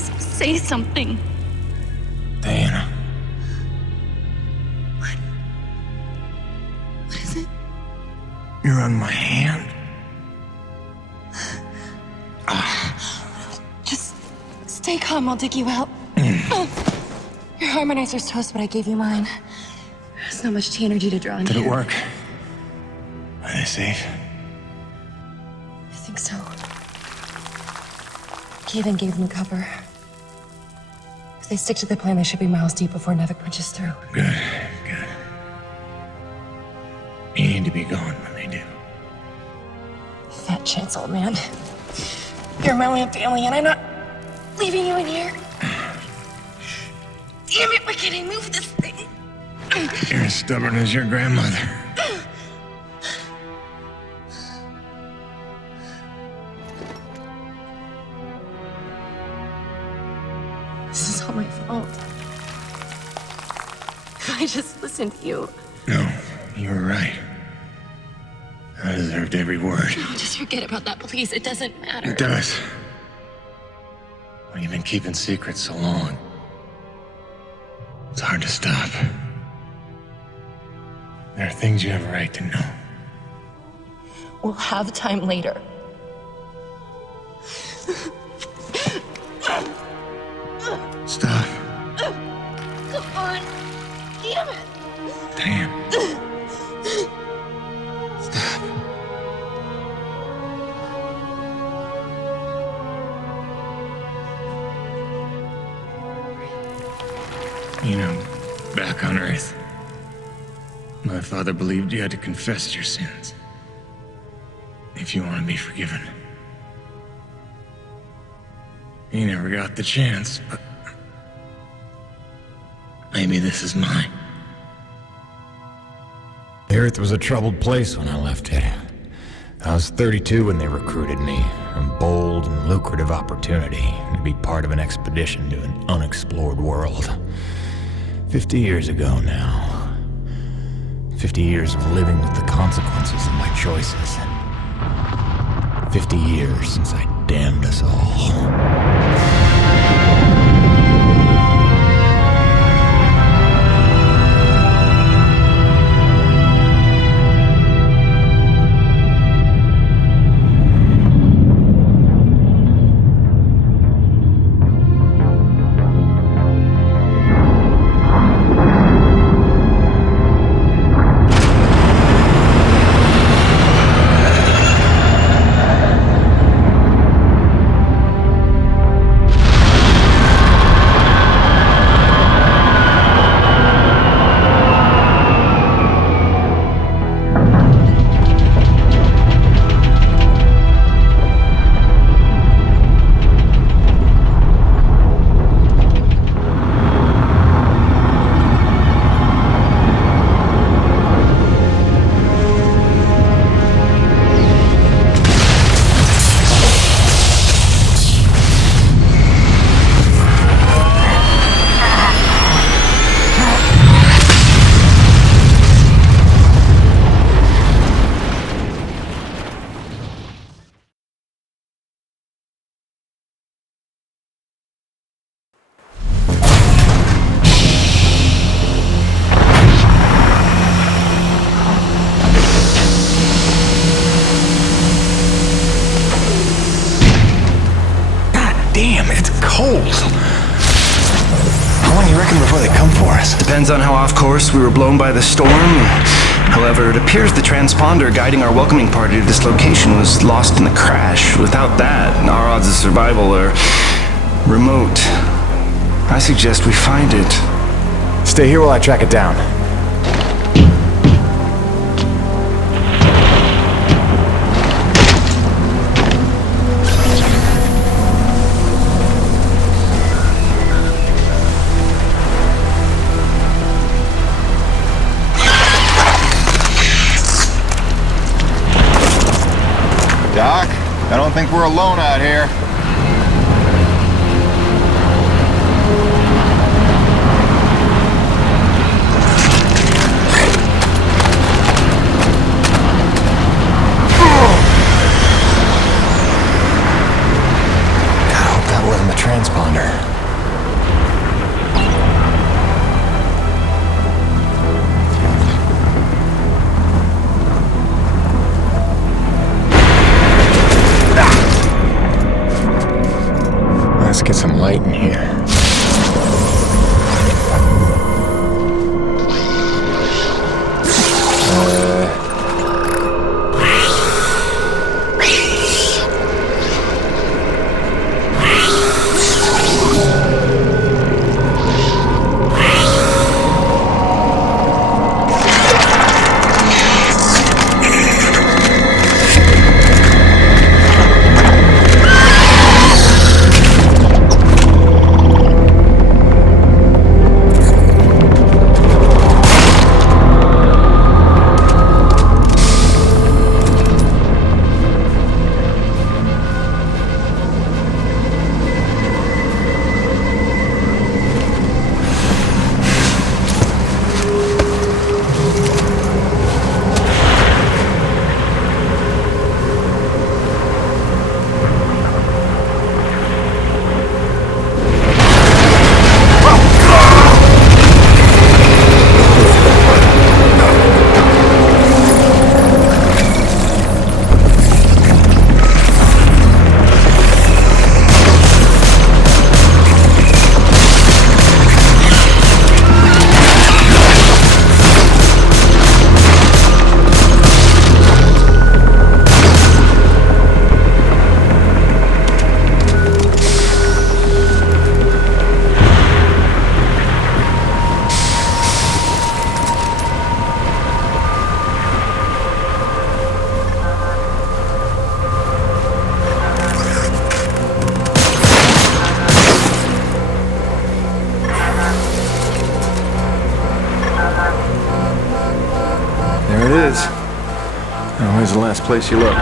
Please, say something. Diana. What is it? You're on my hand. Just stay calm, I'll dig you out. Your harmonizer's toast, but I gave you mine. There's not much T energy to draw on Did here. it work? Are they safe? I think so. K.E.N gave them cover. If they stick to the plan, they should be miles deep before NEVEC punches through. Good, good. You need to be gone when they do. Fat chance, old man. You're my only family, and I'm not leaving you in here. Damn it, why can't I move this thing? You're as stubborn as your grandmother. This is all my fault. I just listened to you. No, you were right. I deserved every word. No, just forget about that, please. It doesn't matter. It does. When you've been keeping secrets so long, it's hard to stop. There are things you have a right to know. We'll have time later. Stop. Come on. Damn it. Damn. Stop. You know, back on Earth, my father believed you had to confess your sins if you want to be forgiven. He never got the chance, but maybe this is mine. The Earth was a troubled place when I left it. I was 32 when they recruited me. A bold and lucrative opportunity to be part of an expedition to an unexplored world. 50 years ago now. 50 years of living with the consequences of my choices. 50 years since I damned us all. Damn, it's cold. How long do you reckon before they come for us? Depends on how off course we were blown by the storm. However, it appears the transponder guiding our welcoming party to this location was lost in the crash. Without that, our odds of survival are remote. I suggest we find it. Stay here while I track it down. Doc, I don't think we're alone out here. I hope that wasn't the transponder. transponder. Let's get some light in here. Where's the last place you look?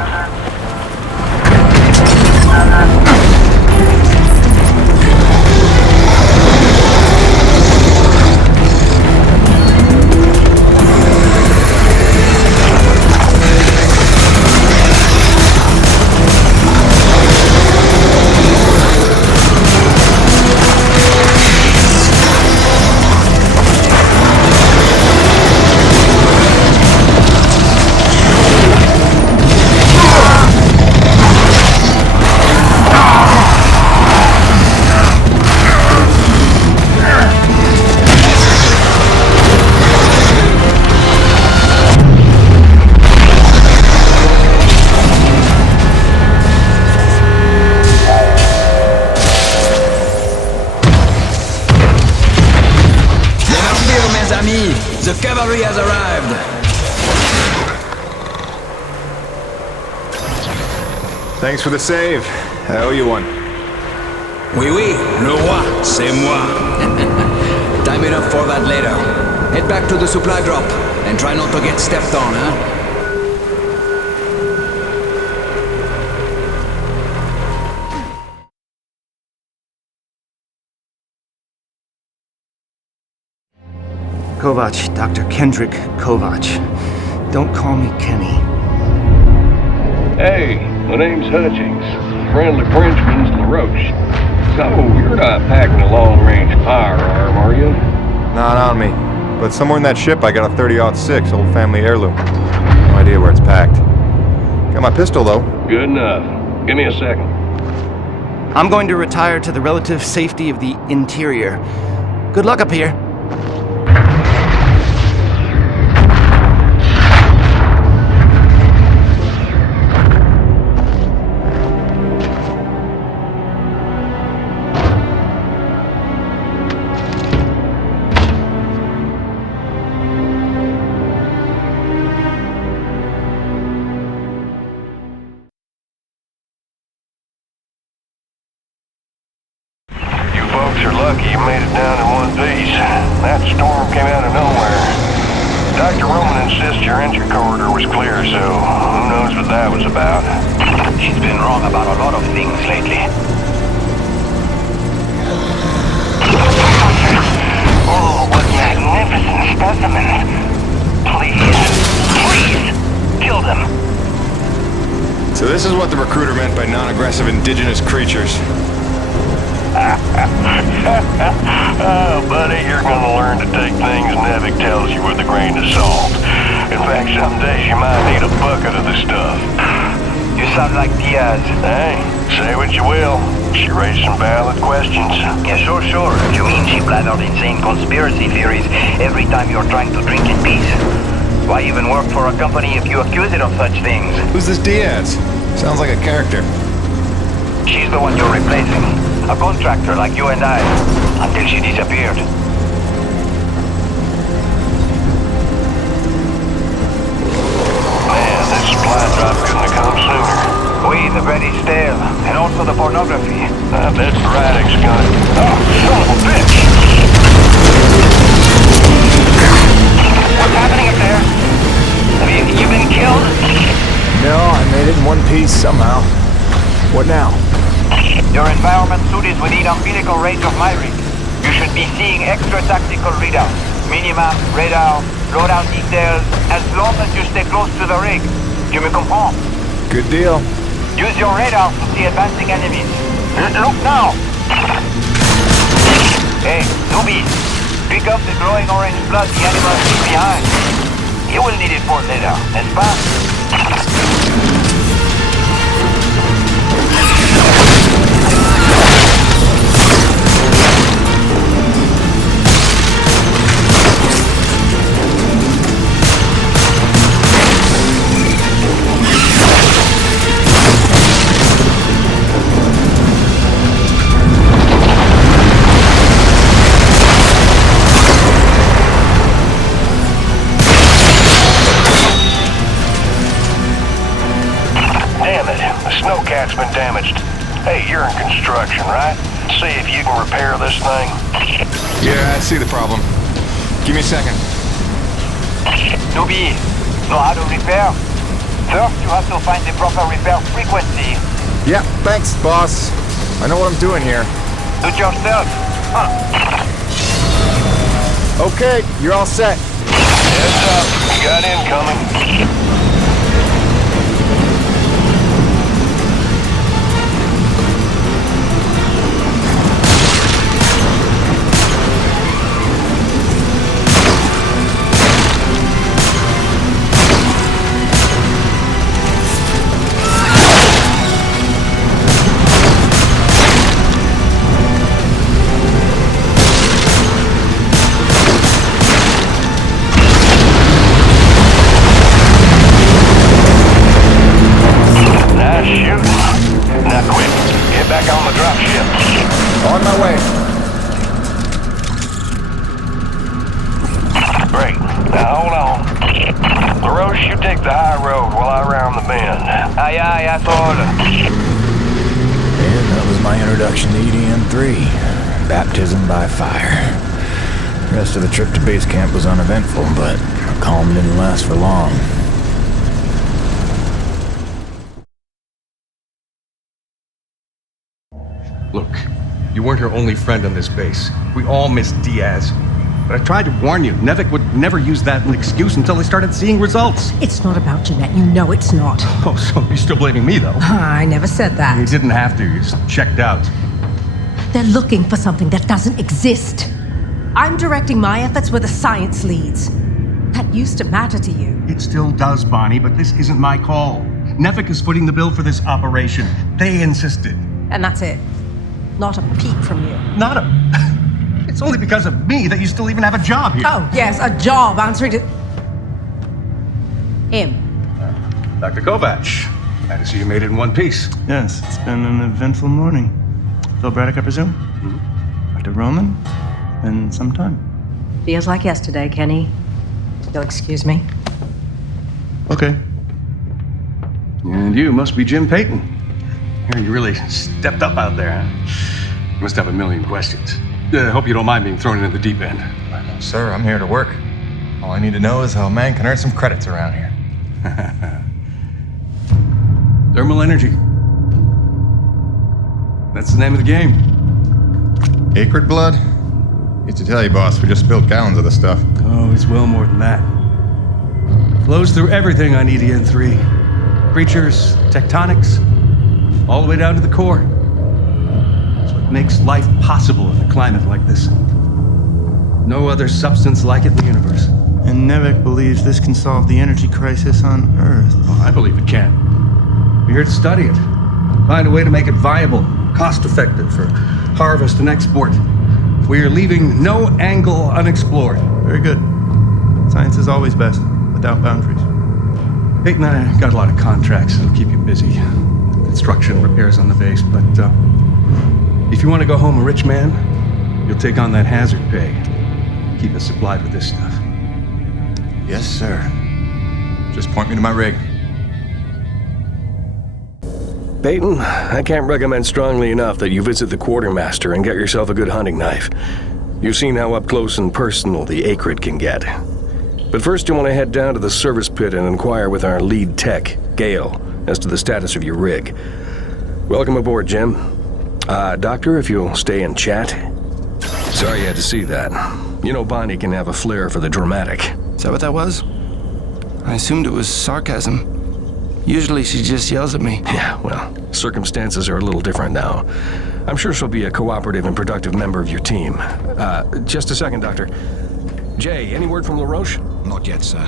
The cavalry has arrived! Thanks for the save. I owe you one. Oui, oui, le roi, c'est moi. Time enough for that later. Head back to the supply drop, and try not to get stepped on, huh? Kovac, Dr. Kendrick Kovac. Don't call me Kenny. Hey, my name's Hutchings. Friendly Frenchman's LaRoche. So, you're not packing a long-range firearm, are you? Not on me. But somewhere in that ship I got a 30-06 old family heirloom. No idea where it's packed. Got my pistol, though. Good enough. Give me a second. I'm going to retire to the relative safety of the interior. Good luck up here. You're lucky you made it down in one piece. That storm came out of nowhere. Dr. Roman insists your entry corridor was clear, so who knows what that was about. She's been wrong about a lot of things lately. Oh, what magnificent specimens. Please, kill them. So this is what the recruiter meant by non-aggressive indigenous creatures. Oh, buddy, you're gonna learn to take things NEVEC tells you with a grain of salt. In fact, some days you might need a bucket of the stuff. You sound like Diaz. Hey, say what you will. She raised some valid questions. Yeah, sure. You mean she blathered insane conspiracy theories every time you're trying to drink in peace? Why even work for a company if you accuse it of such things? Who's this Diaz? Sounds like a character. She's the one you're replacing. A contractor like you and I. Until she disappeared. Man, this supply drop couldn't have come sooner. Oui, the bread is stale. And also the pornography. I bet Braddock's gonna... Oh, son of a bitch! What's happening up there? Have you been killed? No, I made it in one piece somehow. What now? Your environment suit is within umbilical range of my rig. You should be seeing extra tactical readouts. Minimap, radar, loadout details, as long as you stay close to the rig. Tu me comprends? Good deal. Use your radar to see advancing enemies. Look now! Hey, newbies, pick up the glowing orange blood the animal leaves behind. You will need it for later, n'est-ce pas? Snowcat's been damaged. Hey, you're in construction, right? See if you can repair this thing. Yeah, I see the problem. Give me a second. Newbie, know how to repair? First, you have to find the proper repair frequency. Yeah, thanks, boss. I know what I'm doing here. Do it yourself. Huh. Okay, you're all set. Heads up. You got incoming. On my way. Great. Now hold on. LaRoche, you take the high road while I round the bend. Aye, asshole. And that was my introduction to E.D.N. 3. Baptism by fire. The rest of the trip to base camp was uneventful, but the calm didn't last for long. Look, you weren't her only friend on this base. We all miss Diaz. But I tried to warn you. NEVEC would never use that as an excuse until they started seeing results. It's not about Jeanette. You know it's not. Oh, so you're still blaming me, though? I never said You that. didn't have to. You just checked out. They're looking for something that doesn't exist. I'm directing my efforts where the science leads. That used to matter to you. It still does, Bonnie, but this isn't my call. NEVEC is footing the bill for this operation. They insisted. And that's it. Not a peep from you. Not a... It's only because of me that you still even have a job here. Oh, yes, a job answering to... him. Dr. Kovac, glad to see you made it in one piece. Yes, it's been an eventful morning. Phil Braddock, I presume? Dr. Roman? Been some time. Feels like yesterday, Kenny. You'll excuse me. Okay. And you must be Jim Peyton. Here, you really stepped up out there, huh? You must have a million questions. I hope you don't mind being thrown into the deep end. Sir, I'm here to work. All I need to know is how a man can earn some credits around here. Thermal energy. That's the name of the game. Akrid blood? Used to tell you, boss, we just spilled gallons of the stuff. Oh, it's well more than that. Flows through everything on E.D.N. 3. Creatures, tectonics, all the way down to the core. That's what makes life possible in a climate like this. No other substance like it in the universe. And NEVEC believes this can solve the energy crisis on Earth. Oh, I believe it can. We're here to study it. Find a way to make it viable, cost-effective for harvest and export. We are leaving no angle unexplored. Very good. Science is always best, without boundaries. Peyton and I got a lot of contracts that'll keep you busy. Construction, repairs on the base, but if you want to go home a rich man, you'll take on that hazard pay. Keep us supplied with this stuff. Yes, sir. Just point me to my rig. Peyton, I can't recommend strongly enough that you visit the quartermaster and get yourself a good hunting knife. You've seen how up close and personal the Akrid can get. But first you want to head down to the service pit and inquire with our lead tech, Gale, as to the status of your rig. Welcome aboard, Jim. Doctor, if you'll stay and chat. Sorry you had to see that. You know Bonnie can have a flair for the dramatic. Is that what that was? I assumed it was sarcasm. Usually she just yells at me. Yeah, well, circumstances are a little different now. I'm sure she'll be a cooperative and productive member of your team. Just a second, Doctor. Jay, any word from LaRoche? Not yet, sir.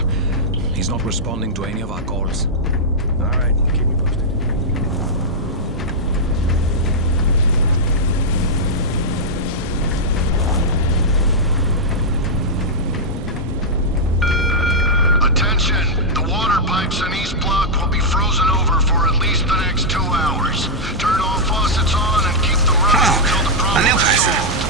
He's not responding to any of our calls. All right, keep me posted. Attention! The water pipes in East Block will be frozen over for at least the next 2 hours. Turn all faucets on and keep them running until the problem is solved.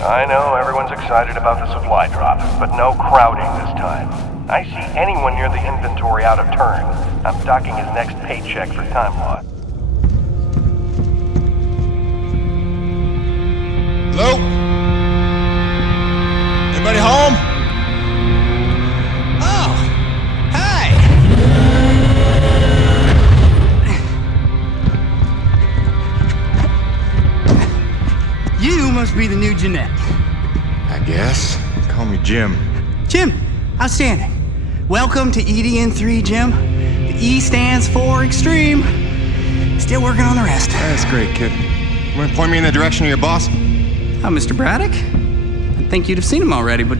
I know everyone's excited about the supply drop, but no crowding this time. I see anyone near the inventory out of turn. I'm docking his next paycheck for time loss. Hello? Anybody home? Oh, hi! You must be the new Jeanette. I guess. Call me Jim. Jim, outstanding. Welcome to E.D.N 3, Jim. The E stands for extreme. Still working on the rest. That's great, kid. You want to point me in the direction of your boss? Oh, Mr. Braddock? I think you'd have seen him already, but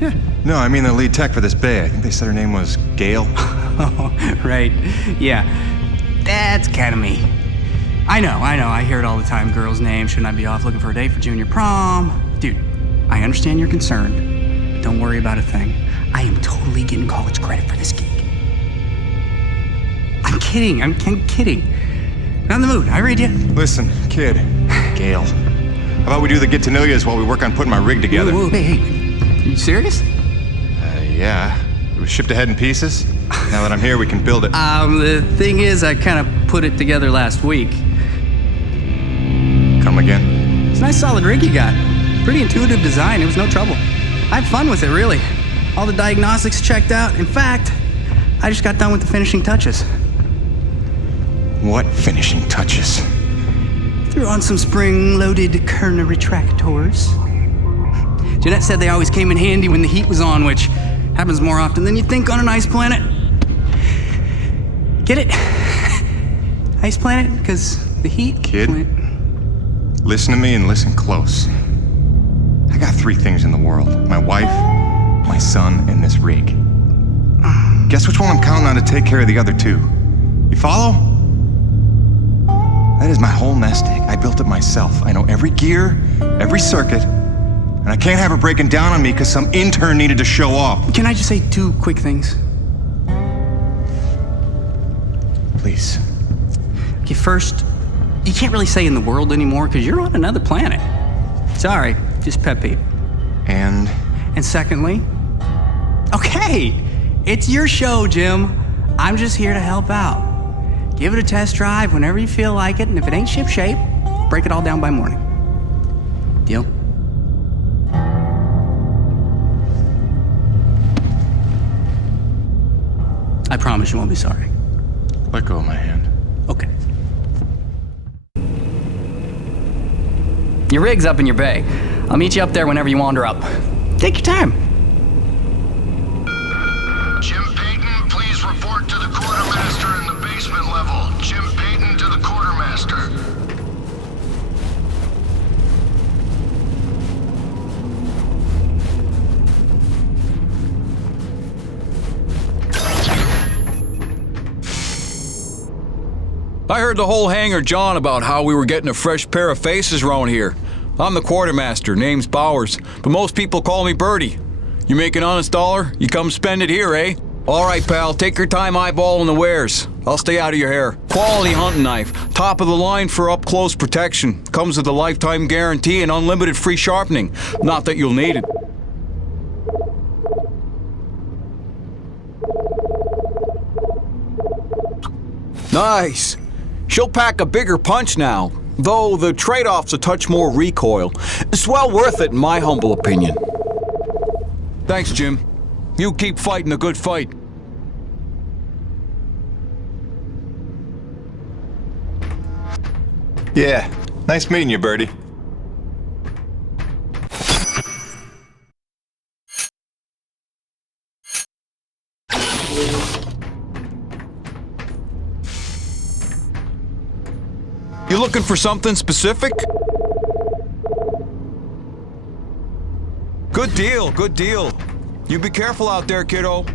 yeah. No, I mean the lead tech for this bay. I think they said her name was Gale. Oh, right. Yeah. That's kind of me. I know. I hear it all the time. Girl's name. Shouldn't I be off looking for a date for junior prom? Dude, I understand you're concerned. But don't worry about a thing. I am totally getting college credit for this gig. I'm kidding. I'm kidding. Not in the mood. I read you. Listen, kid. Gale. How about we do the get-to-know-yous while we work on putting my rig together? Whoa, hey. Are you serious? Yeah. It was shipped ahead in pieces. Now that I'm here, we can build it. The thing is, I kind of put it together last week. Come again? It's a nice solid rig you got. Pretty intuitive design. It was no trouble. I had fun with it, really. All the diagnostics checked out. In fact, I just got done with the finishing touches. What finishing touches? Threw on some spring-loaded Kerner retractors. Jeanette said they always came in handy when the heat was on, which happens more often than you'd think on an ice planet. Get it? Ice planet? Because the heat... Kid, listen to me and listen close. I got 3 things in the world. My wife, my son, and this rig. Guess which one I'm counting on to take care of the other 2? You follow? That is my whole nest egg. I built it myself. I know every gear, every circuit, and I can't have her breaking down on me because some intern needed to show off. Can I just say 2 quick things? Please. Okay, first, you can't really say in the world anymore because you're on another planet. Sorry, just pet peeve. And secondly, okay, it's your show, Jim. I'm just here to help out. Give it a test drive whenever you feel like it, and if it ain't ship-shape, break it all down by morning. Deal? I promise you won't be sorry. Let go of my hand. Okay. Your rig's up in your bay. I'll meet you up there whenever you wander up. Take your time. Jim Peyton, please report to the quartermaster in the basement level. Jim Peyton to the quartermaster. I heard the whole hangar John about how we were getting a fresh pair of faces around here. I'm the quartermaster, name's Bowers, but most people call me Birdie. You make an honest dollar, you come spend it here, eh? All right, pal, take your time eyeballing the wares. I'll stay out of your hair. Quality hunting knife, top of the line for up-close protection. Comes with a lifetime guarantee and unlimited free sharpening. Not that you'll need it. Nice. She'll pack a bigger punch now, though the trade-off's a touch more recoil. It's well worth it in my humble opinion. Thanks, Jim. You keep fighting a good fight. Yeah, nice meeting you, Birdie. You looking for something specific? Good deal, good deal. You be careful out there, kiddo.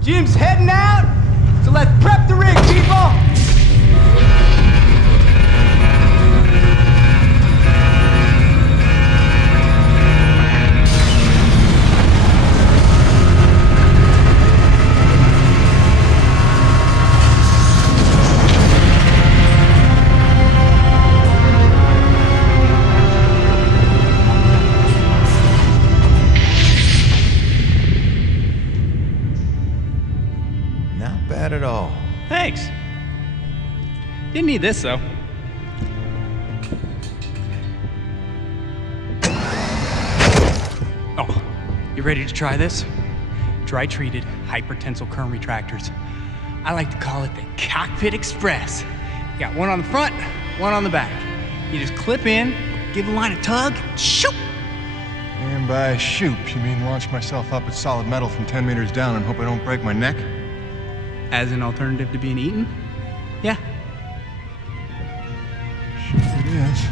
Jim's heading out, so let's prep the rig, people! Bad at all. Thanks. Didn't need this, though. Oh, you ready to try this? Dry-treated hypertensile current retractors. I like to call it the Cockpit Express. You got one on the front, one on the back. You just clip in, give the line a tug, shoot! And by shoot, you mean launch myself up at solid metal from 10 meters down and hope I don't break my neck? As an alternative to being eaten? Yeah. Sure it is.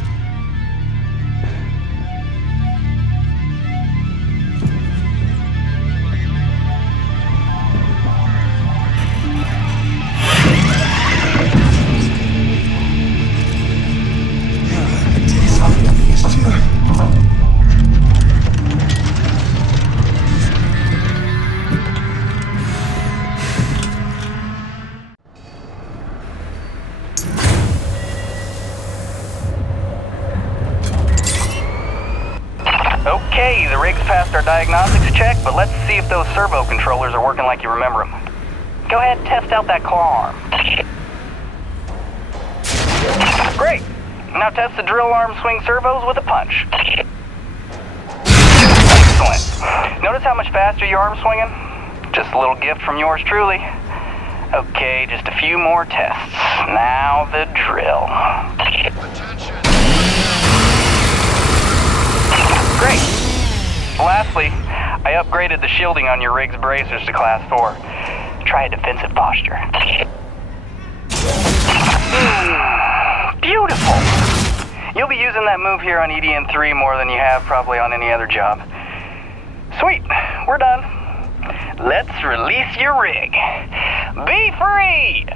Okay, the rig's passed our diagnostics check, but let's see if those servo controllers are working like you remember them. Go ahead and test out that claw arm. Great. Now test the drill arm swing servos with a punch. Excellent. Notice how much faster your arm's swinging? Just a little gift from yours truly. Okay, just a few more tests. Now the drill. Great. Lastly, I upgraded the shielding on your rig's bracers to Class 4. Try a defensive posture. Beautiful. You'll be using that move here on E.D.N 3 more than you have probably on any other job. Sweet, we're done. Let's release your rig. Be free!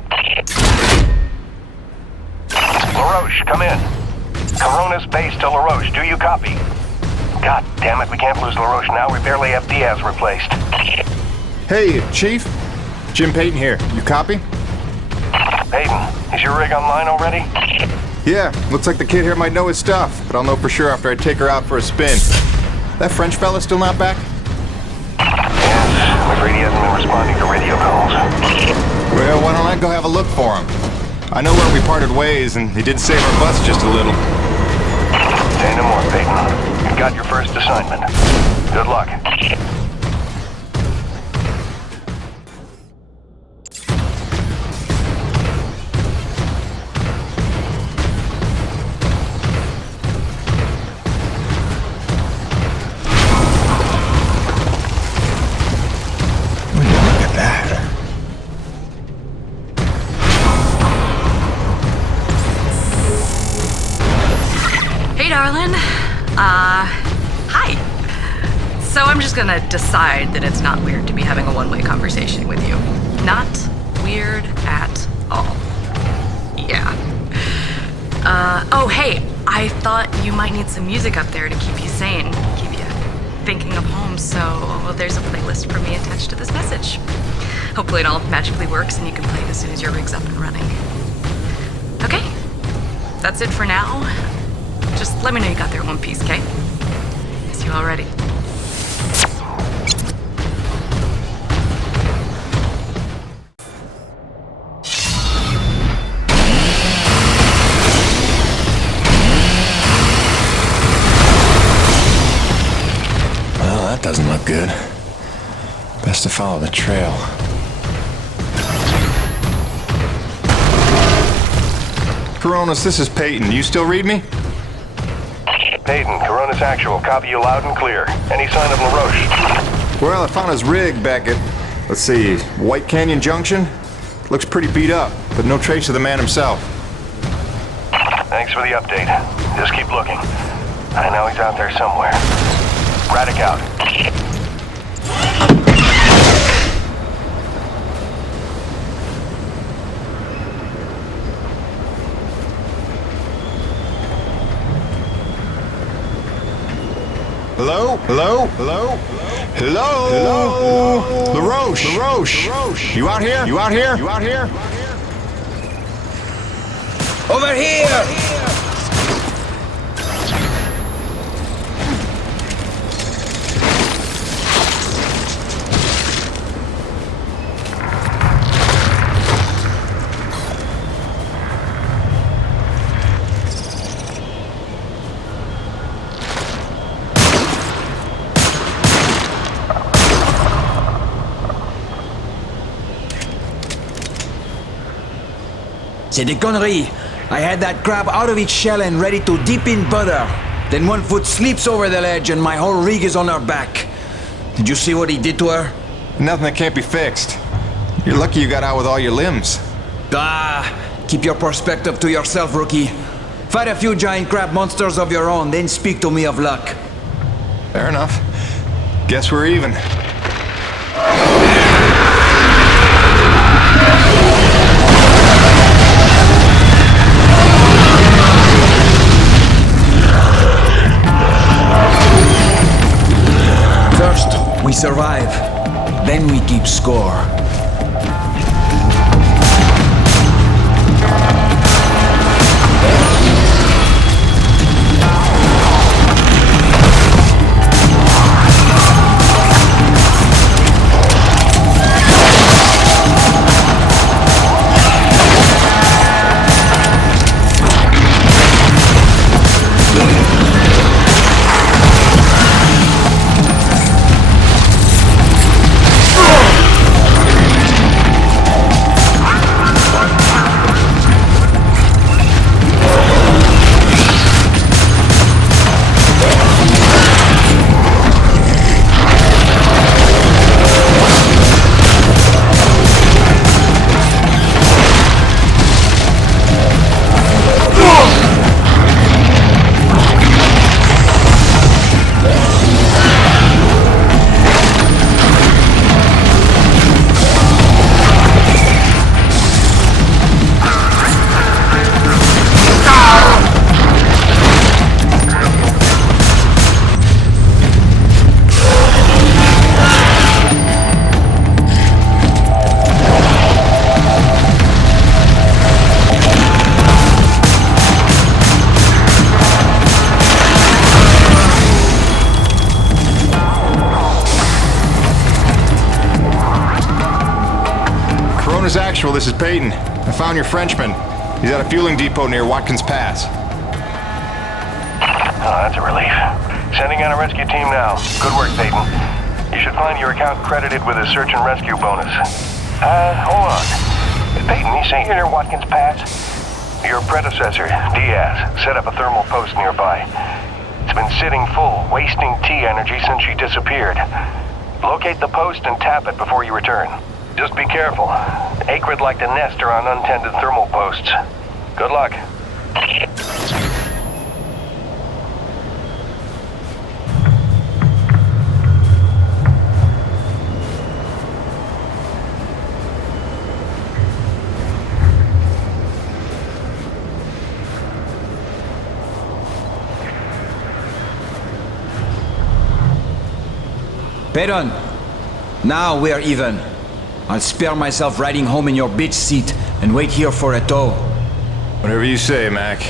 LaRoche, come in. Corona's base to LaRoche. Do you copy? God damn it, we can't lose LaRoche now. We barely have Diaz replaced. Hey, Chief. Jim Peyton here. You copy? Peyton, is your rig online already? Yeah, looks like the kid here might know his stuff, but I'll know for sure after I take her out for a spin. That French fella still not back? Yes, I'm afraid he hasn't been responding to radio calls. Well, why don't I go have a look for him? I know where we parted ways, and he did save our butts just a little. Say no more, Peyton. You've got your first assignment. Good luck. Darling. Hi. So I'm just gonna decide that it's not weird to be having a one-way conversation with you. Not weird at all. Yeah. Oh hey, I thought you might need some music up there to keep you sane, keep you thinking of home, so there's a playlist for me attached to this message. Hopefully it all magically works and you can play it as soon as your rig's up and running. Okay, that's it for now. Just let me know you got there in one piece, okay? Miss you already. Well, that doesn't look good. Best to follow the trail. Coronas, this is Peyton. You still read me? Peyton, Corona's actual. Copy you loud and clear. Any sign of LaRoche? Well, I found his rig back at, let's see, White Canyon Junction. Looks pretty beat up, but no trace of the man himself. Thanks for the update. Just keep looking. I know he's out there somewhere. Braddock out. Hello? Hello? Hello? Hello? Hello? LaRoche? LaRoche? You out here? You out here? You out here? Over here! C'est des conneries. I had that crab out of its shell and ready to dip in butter. Then one foot slips over the ledge and my whole rig is on her back. Did you see what he did to her? Nothing that can't be fixed. You're lucky you got out with all your limbs. Ah, keep your perspective to yourself, rookie. Fight a few giant crab monsters of your own, then speak to me of luck. Fair enough. Guess we're even. First, we survive. Then we keep score. Bonus actual, this is Peyton. I found your Frenchman. He's at a fueling depot near Watkins Pass. Oh, that's a relief. Sending out a rescue team now. Good work, Peyton. You should find your account credited with a search and rescue bonus. Hold on. Peyton, you say you're near Watkins Pass? Your predecessor, Diaz, set up a thermal post nearby. It's been sitting full, wasting T energy since she disappeared. Locate the post and tap it before you return. Just be careful. Akrid like to nest around untended thermal posts. Good luck. Peyton, now we're even. I'll spare myself riding home in your bitch seat and wait here for a tow. Whatever you say, Mac.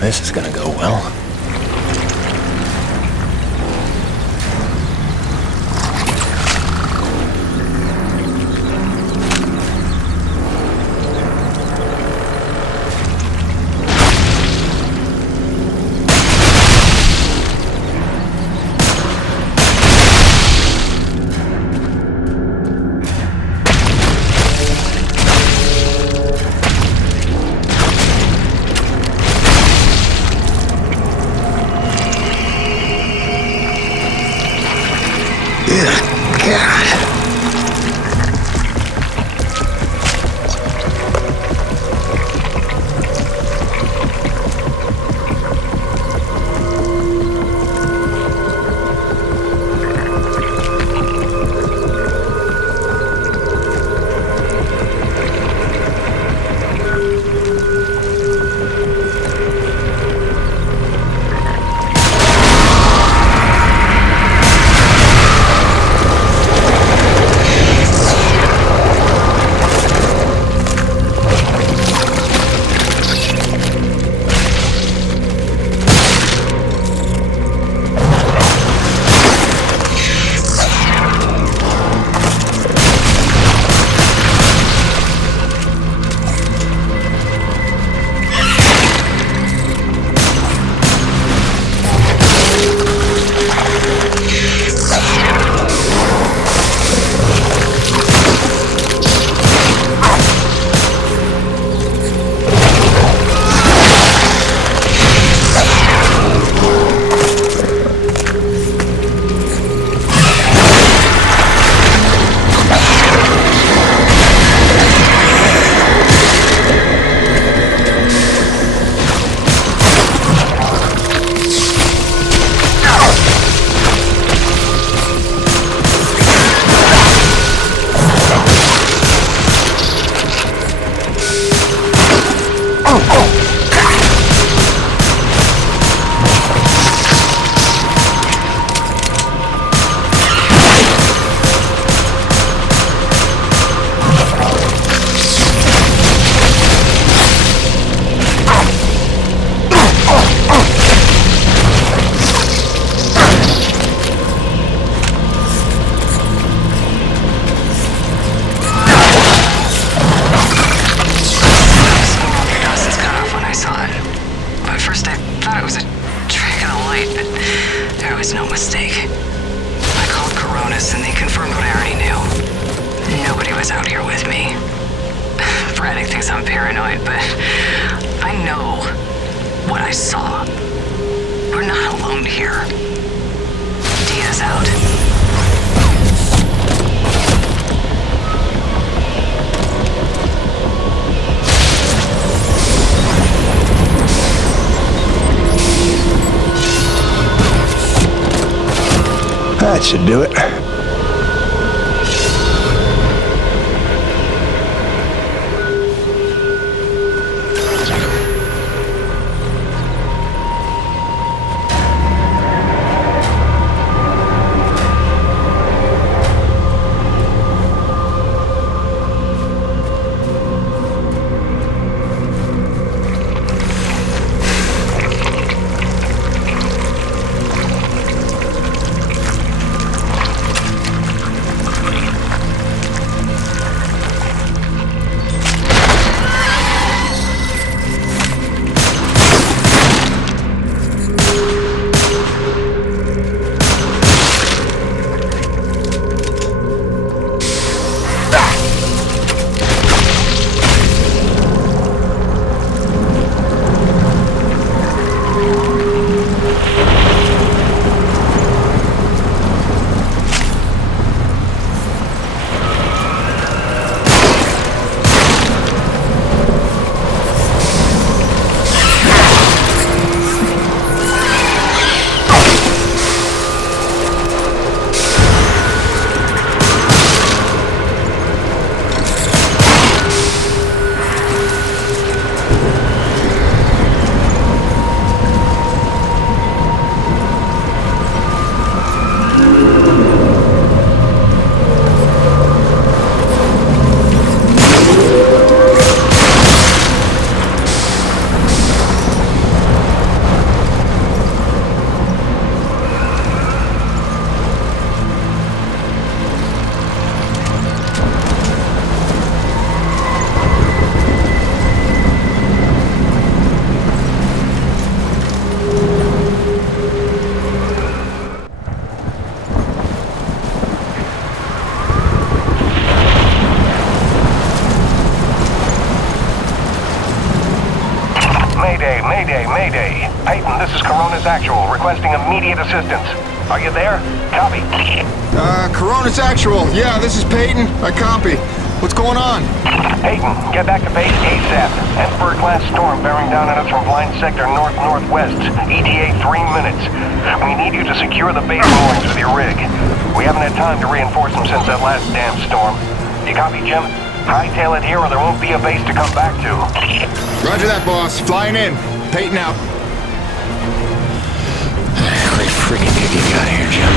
This is gonna go well. I'm paranoid, but I know what I saw. We're not alone here. Dia's out. That should do it. Mayday. Peyton, this is Corona's Actual, requesting immediate assistance. Are you there? Copy. Corona's Actual. Yeah, this is Peyton. I copy. What's going on? Peyton, get back to base ASAP. Esper-class storm bearing down on us from blind sector north-northwest. ETA 3 minutes. We need you to secure the base moorings with your rig. We haven't had time to reinforce them since that last damn storm. You copy, Jim? Hightail it here or there won't be a base to come back to. Roger that, boss. Flying in. Peyton out. Great freaking gig you got here, Jim.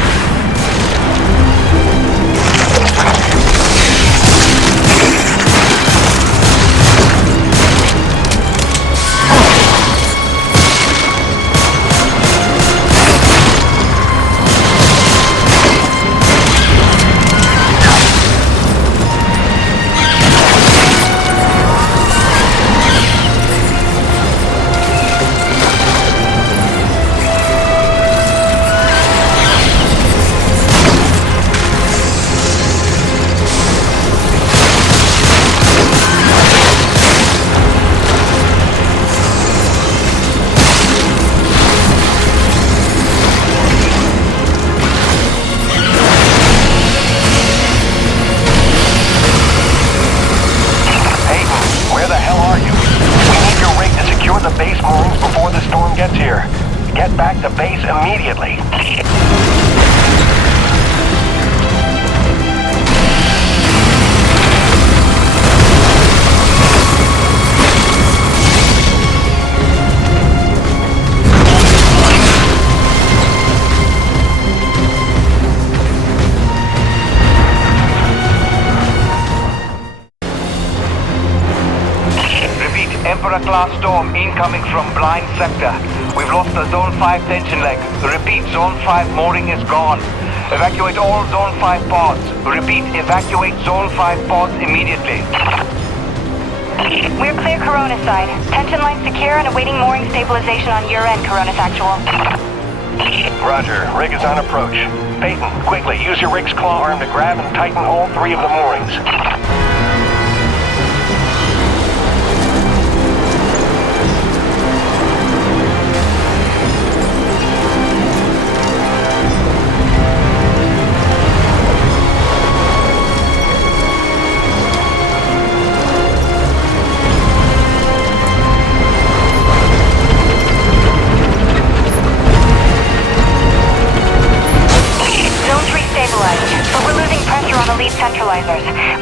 Immediately. Repeat, Emperor-class storm incoming from blind sector. We've lost the Zone 5 tension leg. Repeat, Zone 5 mooring is gone. Evacuate all Zone 5 pods. Repeat, evacuate Zone 5 pods immediately. We're clear Corona side. Tension line secure and awaiting mooring stabilization on your end, Corona's Actual. Roger. Rig is on approach. Peyton, quickly, use your rig's claw arm to grab and tighten all 3 of the moorings.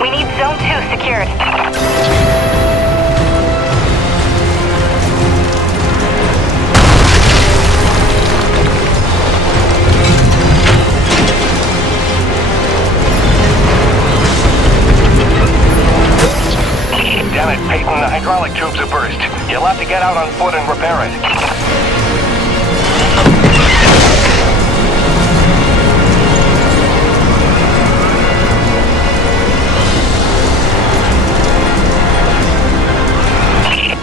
We need Zone 2 secured. Damn it, Peyton, the hydraulic tubes have burst. You'll have to get out on foot and repair it.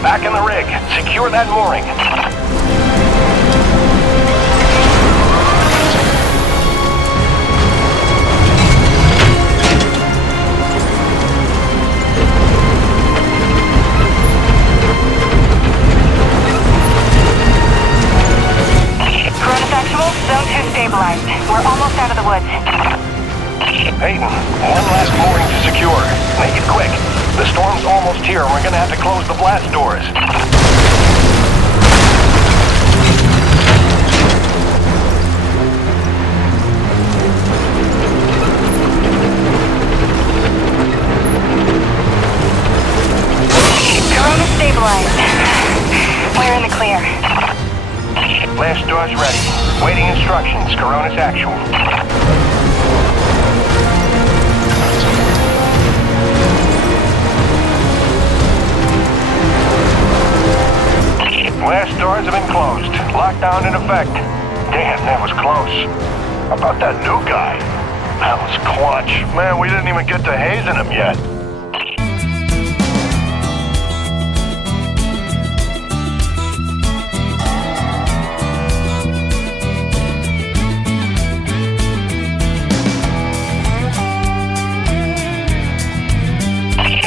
Back in the rig. Secure that mooring. Zone 2 stabilized. We're almost out of the woods. Peyton, one last mooring to secure. Make it quick. The storm's almost here. We're gonna have to close the blast doors. Corona stabilized. We're in the clear. Blast doors ready. Waiting instructions. Corona's actual. Blast doors have been closed. Lockdown in effect. Damn, that was close. How about that new guy? That was clutch. Man, we didn't even get to hazing him yet.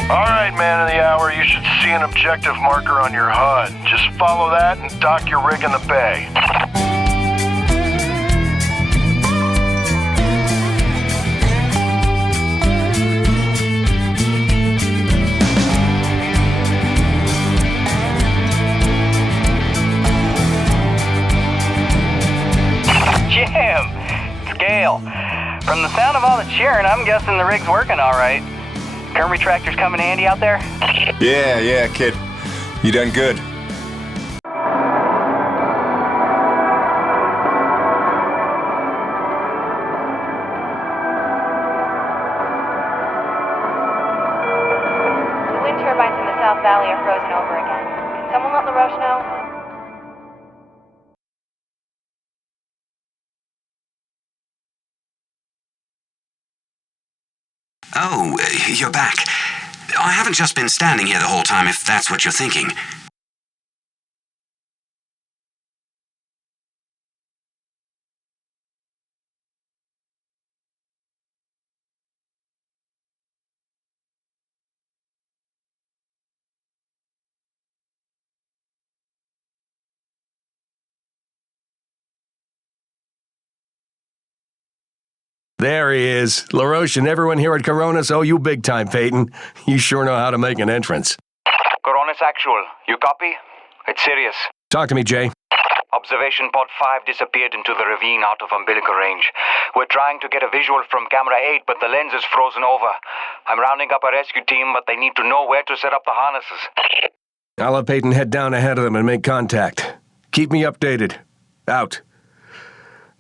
Alright, man of the hour, you should see an objective marker on your HUD. Just follow that and dock your rig in the bay. Jim! Scale. From the sound of all the cheering, I'm guessing the rig's working all right. Current retractors coming handy out there? Yeah, kid. You done good. The wind turbines in the South Valley are frozen over again. Can someone let LaRoche know? Oh, you're back. I haven't just been standing here the whole time, if that's what you're thinking. There he is. LaRoche and everyone here at Coronas owe you big time, Peyton. You sure know how to make an entrance. Corona's actual. You copy? It's serious. Talk to me, Jay. Observation pod 5 disappeared into the ravine out of umbilical range. We're trying to get a visual from camera 8, but the lens is frozen over. I'm rounding up a rescue team, but they need to know where to set up the harnesses. I'll have Peyton head down ahead of them and make contact. Keep me updated. Out.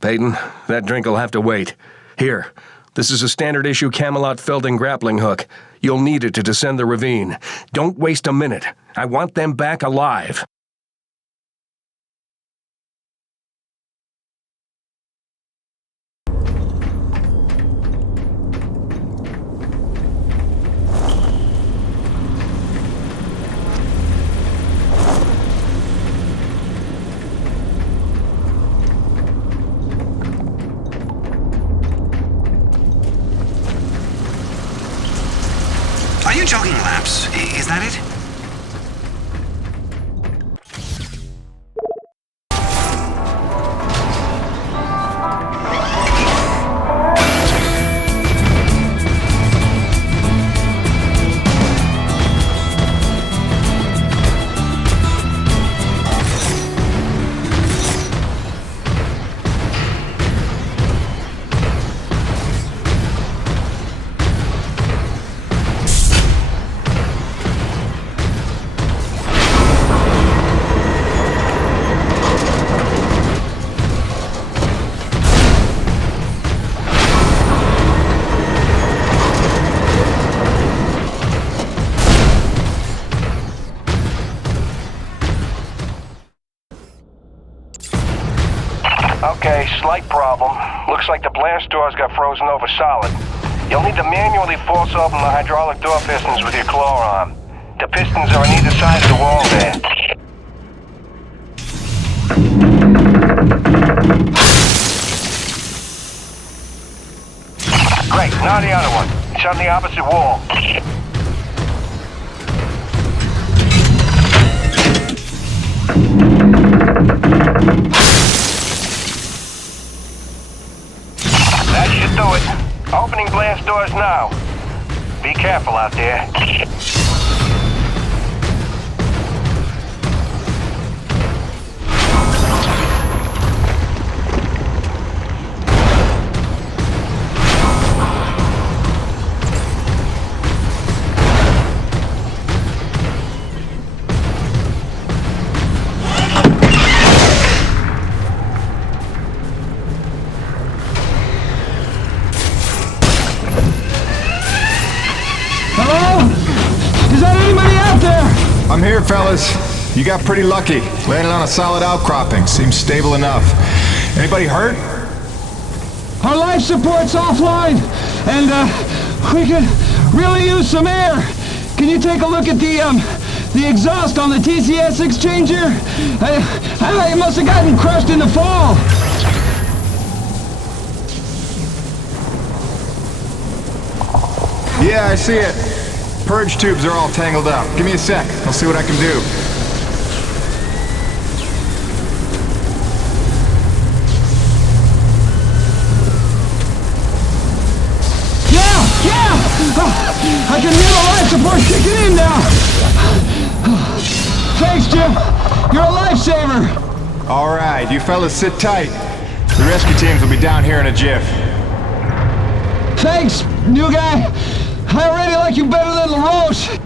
Peyton, that drink will have to wait. Here, this is a standard issue Camelot Felding grappling hook. You'll need it to descend the ravine. Don't waste a minute. I want them back alive. Are you jogging laps? Is that it? slight problem. Looks like the blast doors got frozen over solid. You'll need to manually force open the hydraulic door pistons with your claw arm. The pistons are on either side of the wall there. Great, now the other one. It's on the opposite wall. That should do it. Opening blast doors now. Be careful out there. I'm here, fellas. You got pretty lucky. Landed on a solid outcropping. Seems stable enough. Anybody hurt? Our life support's offline, and we could really use some air. Can you take a look at the exhaust on the TCS exchanger? It must have gotten crushed in the fall. Yeah, I see it. Purge tubes are all tangled up. Give me a sec. I'll see what I can do. Yeah! I can hear the life support kicking in now. Thanks, Jim. You're a lifesaver. All right, you fellas sit tight. The rescue teams will be down here in a jiff. Thanks, new guy. I already like you better than LaRoche.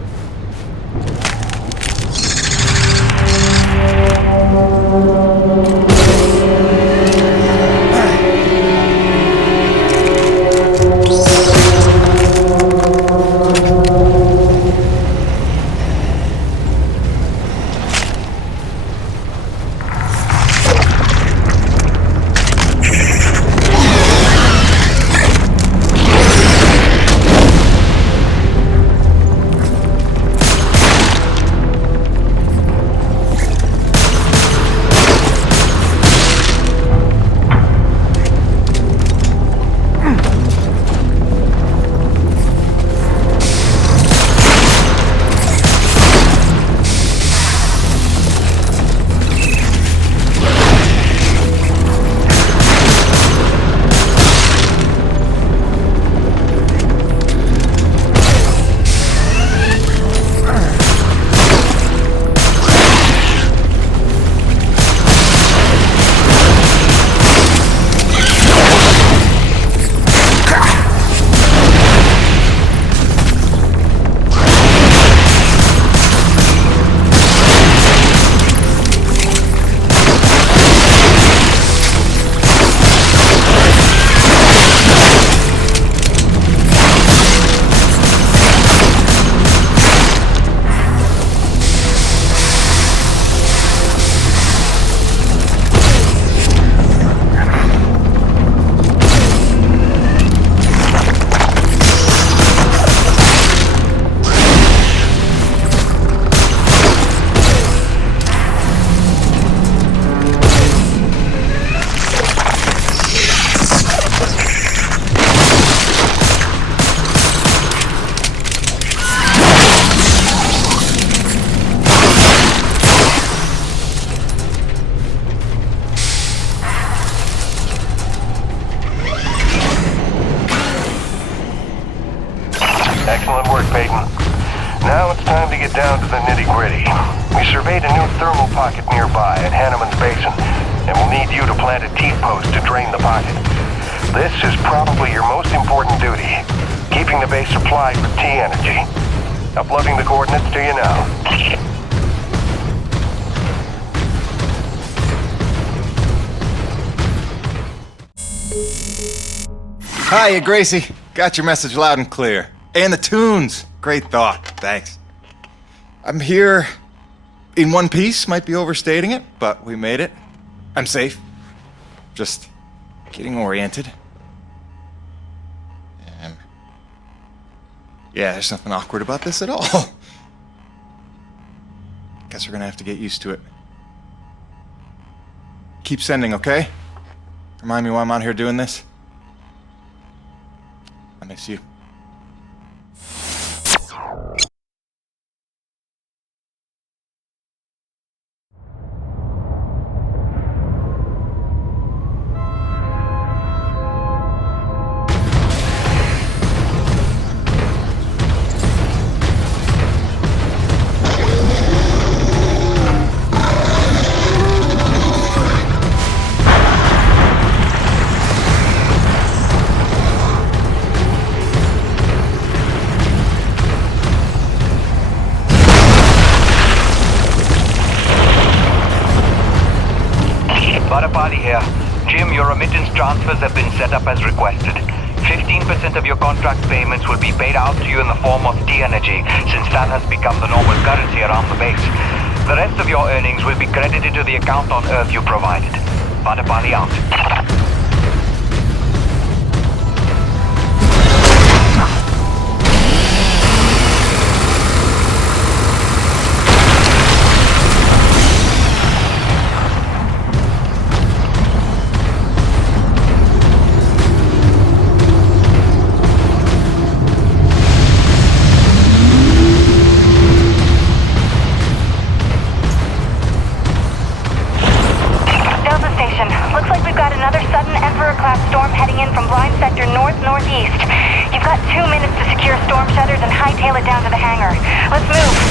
Excellent work, Peyton. Now it's time to get down to the nitty-gritty. We surveyed a new thermal pocket nearby at Hanneman's Basin, and we'll need you to plant a T-post to drain the pocket. This is probably your most important duty, keeping the base supplied with T-energy. Uploading the coordinates to you now. Hiya, Gracie. Got your message loud and clear. And the tunes. Great thought. Thanks. I'm here in one piece. Might be overstating it, but we made it. I'm safe. Just Getting oriented. Yeah, there's nothing awkward about this at all. Guess we're gonna have to get used to it. Keep sending, okay? Remind me why I'm out here doing this. I miss you. Here. Jim, your remittance transfers have been set up as requested. 15% of your contract payments will be paid out to you in the form of D-Energy, since that has become the normal currency around the base. The rest of your earnings will be credited to the account on Earth you provided. Vadapali out. Northeast. You've got 2 minutes to secure storm shutters and hightail it down to the hangar. Let's move.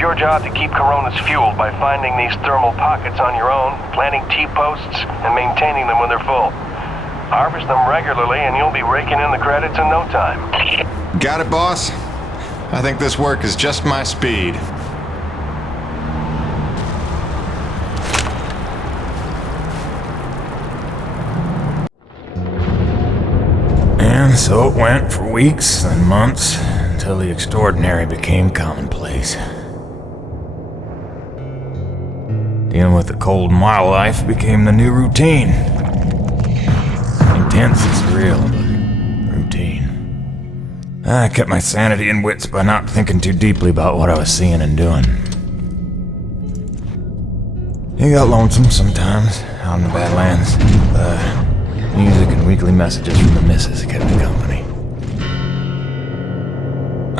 your job to keep Coronas fueled by finding these thermal pockets on your own, planting T-posts, and maintaining them when they're full. Harvest them regularly and you'll be raking in the credits in no time. Got it, boss? I think this work is just my speed. And so it went for weeks and months until the extraordinary became commonplace. Dealing with the cold and wild life became the new routine. Intense and surreal, but routine. I kept my sanity and wits by not thinking too deeply about what I was seeing and doing. It got lonesome sometimes, out in the Badlands. Music and weekly messages from the missus kept me company.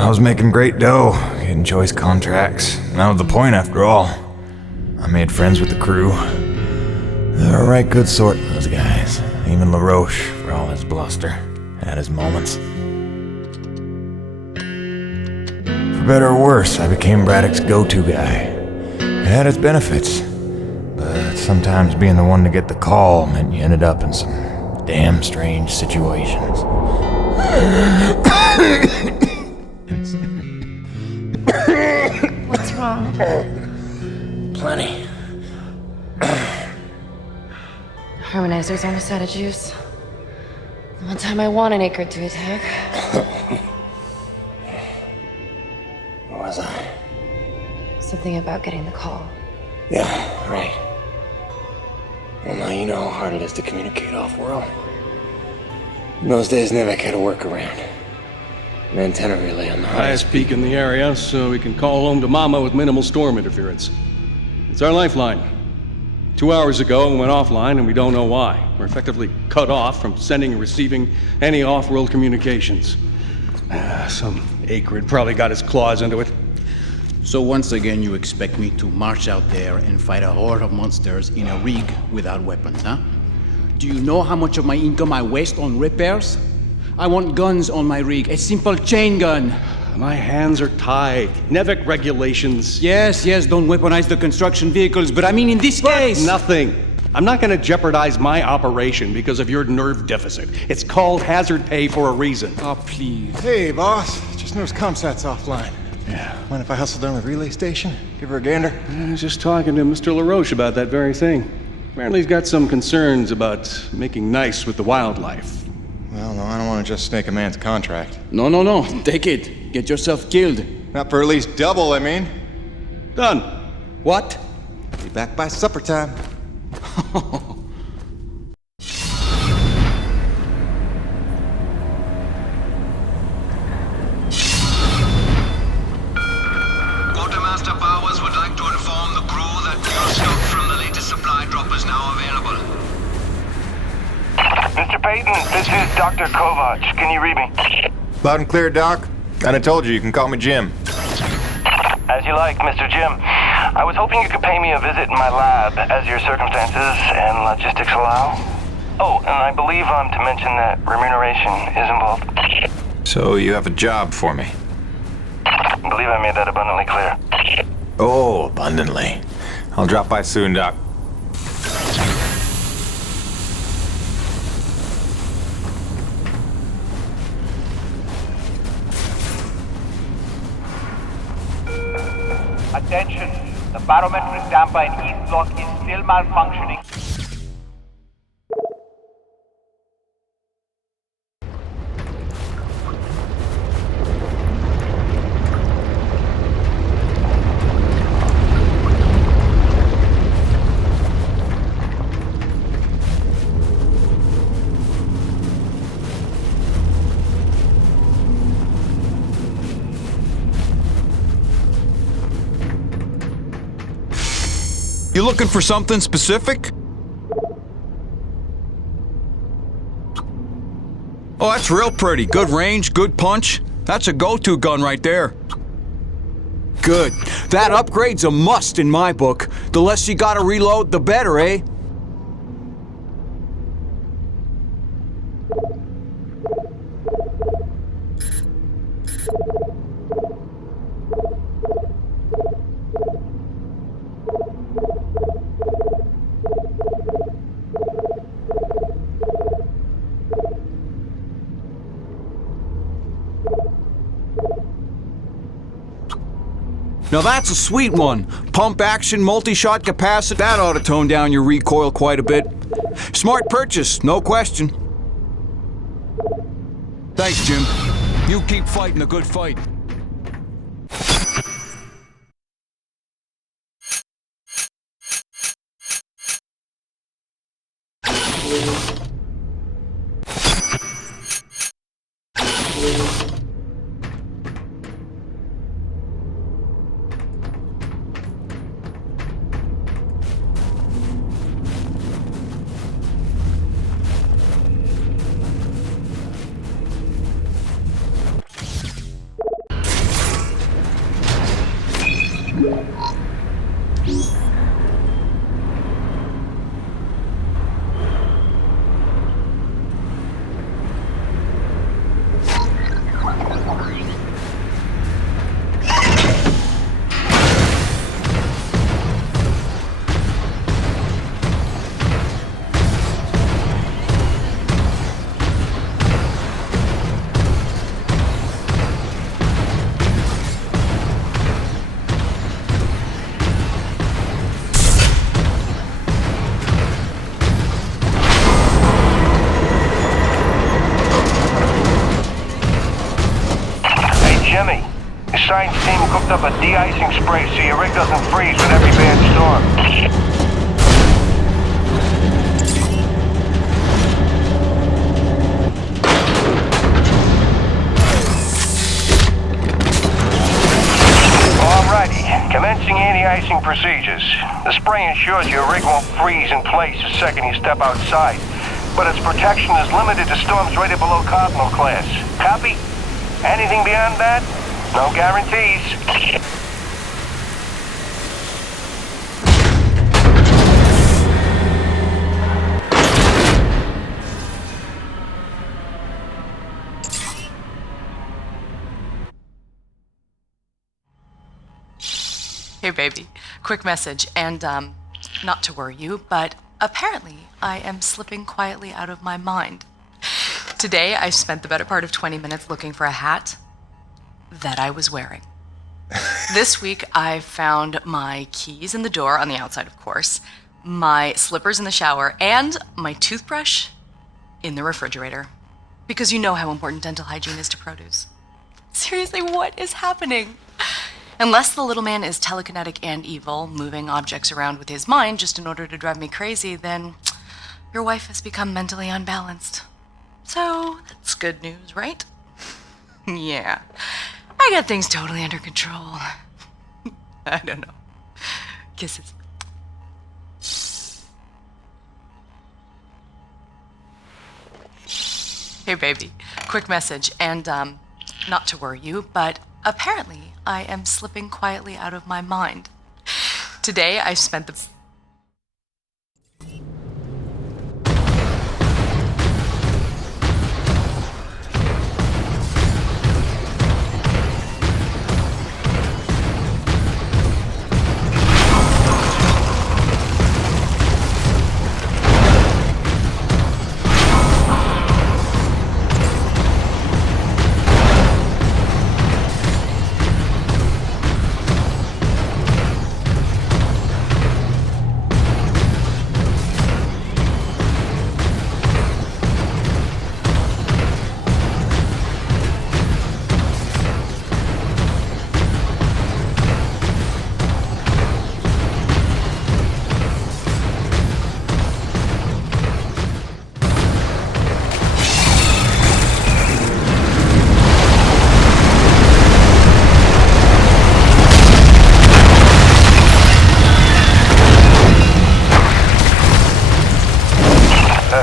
I was making great dough, getting choice contracts. That was the point after all. I made friends with the crew. They were a right good sort, those guys. Even LaRoche, for all his bluster, had his moments. For better or worse, I became Braddock's go-to guy. It had its benefits, but sometimes being the one to get the call meant you ended up in some damn strange situations. What's wrong? Plenty. Harmonizer's almost out of juice. The one time I want an Akrid to attack. Where was I? Something about getting the call. Yeah, right. Well, now you know how hard it is to communicate off-world. In those days, NEVEC had a workaround. An antenna relay on the highest peak in the area, so we can call home to Mama with minimal storm interference. It's our lifeline. 2 hours ago, we went offline, and we don't know why. We're effectively cut off from sending and receiving any off-world communications. Some Akrid probably got his claws into it. So once again, you expect me to march out there and fight a horde of monsters in a rig without weapons, huh? Do you know how much of my income I waste on repairs? I want guns on my rig, a simple chain gun. My hands are tied. NEVEC regulations. Yes, don't weaponize the construction vehicles, but I mean in this case... Nothing. I'm not gonna jeopardize my operation because of your nerve deficit. It's called hazard pay for a reason. Oh, please. Hey, boss. Just noticed ComSat's offline. Yeah. Mind if I hustle down to the relay station? Give her a gander? I was just talking to Mr. LaRoche about that very thing. Apparently he's got some concerns about making nice with the wildlife. Well, no, I don't want to just snake a man's contract. No. Take it. Get yourself killed. Not for at least double, I mean. Done. What? Be back by supper time. Quartermaster Bowers would like to inform the crew that fuel stock from the latest supply drop is now available. Mr. Peyton, this is Dr. Kovac. Can you read me? Loud and clear, Doc. And I told you can call me Jim. As you like, Mr. Jim. I was hoping you could pay me a visit in my lab as your circumstances and logistics allow. Oh, and I believe I'm to mention that remuneration is involved. So you have a job for me? I believe I made that abundantly clear. Oh, abundantly. I'll drop by soon, Doc. Attention, the barometric damper in east block is still malfunctioning. You looking for something specific? Oh, that's real pretty. Good range, good punch. That's a go-to gun right there. Good. That upgrade's a must in my book. The less you gotta reload, the better, eh? Now that's a sweet one. Pump action, multi-shot capacity. That ought to tone down your recoil quite a bit. Smart purchase, no question. Thanks, Jim. You keep fighting a good fight. Science team cooked up a de-icing spray so your rig doesn't freeze with every bad storm. Alrighty, commencing anti-icing procedures. The spray ensures your rig won't freeze in place the second you step outside, but its protection is limited to storms rated below Cardinal class. Copy? Anything beyond that? No guarantees. Hey, baby. Quick message, and, not to worry you, but apparently I am slipping quietly out of my mind. Today, I spent the better part of 20 minutes looking for a hat that I was wearing. This week, I found my keys in the door, on the outside, of course, my slippers in the shower, and my toothbrush in the refrigerator. Because you know how important dental hygiene is to produce. Seriously, what is happening? Unless the little man is telekinetic and evil, moving objects around with his mind just in order to drive me crazy, then your wife has become mentally unbalanced. So, that's good news, right? Yeah. I got things totally under control. I don't know. Kisses. Hey, baby. Quick message, and, not to worry you, but apparently I am slipping quietly out of my mind. Today, I spent the...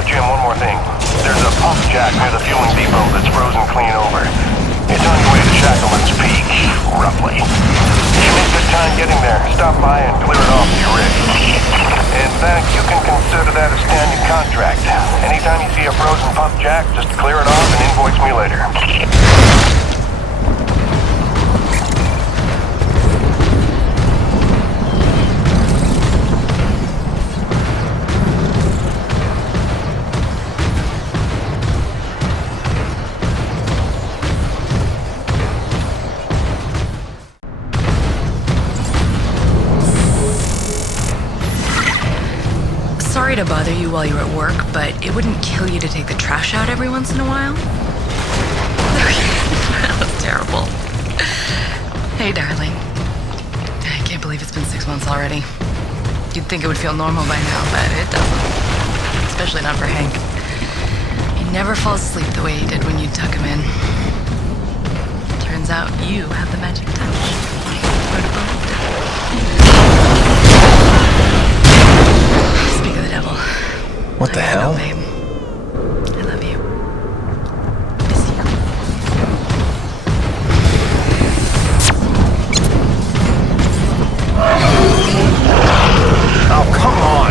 Jim, one more thing. There's a pump jack near the fueling depot that's frozen clean over. It's on your way to Shackleman's Peak, roughly. If you make good time getting there, stop by and clear it off your rig. In fact, you can consider that a standing contract. Anytime you see a frozen pump jack, just clear it off and invoice me later. to bother you while you're at work, but it wouldn't kill you to take the trash out every once in a while? That was terrible. Hey, darling. I can't believe it's been 6 months already. You'd think it would feel normal by now, but it doesn't. Especially not for Hank. He never falls asleep the way he did when you tuck him in. Turns out you have the magic touch. Would have believed it. Speak of the devil. What the hell? Babe. I love you. Oh, come on!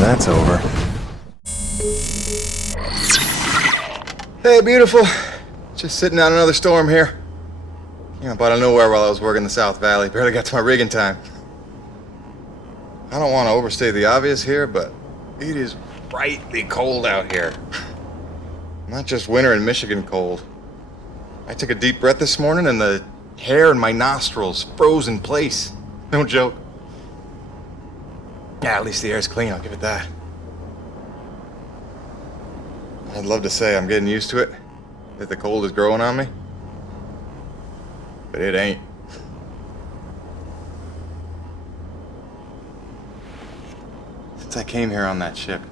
That's over. Hey, beautiful. Just sitting out another storm here. Came up out of nowhere while I was working the South Valley. Barely got to my rig in time. I don't want to overstate the obvious here, but it is frightfully cold out here. Not just winter in Michigan cold. I took a deep breath this morning and the hair in my nostrils froze in place. No joke. Yeah, at least the air's clean, I'll give it that. I'd love to say I'm getting used to it, that the cold is growing on me. But it ain't. Since I came here on that ship,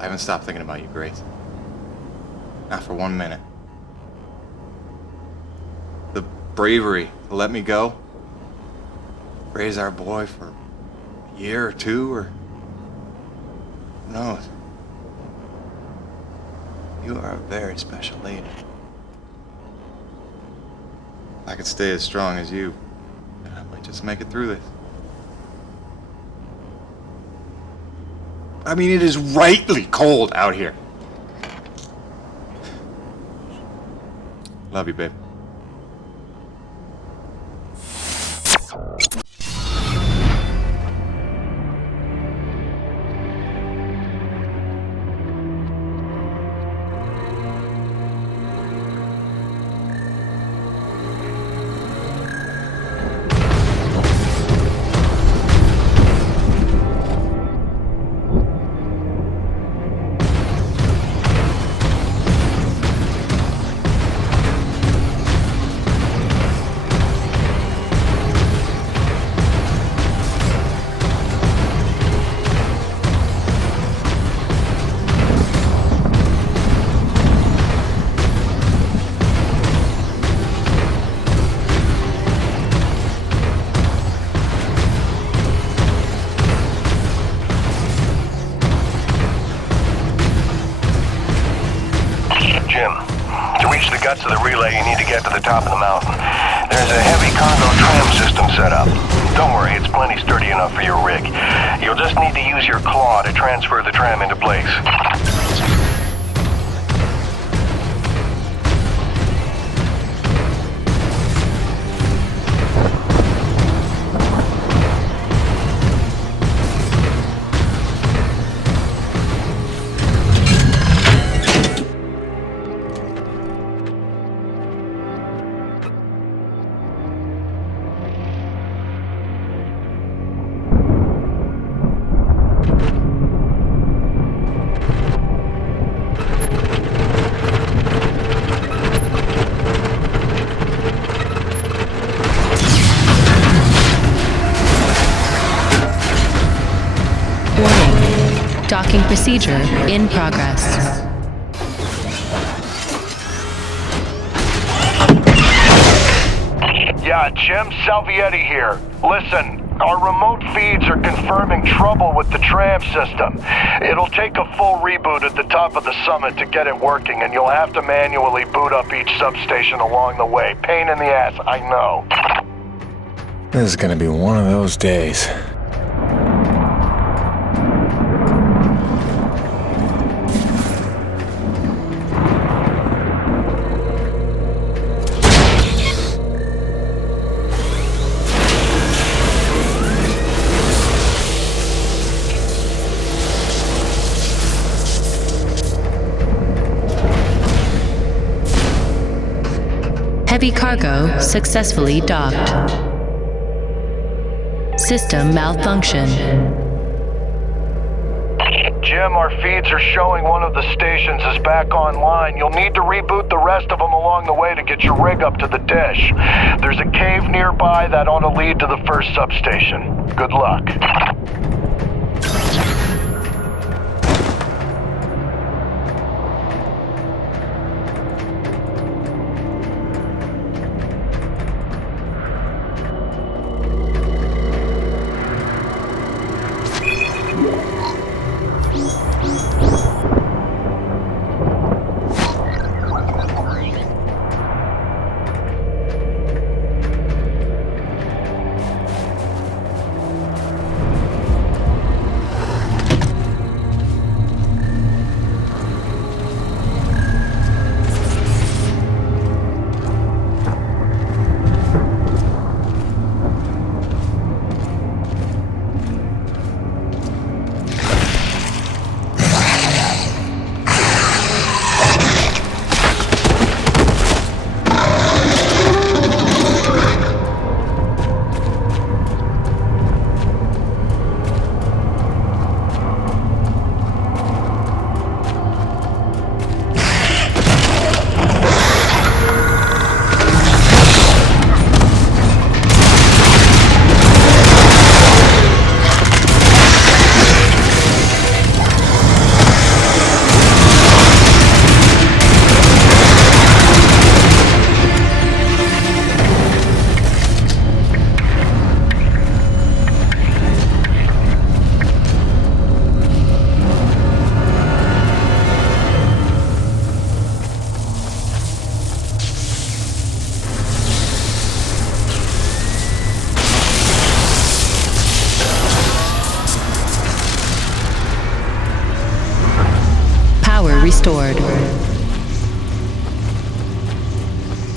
I haven't stopped thinking about you, Grace. Not for 1 minute. The bravery to let me go, raise our boy for a year or two, or knows? You are a very special lady. If I could stay as strong as you, I might just make it through this. I mean, it is rightly cold out here. Love you, babe. To the relay, you need to get to the top of the mountain. There's a heavy cargo tram system set up. Don't worry, it's plenty sturdy enough for your rig. You'll just need to use your claw to transfer the tram into place. Docking procedure in progress. Yeah, Jim, Salvietti here. Listen, our remote feeds are confirming trouble with the tram system. It'll take a full reboot at the top of the summit to get it working, and you'll have to manually boot up each substation along the way. Pain in the ass, I know. This is gonna be one of those days. Heavy cargo successfully docked. System malfunction. Jim, our feeds are showing one of the stations is back online. You'll need to reboot the rest of them along the way to get your rig up to the dish. There's a cave nearby that ought to lead to the first substation. Good luck.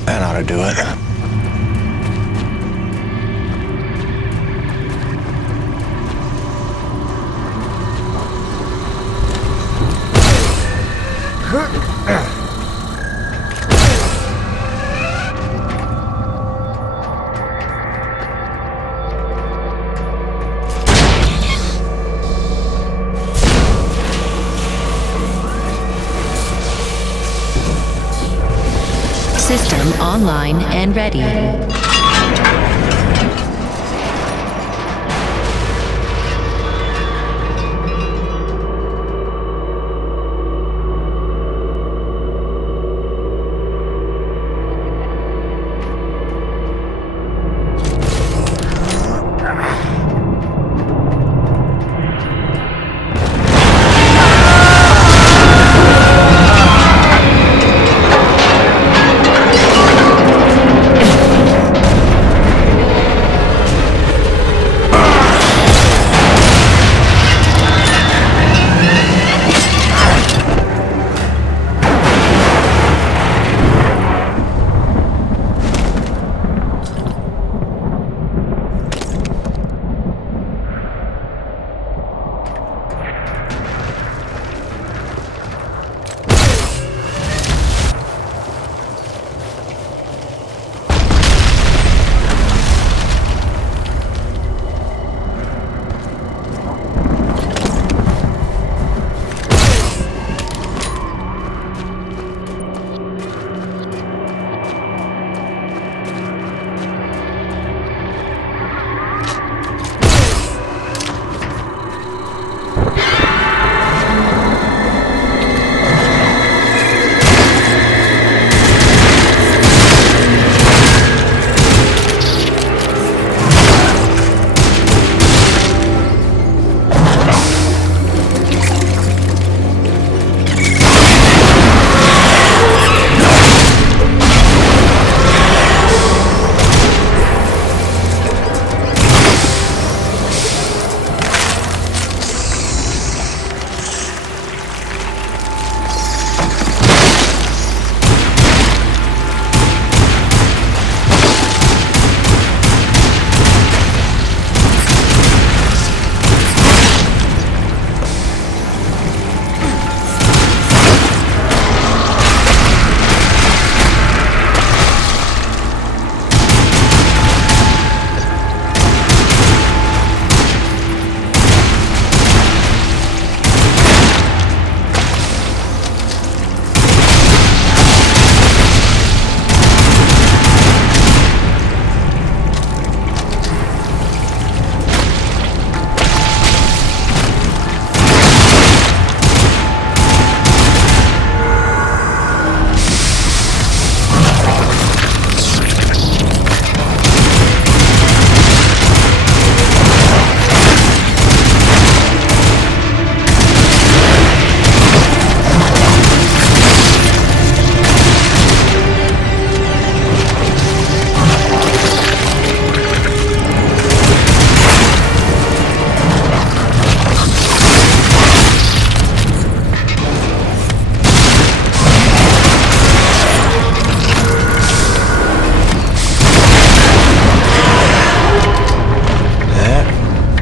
That ought to do it. System online and ready.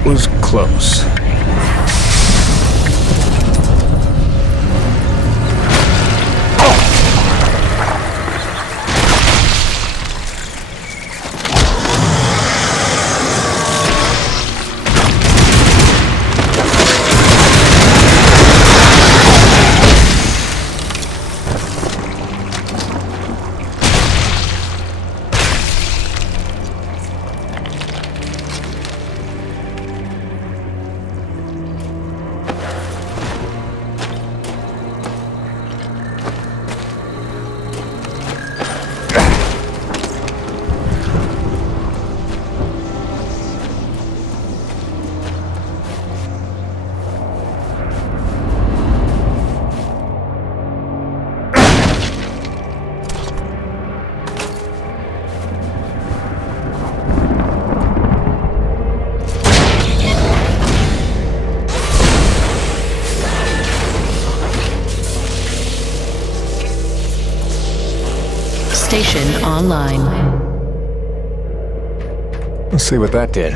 was close. Station online. Let's see what that did.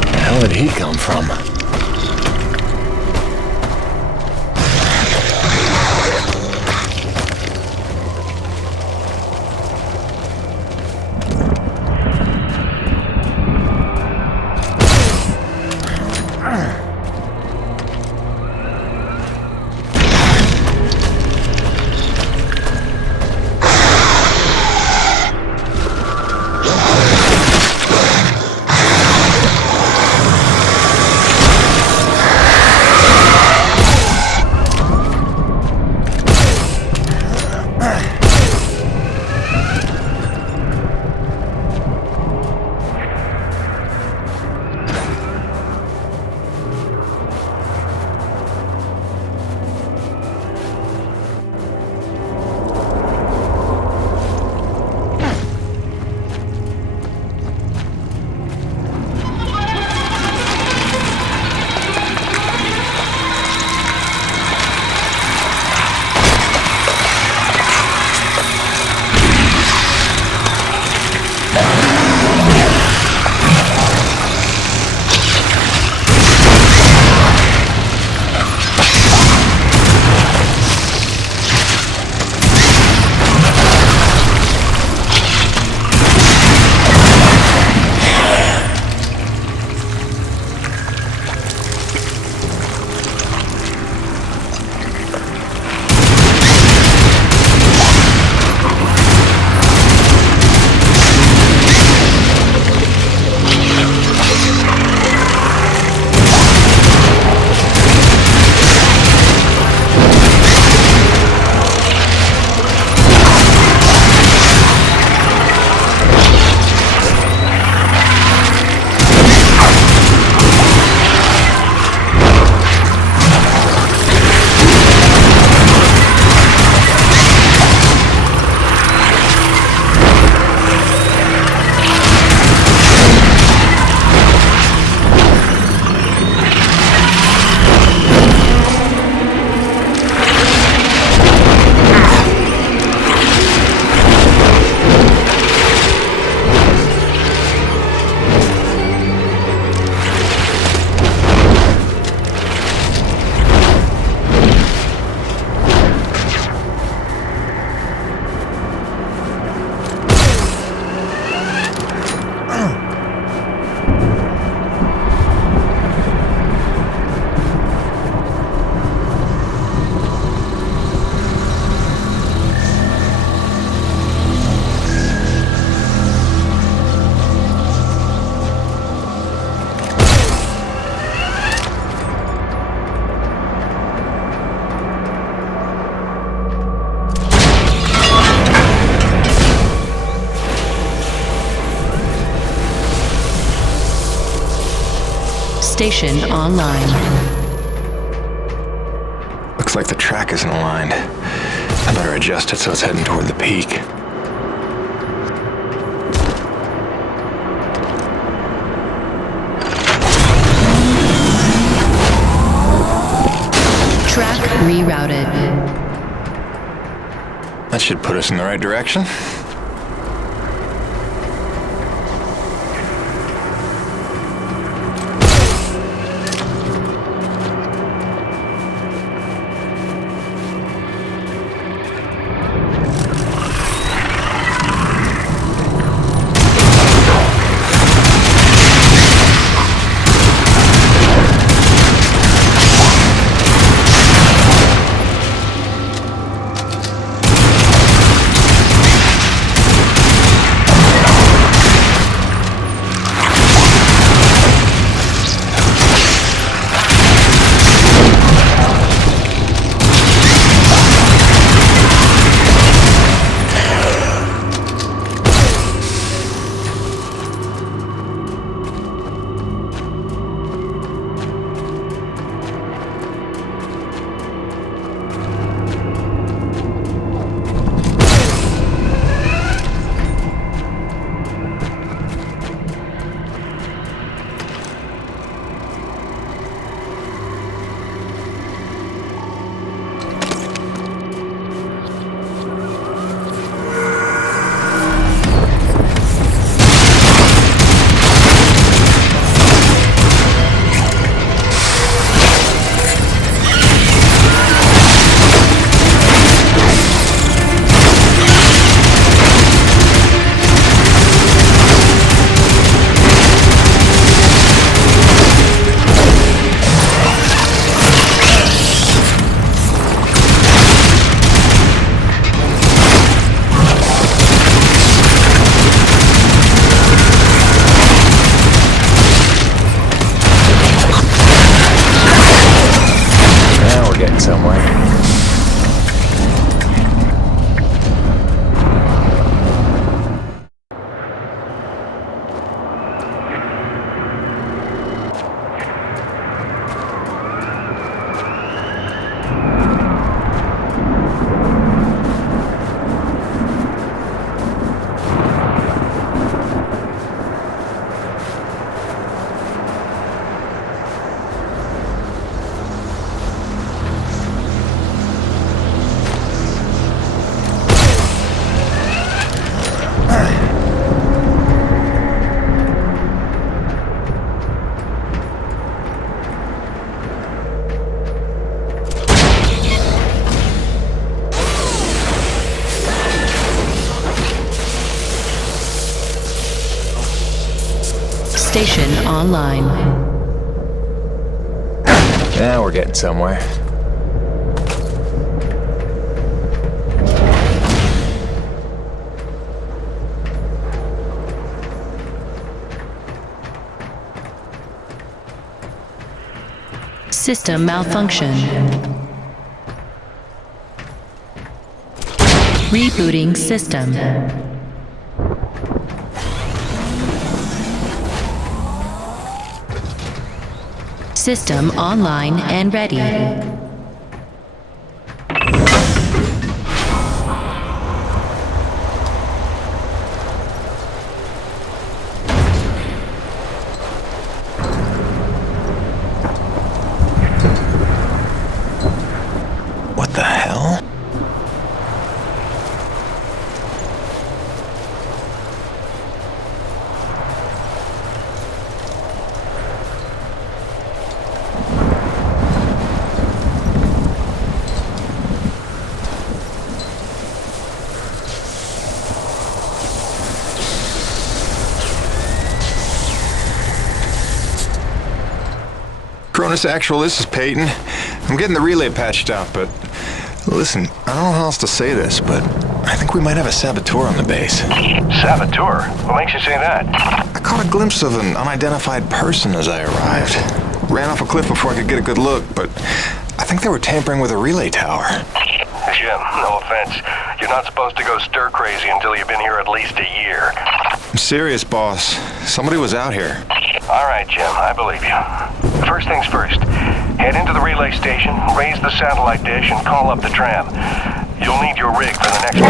Where the hell did he come from? Station online. Looks like the track isn't aligned. I better adjust it so it's heading toward the peak. Track rerouted. That should put us in the right direction. Station online. Now we're getting somewhere. System malfunction. Rebooting system. System online and ready. What the hell? Cronus Actual, this is Peyton. I'm getting the relay patched up, but listen, I don't know how else to say this, but I think we might have a saboteur on the base. Saboteur? What makes you say that? I caught a glimpse of an unidentified person as I arrived. Ran off a cliff before I could get a good look, but I think they were tampering with a relay tower. Jim, no offense. You're not supposed to go stir crazy until you've been here at least a year. I'm serious, boss. Somebody was out here. All right, Jim, I believe you. First things first, head into the relay station, raise the satellite dish, and call up the tram. You'll need your rig for the next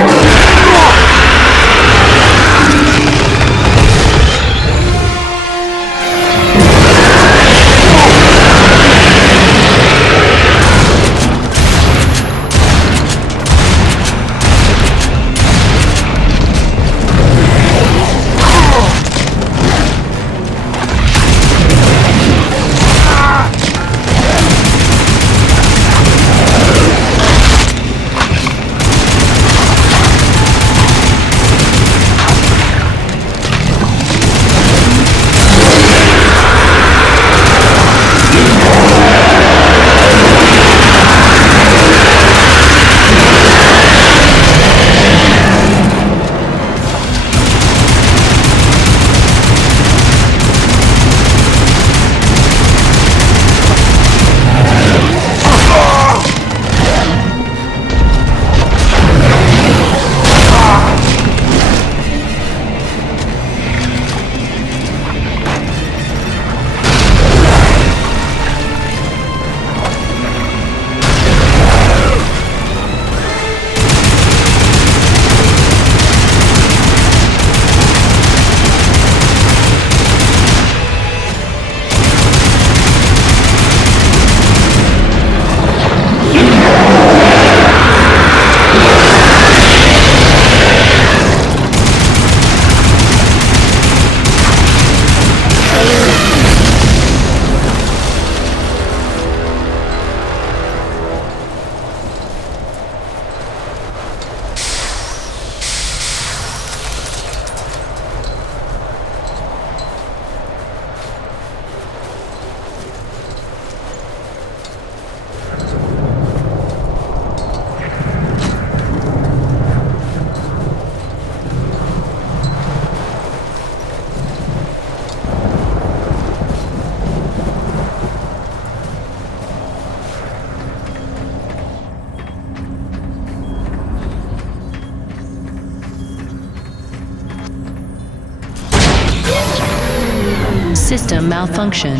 System malfunction.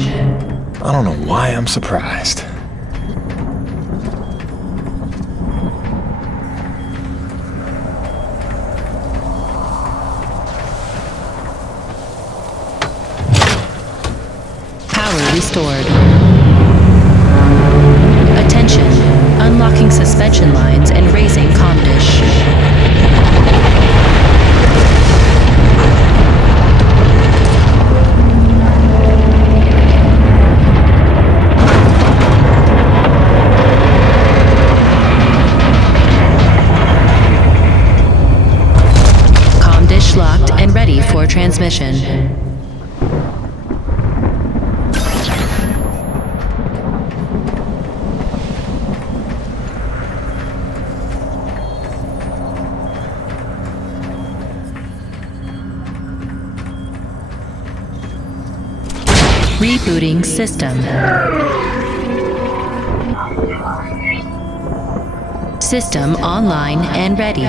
I don't know why I'm surprised. Power restored. Attention. Unlocking suspension lines and raising comm dish. Locked and ready for transmission. Rebooting system. System online and ready.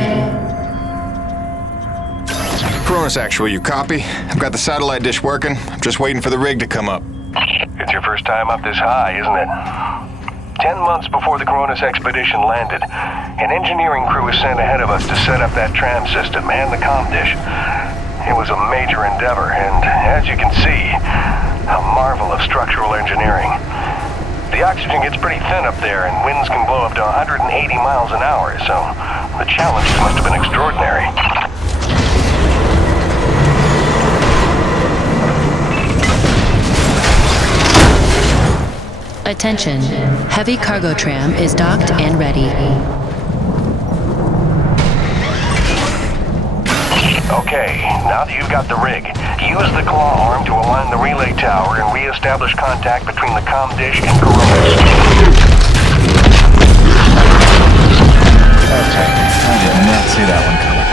Cronus Actual, you copy? I've got the satellite dish working. I'm just waiting for the rig to come up. It's your first time up this high, isn't it? 10 months before the Cronus expedition landed, an engineering crew was sent ahead of us to set up that tram system and the comm dish. It was a major endeavor, and as you can see, a marvel of structural engineering. The oxygen gets pretty thin up there, and winds can blow up to 180 miles an hour, so the challenges must have been extraordinary. Attention. Heavy cargo tram is docked and ready. Okay, now that you've got the rig, use the claw arm to align the relay tower and re-establish contact between the comm dish and Cronus. Okay, I did not see that one coming.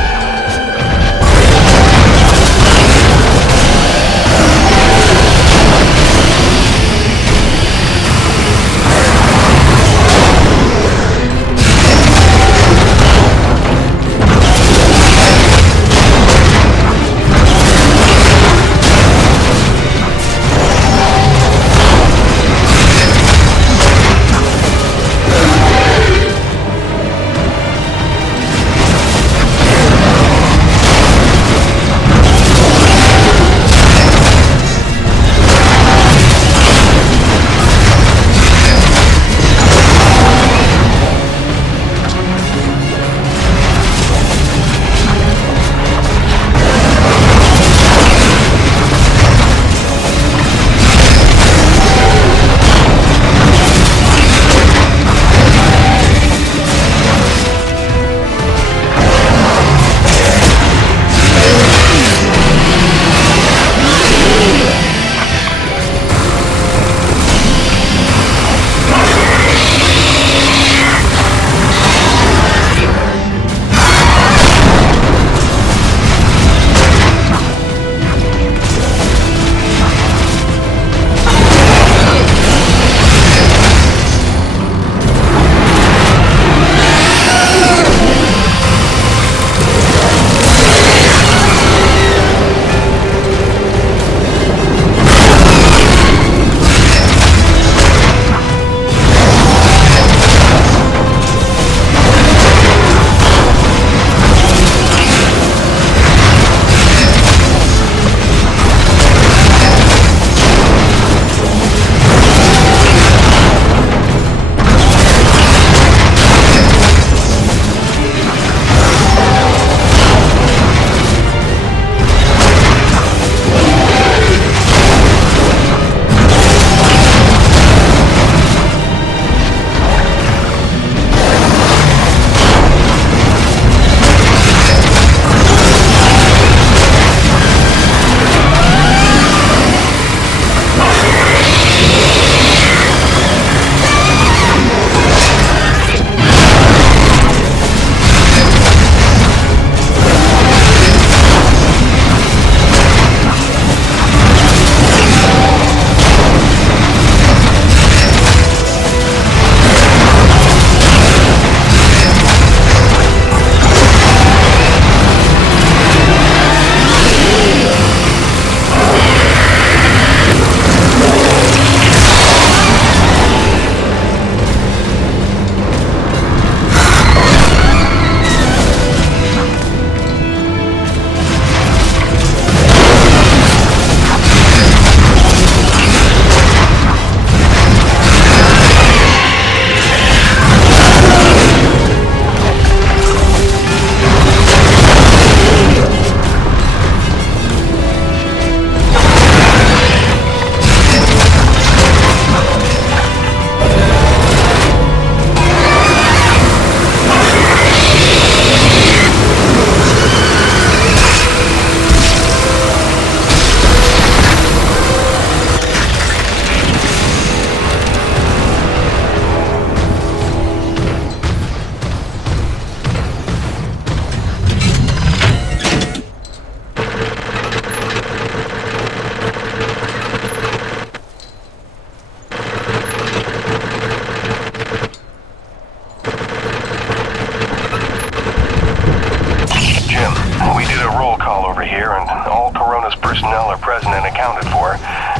accounted for,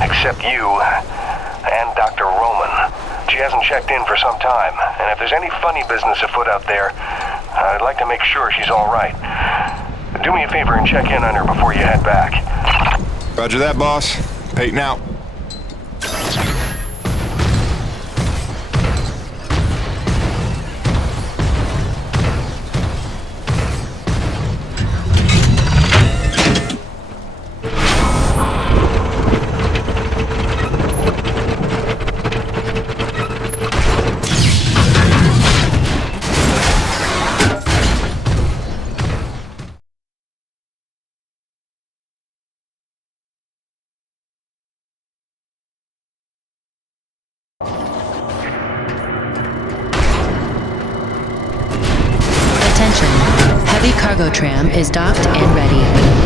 except you and Dr. Roman. She hasn't checked in for some time, and if there's any funny business afoot out there, I'd like to make sure she's all right. Do me a favor and check in on her before you head back. Roger that, boss. Peyton out. Attention. Heavy cargo tram is docked and ready.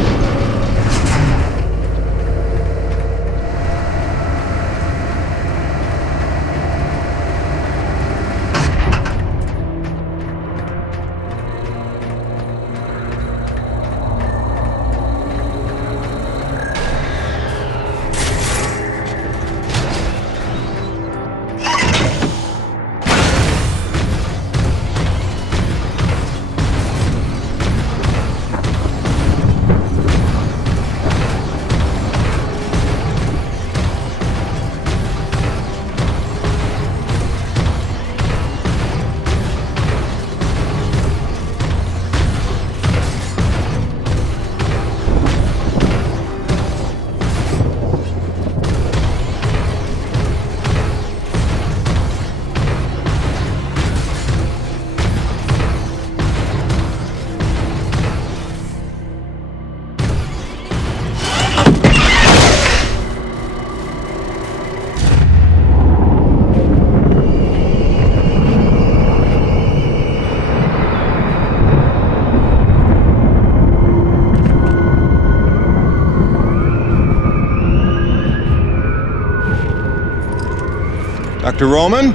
Dr. Roman?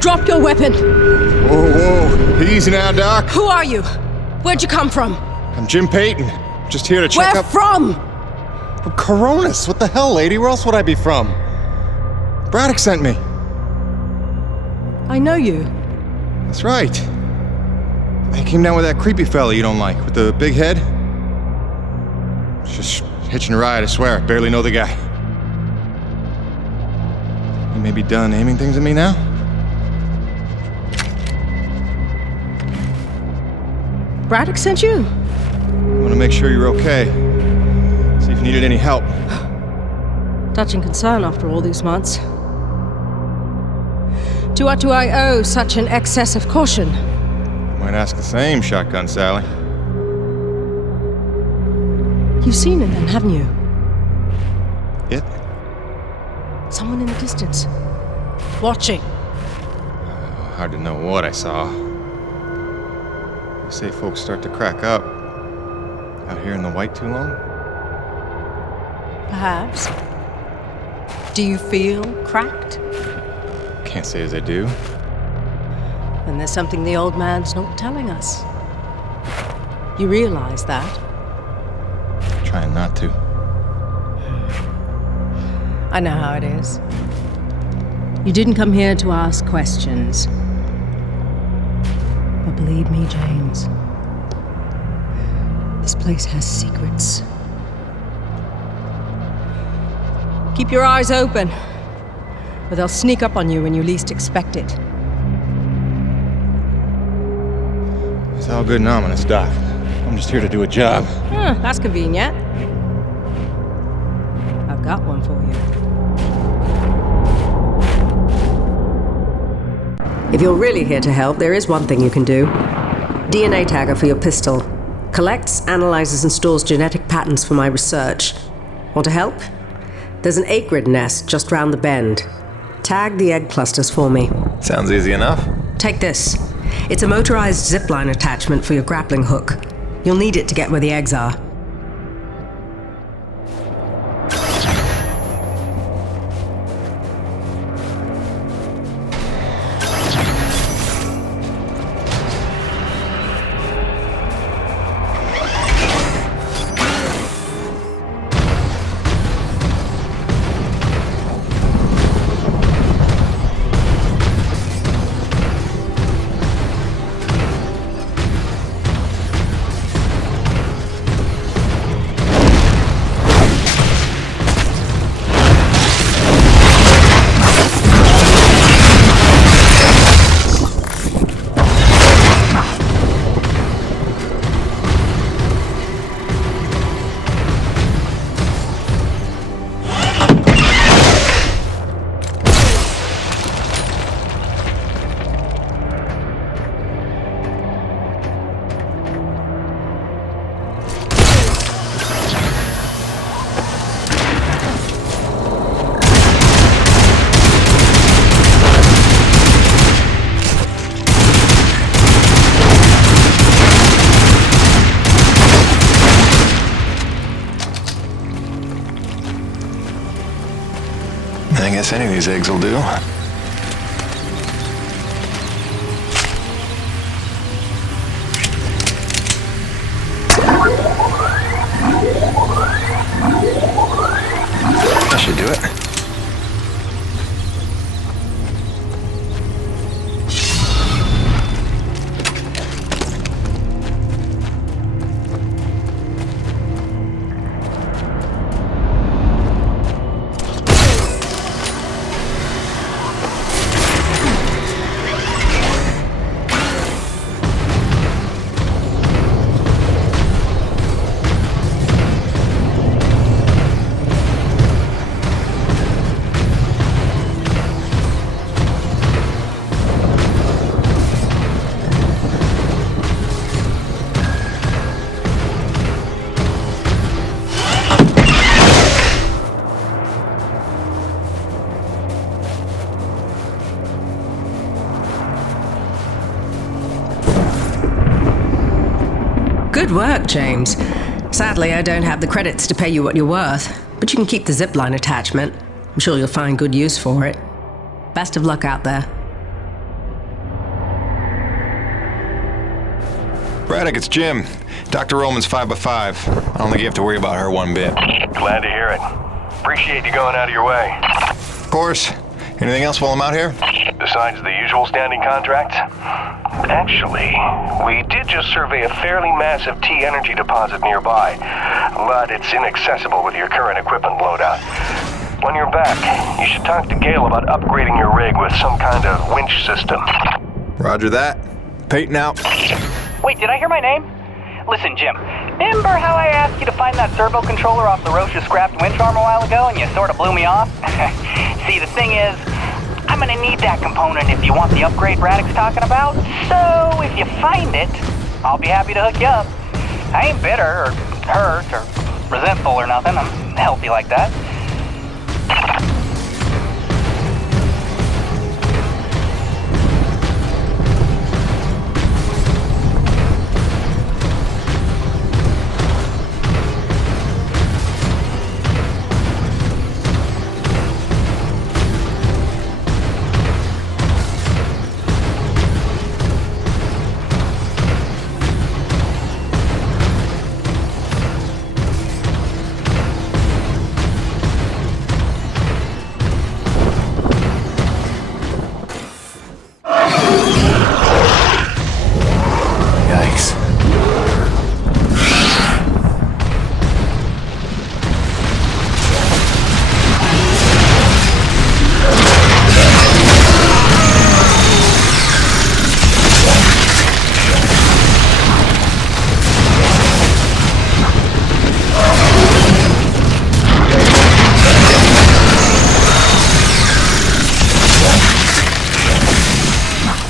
Drop your weapon! Whoa. Easy now, Doc. Who are you? Where'd you come from? I'm Jim Peyton. Just here to check Where up... from? From Coronis. What the hell, lady? Where else would I be from? Braddock sent me. I know you. That's right. I came down with that creepy fella you don't like, with the big head. Just hitching a ride, I swear. I barely know the guy. You may be done aiming things at me now? Braddock sent you? I want to make sure you're okay. See if you needed any help. Touching concern after all these months. To what do I owe such an excess of caution? Might ask the same, Shotgun Sally. You've seen it then, haven't you? It? Someone in the distance. Watching. Hard to know what I saw. They say folks start to crack up. Out here in the white too long? Perhaps. Do you feel cracked? Can't say as I do. Then there's something the old man's not telling us. You realize that? Trying not to. I know how it is. You didn't come here to ask questions. But believe me, James, this place has secrets. Keep your eyes open, or they'll sneak up on you when you least expect it. It's all good and ominous, Doc. I'm just here to do a job. That's convenient. I've got one for you. If you're really here to help, there is one thing you can do. DNA tagger for your pistol. Collects, analyzes, and stores genetic patterns for my research. Want to help? There's an Akrid nest just round the bend. Tag the egg clusters for me. Sounds easy enough. Take this. It's a motorized zipline attachment for your grappling hook. You'll need it to get where the eggs are. I guess any of these eggs will do. That should do it. Good work, James. Sadly, I don't have the credits to pay you what you're worth, but you can keep the zipline attachment. I'm sure you'll find good use for it. Best of luck out there. Braddock, it's Jim. Dr. Roman's 5x5. I don't think you have to worry about her one bit. Glad to hear it. Appreciate you going out of your way. Of course. Anything else while I'm out here? Besides the usual standing contracts? Actually, we did just survey a fairly massive T-energy deposit nearby, but it's inaccessible with your current equipment loadout. When you're back, you should talk to Gale about upgrading your rig with some kind of winch system. Roger that. Peyton out. Wait, did I hear my name? Listen, Jim, remember how I asked you to find that servo controller off the Roche's scrapped winch arm a while ago and you sort of blew me off? See, the thing is, I'm gonna need that component if you want the upgrade Braddock's talking about. So, if you find it, I'll be happy to hook you up. I ain't bitter or hurt or resentful or nothing. I'm healthy like that.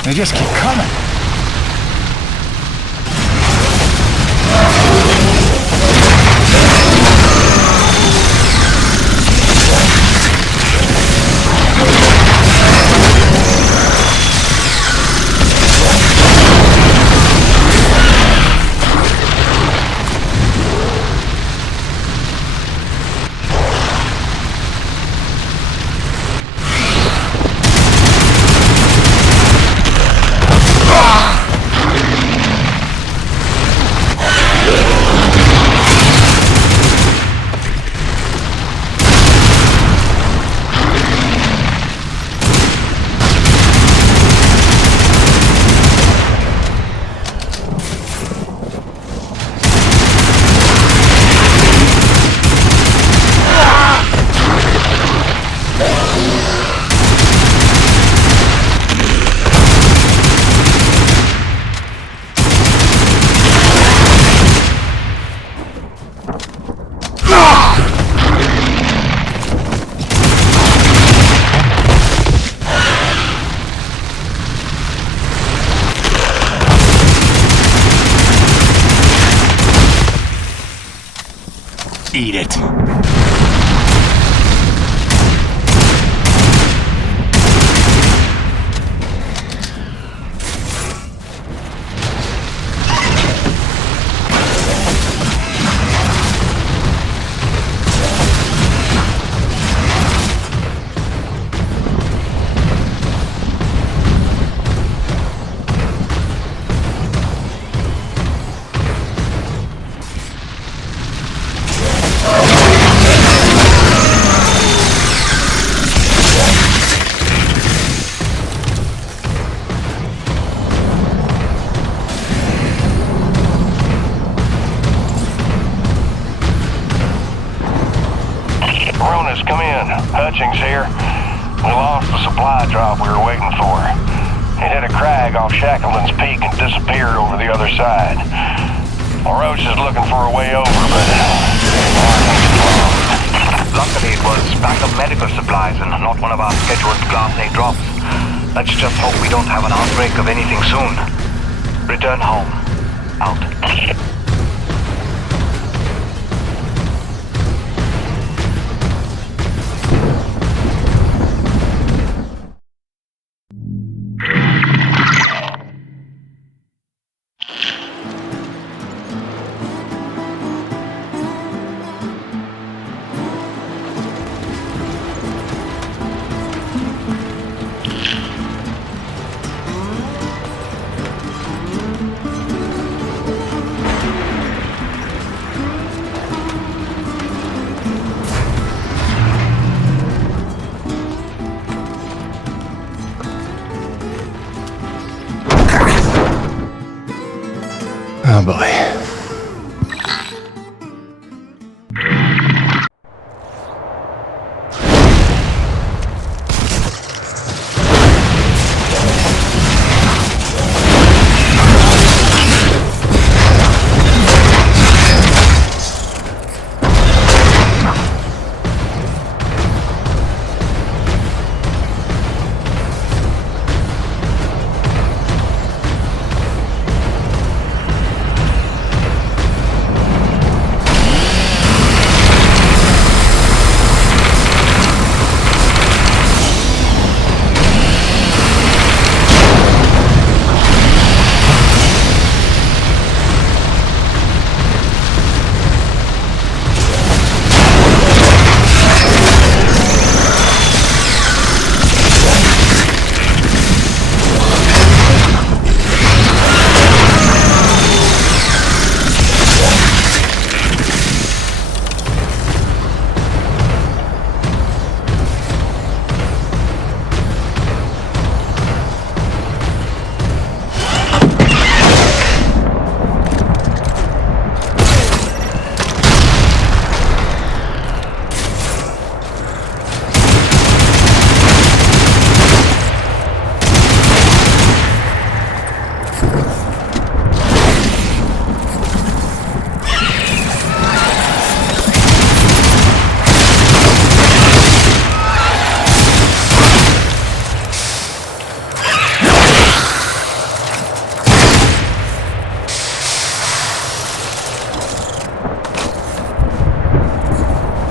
They just keep coming. Eat it. Ronas, come in. Hutchings here. We lost the supply drop we were waiting for. It hit a crag off Shackleton's Peak and disappeared over the other side. Roach is looking for a way over, but luckily it was backup medical supplies and not one of our scheduled Class A drops. Let's just hope we don't have an outbreak of anything soon. Return home. Out. Oh boy.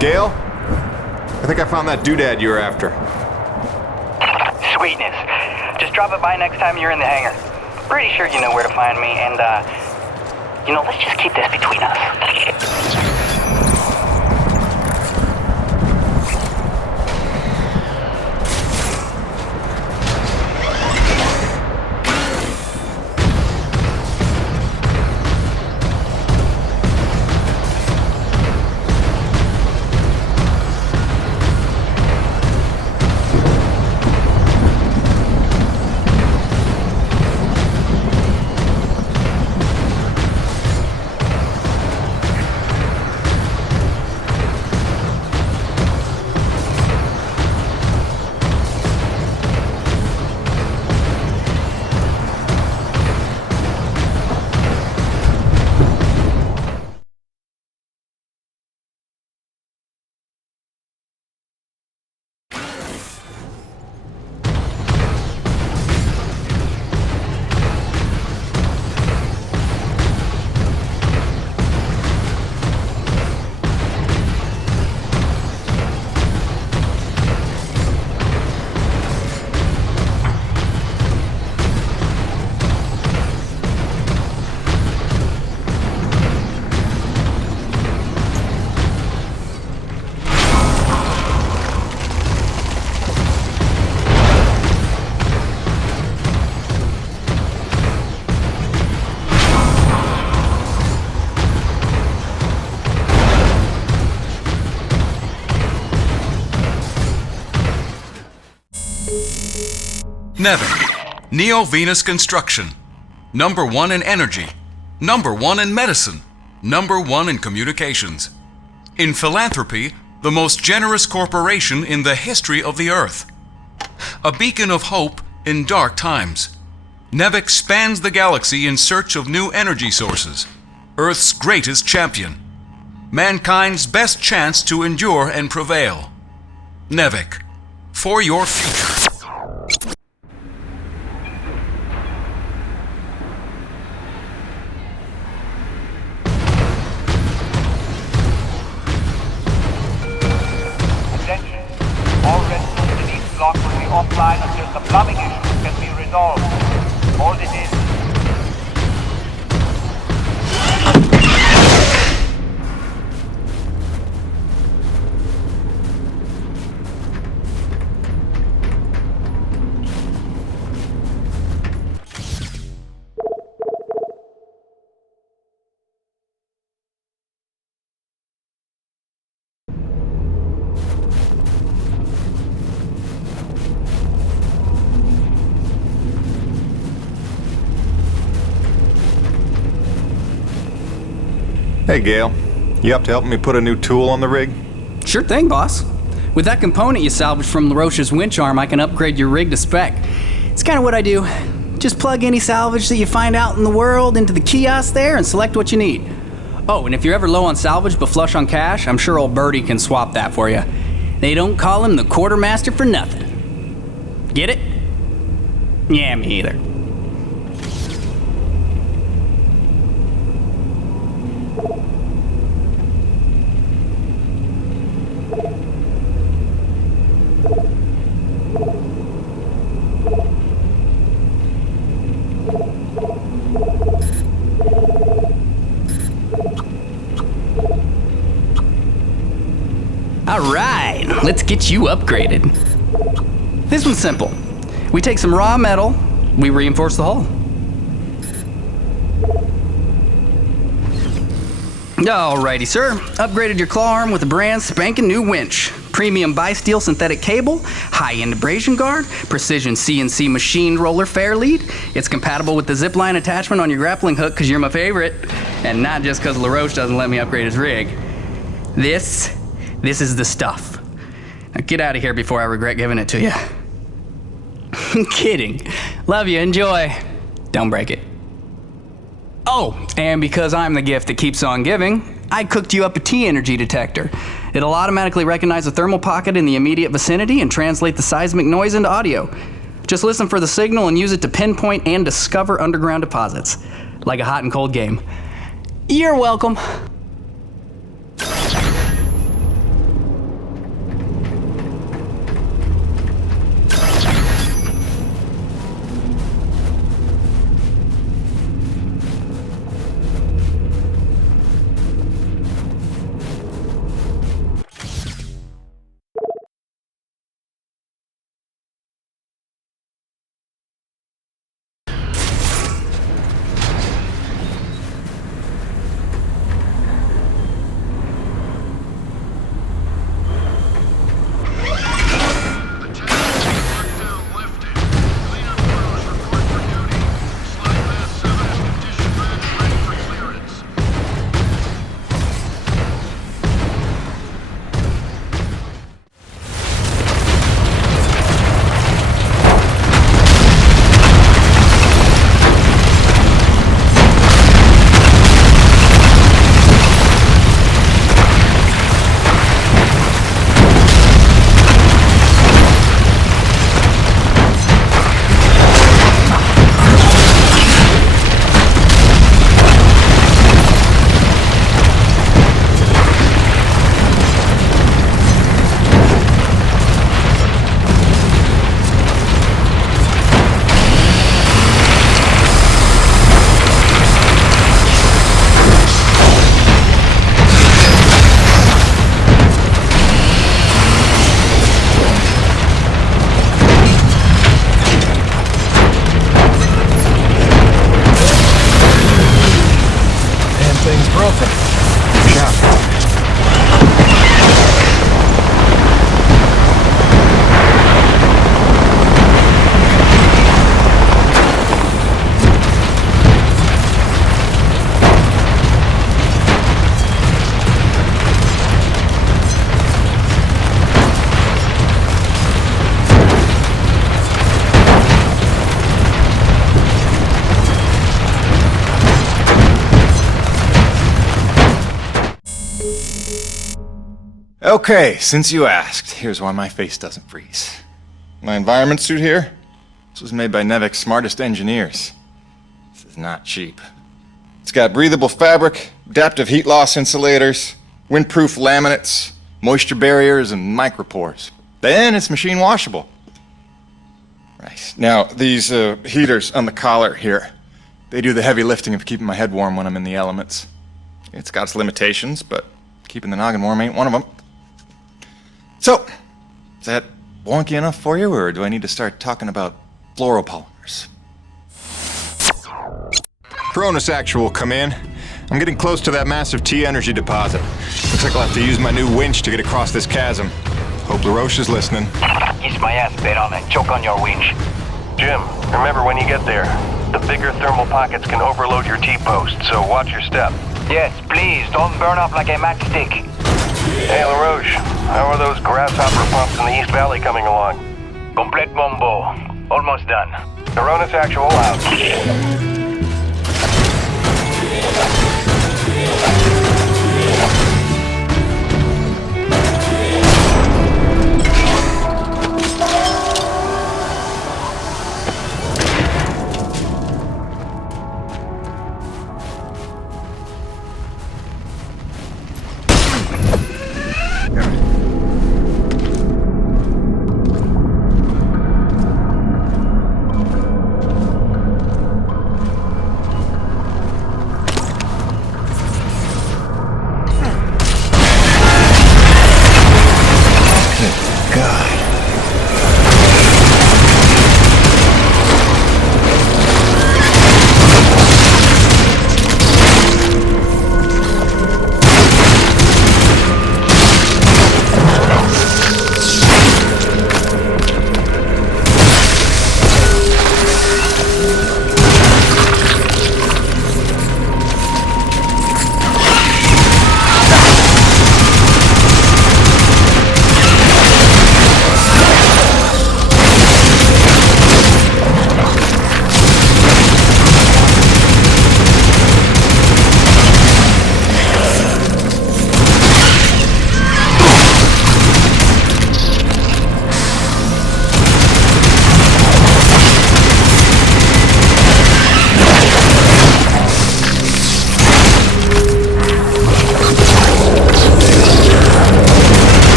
Gale? I think I found that doodad you were after. Sweetness. Just drop it by next time you're in the hangar. Pretty sure you know where to find me, and, let's just keep this between us. NEVEC, Neo-Venus Construction. #1 in energy. #1 in medicine. #1 in communications. In philanthropy, the most generous corporation in the history of the Earth. A beacon of hope in dark times. NEVEC spans the galaxy in search of new energy sources. Earth's greatest champion. Mankind's best chance to endure and prevail. NEVEC, for your future. All residents in each block will be offline until the plumbing issue can be resolved. Hold it in. Hey, Gale. You up to helping me put a new tool on the rig? Sure thing, boss. With that component you salvaged from LaRoche's winch arm, I can upgrade your rig to spec. It's kind of what I do. Just plug any salvage that you find out in the world into the kiosk there and select what you need. Oh, and if you're ever low on salvage but flush on cash, I'm sure old Birdie can swap that for you. They don't call him the quartermaster for nothing. Get it? Yeah, me either. Alright, let's get you upgraded. This one's simple. We take some raw metal, we reinforce the hull. Alrighty, sir. Upgraded your claw arm with a brand spanking new winch. Premium bi-steel synthetic cable, high-end abrasion guard, precision CNC machined roller fair lead. It's compatible with the zipline attachment on your grappling hook because you're my favorite. And not just because LaRoche doesn't let me upgrade his rig. This is the stuff. Now get out of here before I regret giving it to you. I'm kidding. Love you, enjoy. Don't break it. Oh, and because I'm the gift that keeps on giving, I cooked you up a T-energy detector. It'll automatically recognize a thermal pocket in the immediate vicinity and translate the seismic noise into audio. Just listen for the signal and use it to pinpoint and discover underground deposits. Like a hot and cold game. You're welcome. Okay, since you asked, here's why my face doesn't freeze. My environment suit here, this was made by NEVEC's smartest engineers. This is not cheap. It's got breathable fabric, adaptive heat loss insulators, windproof laminates, moisture barriers, and micropores. Then it's machine washable. Right. Now, these heaters on the collar here, they do the heavy lifting of keeping my head warm when I'm in the elements. It's got its limitations, but keeping the noggin warm ain't one of them. So, is that wonky enough for you, or do I need to start talking about fluoropolymers? Cronus Actual, come in. I'm getting close to that massive T-energy deposit. Looks like I'll have to use my new winch to get across this chasm. Hope LaRoche is listening. Kiss my ass, Peyton, and choke on your winch. Jim, remember when you get there, the bigger thermal pockets can overload your T-post, so watch your step. Yes, please, don't burn up like a matchstick. Hey, LaRoche, how are those grasshopper pumps in the East Valley coming along? Complete bombo. Almost done. Cronus Actual out.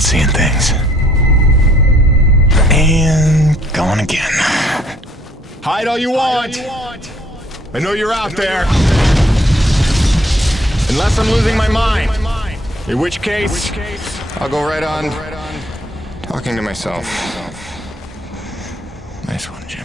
Seeing things. And going again. Hide all you want. I know you're out there. Unless I'm losing my mind. In which case, I'll go right on talking to myself. Nice one, Jim.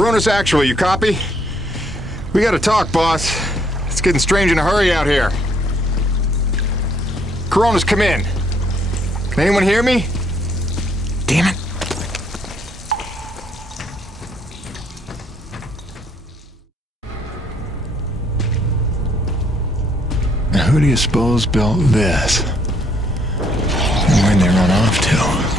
Coronas Actual, you copy? We gotta talk, boss. It's getting strange in a hurry out here. Coronas, come in. Can anyone hear me? Damn it. Now who do you suppose built this? And where'd they run off to?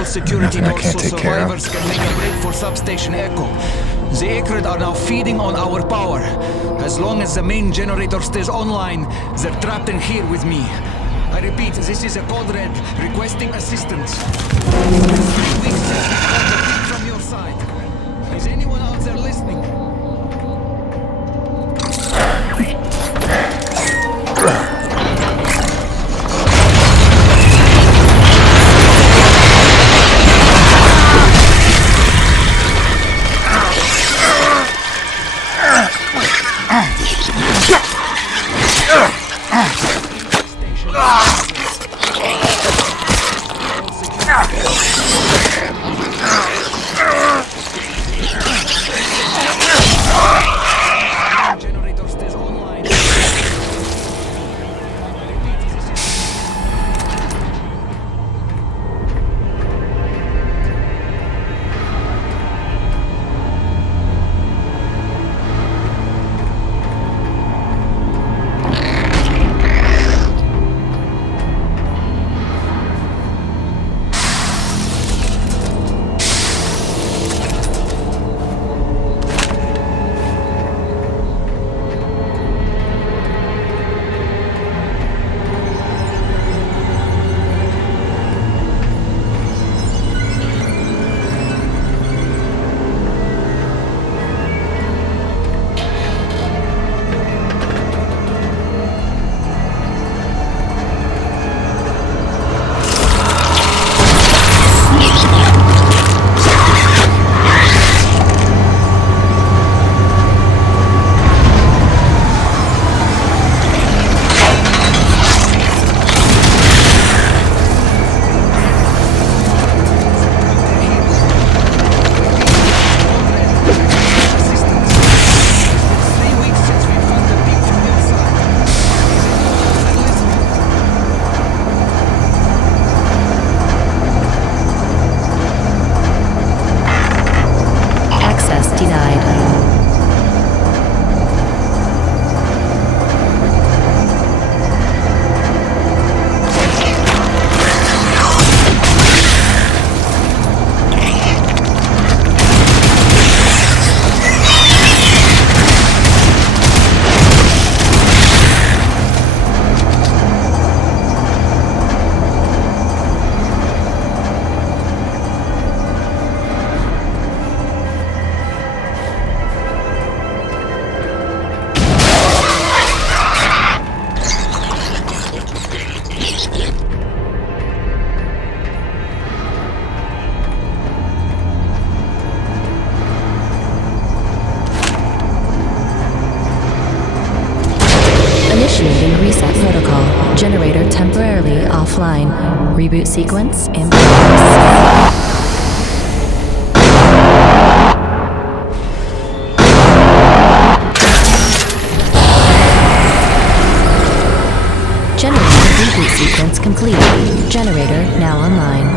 Security doors so survivors can make a break for substation Echo. The Akrid are now feeding on our power. As long as the main generator stays online, they're trapped in here with me. I repeat, this is a code red requesting assistance. 3 weeks since we got the beat from your side. Is anyone out there listening? temporarily offline. Reboot sequence in progress. Generator reboot sequence complete. Generator now online.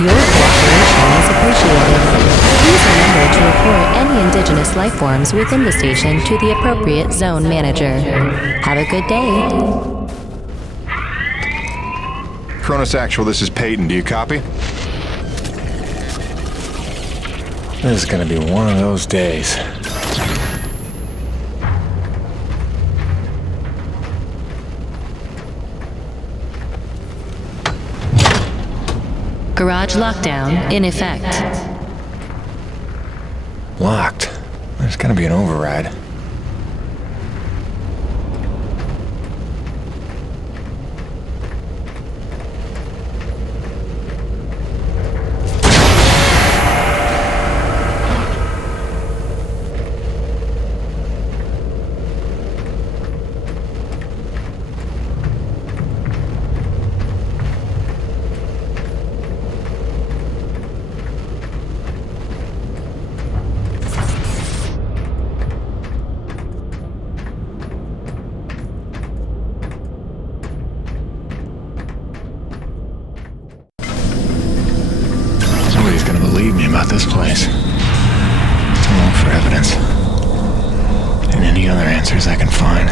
Your cooperation is appreciated. Please remember to report any indigenous life forms within the station to the appropriate zone manager. Have a good day. Cronus Actual, this is Peyton. Do you copy? This is gonna be one of those days. Garage lockdown in effect. Locked. There's gonna be an override. Nobody's gonna believe me about this place. To look for evidence. And any other answers I can find.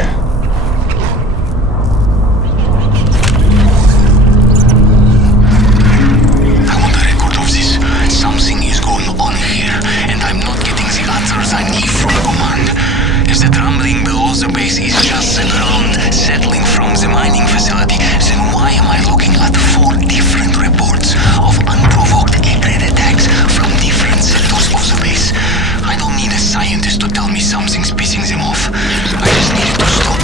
I want a record of this. Something is going on here, and I'm not getting the answers I need from command. If the rumbling below the base is just the ground settling from the mining facility, then why am I looking at 4 different reports of unprovoked Akrid attacks from different sectors of the base? I don't need a scientist to tell me something's pissing them off. I just need it to stop.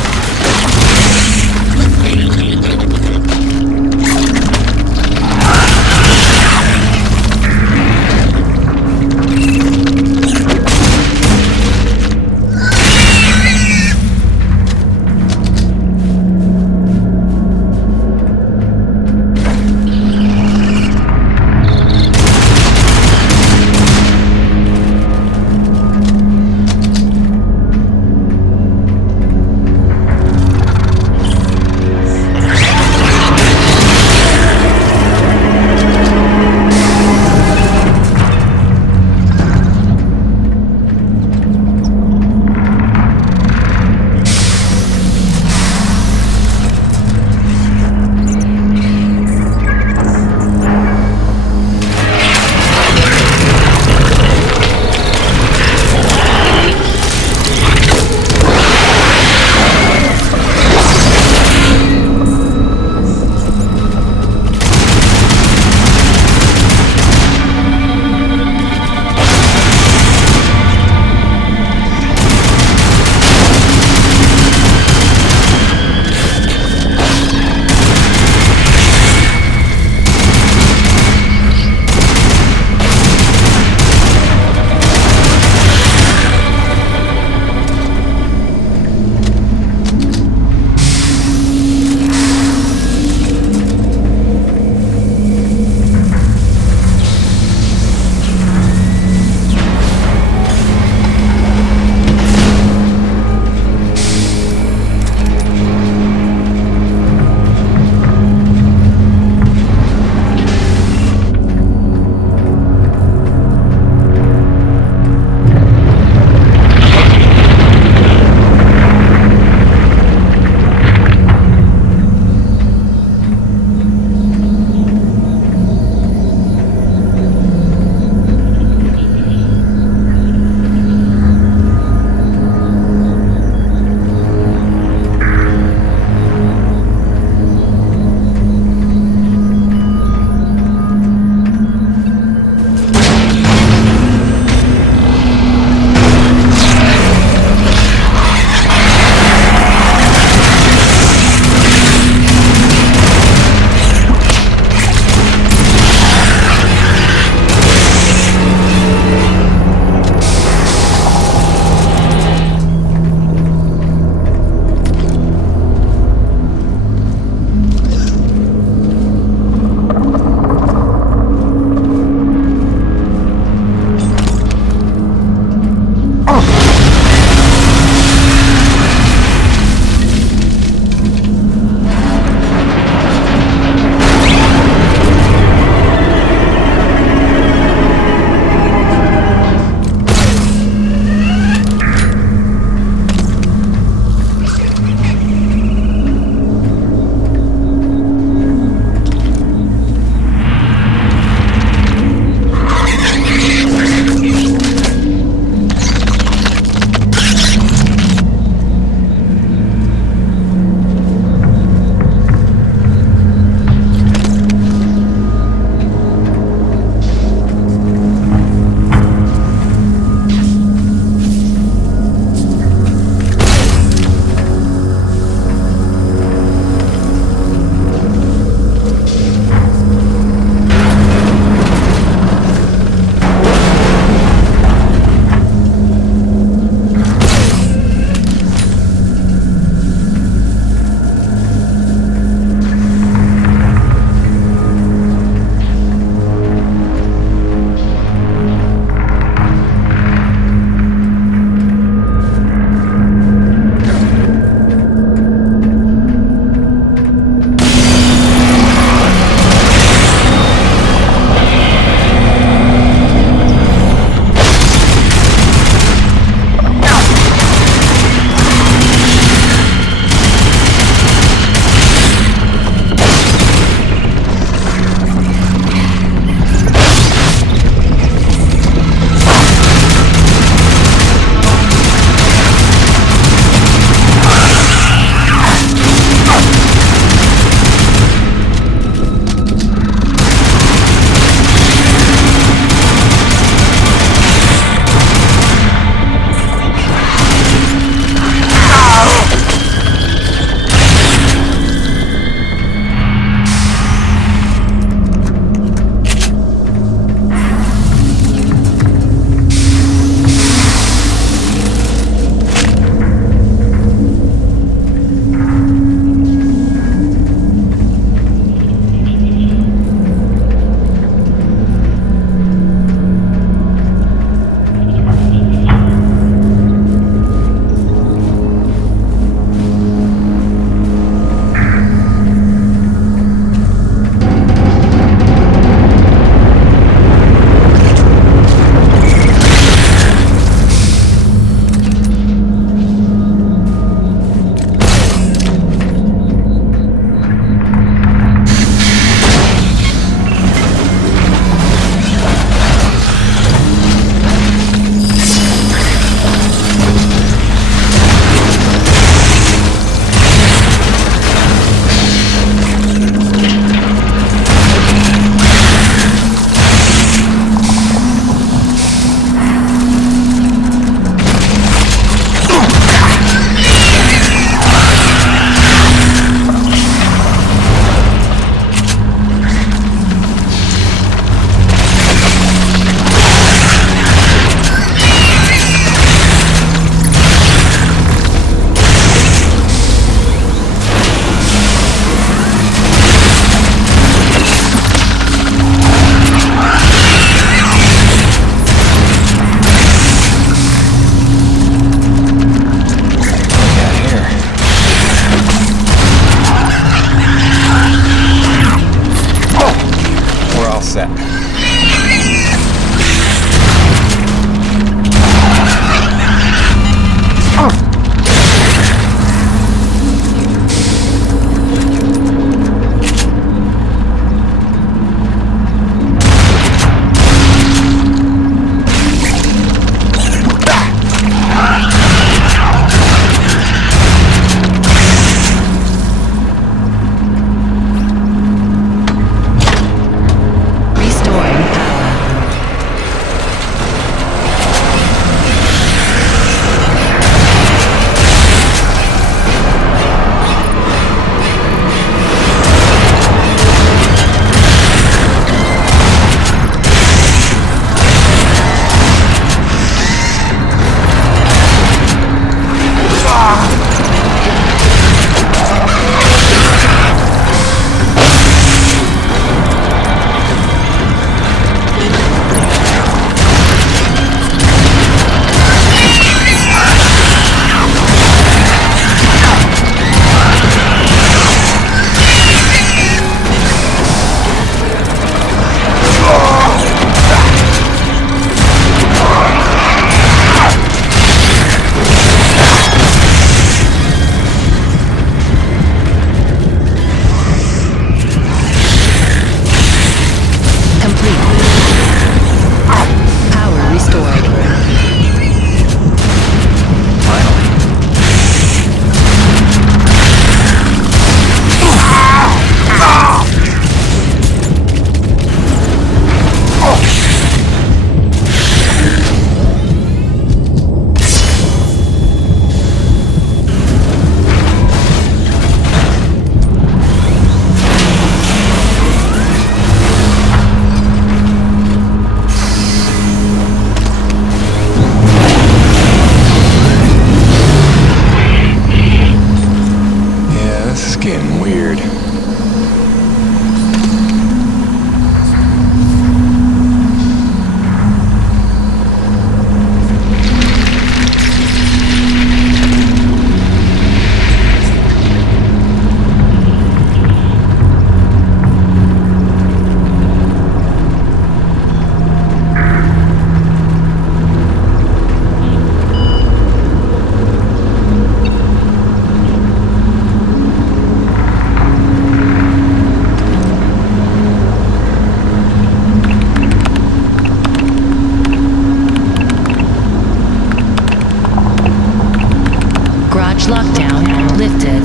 Watch lockdown lifted.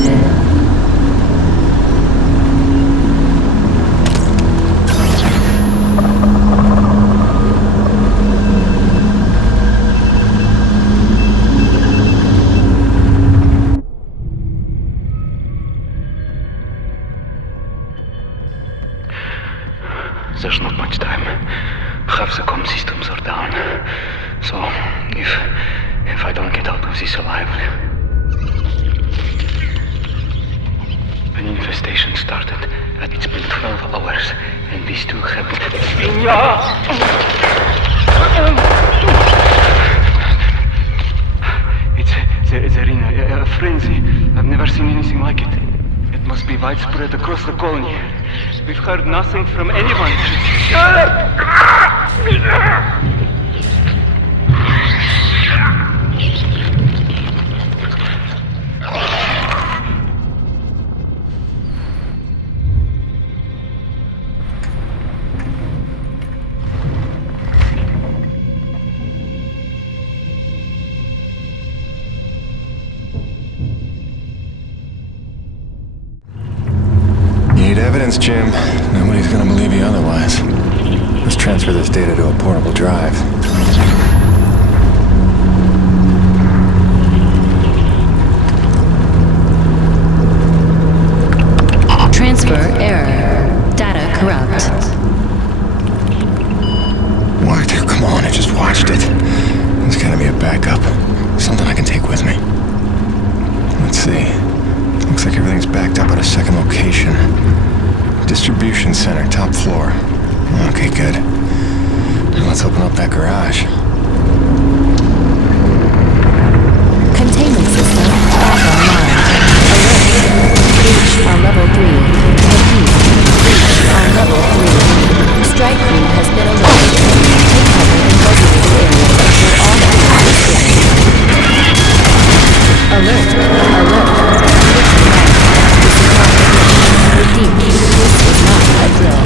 There's not much time. Half the comm systems are down. So, if I don't get out of this alive... An infestation started, and it's been 12 hours, and these two haven't... They're in a frenzy. I've never seen anything like it. It must be widespread across the colony. We've heard nothing from anyone. Need evidence, Jim. Nobody's gonna believe you otherwise. Let's transfer this data to a portable drive. Transfer error. Data corrupt. What? Come on, I just watched it. There's gotta be a backup. Something I can take with me. Let's see. Looks like everything's backed up at a second location. Distribution center, top floor. Okay, good. Now let's open up that garage. Containment system back online. Alert. Breach on level 3. Repeat. Breach on level 3. Strike crew has been alerted. Take cover in designated areas until all access is given. Alert. Alert. Redeem. This is not a drill.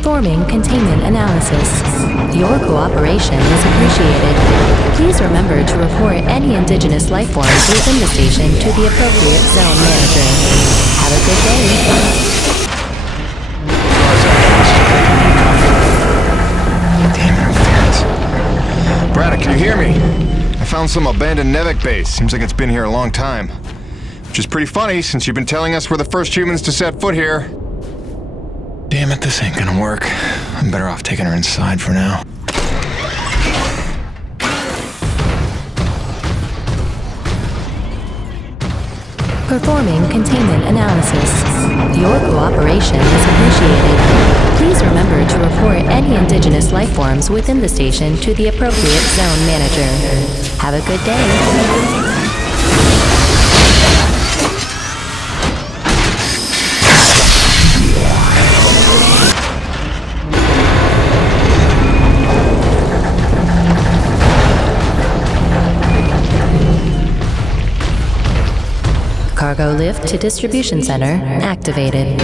Performing containment analysis. Your cooperation is appreciated. Please remember to report any indigenous life forms within the station to the appropriate zone manager. Have a good day. Damn interference. Braddock, can you hear me? I found some abandoned NEVEC base. Seems like it's been here a long time. Which is pretty funny, since you've been telling us we're the first humans to set foot here. Damn it, this ain't gonna work. I'm better off taking her inside for now. Performing containment analysis. Your cooperation is appreciated. Please remember to report any indigenous life forms within the station to the appropriate zone manager. Have a good day. Cargo lift to distribution center activated.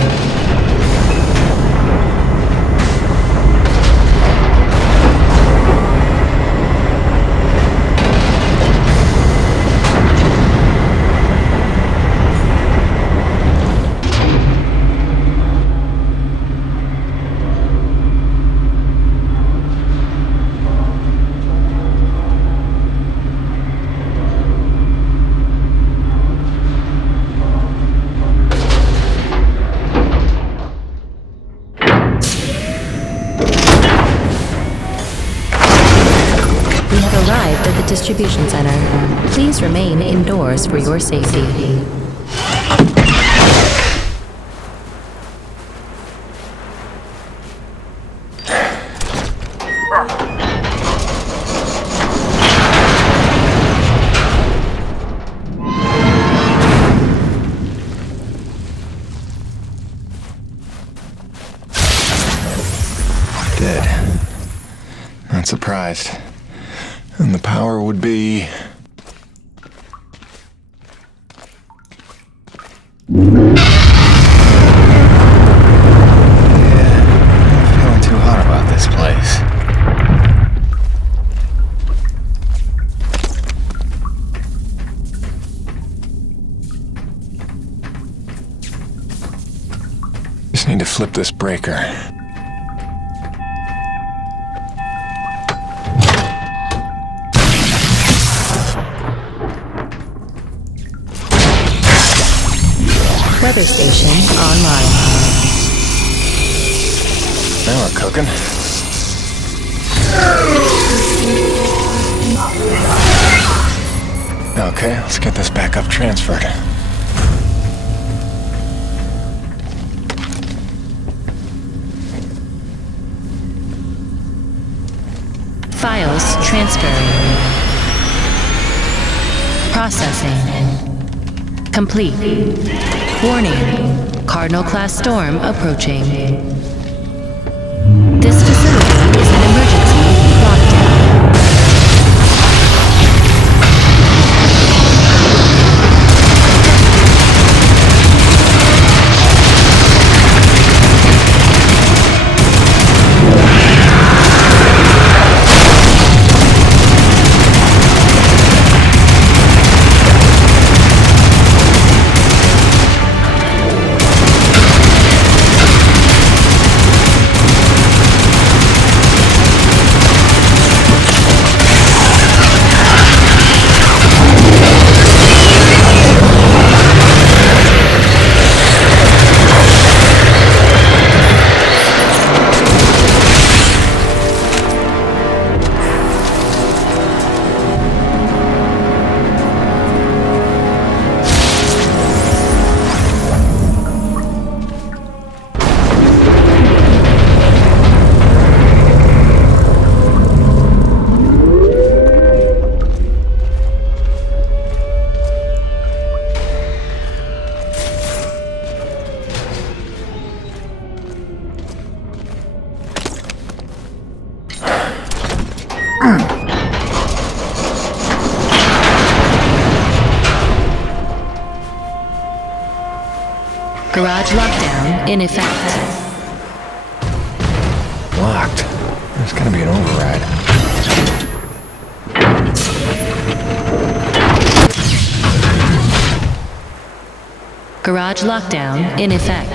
Distribution center. Please remain indoors for your safety. Dead. Not surprised. And the power would be... Yeah, I'm feeling too hot about this place. Just need to flip this breaker. Weather station online. Now we're cooking. Okay, let's get this back up transferred. Files transferring. Processing. Complete. Warning. Cardinal-class storm approaching. This facility is an emergency lockdown. Garage lockdown in effect. There's gotta be an override. Garage lockdown in effect.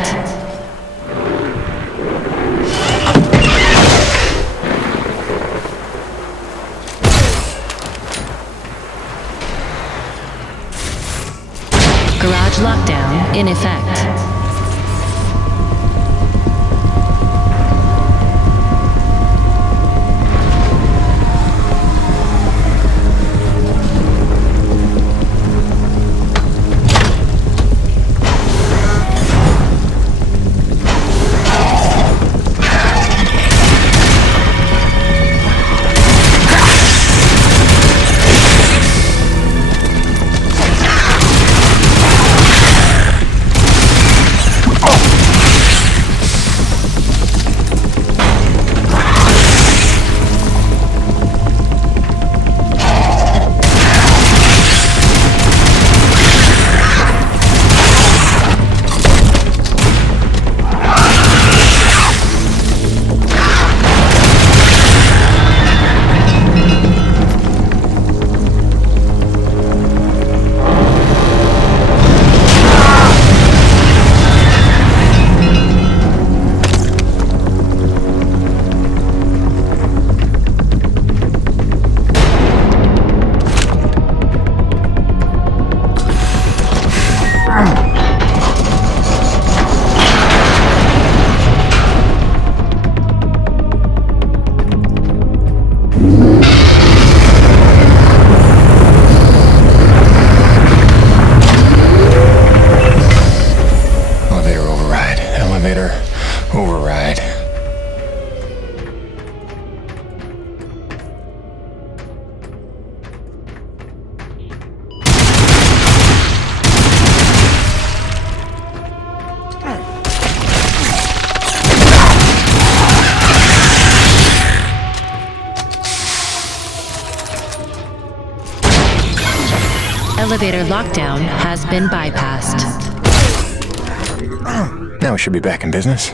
Garage lockdown in effect. Elevator lockdown has been bypassed. Now we should be back in business.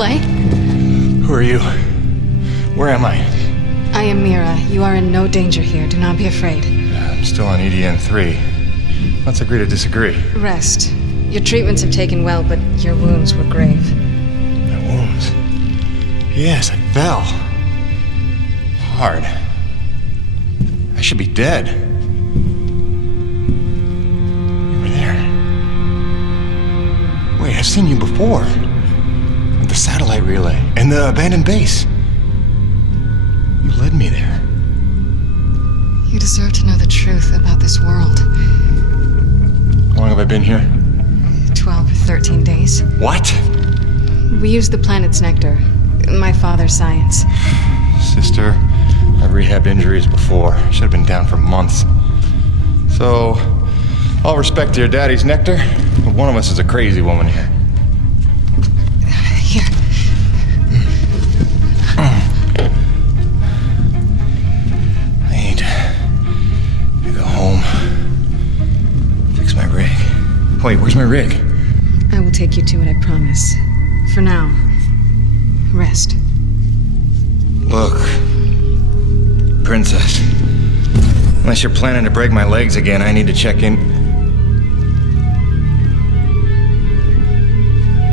play? Who are you? Where am I? I am Mira. You are in no danger here. Do not be afraid. I'm still on E.D.N. 3. Let's agree to disagree. Rest. Your treatments have taken well, but your wounds were grave. My wounds? Yes, I fell. Hard. I should be dead. You were there. Wait, I've seen you before. At the satellite relay and the abandoned base. You led me there. You deserve to know the truth about this world. How long have I been here? 12 or 13 days. What? We used the planet's nectar. My father's science. Sister, I've rehabbed injuries before. Should have been down for months. So, all respect to your daddy's nectar, but one of us is a crazy woman here. Here. I need to go home. Fix my rig. Wait, where's my rig? I will take you to it, I promise. For now, rest. Look, Princess. Unless you're planning to break my legs again, I need to check in.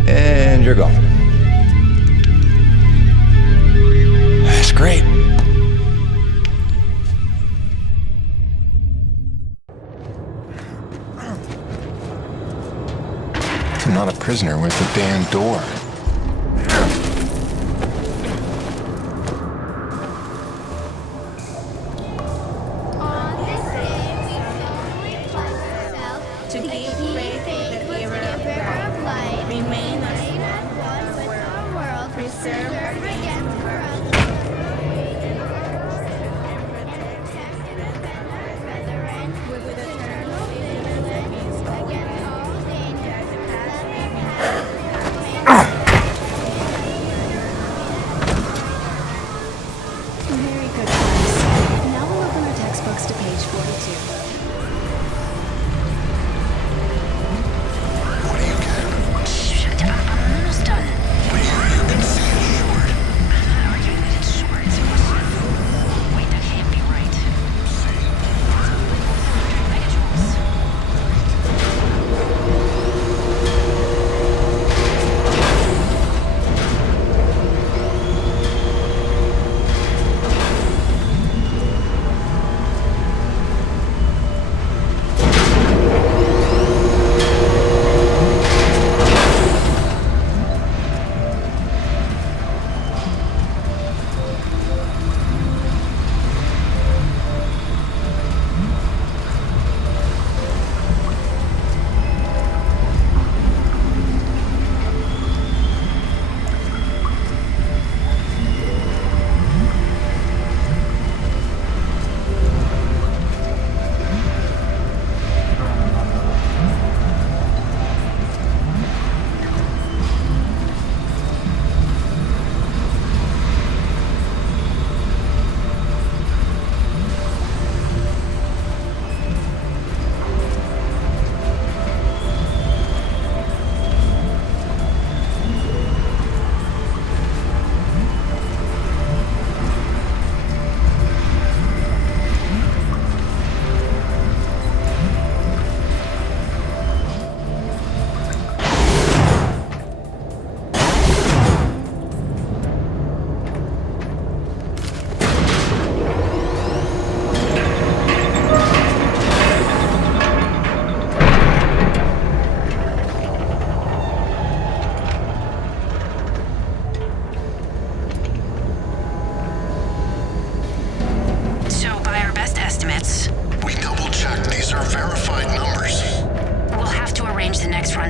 And you're gone. That's great. I'm not a prisoner with the damn door. To keep faith in the giver of life, remain as one with our world, preserve against corruption, with eternal vigilance against all dangers that may pass. Very good, class. Now we'll open our textbooks to page 42.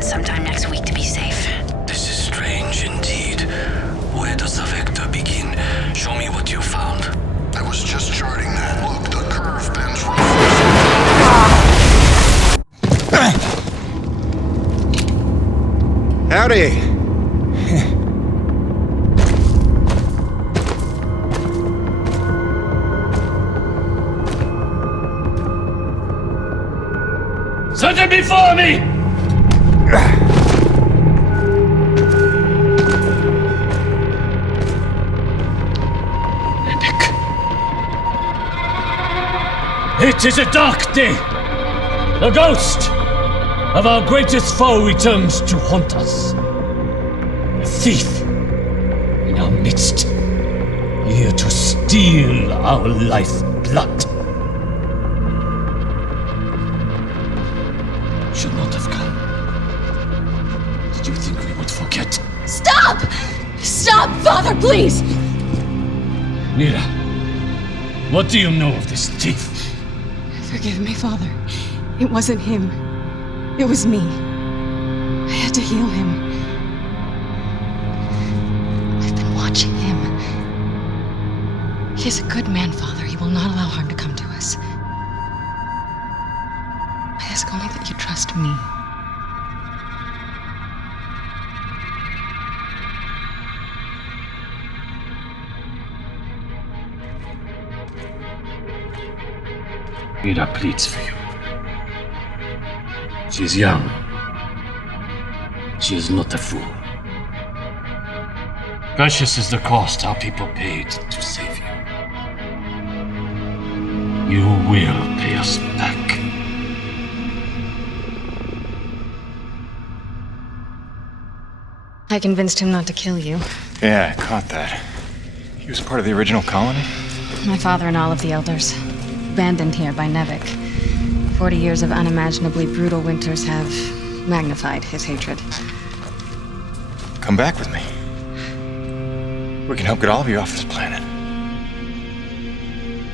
sometime next week to be safe. This is strange indeed. Where does the vector begin? Show me what you found. I was just charting that. Look, the curve bends roughly. Howdy! Something before me! 'Tis a dark day. The ghost of our greatest foe returns to haunt us. A thief in our midst, here to steal our lifeblood. Should not have come. Did you think we would forget? Stop! Stop, Father, please! Mira, what do you know of this thief? Forgive me, Father. It wasn't him. It was me. I had to heal him. I've been watching him. He is a good man, Father. He will not allow harm to come to us. I ask only that you trust me. Mira pleads for you. She is young. She is not a fool. Precious is the cost our people paid to save you. You will pay us back. I convinced him not to kill you. Yeah, I caught that. He was part of the original colony? My father and all of the elders. Abandoned here by NEVEC. 40 years of unimaginably brutal winters have magnified his hatred. Come back with me. We can help get all of you off this planet.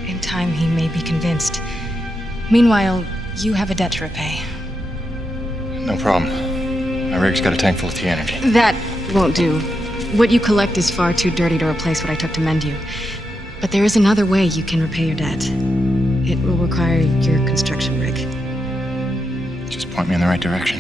In time, he may be convinced. Meanwhile, you have a debt to repay. No problem. My rig's got a tank full of T-energy. That won't do. What you collect is far too dirty to replace what I took to mend you. But there is another way you can repay your debt. It will require your construction rig. Just point me in the right direction.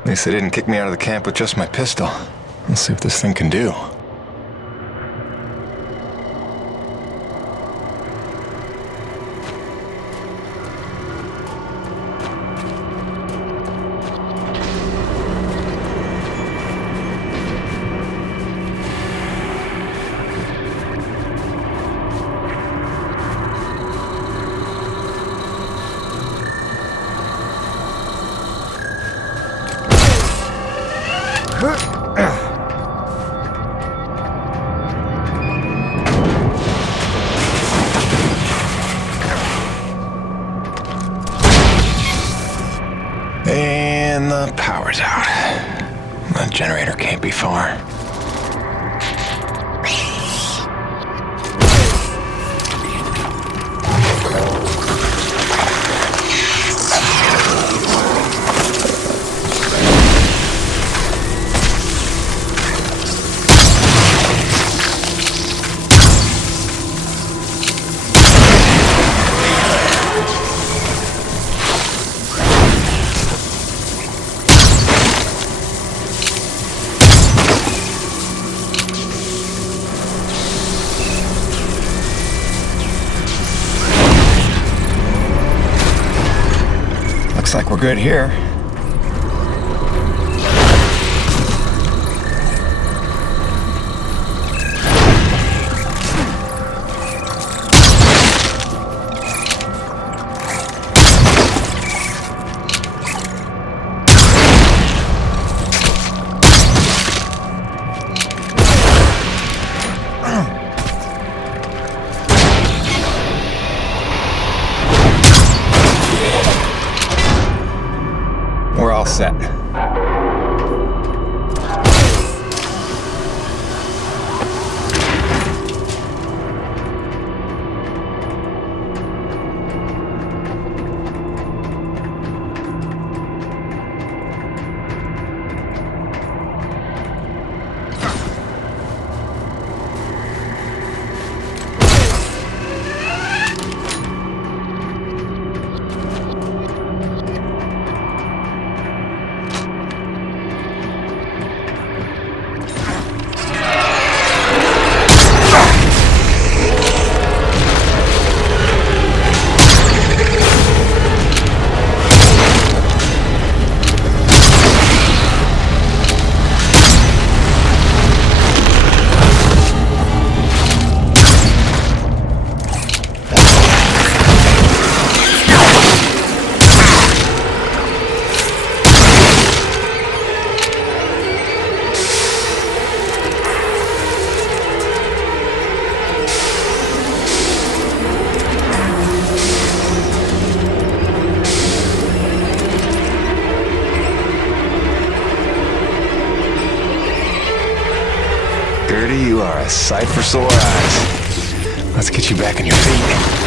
At least they didn't kick me out of the camp with just my pistol. Let's see what this thing can do. And the power's out. The generator can't be far. Looks like we're good here. We're all set. Birdie, you are a sight for sore eyes. Let's get you back on your feet.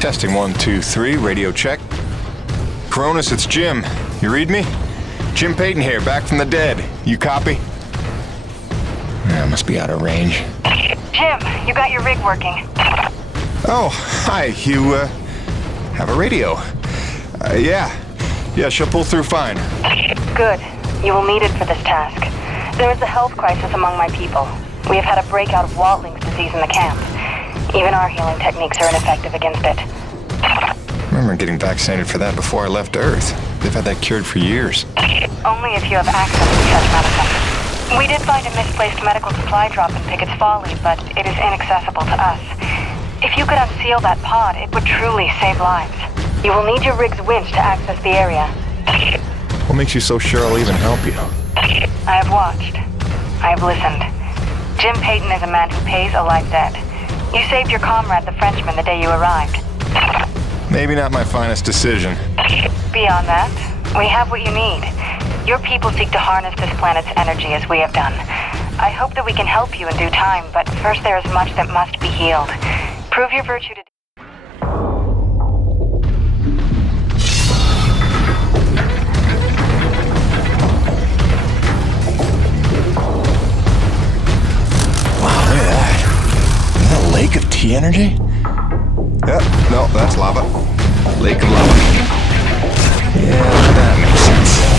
Testing 1, 2, 3, radio check. Cronus, it's Jim. You read me? Jim Peyton here, back from the dead. You copy? I must be out of range. Jim, you got your rig working. Oh, hi. You, have a radio. Yeah, she'll pull through fine. Good. You will need it for this task. There is a health crisis among my people. We have had a breakout of Watling's disease in the camp. Even our healing techniques are ineffective against it. I remember getting vaccinated for that before I left Earth. They've had that cured for years. Only if you have access to such medicine. We did find a misplaced medical supply drop in Pickett's Folly, but it is inaccessible to us. If you could unseal that pod, it would truly save lives. You will need your rig's winch to access the area. What makes you so sure I'll even help you? I have watched. I have listened. Jim Peyton is a man who pays a life debt. You saved your comrade, the Frenchman, the day you arrived. Maybe not my finest decision. Beyond that, we have what you need. Your people seek to harness this planet's energy as we have done. I hope that we can help you in due time, but first there is much that must be healed. Prove your virtue to... Wow, look at that. Is that a lake of T-energy? Yep, no, that's lava. Lake of lava. Yeah, that makes sense.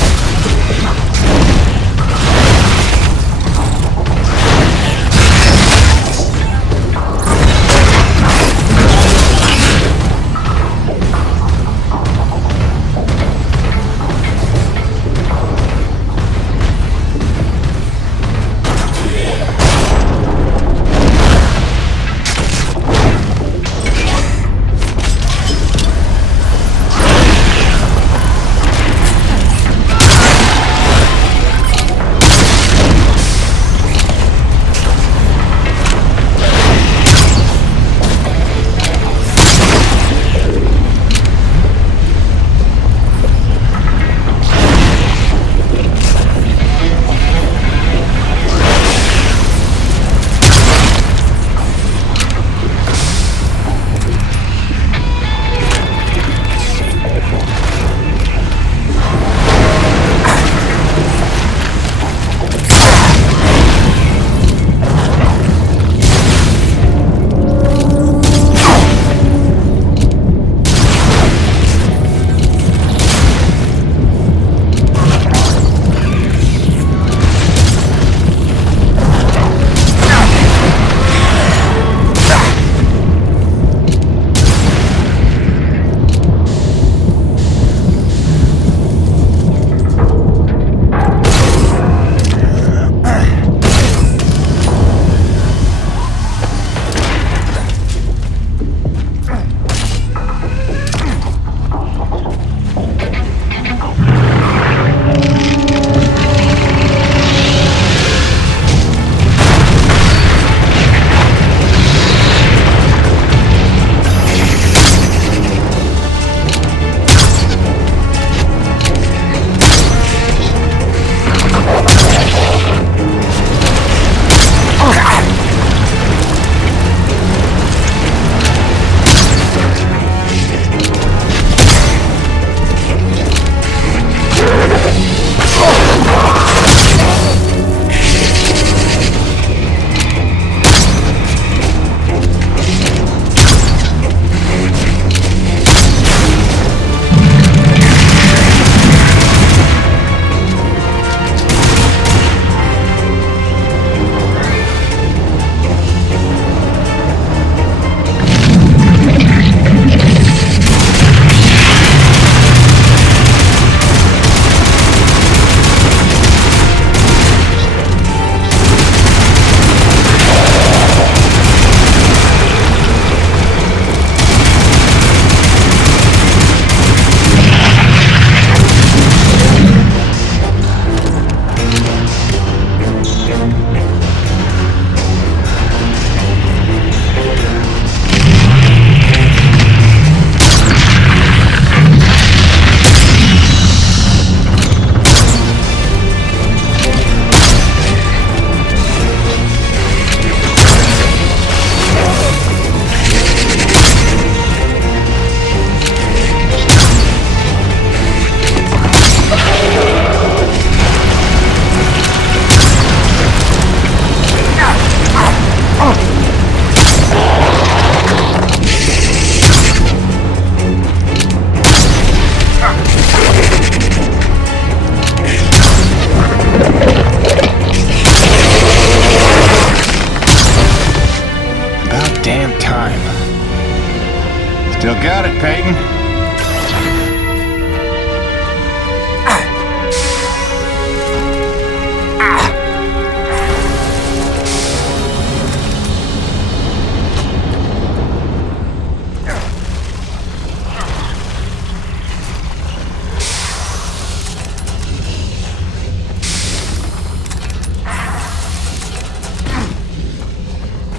Still got it, Peyton.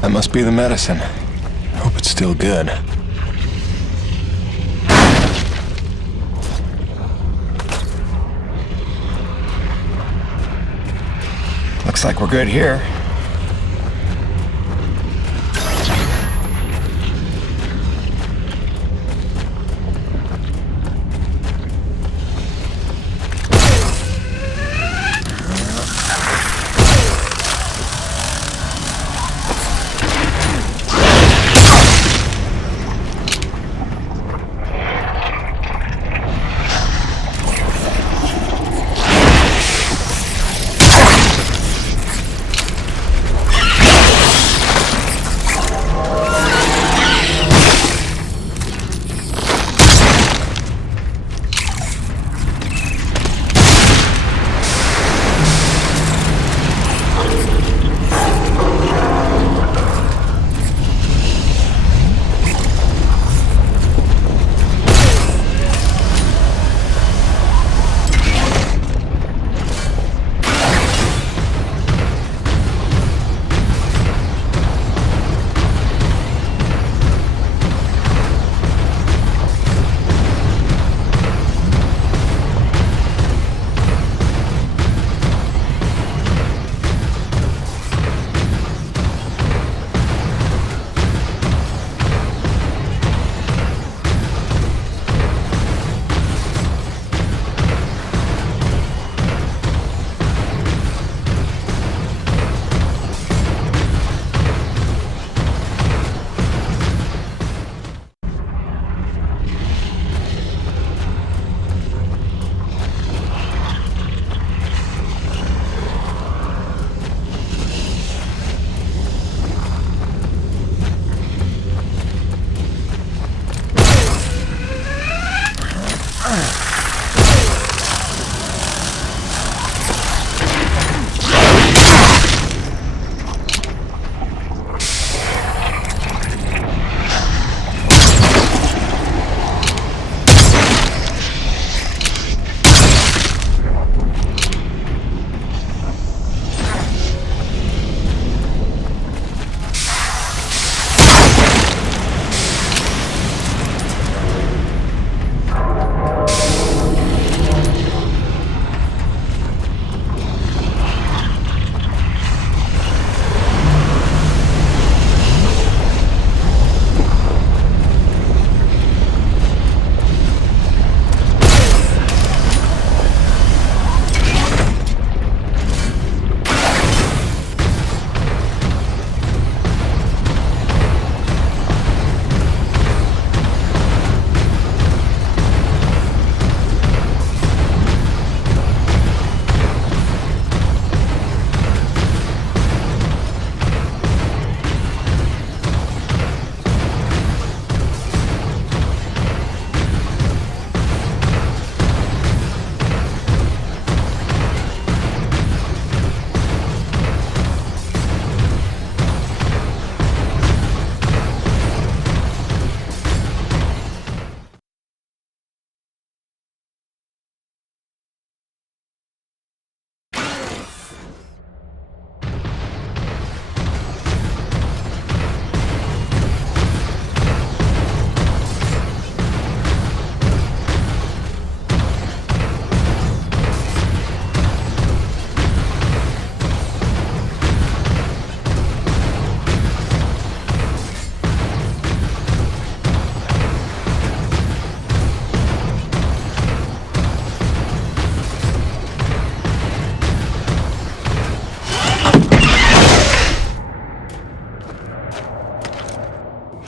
That must be the medicine. Hope it's still good. Looks like we're good here.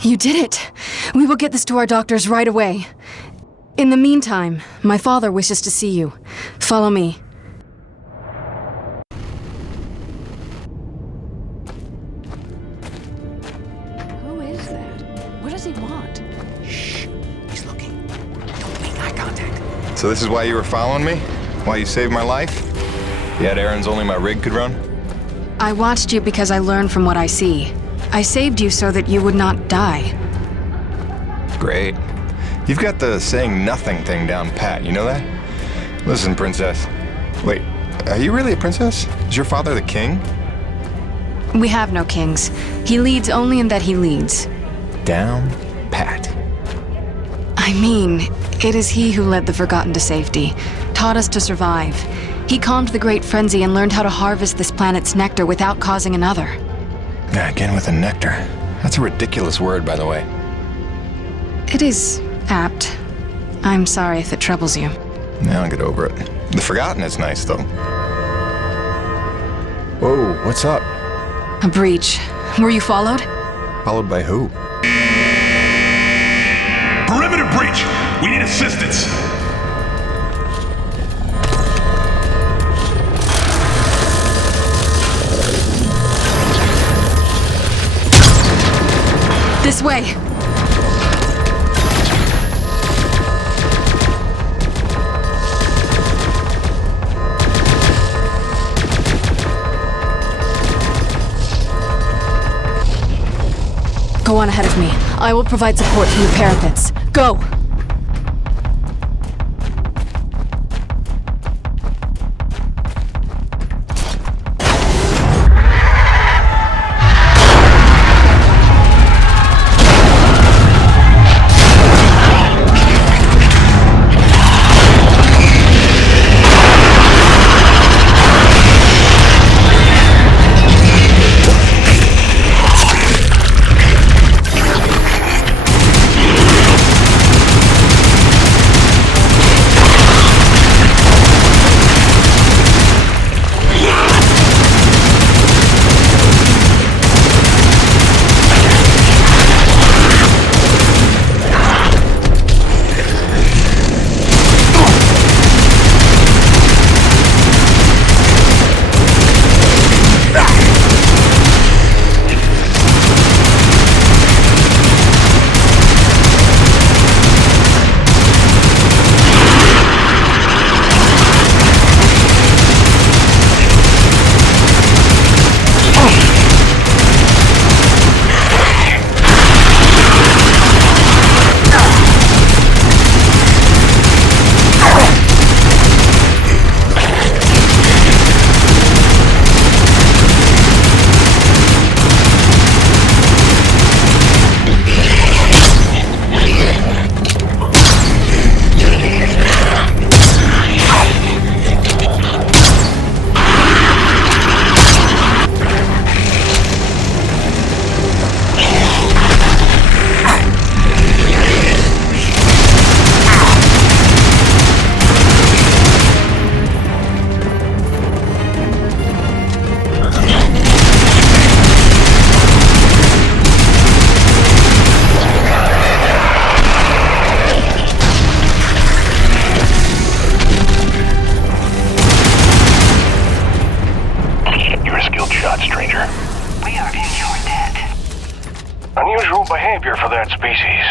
You did it! We will get this to our doctors right away. In the meantime, my father wishes to see you. Follow me. Who is that? What does he want? Shh. So this is why you were following me? Why you saved my life? You had errands only my rig could run? I watched you because I learned from what I see. I saved you so that you would not die. Great. You've got the saying nothing thing down pat, you know that? Listen, princess. Wait, are you really a princess? Is your father the king? We have no kings. He leads only in that he leads. Down pat. I mean, it is he who led the Forgotten to safety, taught us to survive. He calmed the Great Frenzy and learned how to harvest this planet's nectar without causing another. Yeah, again with the nectar. That's a ridiculous word, by the way. It is apt. I'm sorry if it troubles you. Now I'll get over it. The Forgotten is nice, though. Whoa, what's up? A breach. Were you followed? Followed by who? Perimeter breach! We need assistance! This way! Go on ahead of me. I will provide support from the parapets. Go! Unusual behavior for that species.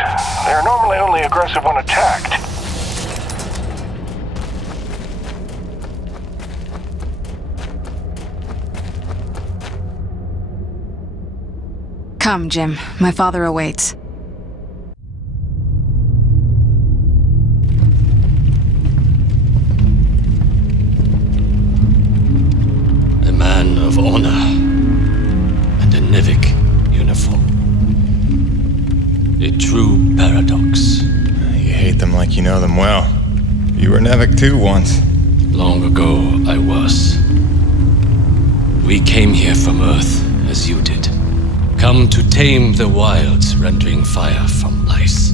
They're normally only aggressive when attacked. Come, Jim. My father awaits. A man of honor and a NEVEC uniform. A true paradox. You hate them like you know them well. You were NEVEC too once. Long ago, I was. We came here from Earth, as you did. Come to tame the wilds, rendering fire from ice.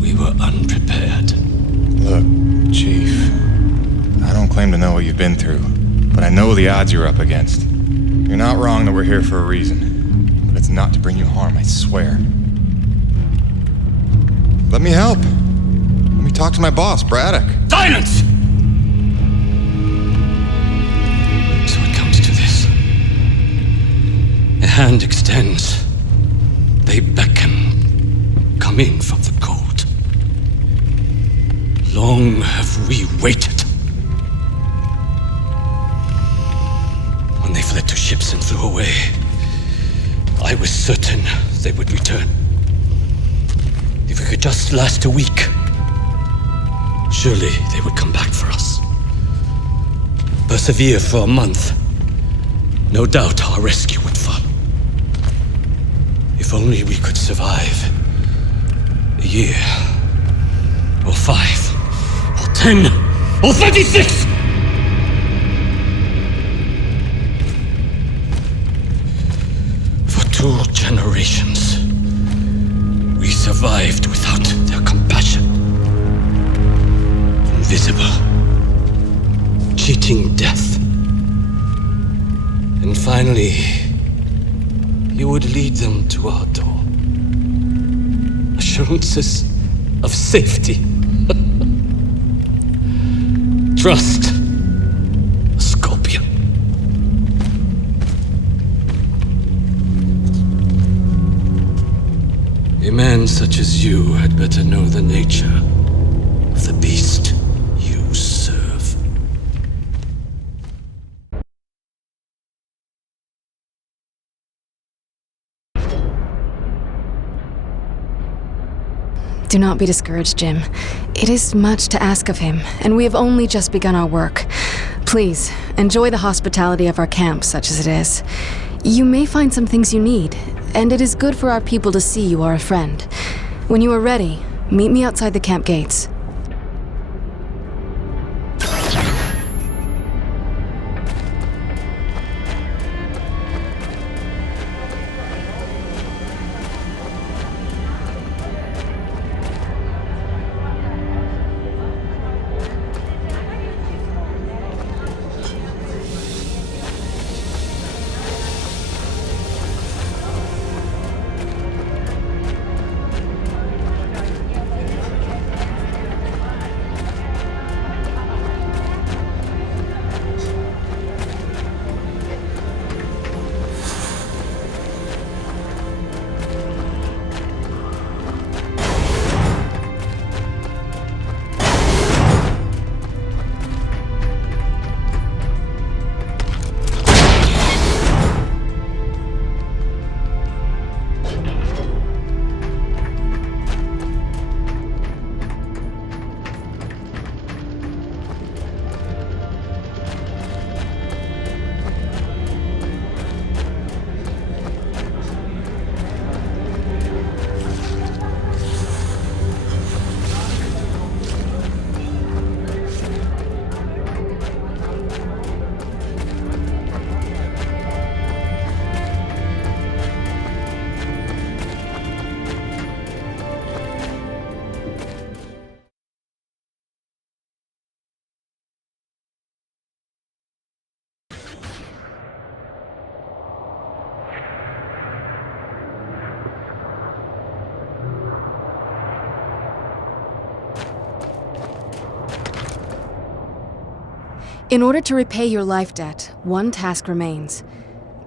We were unprepared. Look, Chief, I don't claim to know what you've been through, but I know the odds you're up against. You're not wrong that we're here for a reason, but it's not to bring you harm, I swear. Let me help. Let me talk to my boss, Braddock. Silence! So it comes to this. A hand extends. They beckon. Come in from the cold. long have we waited? When they fled to ships and flew away, I was certain they would return. If we could just last a week, surely they would come back for us. Persevere for a month. No doubt our rescue would follow. If only we could survive a year, or 5, or 10, or 36! For 2 generations, we survived without their compassion. Invisible, cheating death. And finally, you would lead them to our door. Assurances of safety. Trust. A scorpion. A man such as you had better know the nature of the beast you serve. Do not be discouraged, Jim. It is much to ask of him, and we have only just begun our work. Please, enjoy the hospitality of our camp, such as it is. You may find some things you need, and it is good for our people to see you are a friend. When you are ready, meet me outside the camp gates. In order to repay your life debt, one task remains.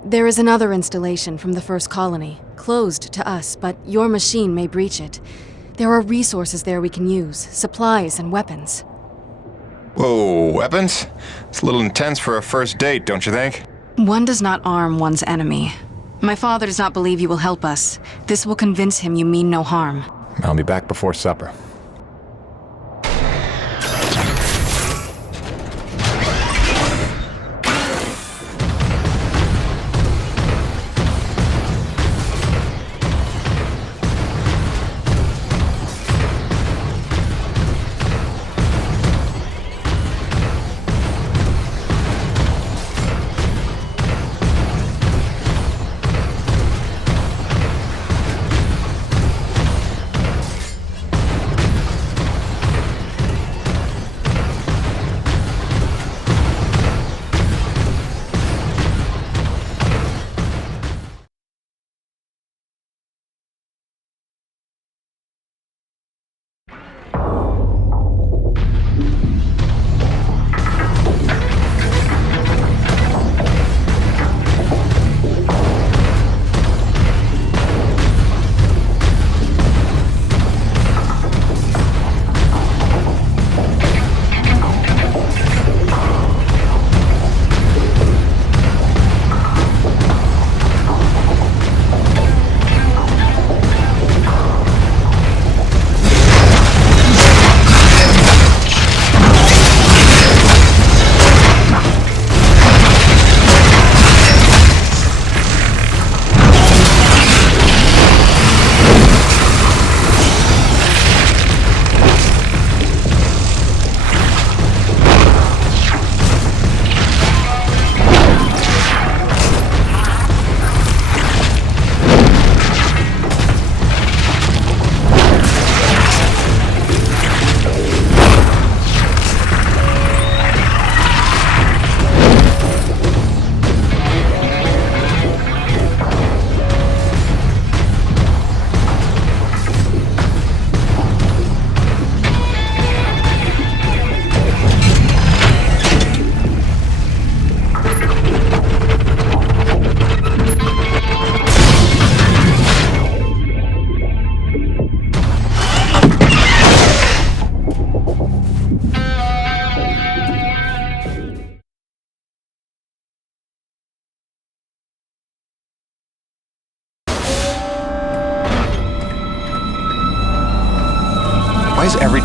There is another installation from the first colony, closed to us, but your machine may breach it. There are resources there we can use, supplies and weapons. Whoa, weapons? It's a little intense for a first date, don't you think? One does not arm one's enemy. My father does not believe you will help us. This will convince him you mean no harm. I'll be back before supper.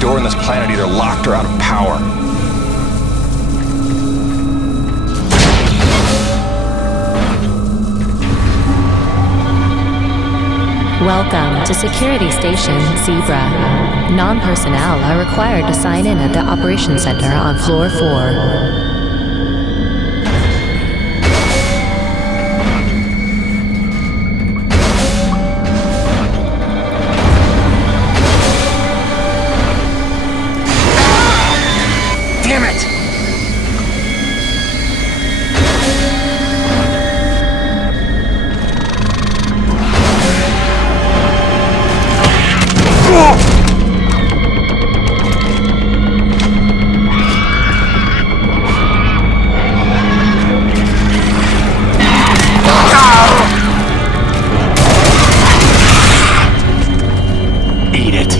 door on this planet either locked or out of power. Welcome to Security Station Zebra. Non-personnel are required to sign in at the Operations Center on Floor 4. Damn it! Eat it.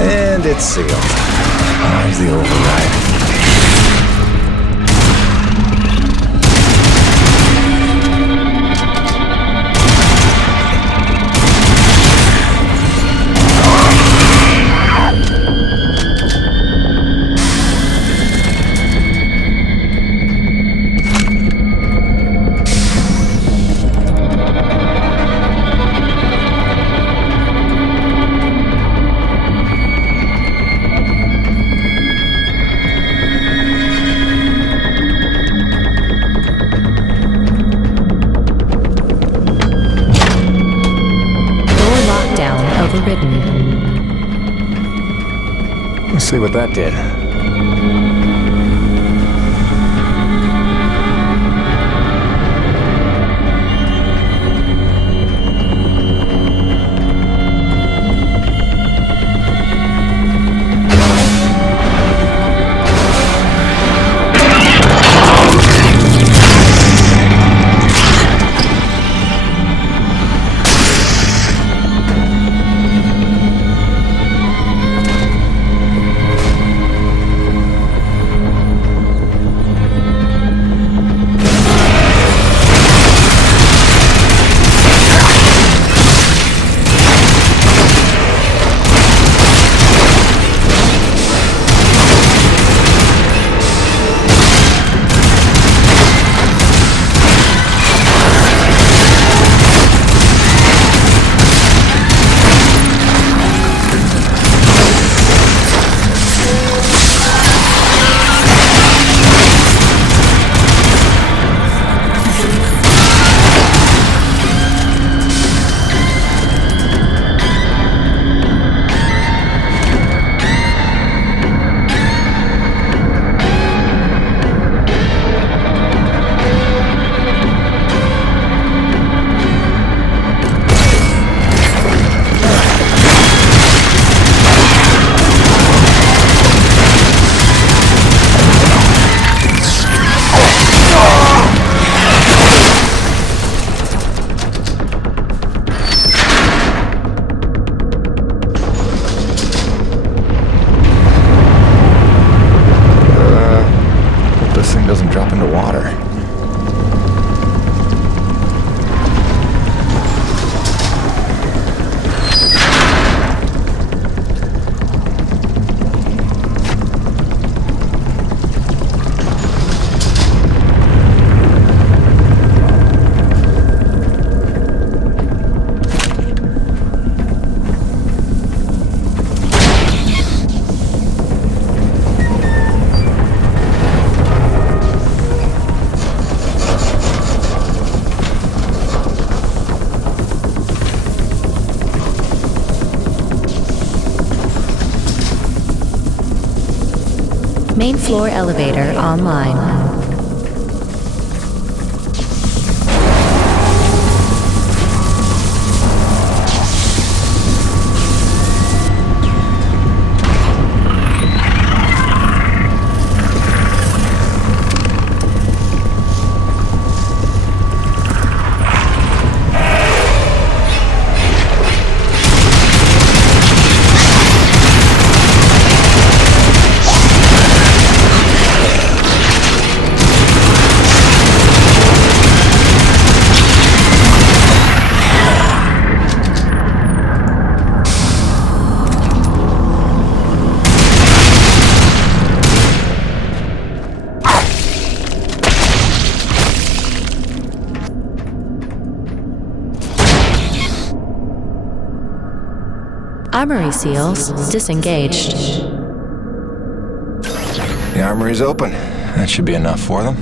And it's sealed. Here's the override. Let's see what that did. Main floor elevator online. Armory seals disengaged. The armory's open. That should be enough for them.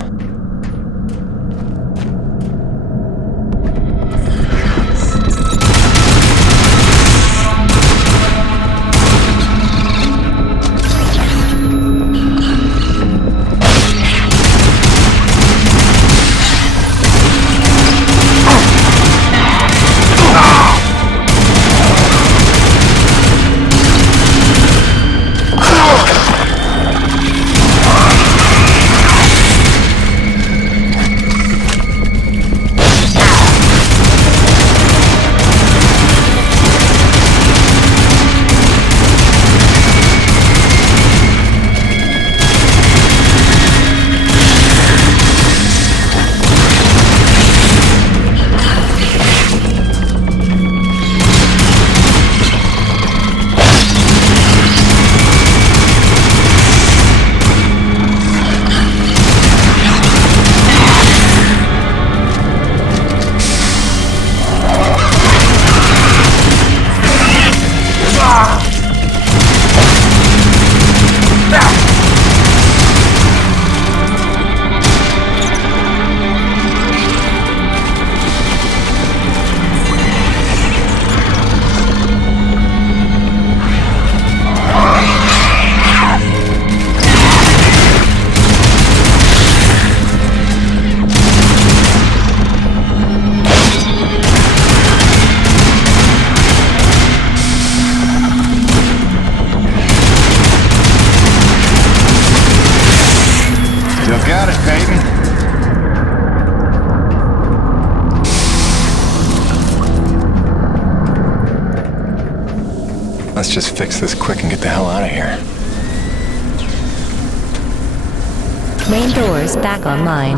Got it, Peyton. Let's just fix this quick and get the hell out of here. Main doors back online.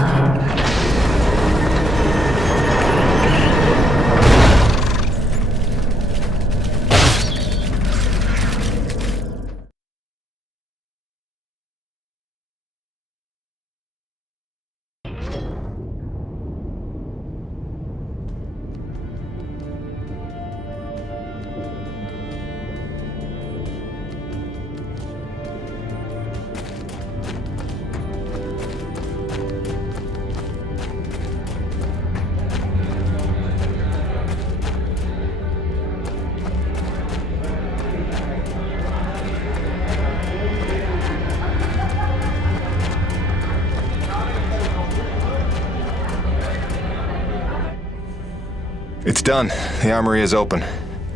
It's done. The armory is open.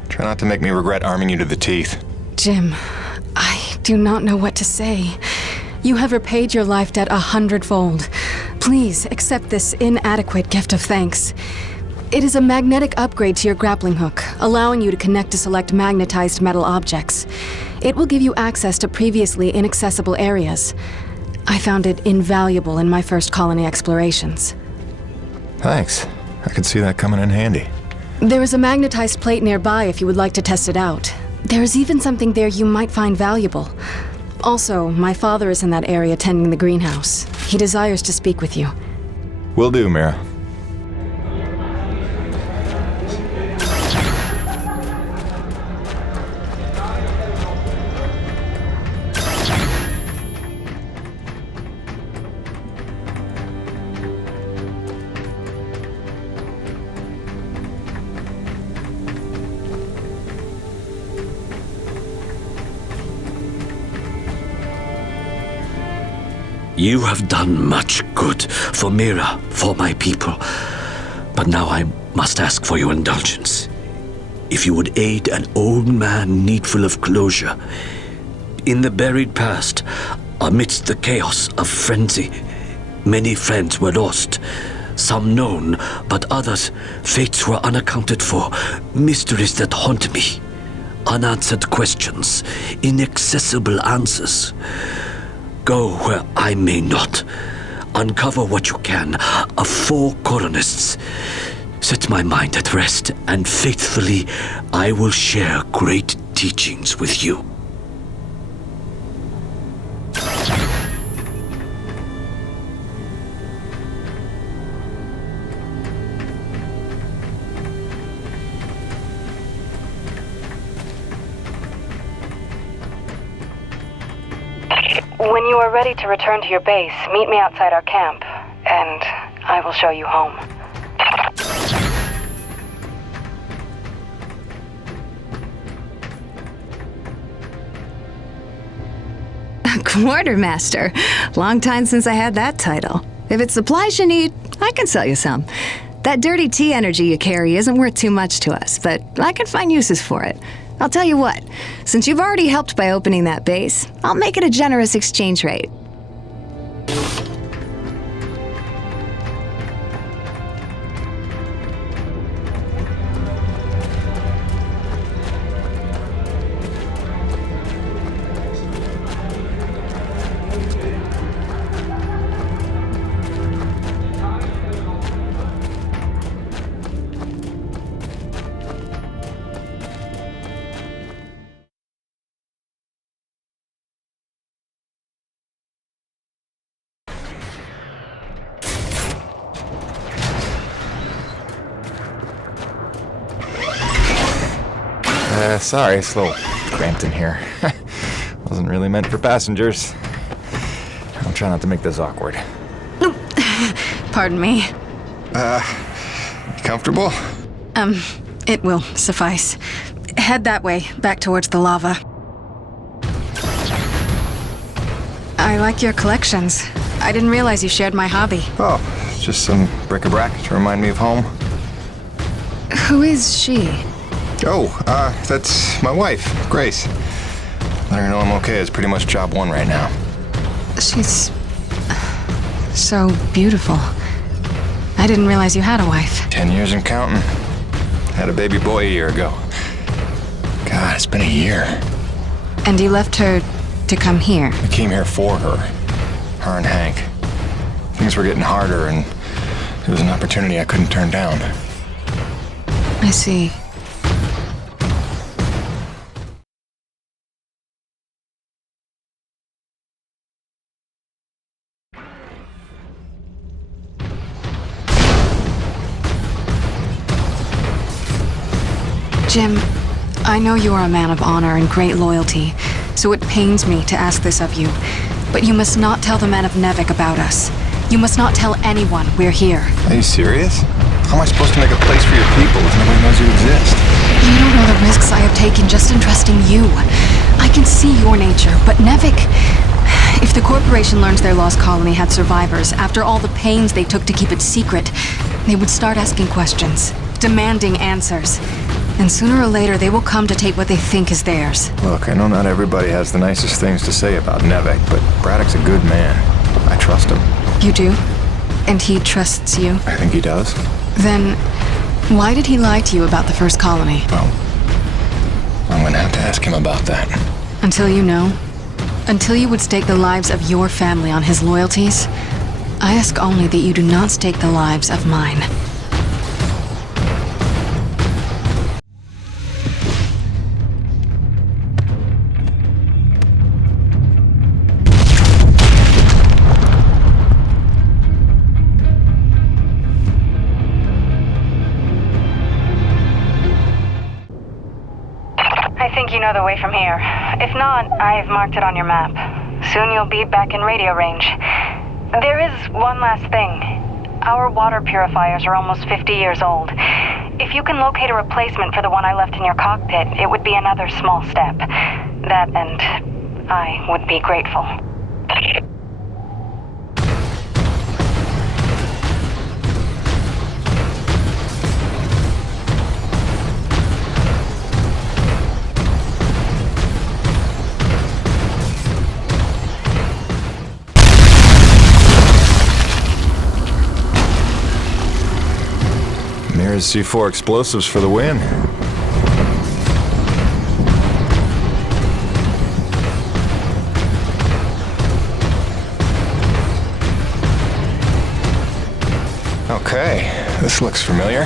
Try not to make me regret arming you to the teeth. Jim, I do not know what to say. You have repaid your life debt 100-fold. Please accept this inadequate gift of thanks. It is a magnetic upgrade to your grappling hook, allowing you to connect to select magnetized metal objects. It will give you access to previously inaccessible areas. I found it invaluable in my first colony explorations. Thanks. I could see that coming in handy. There is a magnetized plate nearby if you would like to test it out. There is even something there you might find valuable. Also, my father is in that area tending the greenhouse. He desires to speak with you. Will do, Mira. You have done much good for Mira, for my people. But now I must ask for your indulgence. If you would aid an old man needful of closure. In the buried past, amidst the chaos of frenzy, many friends were lost. Some known, but others, fates were unaccounted for, mysteries that haunt me. Unanswered questions, inaccessible answers. Go where I may not. Uncover what you can of 4 colonists. Set my mind at rest, and faithfully I will share great teachings with you. When you are ready to return to your base, meet me outside our camp, and I will show you home. Quartermaster. Long time since I had that title. If it's supplies you need, I can sell you some. That dirty tea energy you carry isn't worth too much to us, but I can find uses for it. I'll tell you what, since you've already helped by opening that base, I'll make it a generous exchange rate. Sorry, it's a little cramped in here. Wasn't really meant for passengers. I'll try not to make this awkward. Pardon me. Comfortable? It will suffice. Head that way, back towards the lava. I like your collections. I didn't realize you shared my hobby. Oh, it's just some bric-a-brac to remind me of home. Who is she? Oh, that's my wife, Grace. Let her know I'm okay. It's pretty much job 1 right now. She's so beautiful. I didn't realize you had a wife. 10 years and counting. Had a baby boy a year ago. God, it's been a year. And you left her to come here? I came here for her. Her and Hank. Things were getting harder, and it was an opportunity I couldn't turn down. I see. Jim, I know you are a man of honor and great loyalty, so it pains me to ask this of you. But you must not tell the men of NEVEC about us. You must not tell anyone we're here. Are you serious? How am I supposed to make a place for your people if nobody knows you exist? You don't know the risks I have taken just in trusting you. I can see your nature, but NEVEC... If the corporation learns their lost colony had survivors, after all the pains they took to keep it secret, they would start asking questions, demanding answers. And sooner or later, they will come to take what they think is theirs. Look, I know not everybody has the nicest things to say about NEVEC, but Braddock's a good man. I trust him. You do? And he trusts you? I think he does. Then, why did he lie to you about the first colony? Well, I'm gonna have to ask him about that. Until you know? Until you would stake the lives of your family on his loyalties? I ask only that you do not stake the lives of mine. You know the way from here. If not, I've marked it on your map. Soon you'll be back in radio range. There is one last thing. Our water purifiers are almost 50 years old. If you can locate a replacement for the one I left in your cockpit, it would be another small step. That and I would be grateful. There's C4 explosives for the win. Okay, this looks familiar.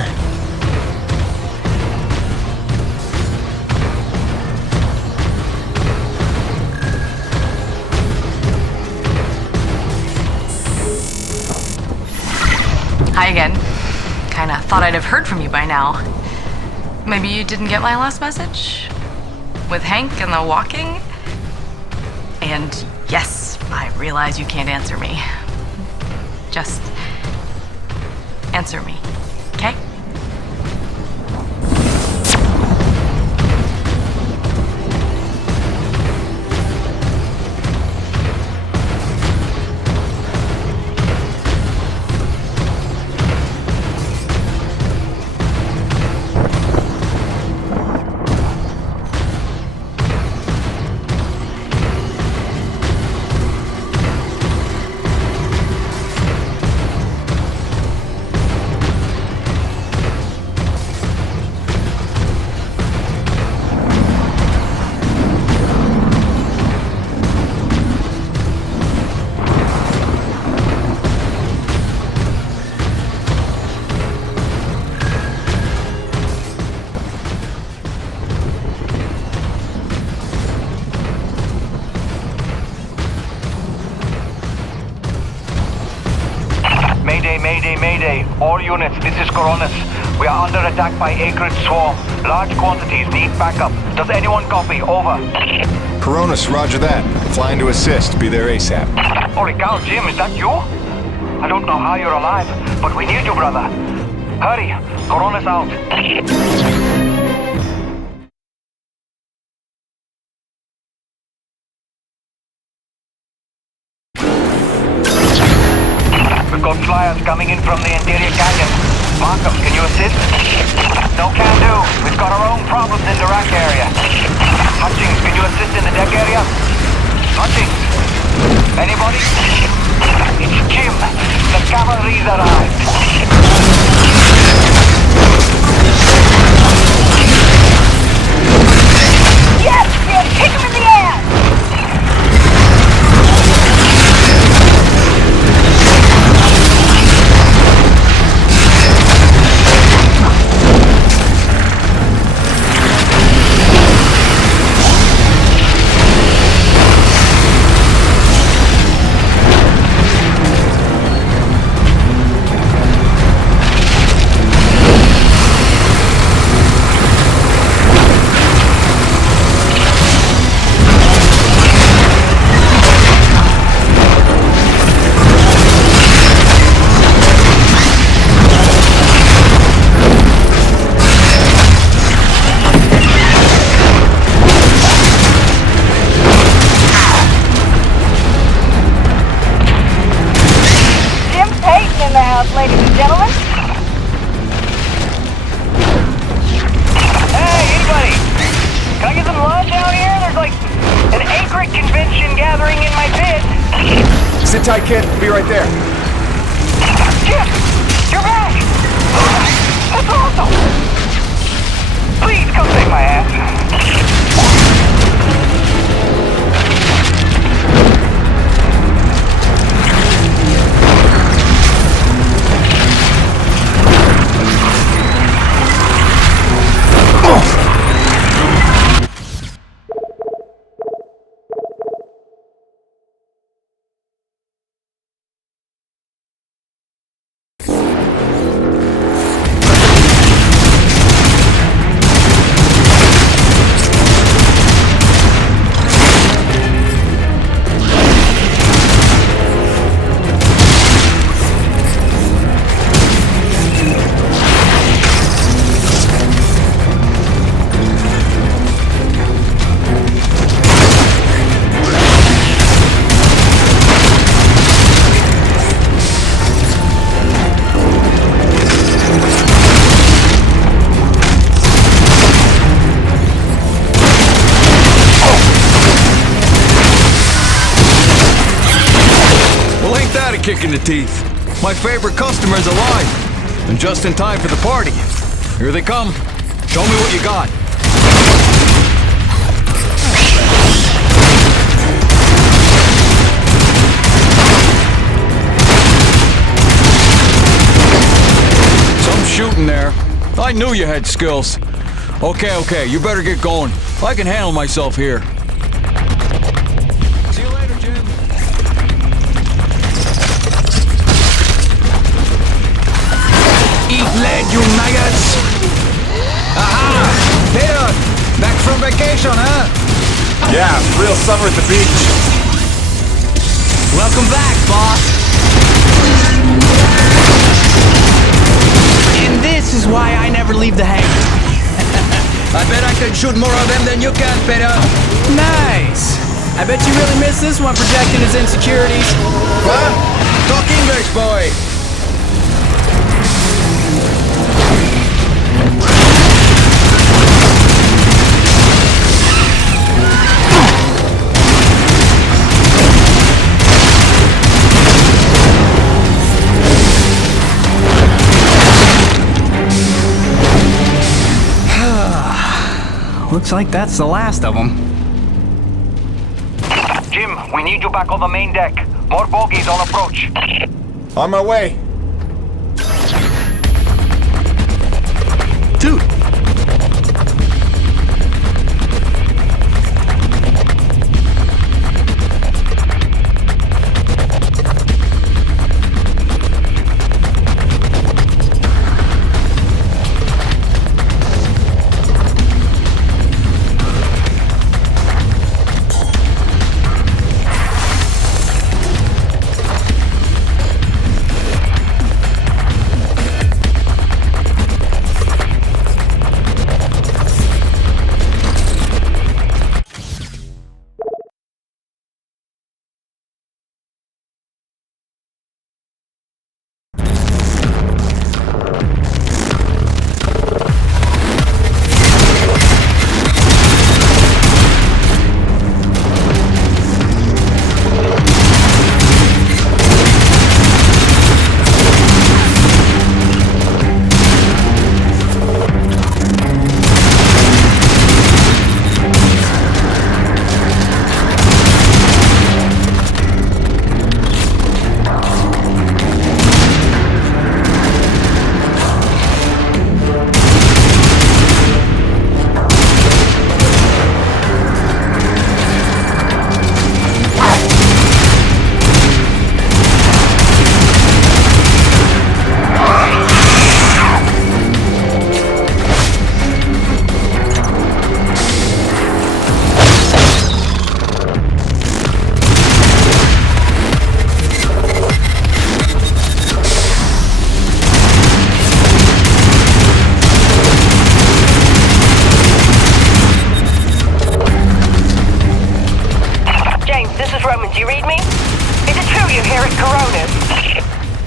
Hi again. Kinda thought I'd have heard from you by now. Maybe you didn't get my last message? With Hank and the walking? And yes, I realize you can't answer me. Just answer me, okay? Mayday. All units, this is Coronis. We are under attack by Akrid swarm. Large quantities need backup. Does anyone copy? Over. Coronis, roger that. Flying to assist. Be there ASAP. Holy cow, Jim, is that you? I don't know how you're alive, but we need you, brother. Hurry, Coronis out. We've got flyers coming in from the interior canyon. Markham, can you assist? No can do. We've got our own problems in the rack area. Hutchings, can you assist in the deck area? Hutchings? Anybody? It's Jim. The cavalry's arrived. Yes, Jim! Kick him in the ass! Jim Peyton in the house, ladies and gentlemen. Hey, anybody? Can I get some lunch out here? There's like an Akrid convention gathering in my pit. Sit tight, kid. Be right there. Jim, you're back! That's awesome! Please come take my ass. Kick in the teeth. My favorite customer's alive, and just in time for the party. Here they come. Show me what you got. Some shooting there. I knew you had skills. Okay, you better get going. I can handle myself here. See you later, Jim. Eat lead, you maggots! Aha! Peter! Back from vacation, huh? Yeah, real summer at the beach. Welcome back, boss. And this is why I never leave the hangar. I bet I can shoot more of them than you can, Peter. Nice. I bet you really miss this one projecting his insecurities. What? Talk English, boy. Looks like that's the last of them. Jim, we need you back on the main deck. More bogies on approach. On my way. Dude.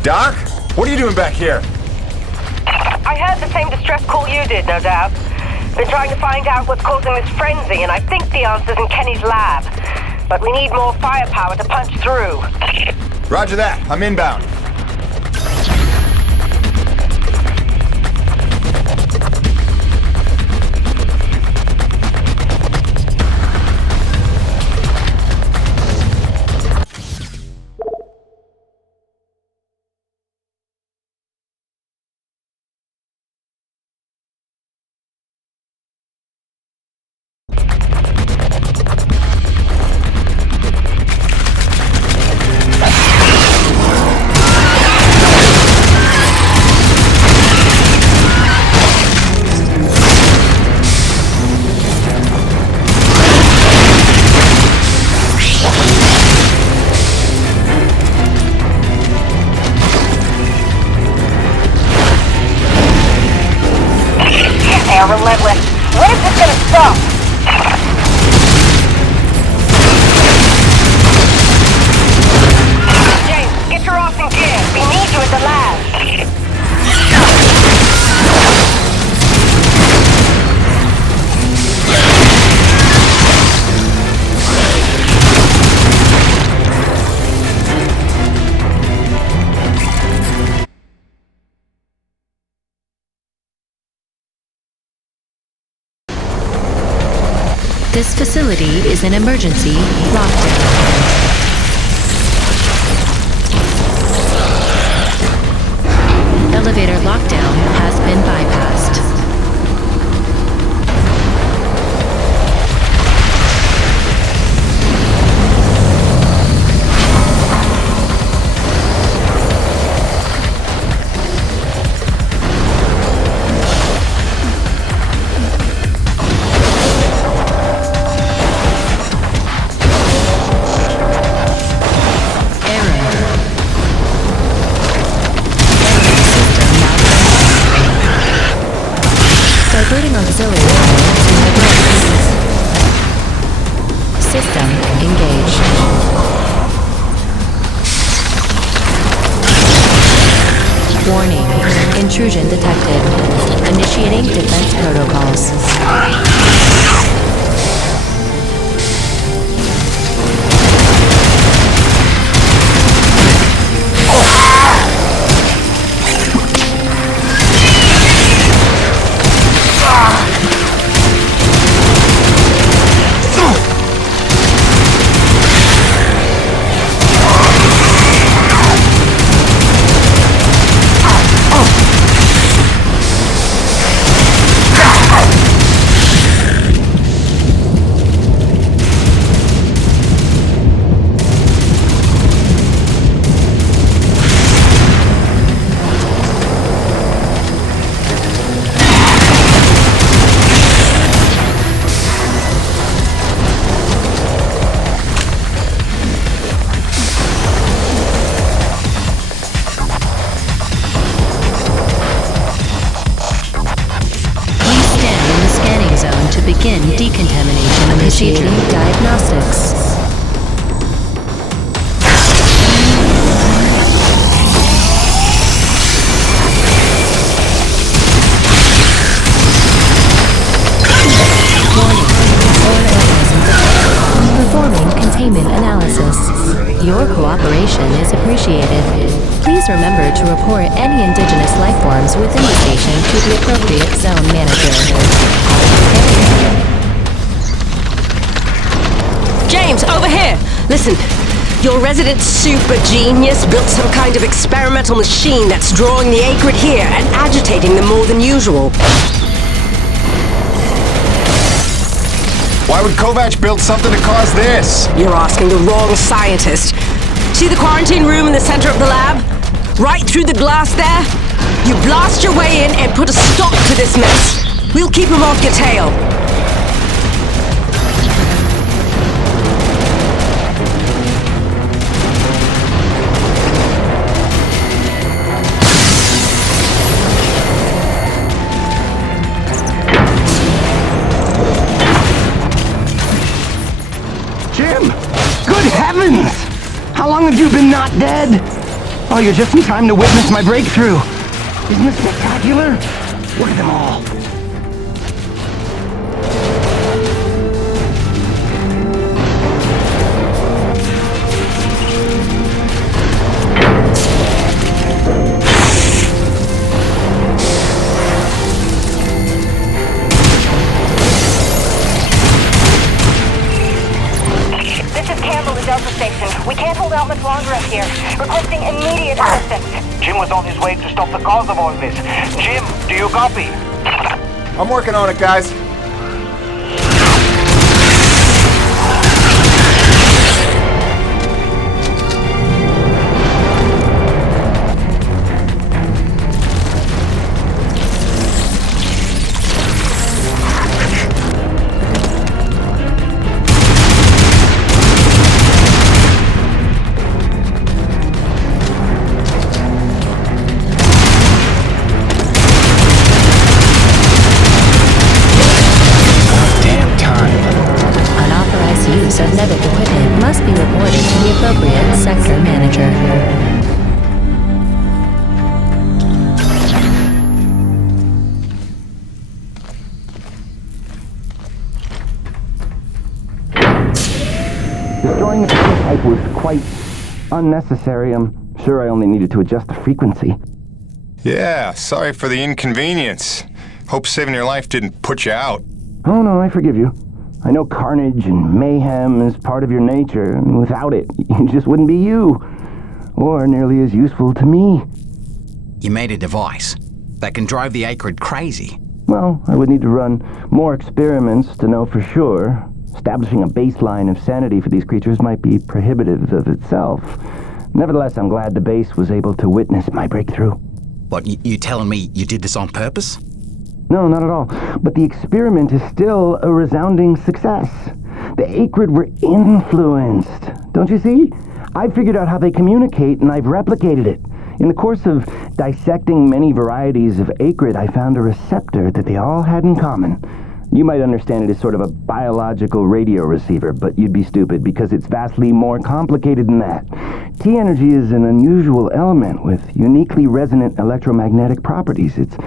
Doc? What are you doing back here? I heard the same distress call you did, no doubt. Been trying to find out what's causing this frenzy, and I think the answer's in Kenny's lab. But we need more firepower to punch through. Roger that. I'm inbound. Relentless. When is this gonna stop? This facility is an emergency lockdown. Elevator lockdown has been bypassed. Diverting auxiliary power to hydraulics. System engaged. Warning. Intrusion detected. Initiating defense protocols. Begin decontamination procedure. Diagnostics. Warning. Foreign organism detected. Performing containment analysis. Your cooperation is appreciated. Please remember to report any indigenous life forms within the station to the appropriate zone manager. James, over here! Listen, your resident super genius built some kind of experimental machine that's drawing the Akrid here and agitating them more than usual. Why would Kovac build something to cause this? You're asking the wrong scientist. See the quarantine room in the center of the lab? Right through the glass there? You blast your way in and put a stop to this mess. We'll keep him off your tail. Jim! Good heavens! How long have you been not dead? Oh, you're just in time to witness my breakthrough. Isn't this spectacular? Look at them all. We can't hold out much longer up here. Requesting immediate assistance. Jim was on his way to stop the cause of all this. Jim, do you copy? I'm working on it, guys. Of NEVEC equipment must be reported to the appropriate sector manager. Destroying the prototype was quite unnecessary. I'm sure I only needed to adjust the frequency. Yeah, sorry for the inconvenience. Hope saving your life didn't put you out. Oh no, I forgive you. I know carnage and mayhem is part of your nature, and without it, you just wouldn't be you. Or nearly as useful to me. You made a device that can drive the Akrid crazy. Well, I would need to run more experiments to know for sure. Establishing a baseline of sanity for these creatures might be prohibitive of itself. Nevertheless, I'm glad the base was able to witness my breakthrough. What, you telling me you did this on purpose? No, not at all. But the experiment is still a resounding success. The Akrid were influenced. Don't you see? I figured out how they communicate, and I've replicated it. In the course of dissecting many varieties of Akrid, I found a receptor that they all had in common. You might understand it as sort of a biological radio receiver, but you'd be stupid because it's vastly more complicated than that. T-energy is an unusual element with uniquely resonant electromagnetic properties. It's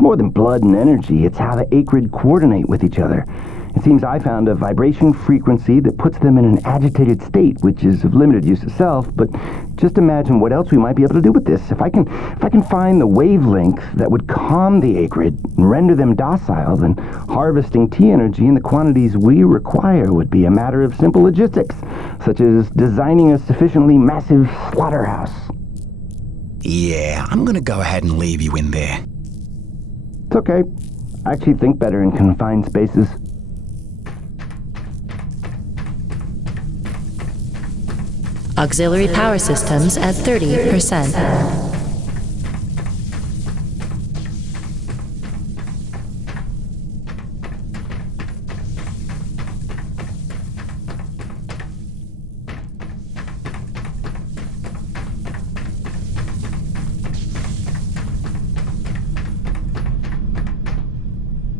more than blood and energy. It's how the Akrid coordinate with each other. It seems I found a vibration frequency that puts them in an agitated state, which is of limited use itself, but just imagine what else we might be able to do with this. If I can find the wavelength that would calm the Akrid and render them docile, then harvesting T-energy in the quantities we require would be a matter of simple logistics, such as designing a sufficiently massive slaughterhouse. Yeah, I'm gonna go ahead and leave you in there. It's okay. I actually think better in confined spaces. Auxiliary power systems at 30%.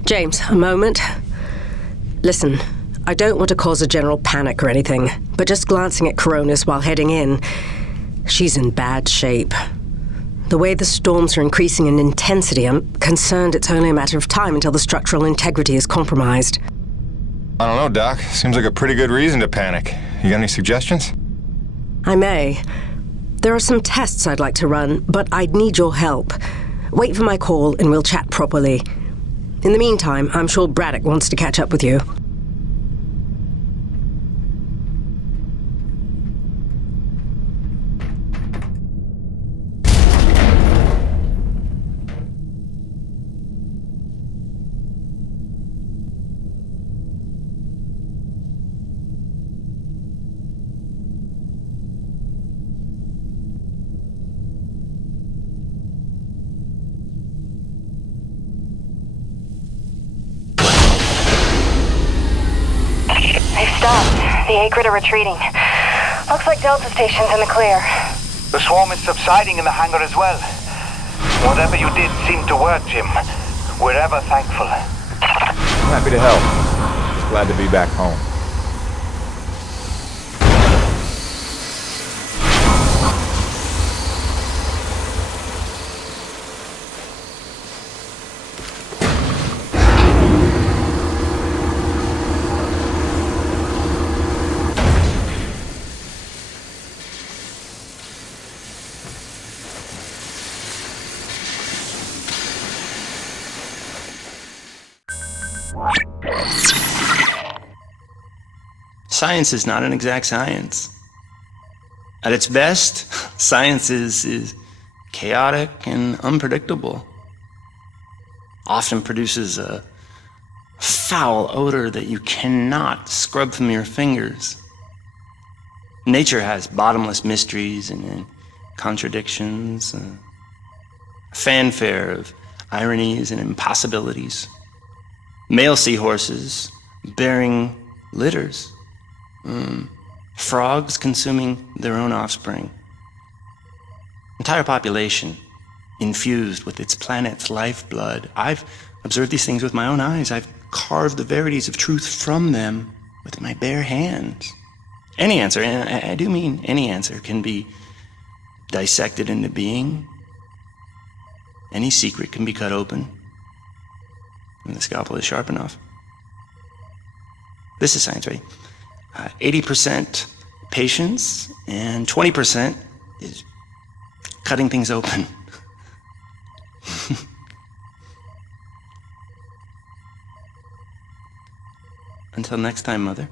James, a moment. Listen, I don't want to cause a general panic or anything, but just glancing at Coronis while heading in, she's in bad shape. The way the storms are increasing in intensity, I'm concerned it's only a matter of time until the structural integrity is compromised. I don't know, Doc. Seems like a pretty good reason to panic. You got any suggestions? I may. There are some tests I'd like to run, but I'd need your help. Wait for my call and we'll chat properly. In the meantime, I'm sure Braddock wants to catch up with you. The Akrid are retreating. Looks like Delta Station's in the clear. The swarm is subsiding in the hangar as well. Whatever you did seemed to work, Jim. We're ever thankful. I'm happy to help. Just glad to be back home. Science is not an exact science. At its best, science is chaotic and unpredictable. Often produces a foul odor that you cannot scrub from your fingers. Nature has bottomless mysteries and contradictions, a fanfare of ironies and impossibilities. Male seahorses bearing litters. Frogs consuming their own offspring. Entire population infused with its planet's lifeblood. I've observed these things with my own eyes. I've carved the verities of truth from them with my bare hands. Any answer, and I do mean any answer, can be dissected into being. Any secret can be cut open when the scalpel is sharp enough. This is science, right? 80% patience and 20% is cutting things open. Until next time, Mother.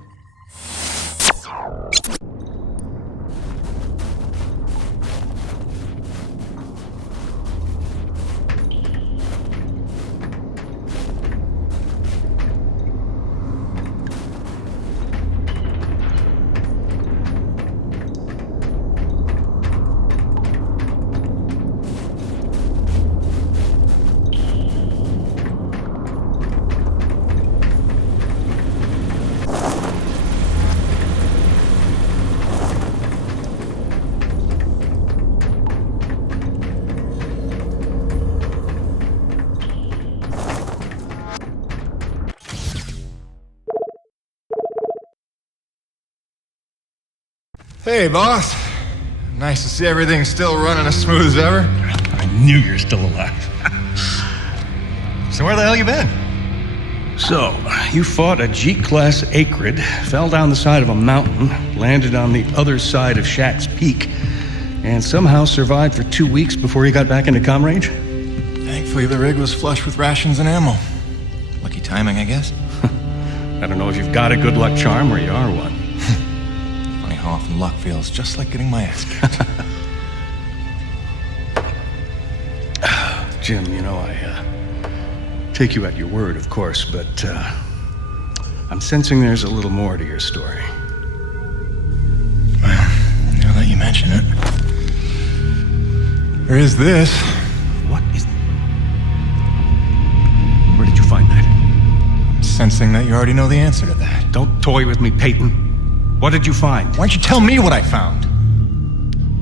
Hey, boss. Nice to see everything still running as smooth as ever. I knew you were still alive. So where the hell you been? So, you fought a G-class Akrid, fell down the side of a mountain, landed on the other side of Shack's Peak, and somehow survived for 2 weeks before you got back into comm range? Thankfully, the rig was flush with rations and ammo. Lucky timing, I guess. I don't know if you've got a good luck charm or you are one. Funny how often luck feels just like getting my ass kicked. Jim, you know, I take you at your word, of course, but I'm sensing there's a little more to your story. Well, now that you mention it, there is this. What is... Where did you find that? I'm sensing that you already know the answer to that. Don't toy with me, Peyton. What did you find? Why don't you tell me what I found?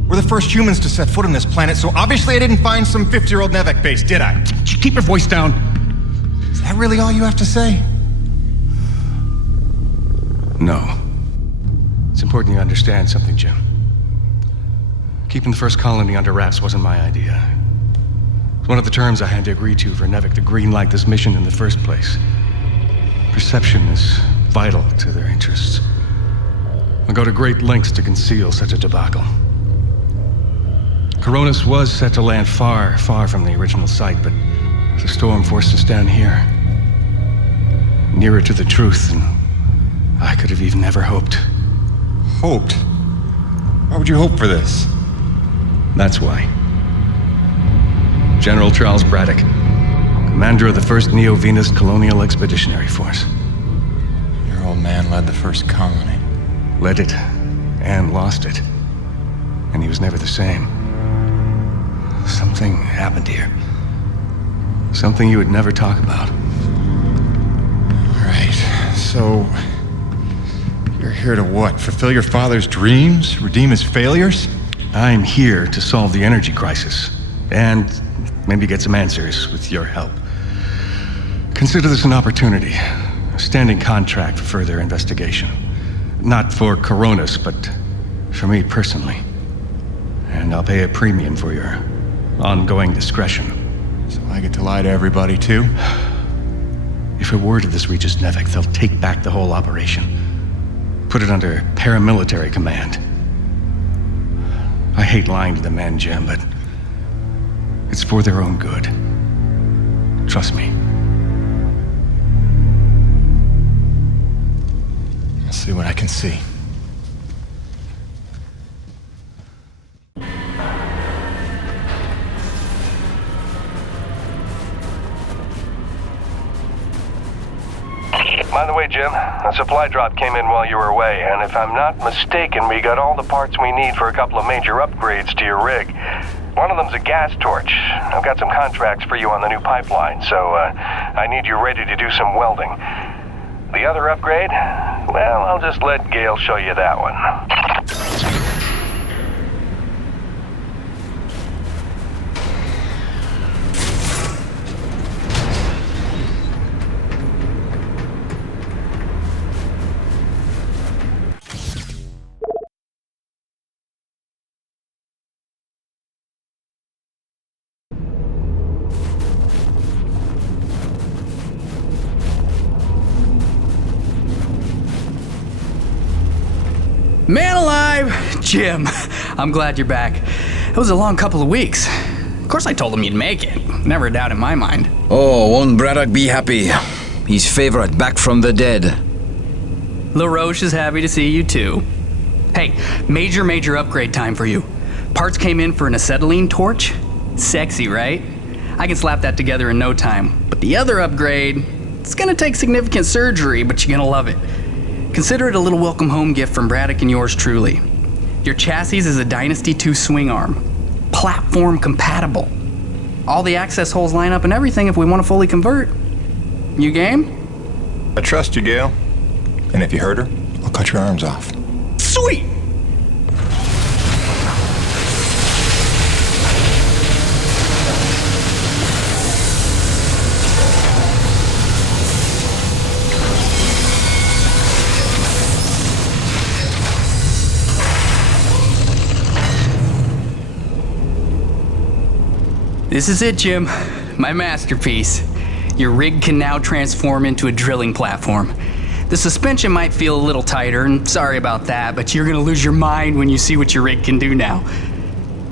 We're the first humans to set foot on this planet, so obviously I didn't find some 50-year-old NEVEC base, did I? Keep your voice down. Is that really all you have to say? No. It's important you understand something, Jim. Keeping the first colony under wraps wasn't my idea. It's one of the terms I had to agree to for NEVEC to greenlight this mission in the first place. Perception is vital to their interests. I'll go to great lengths to conceal such a debacle. Coronis was set to land far, far from the original site, but the storm forced us down here. Nearer to the truth than I could have even ever hoped. Hoped? Why would you hope for this? That's why. General Charles Braddock, commander of the 1st Neo-Venus Colonial Expeditionary Force. Your old man led the first colony. Led it, and lost it. And he was never the same. Something happened here. Something you would never talk about. All right, so... you're here to what? Fulfill your father's dreams? Redeem his failures? I'm here to solve the energy crisis. And maybe get some answers with your help. Consider this an opportunity. A standing contract for further investigation. Not for Coronis, but for me personally. And I'll pay a premium for your ongoing discretion. So I get to lie to everybody, too? If a word of this reaches NEVEC, they'll take back the whole operation. Put it under paramilitary command. I hate lying to the men, Jim, but it's for their own good. Trust me. I'll see what I can see. By the way, Jim, a supply drop came in while you were away, and if I'm not mistaken, we got all the parts we need for a couple of major upgrades to your rig. One of them's a gas torch. I've got some contracts for you on the new pipeline, so I need you ready to do some welding. The other upgrade? Well, I'll just let Gale show you that one. Man alive! Jim, I'm glad you're back. It was a long couple of weeks. Of course I told him you'd make it. Never a doubt in my mind. Oh, won't Braddock be happy? His favorite back from the dead. LaRoche is happy to see you too. Hey, major upgrade time for you. Parts came in for an acetylene torch. Sexy, right? I can slap that together in no time. But the other upgrade, it's gonna take significant surgery, but you're gonna love it. Consider it a little welcome home gift from Braddock and yours truly. Your chassis is a Dynasty 2 swing arm. Platform compatible. All the access holes line up and everything if we want to fully convert. You game? I trust you, Gale. And if you hurt her, I'll cut your arms off. Sweet! This is it, Jim. My masterpiece. Your rig can now transform into a drilling platform. The suspension might feel a little tighter, and sorry about that, but you're gonna lose your mind when you see what your rig can do now.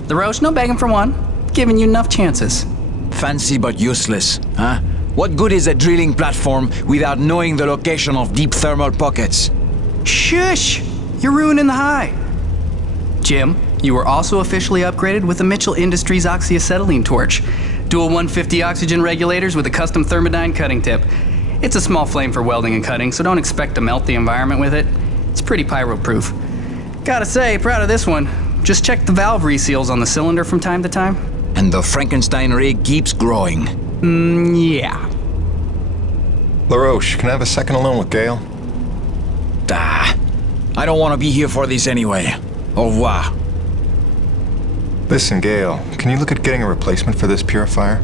LaRoche, no begging for one. Giving you enough chances. Fancy but useless, huh? What good is a drilling platform without knowing the location of deep thermal pockets? Shush! You're ruining the high. Jim, you were also officially upgraded with the Mitchell Industries oxyacetylene torch. Dual 150 oxygen regulators with a custom thermodyne cutting tip. It's a small flame for welding and cutting, so don't expect to melt the environment with it. It's pretty pyro-proof. Gotta say, proud of this one. Just check the valve reseals on the cylinder from time to time. And the Frankenstein rig keeps growing. Yeah. LaRoche, can I have a second alone with Gale? I don't want to be here for this anyway. Au revoir. Listen, Gale, can you look at getting a replacement for this purifier?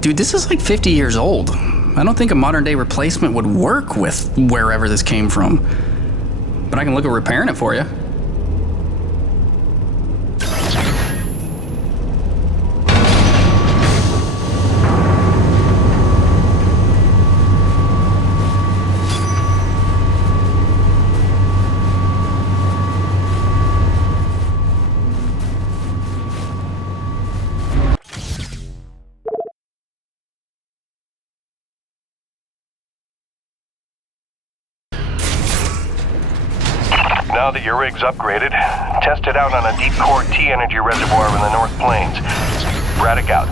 Dude, this is like 50 years old. I don't think a modern-day replacement would work with wherever this came from. But I can look at repairing it for you. Now that your rig's upgraded, test it out on a deep core T-energy reservoir in the North Plains. Braddock out.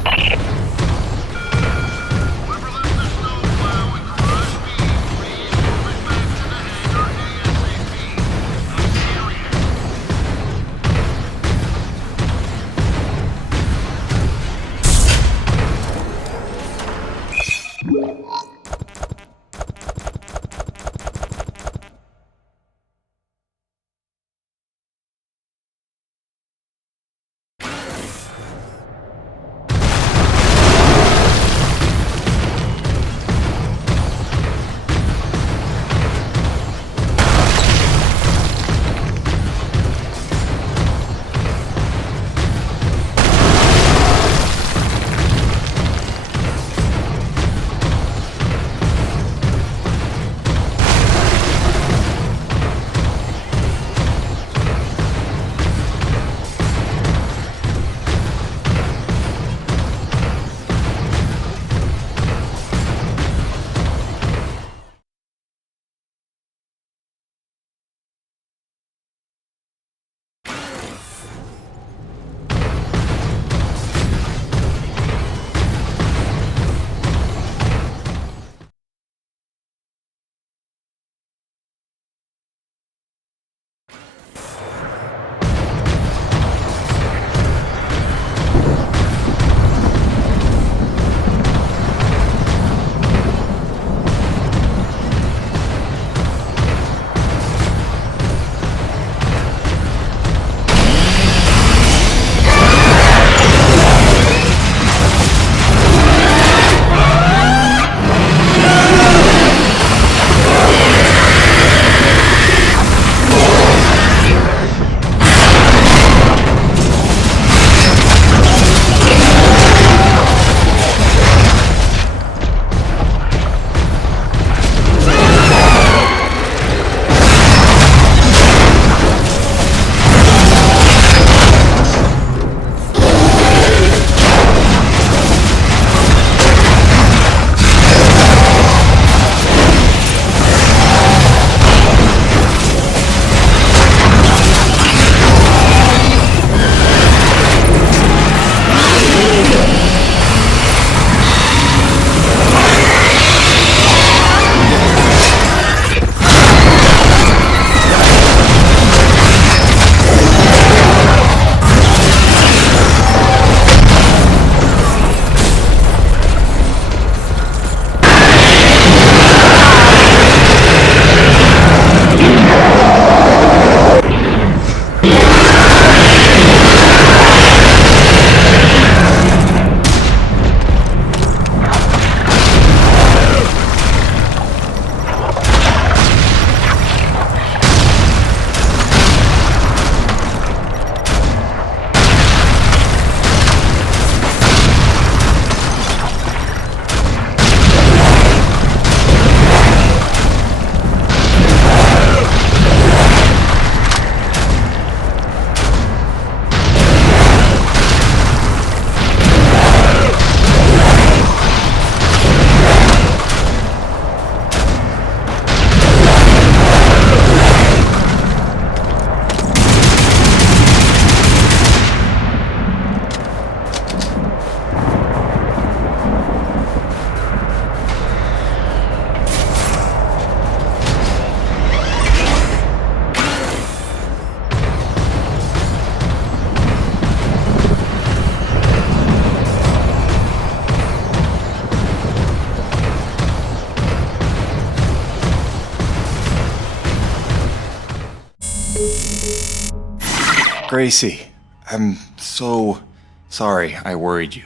Gracie, I'm so sorry I worried you.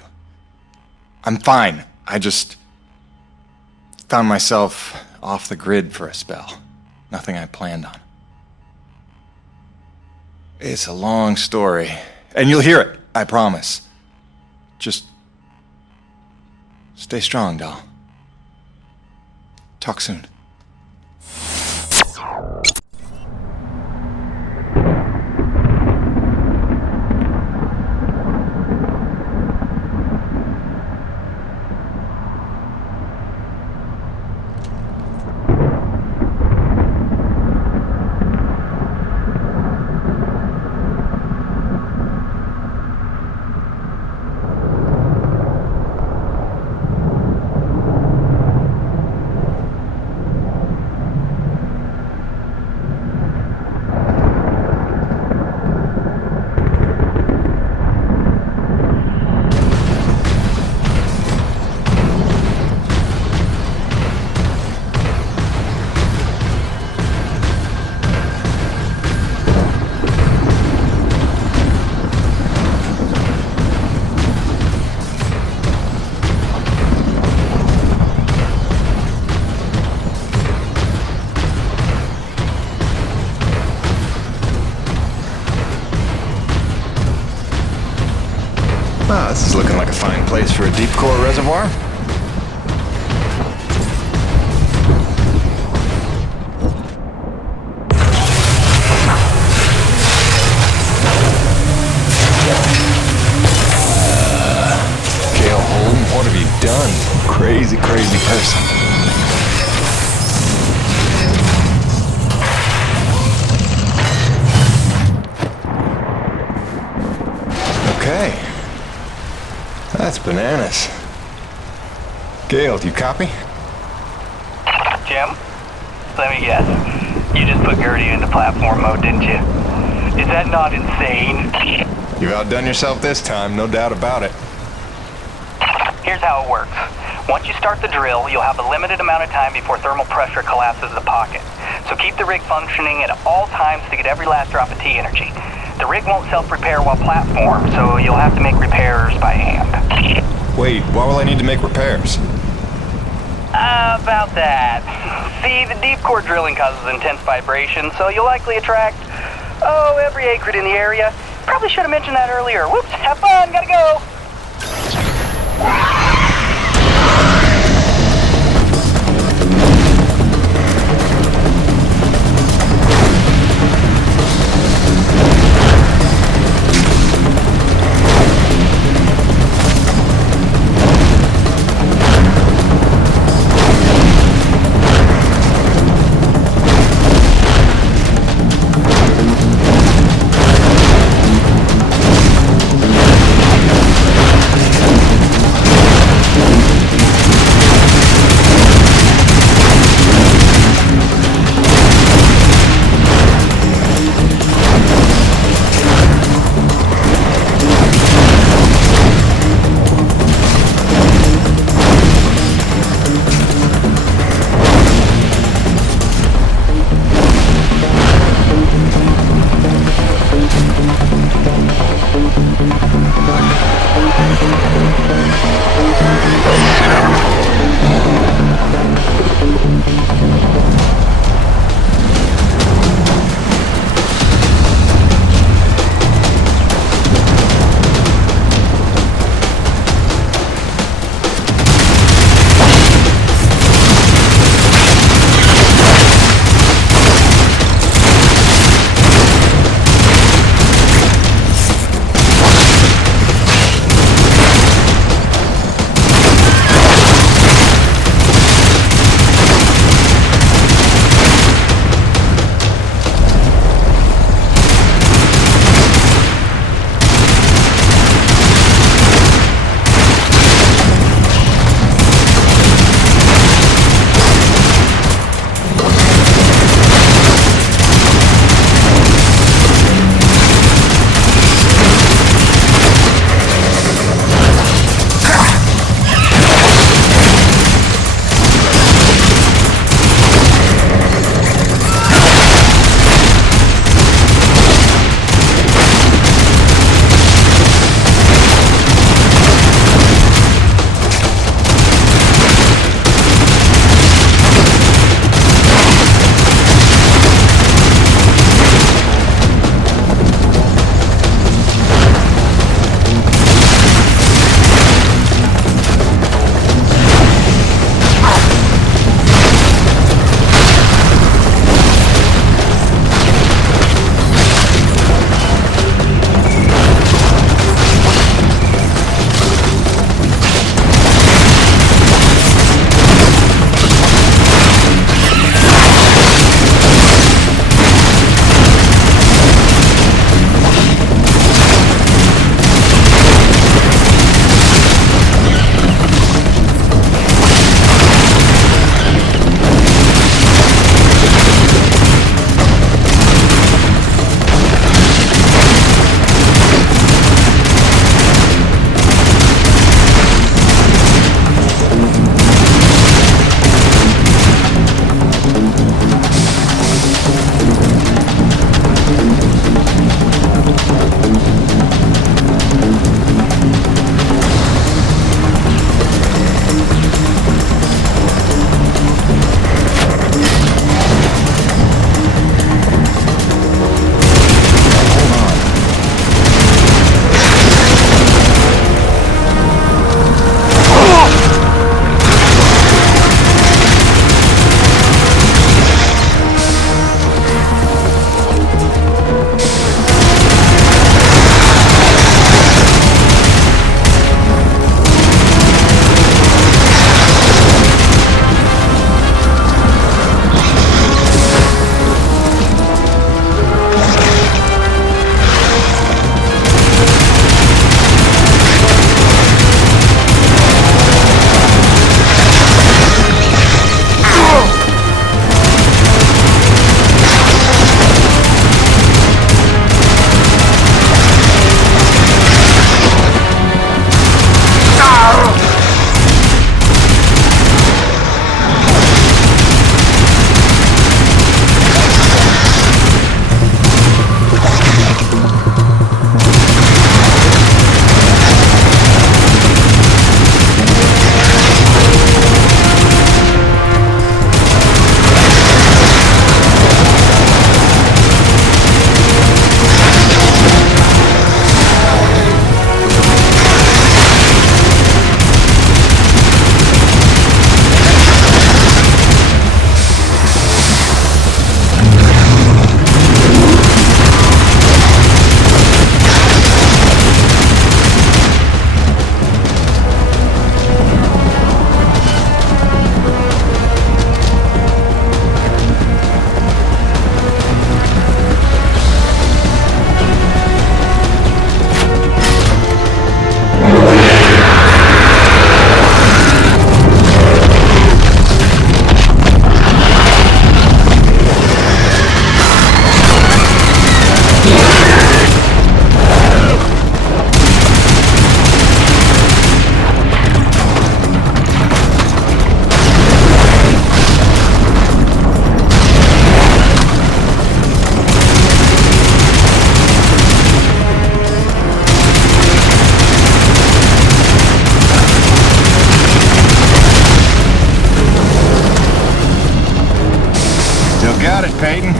I'm fine. I just found myself off the grid for a spell. Nothing I planned on. It's a long story, and you'll hear it, I promise. Just stay strong, doll. Talk soon. Wow, this is looking like a fine place for a deep core reservoir. Gail Holden, what have you done? Crazy, crazy person. Okay. That's bananas. Gail, do you copy? Jim? Let me guess. You just put Gertie into platform mode, didn't you? Is that not insane? You've outdone yourself this time, no doubt about it. Here's how it works. Once you start the drill, you'll have a limited amount of time before thermal pressure collapses the pocket. So keep the rig functioning at all times to get every last drop of T energy. The rig won't self-repair while platformed, so you'll have to make repairs by hand. Wait, why will I need to make repairs? About that. See, the deep core drilling causes intense vibration, so you'll likely attract, every Akrid in the area. Probably should have mentioned that earlier. Whoops, have fun, gotta go! Still got it, Peyton.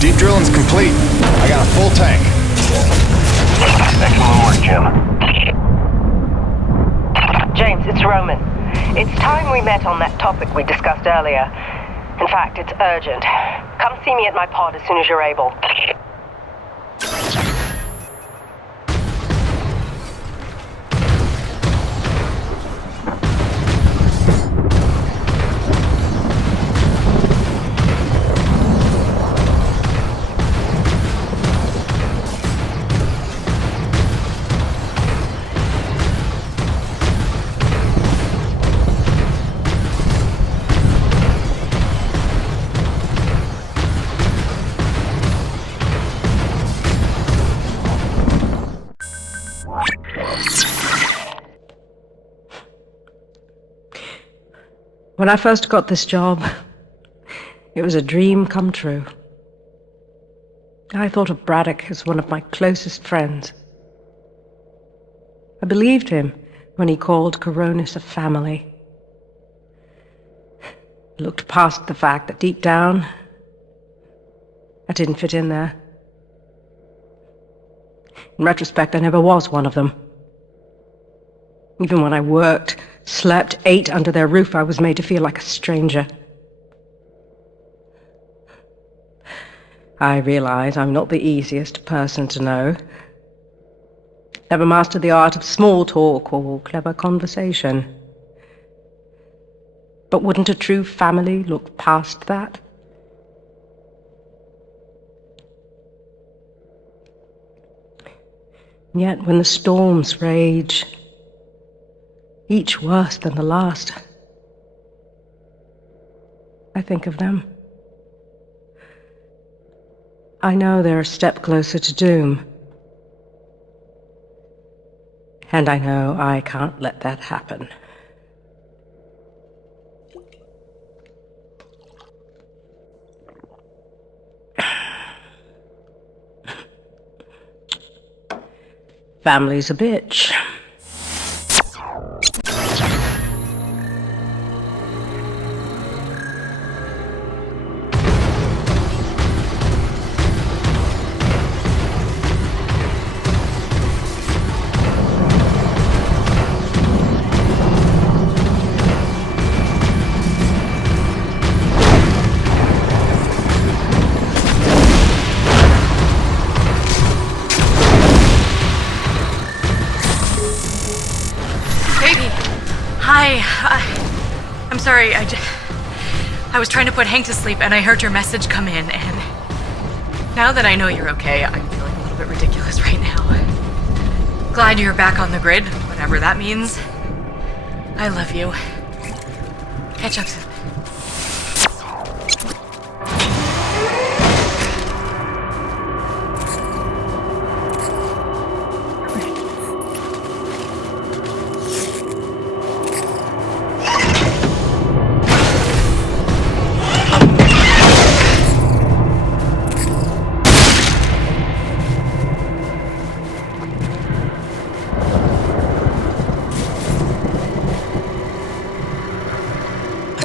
Deep drilling's complete. I got a full tank. Excellent work, Jim. James, it's Roman. It's time we met on that topic we discussed earlier. In fact, it's urgent. Come see me at my pod as soon as you're able. When I first got this job, it was a dream come true. I thought of Braddock as one of my closest friends. I believed him when he called Coronis a family. I looked past the fact that deep down, I didn't fit in there. In retrospect, I never was one of them. Even when I worked, slept, ate under their roof, I was made to feel like a stranger. I realize I'm not the easiest person to know. Never mastered the art of small talk or clever conversation. But wouldn't a true family look past that? And yet, when the storms rage, each worse than the last, I think of them. I know they're a step closer to doom. And I know I can't let that happen. Family's a bitch. I'm sorry, I was trying to put Hank to sleep and I heard your message come in, and now that I know you're okay, I'm feeling a little bit ridiculous right now. Glad you're back on the grid, whatever that means. I love you. Catch up soon.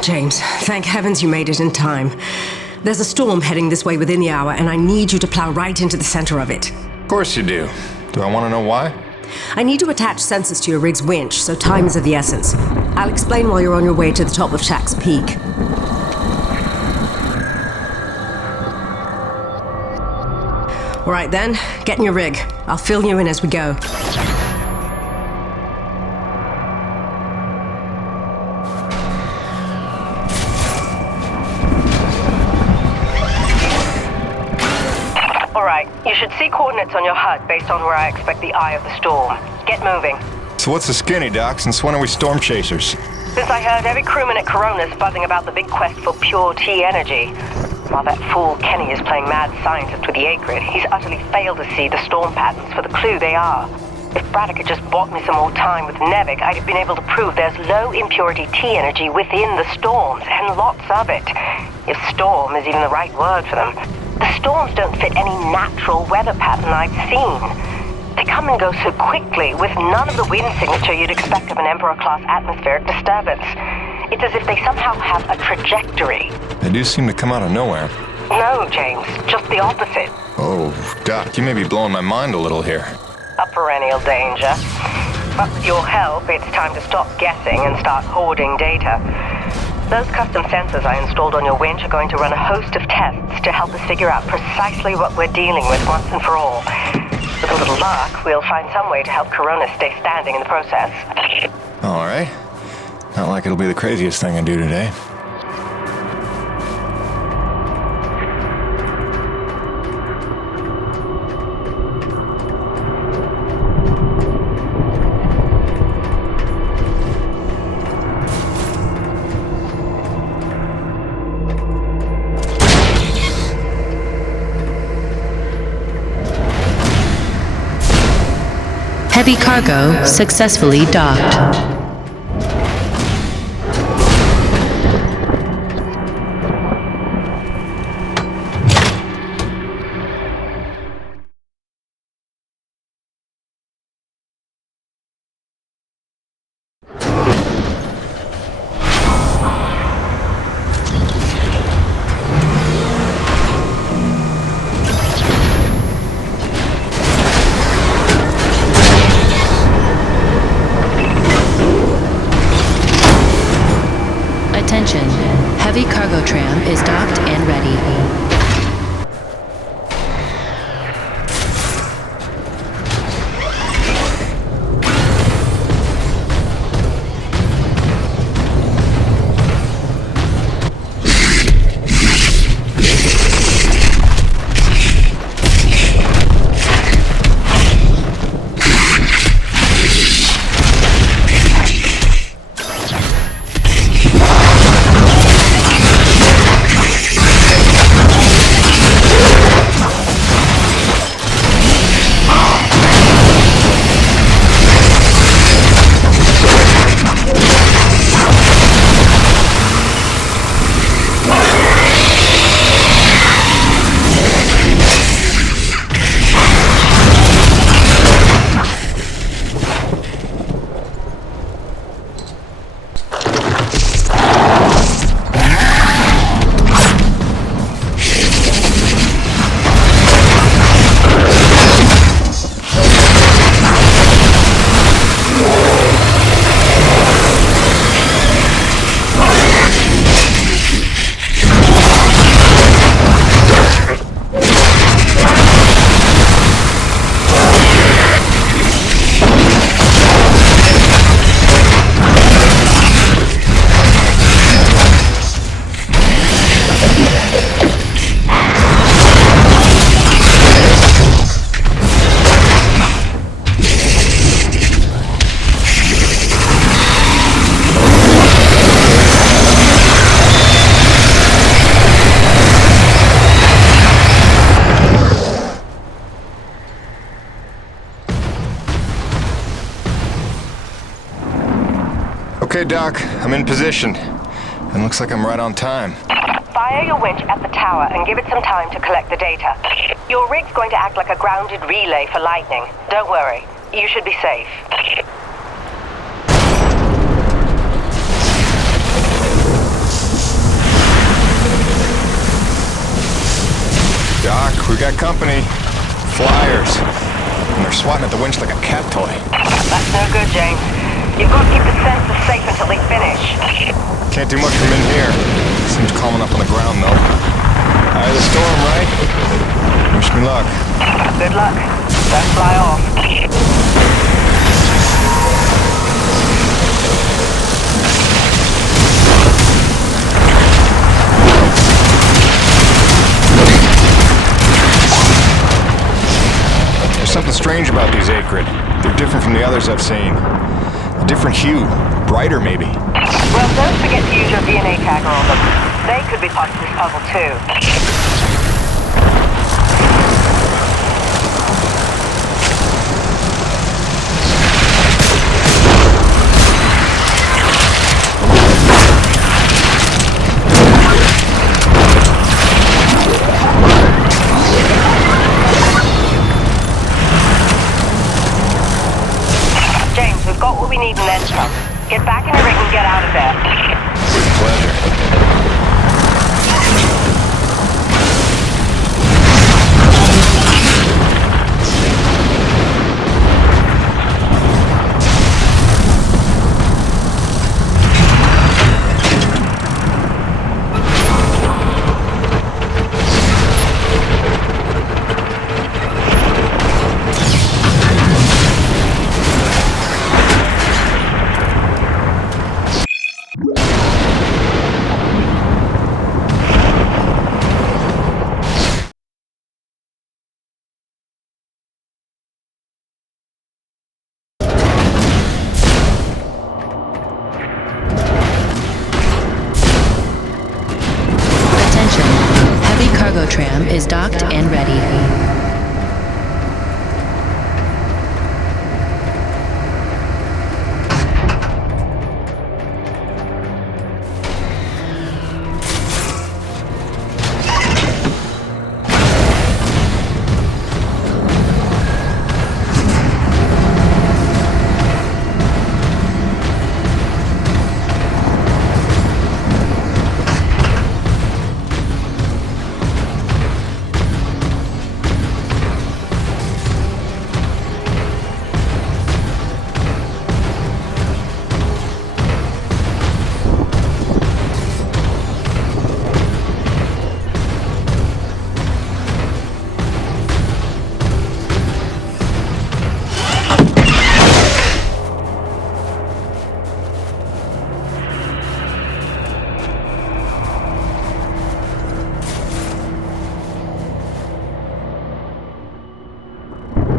James, thank heavens you made it in time. There's a storm heading this way within the hour, and I need you to plow right into the center of it. Of course you do. Do I want to know why? I need to attach sensors to your rig's winch, so time is of the essence. I'll explain while you're on your way to the top of Shack's Peak. All right then, get in your rig. I'll fill you in as we go. You should see coordinates on your HUD based on where I expect the eye of the storm. Get moving. So what's the skinny, Doc? Since when are we storm chasers? Since I heard every crewman at Corona's buzzing about the big quest for pure T energy. While that fool Kenny is playing mad scientist with the Akrid, he's utterly failed to see the storm patterns for the clue they are. If Braddock had just bought me some more time with NEVEC, I'd have been able to prove there's low impurity T energy within the storms, and lots of it. If storm is even the right word for them. The storms don't fit any natural weather pattern I've seen. They come and go so quickly, with none of the wind signature you'd expect of an Emperor-class atmospheric disturbance. It's as if they somehow have a trajectory. They do seem to come out of nowhere. No, James, just the opposite. Oh, Doc, you may be blowing my mind a little here. A perennial danger. But with your help, it's time to stop guessing and start hoarding data. Those custom sensors I installed on your winch are going to run a host of tests to help us figure out precisely what we're dealing with once and for all. With a little luck, we'll find some way to help Corona stay standing in the process. All right. Not like it'll be the craziest thing I do today. Heavy cargo successfully docked. Attention, heavy cargo tram is docked and ready. Okay, Doc, I'm in position. And looks like I'm right on time. Fire your winch at the tower and give it some time to collect the data. Your rig's going to act like a grounded relay for lightning. Don't worry, you should be safe. Doc, we got company. Flyers. And they're swatting at the winch like a cat toy. That's no good, James. You've got to keep the sensors safe until they finish. Can't do much from in here. Seems calm enough on the ground, though. Eye of the storm, right? Wish me luck. Good luck. Don't fly off. There's something strange about these Akrid. They're different from the others I've seen. A different hue. Brighter, maybe. Well, don't forget to use your DNA tagger on them. They could be part of this puzzle, too. Got what we need and then some. Get back in your rig and get out of there. With pleasure. Cargo tram is docked and ready.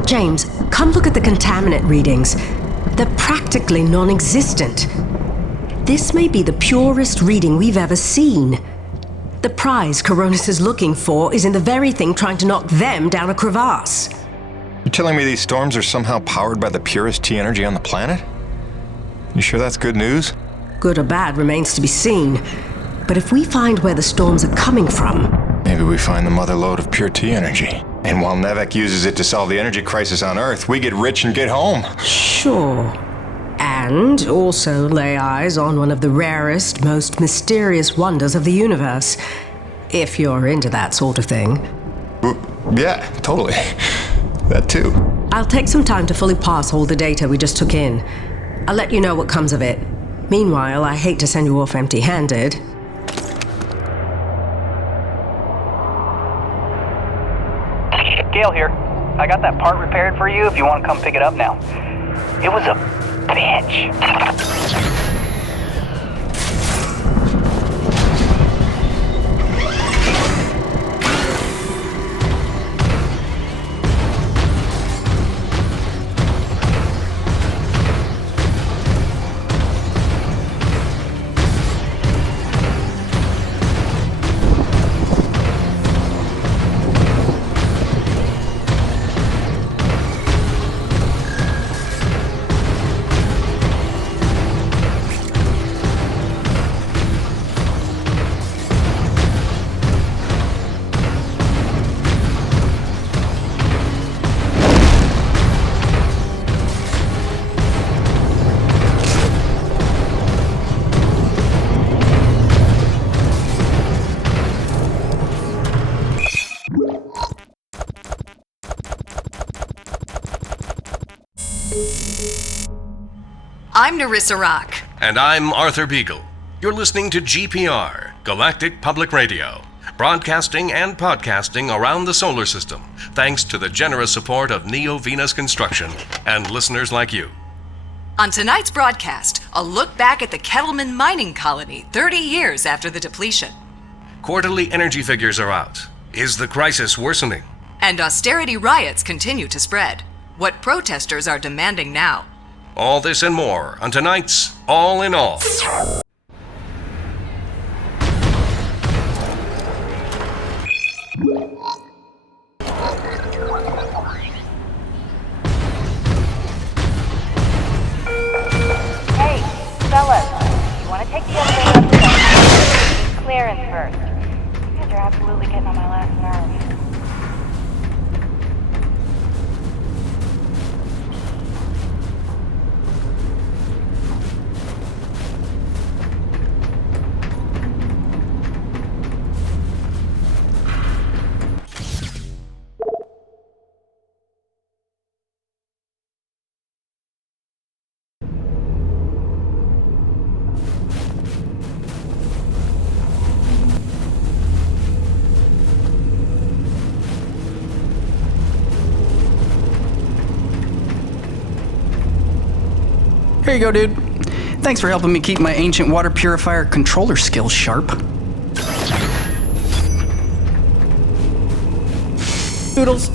James, come look at the contaminant readings. They're practically non-existent. This may be the purest reading we've ever seen. The prize Coronis is looking for is in the very thing trying to knock them down a crevasse. You're telling me these storms are somehow powered by the purest T energy on the planet? You sure that's good news? Good or bad remains to be seen. But if we find where the storms are coming from... Maybe we find the mother lode of pure T energy. And while NEVEC uses it to solve the energy crisis on Earth, we get rich and get home. Sure. And also lay eyes on one of the rarest, most mysterious wonders of the universe. If you're into that sort of thing. Yeah, totally. That too. I'll take some time to fully parse all the data we just took in. I'll let you know what comes of it. Meanwhile, I hate to send you off empty-handed. Gale here. I got that part repaired for you if you want to come pick it up now. It was a bitch. I'm Narissa Rock. And I'm Arthur Beagle. You're listening to GPR, Galactic Public Radio, broadcasting and podcasting around the solar system, thanks to the generous support of Neo Venus Construction and listeners like you. On tonight's broadcast, a look back at the Kettleman mining colony 30 years after the depletion. Quarterly energy figures are out. Is the crisis worsening? And austerity riots continue to spread. What protesters are demanding now. All this and more on tonight's All in All. Hey, fellas, you want to take the elevator up to the clearance first? You guys are absolutely getting on my last nerve. Here you go, dude. Thanks for helping me keep my ancient water purifier controller skills sharp. Doodles.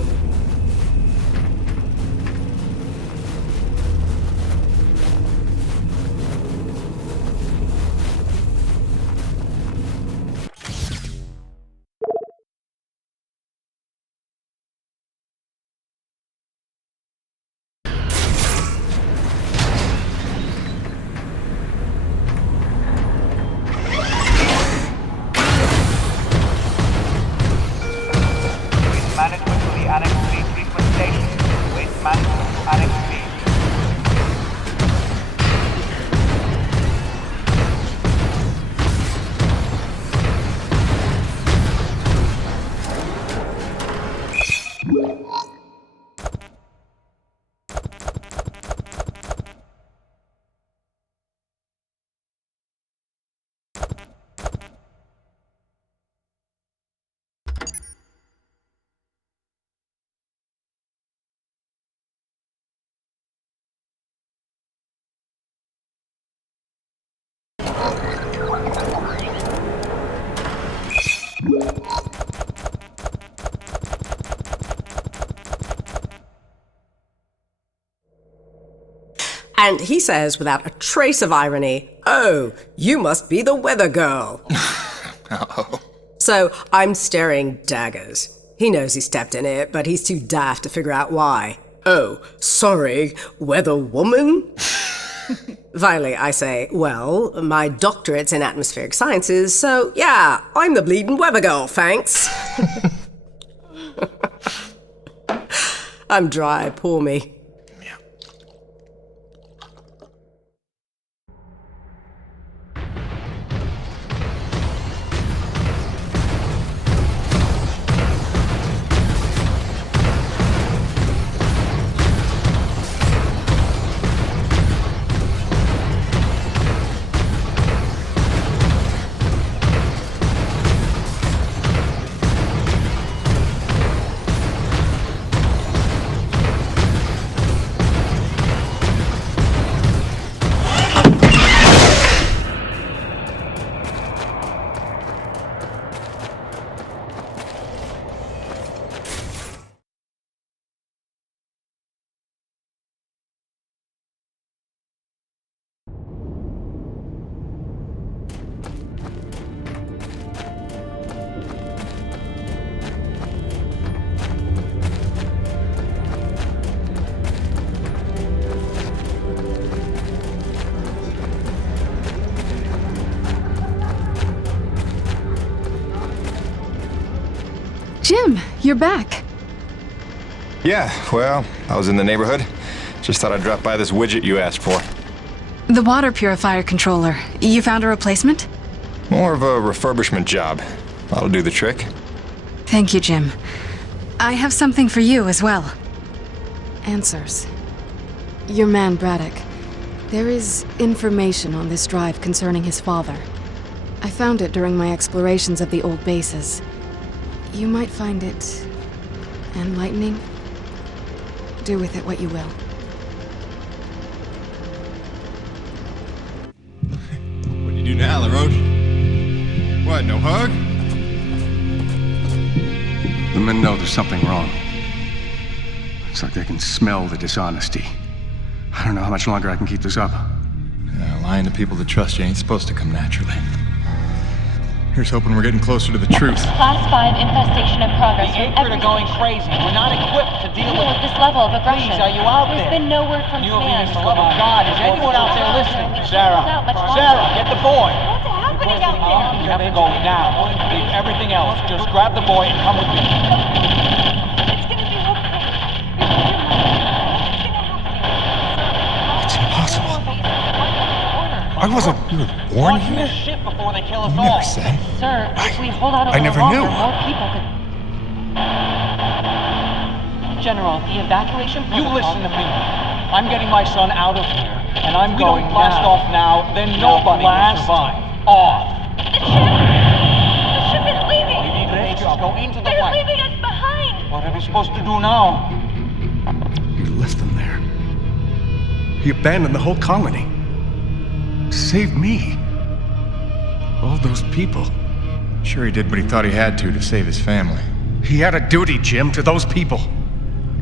Management to the Annex 3 frequent station. Waste management to Annex 3. And he says, without a trace of irony, "Oh, you must be the weather girl." Uh-oh. So I'm staring daggers. He knows he stepped in it, but he's too daft to figure out why. "Oh, sorry, weather woman?" Finally, I say, "Well, my doctorate's in atmospheric sciences, so yeah, I'm the bleeding weather girl, thanks." I'm dry, poor me. Jim, you're back. Yeah, well, I was in the neighborhood. Just thought I'd drop by this widget you asked for. The water purifier controller. You found a replacement? More of a refurbishment job. That'll do the trick. Thank you, Jim. I have something for you as well. Answers. Your man, Braddock. There is information on this drive concerning his father. I found it during my explorations of the old bases. You might find it enlightening. Do with it what you will. What do you do now, LaRoche? What, no hug? The men know there's something wrong. It's like they can smell the dishonesty. I don't know how much longer I can keep this up. Lying to people that trust you ain't supposed to come naturally. Here's hoping we're getting closer to the truth. Class 5 infestation in progress. The Akrid are going crazy. We're not equipped to deal with this level of aggression. Please, are you out there? There's been no word from command. For the love of God, is anyone out there listening? Sarah, get the boy. What's happening out there? You have to go now. Leave everything else. Just grab the boy and come with me. It's gonna be okay. It's impossible. I wasn't born here. Watch this ship before they kill us You all. never said. Sir, if we hold out a I little never longer, knew. more people could... General, the evacuation You protocol... listen to me. I'm getting my son out of here, and I'm going to blast off now, then nobody will survive. Off. The ship is leaving! We need to go into the They're fight. leaving us behind! What are we supposed to do now? You left them there. He abandoned the whole colony. Save me. All those people. Sure he did what he thought he had to save his family. He had a duty, Jim, to those people.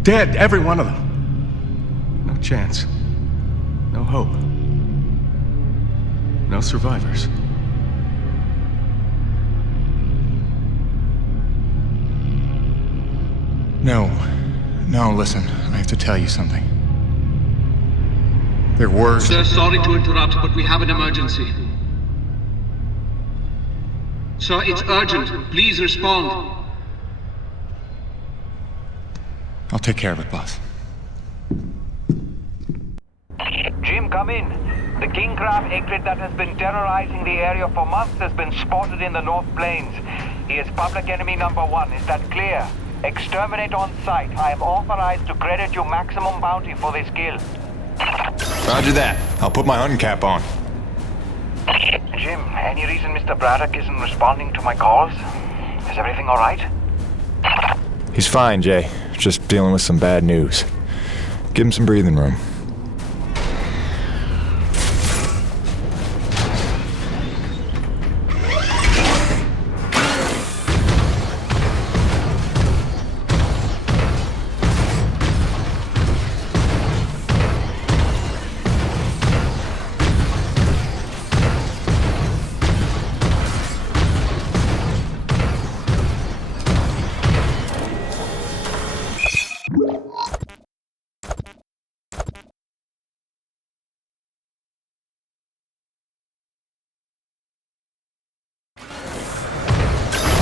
Dead, every one of them. No chance. No hope. No survivors. No, listen. I have to tell you something. There were... Sir, sorry to interrupt, but we have an emergency. Sir, it's urgent. Please respond. I'll take care of it, boss. Jim, come in. The King Crab Akrid that has been terrorizing the area for months has been spotted in the North Plains. He is public enemy #1. Is that clear? Exterminate on sight. I am authorized to credit you maximum bounty for this kill. Roger that. I'll put my hunting cap on. Jim, any reason Mr. Braddock isn't responding to my calls? Is everything all right? He's fine, Jay. Just dealing with some bad news. Give him some breathing room.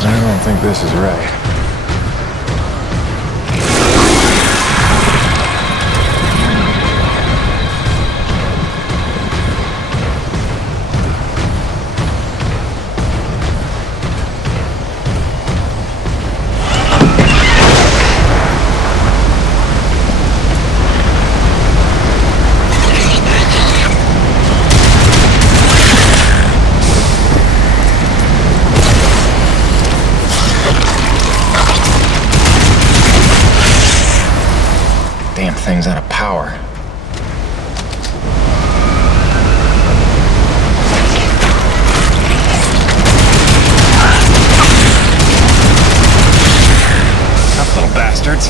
I don't think this is right. Damn thing's out of power. Tough little bastards.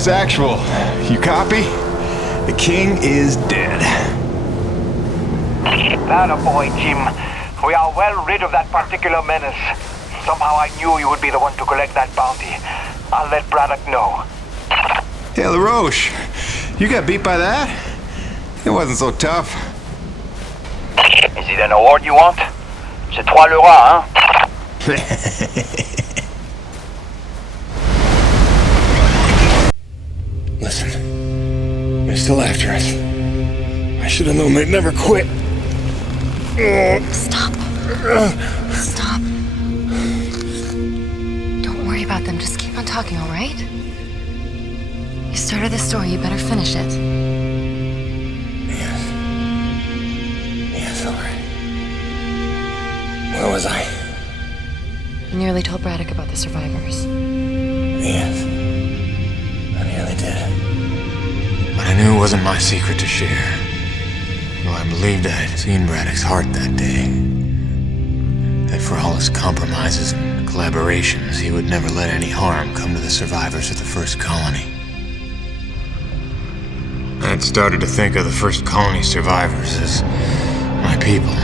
Cronus Actual. You copy? The king is dead. That a boy, Jim. We are well rid of that particular menace. Somehow I knew you would be the one to collect that bounty. I'll let Braddock know. Hey, LaRoche, you got beat by that? It wasn't so tough. Is it an award you want? C'est 3 le roi, hein? Listen, they're still after us. I should have known they'd never quit. Stop. Stop. Don't worry about them. Just keep on talking, all right? You started this story. You better finish it. Yes, all right. Where was I? You nearly told Braddock about the survivors. Yes. I nearly did. But I knew it wasn't my secret to share. Though I believed I had seen Braddock's heart that day. That for all his compromises and collaborations, he would never let any harm come to the survivors of the first colony. I had started to think of the first colony survivors as my people,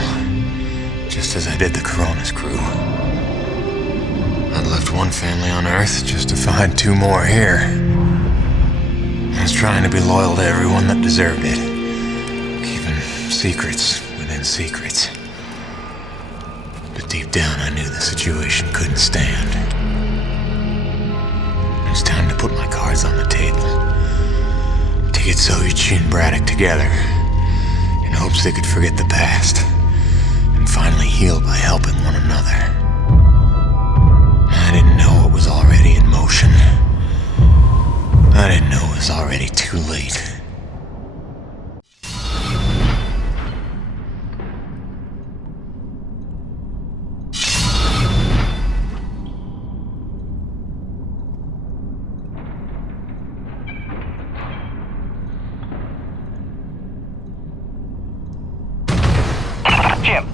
just as I did the Coronas crew. I'd left one family on Earth just to find 2 more here. I was trying to be loyal to everyone that deserved it, keeping secrets within secrets. But deep down I knew the situation couldn't stand. It was time to put my cards on the table. To get Soichi and Braddock together, in hopes they could forget the past, and finally heal by helping one another. I didn't know it was already in motion. I didn't know it was already too late. Jim,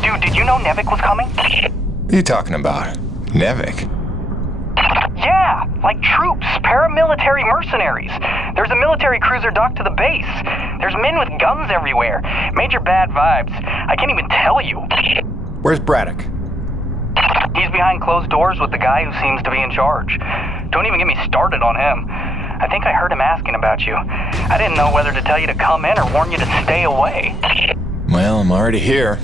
dude, did you know NEVEC was coming? What are you talking about? NEVEC? Yeah, like troops, paramilitary mercenaries. There's a military cruiser docked to the base. There's men with guns everywhere. Major bad vibes. I can't even tell you. Where's Braddock? He's behind closed doors with the guy who seems to be in charge. Don't even get me started on him. I think I heard him asking about you. I didn't know whether to tell you to come in or warn you to stay away. Well, I'm already here.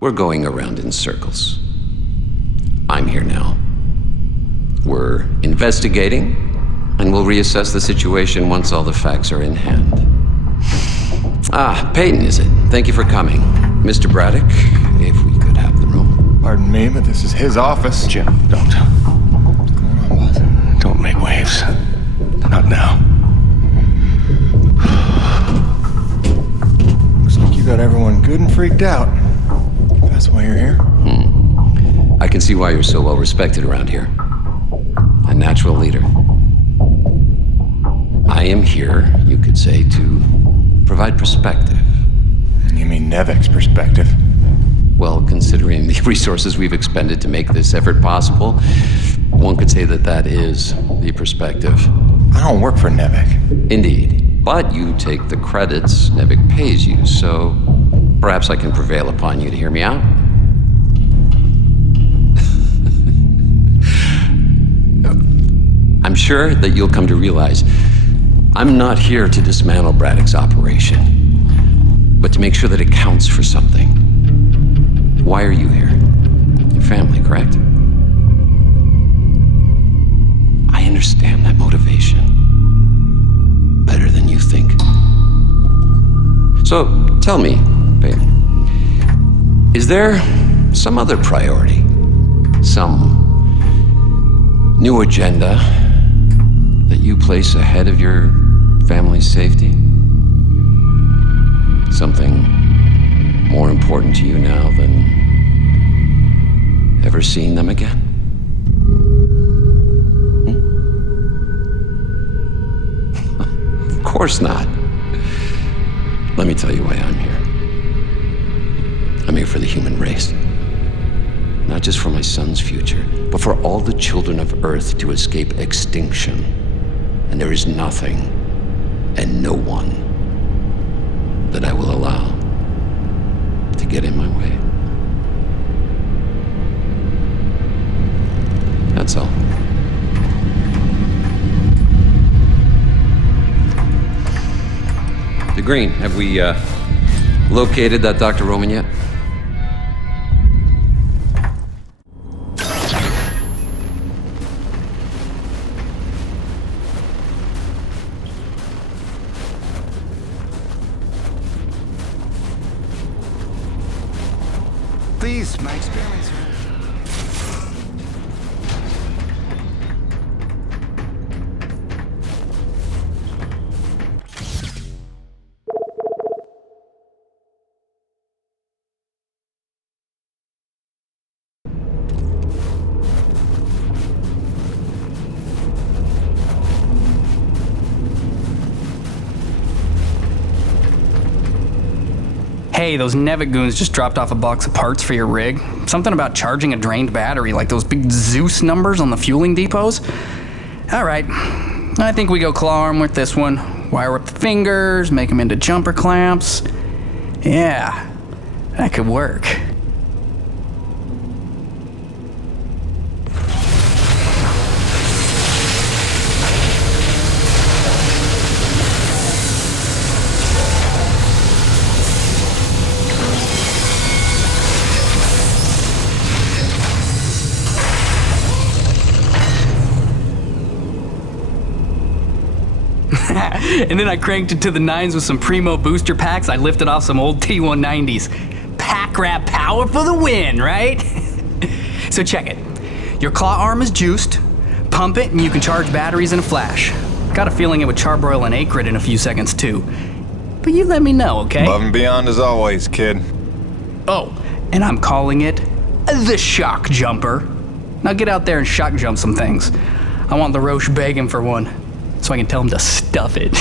We're going around in circles. I'm here now. We're investigating, and we'll reassess the situation once all the facts are in hand. Ah, Peyton, is it? Thank you for coming. Mr. Braddock, if we could have the room. Pardon me, but this is his office. Jim, don't. What's going on, boss? Don't make waves. Not now. Looks like you got everyone good and freaked out. That's why you're here? I can see why you're so well respected around here. A natural leader. I am here, you could say, to provide perspective. You mean NEVEC's perspective? Well, considering the resources we've expended to make this effort possible, one could say that that is the perspective. I don't work for NEVEC. Indeed. But you take the credits NEVEC pays you, so perhaps I can prevail upon you to hear me out. I'm sure that you'll come to realize I'm not here to dismantle Braddock's operation, but to make sure that it counts for something. Why are you here? Your family, correct? I understand that motivation better than you think. So, tell me, Peyton, is there some other priority? Some new agenda that you place ahead of your family's safety? Something more important to you now than ever seeing them again? Of course not. Let me tell you why I'm here. I'm here for the human race. Not just for my son's future, but for all the children of Earth to escape extinction. And there is nothing and no one that I will allow to get in my way. That's all. The Green, have we located that Dr. Roman yet? Please, my experiments are... Hey, those NEVEC goons just dropped off a box of parts for your rig. Something about charging a drained battery, like those big Zeus numbers on the fueling depots. Alright, I think we go claw arm with this one. Wire up the fingers, make them into jumper clamps. Yeah, that could work. And then I cranked it to the nines with some Primo booster packs. I lifted off some old T190s. Pack rat power for the win, right? So check it. Your claw arm is juiced. Pump it and you can charge batteries in a flash. Got a feeling it would charbroil an Akrid in a few seconds too. But you let me know, okay? Above and beyond as always, kid. Oh, and I'm calling it the shock jumper. Now get out there and shock jump some things. I want the Roche begging for one, so I can tell him to stuff it.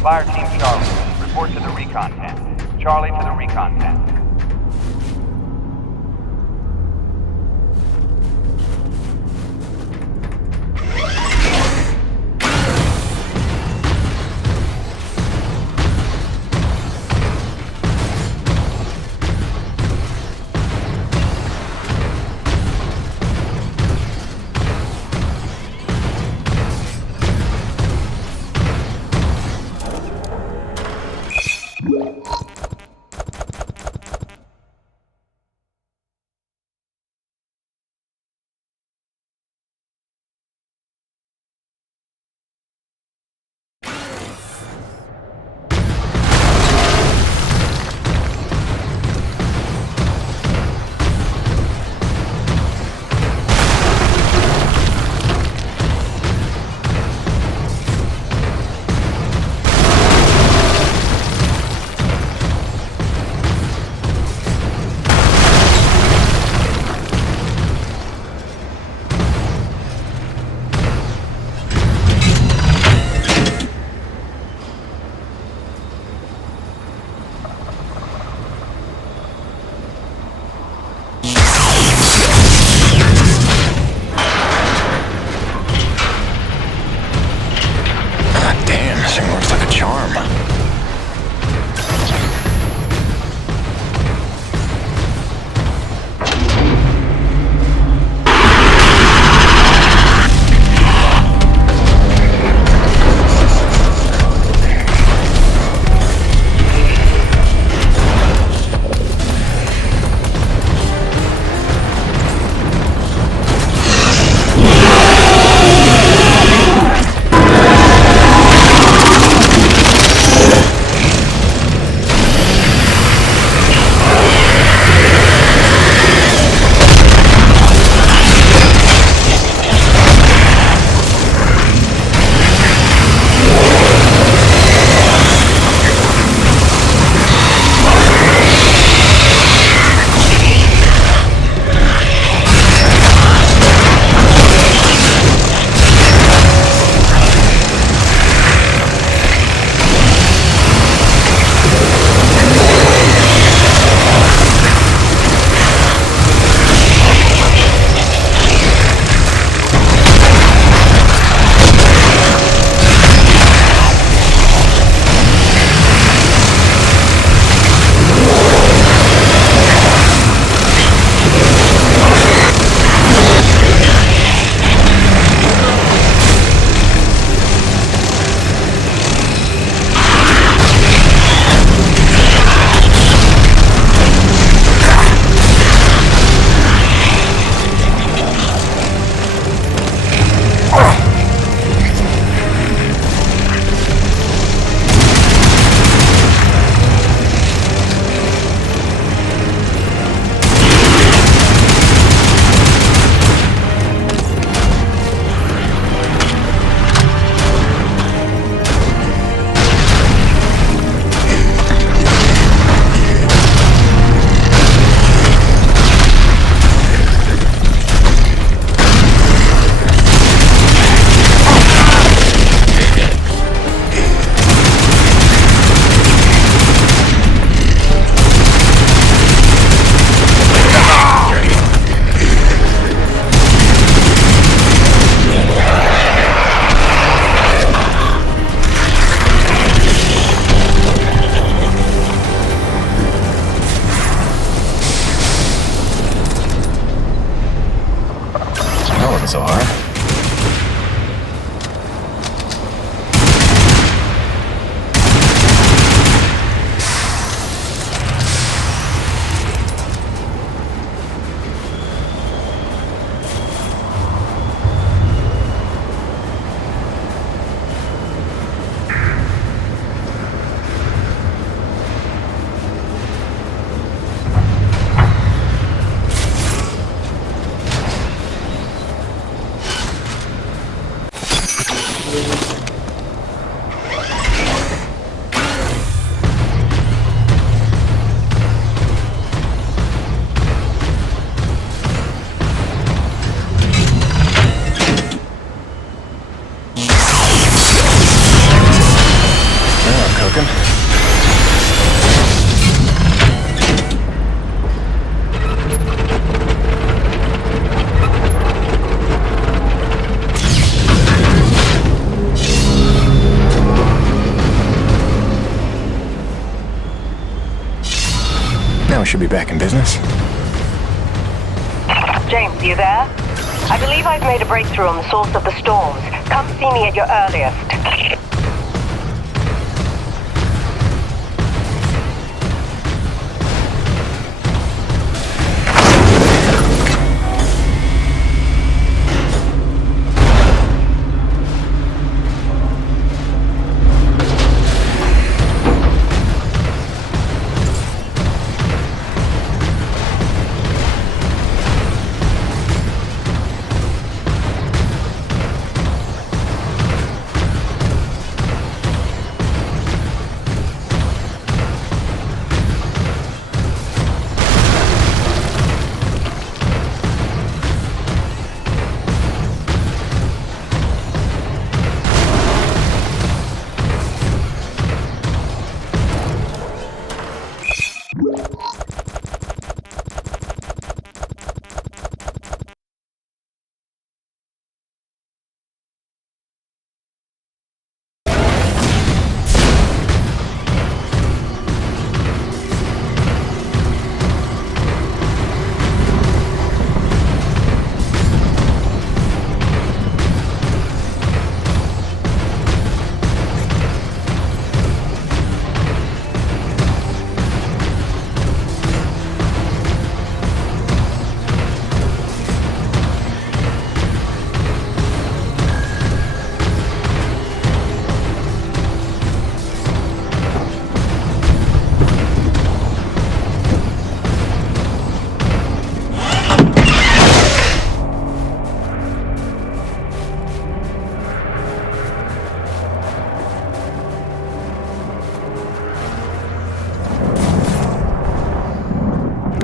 Fire Team Charlie, report to the recon tent. Charlie to the recon tent. should be back in business. James, you there? I believe I've made a breakthrough on the source of the storms. Come see me at your earliest.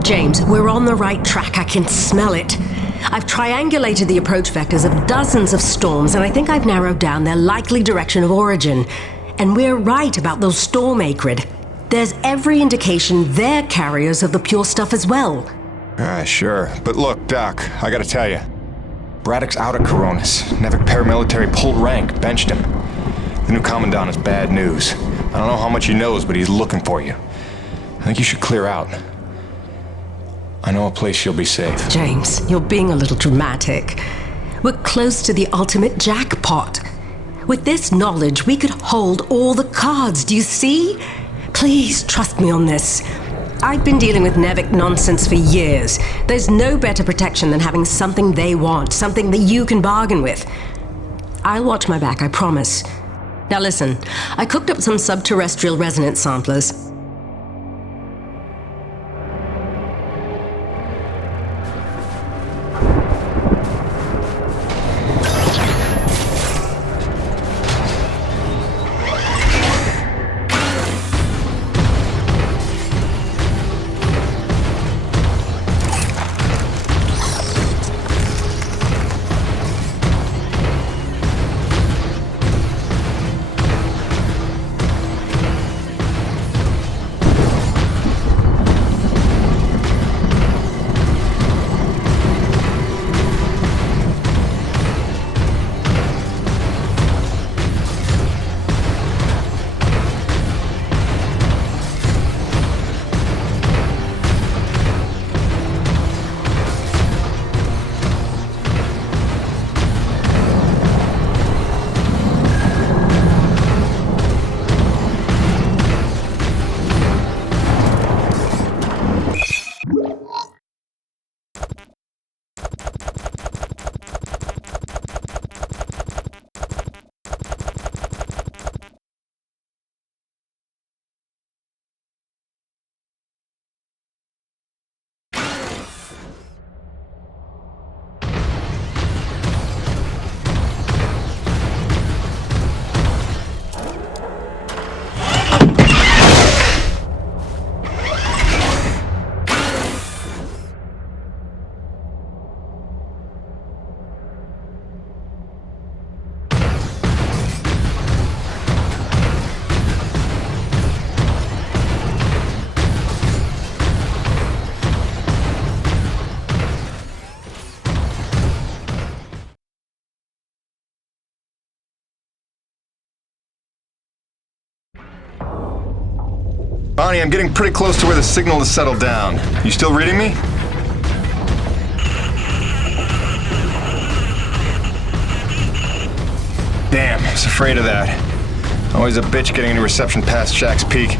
James, we're on the right track. I can smell it. I've triangulated the approach vectors of dozens of storms, and I think I've narrowed down their likely direction of origin. And we're right about those storm Akrid. There's every indication they're carriers of the pure stuff as well. Sure. But look, Doc, I gotta tell you. Braddock's out of Coronis. NEVEC paramilitary pulled rank, benched him. The new commandant is bad news. I don't know how much he knows, but he's looking for you. I think you should clear out. I know a place you'll be safe. James, you're being a little dramatic. We're close to the ultimate jackpot. With this knowledge, we could hold all the cards, do you see? Please trust me on this. I've been dealing with NEVEC nonsense for years. There's no better protection than having something they want, something that you can bargain with. I'll watch my back, I promise. Now listen, I cooked up some subterrestrial resonance samplers. Bonnie, I'm getting pretty close to where the signal has settled down. You still reading me? Damn, I was afraid of that. Always a bitch getting any reception past Shack's Peak.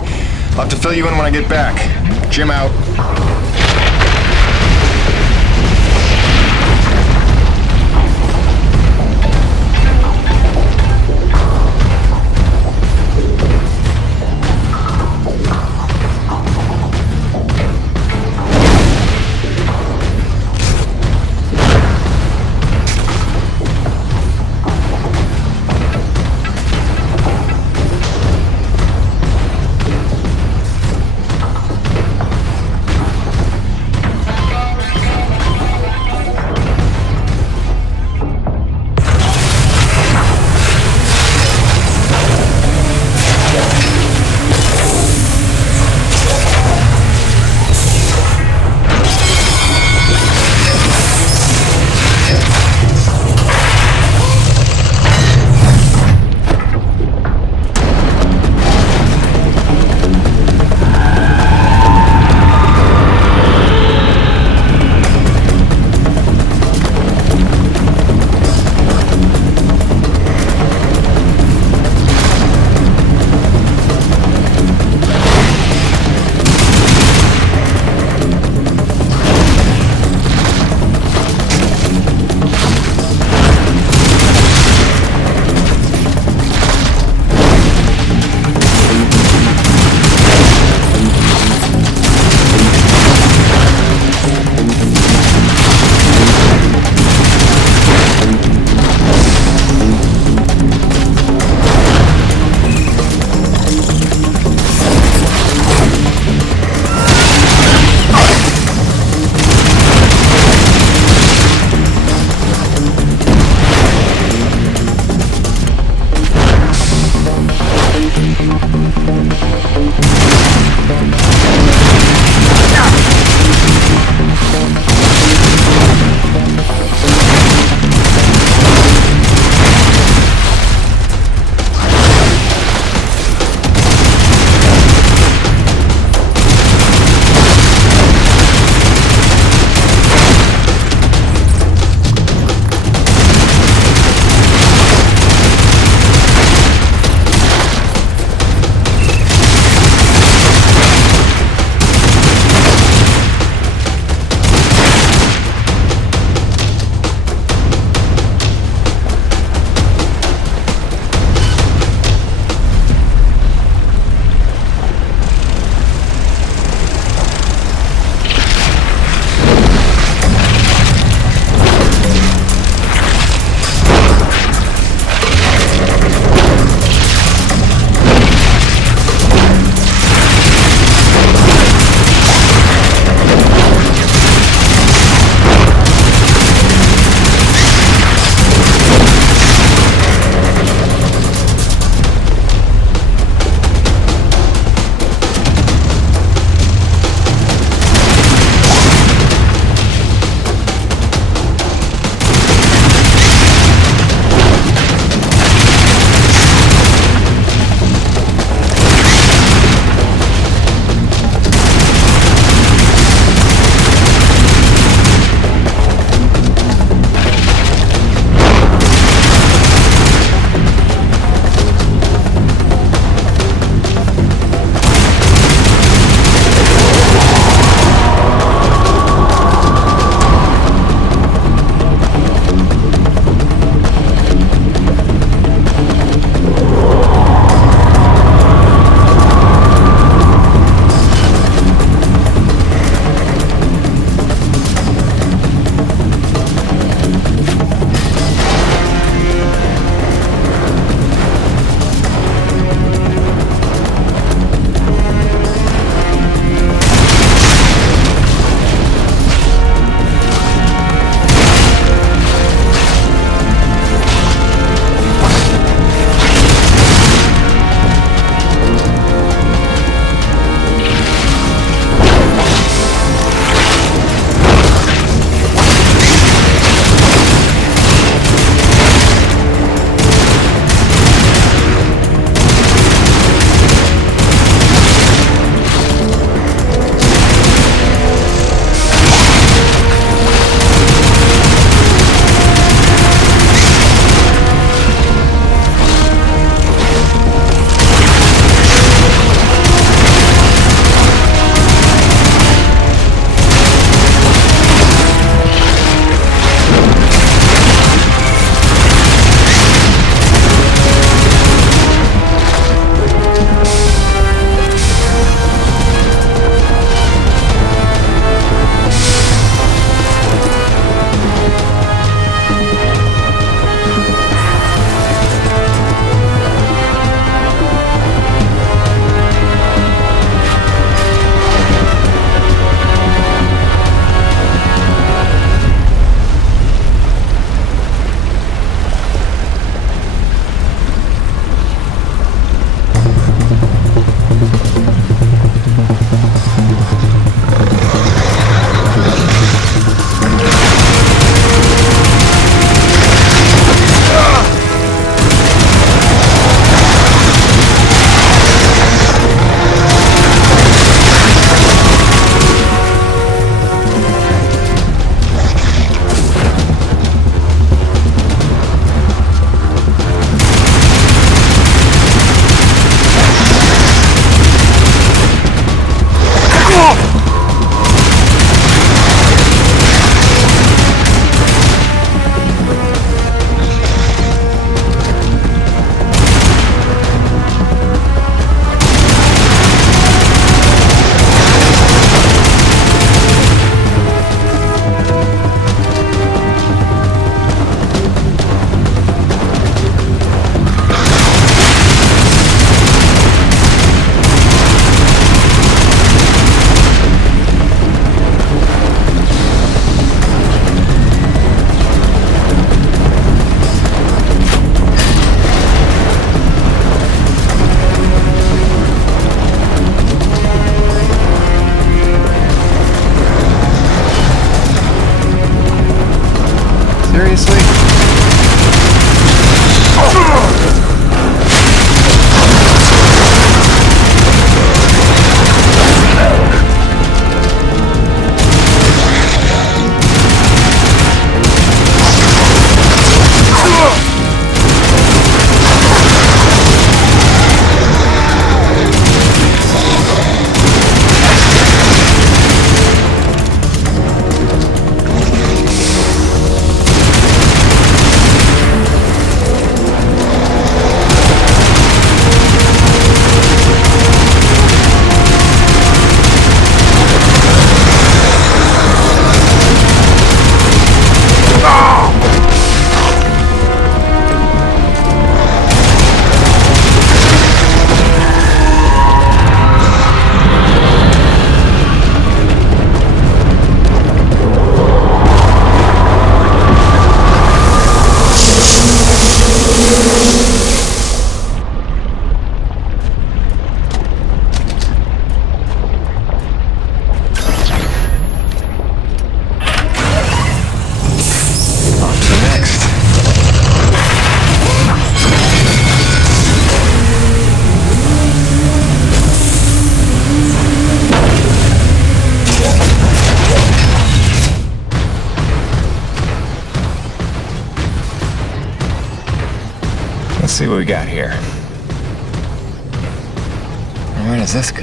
I'll have to fill you in when I get back. Jim out. what we got here. Where does this go?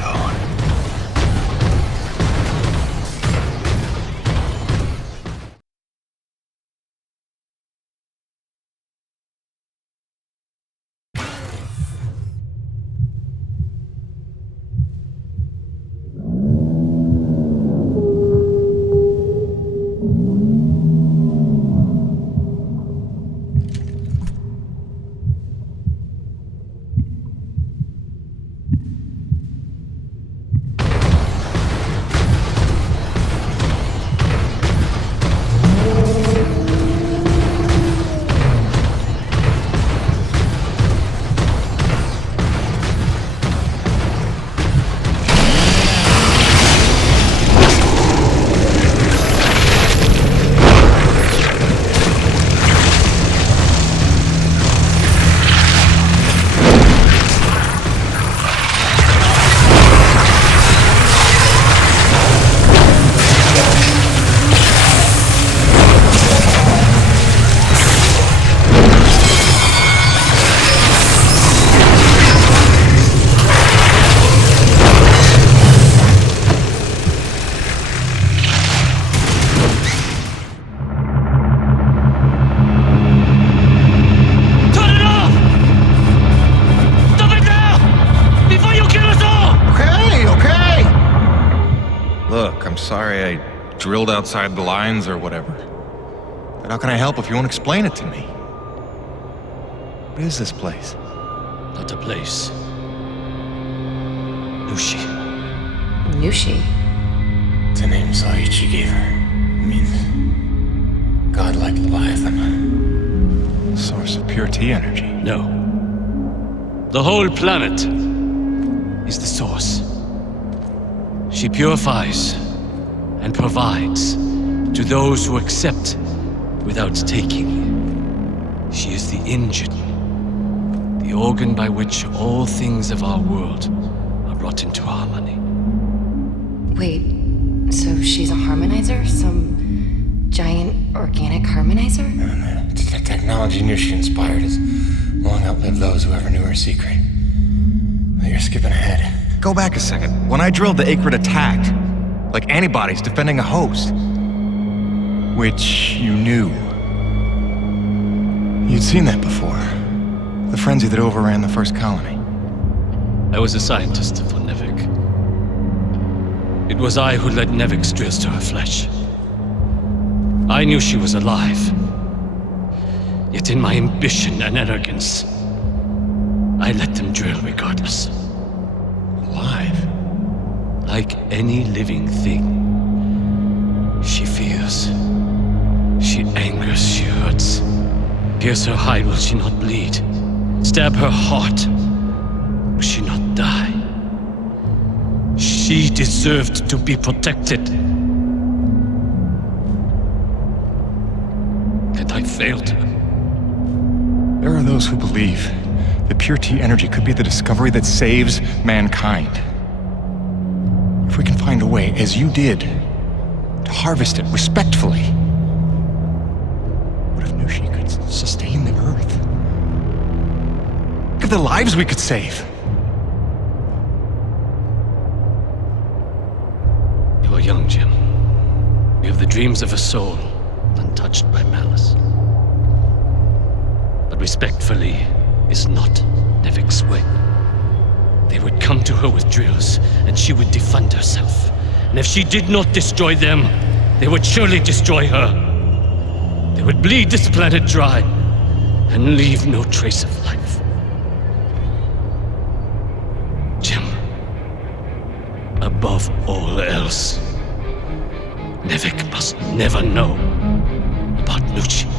Sorry I drilled outside the lines or whatever. But how can I help if you won't explain it to me? What is this place? Not a place. Nushi. Nushi? It's a name Saichi gave her. It means godlike Leviathan. Source of pure T energy. No. The whole planet is the source. She purifies and provides to those who accept without taking. She is the engine, the organ by which all things of our world are brought into harmony. Wait, so she's a harmonizer? Some giant organic harmonizer? The technology Nushi inspired has long outlived those who ever knew her secret. But you're skipping ahead. Go back a second. When I drilled, the Akrid attacked. Like antibodies defending a host. Which you knew. You'd seen that before. The frenzy that overran the first colony. I was a scientist for NEVEC. It was I who led NEVEC's drills to her flesh. I knew she was alive. Yet in my ambition and arrogance, I let them drill regardless. Alive? Like any living thing. She fears. She angers, she hurts. Pierce her hide, will she not bleed? Stab her heart, will she not die? She deserved to be protected. And I failed her. There are those who believe that pure T energy could be the discovery that saves mankind. If we can find a way, as you did, to harvest it respectfully. What if Nushi could sustain the Earth? Look at the lives we could save. You are young, Jim. You have the dreams of a soul, untouched by malice. But respectfully is not NEVEC's way. They would come to her with drills, and she would defend herself. And if she did not destroy them, they would surely destroy her. They would bleed this planet dry, and leave no trace of life. Jim, above all else, NEVEC must never know about Nushi.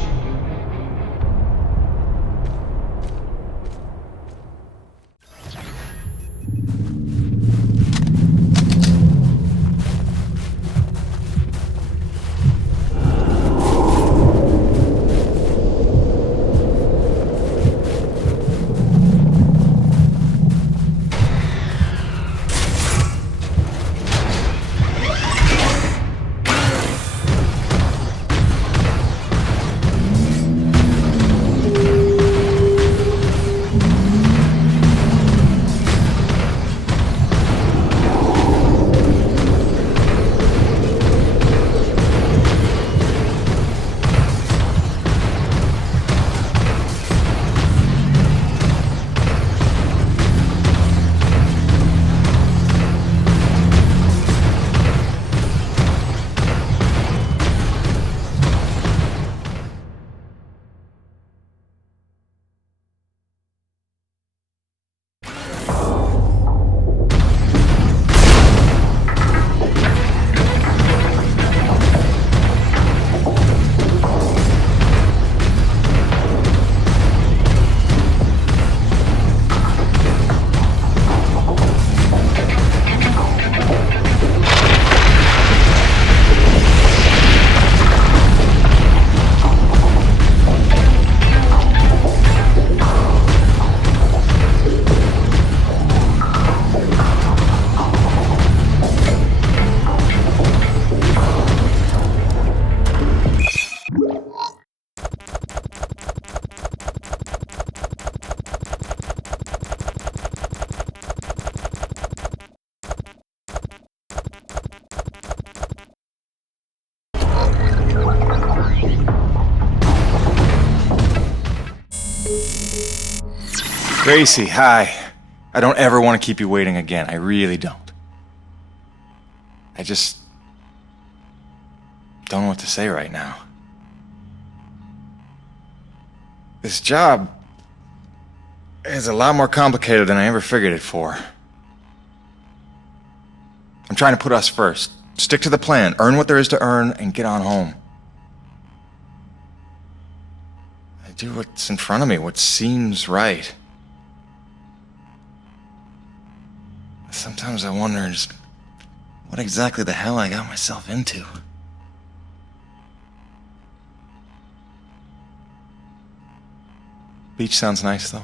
Gracie, hi. I don't ever want to keep you waiting again. I really don't. I just don't know what to say right now. This job is a lot more complicated than I ever figured it for. I'm trying to put us first. Stick to the plan, earn what there is to earn, and get on home. I do what's in front of me, what seems right. Sometimes I wonder just what exactly the hell I got myself into. Beach sounds nice, though.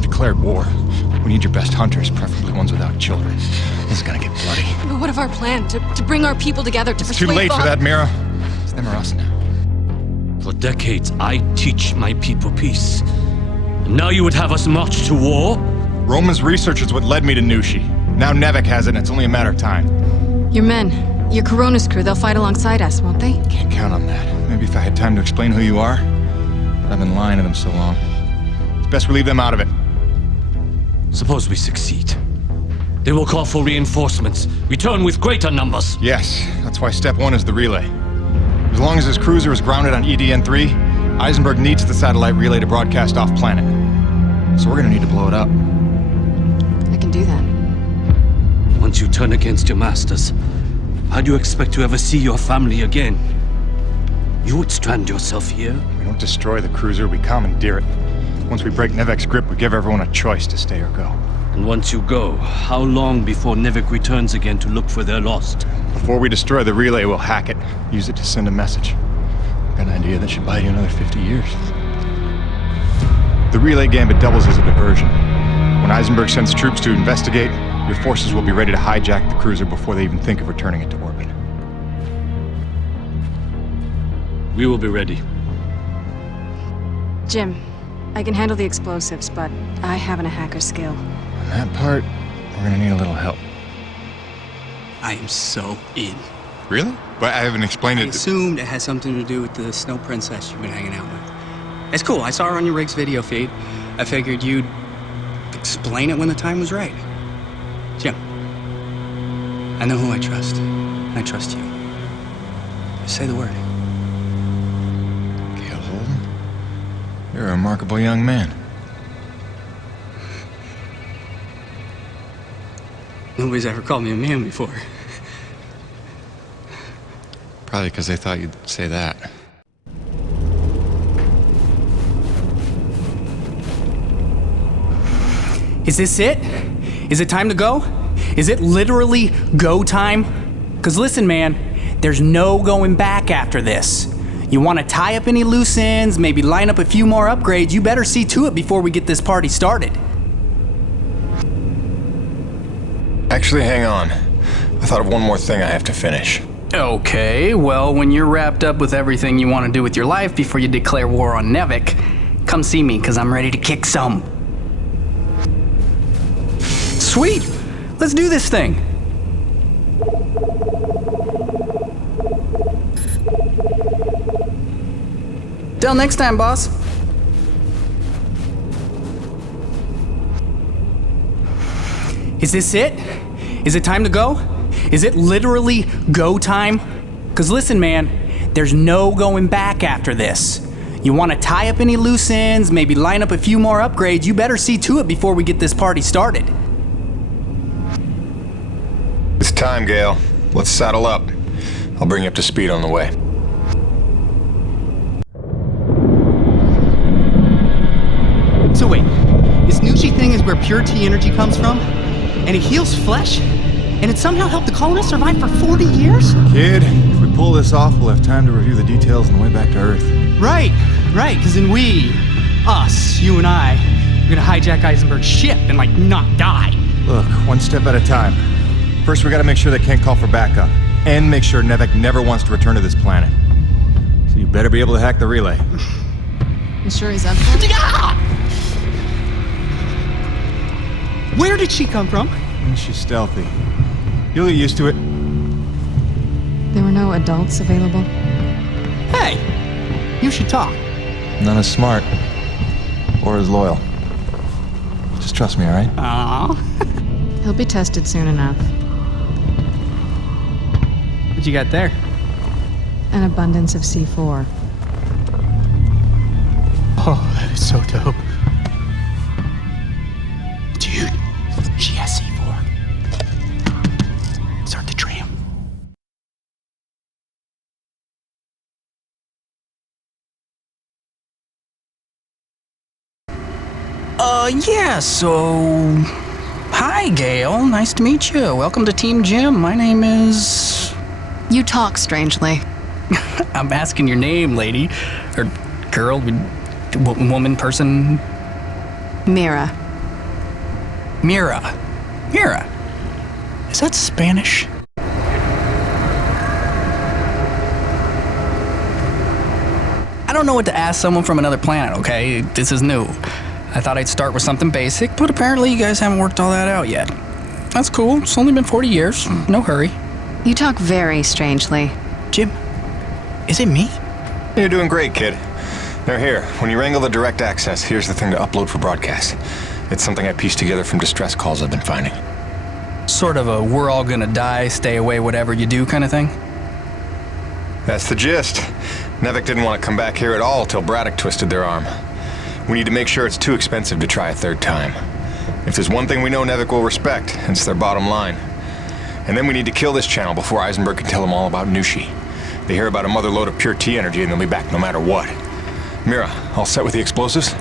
Declared war. We need your best hunters, preferably ones without children. This is gonna get bloody. But what of our plan? To bring our people together, to It's too late for that, Mira. It's them or us now. For decades, I teach my people peace. And now you would have us march to war? Roman's research is what led me to Nushi. Now NEVEC has it, and it's only a matter of time. Your men, your Corona's crew, they'll fight alongside us, won't they? Can't count on that. Maybe if I had time to explain who you are. But I've been lying to them so long. It's best we leave them out of it. Suppose we succeed. They will call for reinforcements. Return with greater numbers. Yes, that's why step one is the relay. As long as his cruiser is grounded on E.D.N 3, Eisenberg needs the satellite relay to broadcast off-planet. So we're gonna need to blow it up. I can do that. Once you turn against your masters, how do you expect to ever see your family again? You would strand yourself here? We don't destroy the cruiser, we commandeer it. Once we break NEVEC's grip, we give everyone a choice to stay or go. And once you go, how long before NEVEC returns again to look for their lost? Before we destroy the relay, we'll hack it. Use it to send a message. Got an idea that should buy you another 50 years. The relay gambit doubles as a diversion. When Eisenberg sends troops to investigate, your forces will be ready to hijack the cruiser before they even think of returning it to orbit. We will be ready. Jim, I can handle the explosives, but I haven't a hacker skill. On that part, we're gonna need a little help. I am so in. Really? But I haven't explained I it. assumed it has something to do with the snow princess you've been hanging out with. It's cool. I saw her on your rig's video feed. I figured you'd explain it when the time was right. Jim, I know who I trust. I trust you. Just say the word. Gale Holden? You're a remarkable young man. Nobody's ever called me a man before. Probably because they thought you'd say that. Is this it? Is it time to go? Is it literally go time? Because listen, man, there's no going back after this. You want to tie up any loose ends, maybe line up a few more upgrades, you better see to it before we get this party started. Actually, hang on. I thought of one more thing I have to finish. Okay, well, when you're wrapped up with everything you want to do with your life before you declare war on NEVEC, come see me, because I'm ready to kick some. Sweet! Let's do this thing! Till next time, boss. Is this it? Is it time to go? Is it literally go time? Because listen, man, there's no going back after this. You want to tie up any loose ends, maybe line up a few more upgrades, you better see to it before we get this party started. It's time, Gale. Let's saddle up. I'll bring you up to speed on the way. So wait, this Nushi thing is where pure T energy comes from? And it heals flesh? And it somehow helped the colonists survive for 40 years? Kid, if we pull this off, we'll have time to review the details on the way back to Earth. Right, because then us, you and I, we're gonna hijack Eisenberg's ship and, not die. Look, one step at a time. First, we gotta make sure they can't call for backup. And make sure NEVEC never wants to return to this planet. So you better be able to hack the relay. You sure he's up for it? Where did she come from? She's stealthy. You'll get used to it. There were no adults available? Hey, you should talk. None as smart. Or as loyal. Just trust me, alright? Aww. He'll be tested soon enough. What you got there? An abundance of C4. Oh, that is so dope. Dude, she has C4. Start the tram. Yeah, so... Hi, Gale. Nice to meet you. Welcome to Team Jim. My name is... You talk strangely. I'm asking your name, lady. Or girl, woman, person... Mira. Mira. Is that Spanish? I don't know what to ask someone from another planet, okay? This is new. I thought I'd start with something basic, but apparently you guys haven't worked all that out yet. That's cool. It's only been 40 years. No hurry. You talk very strangely. Jim, is it me? You're doing great, kid. Now here, when you wrangle the direct access, here's the thing to upload for broadcast. It's something I pieced together from distress calls I've been finding. Sort of a we're all gonna die, stay away, whatever you do kind of thing? That's the gist. NEVEC didn't want to come back here at all till Braddock twisted their arm. We need to make sure it's too expensive to try a third time. If there's one thing we know NEVEC will respect, it's their bottom line. And then we need to kill this channel before Eisenberg can tell them all about Nushi. They hear about a mother load of pure T energy and they'll be back no matter what. Mira, all set with the explosives?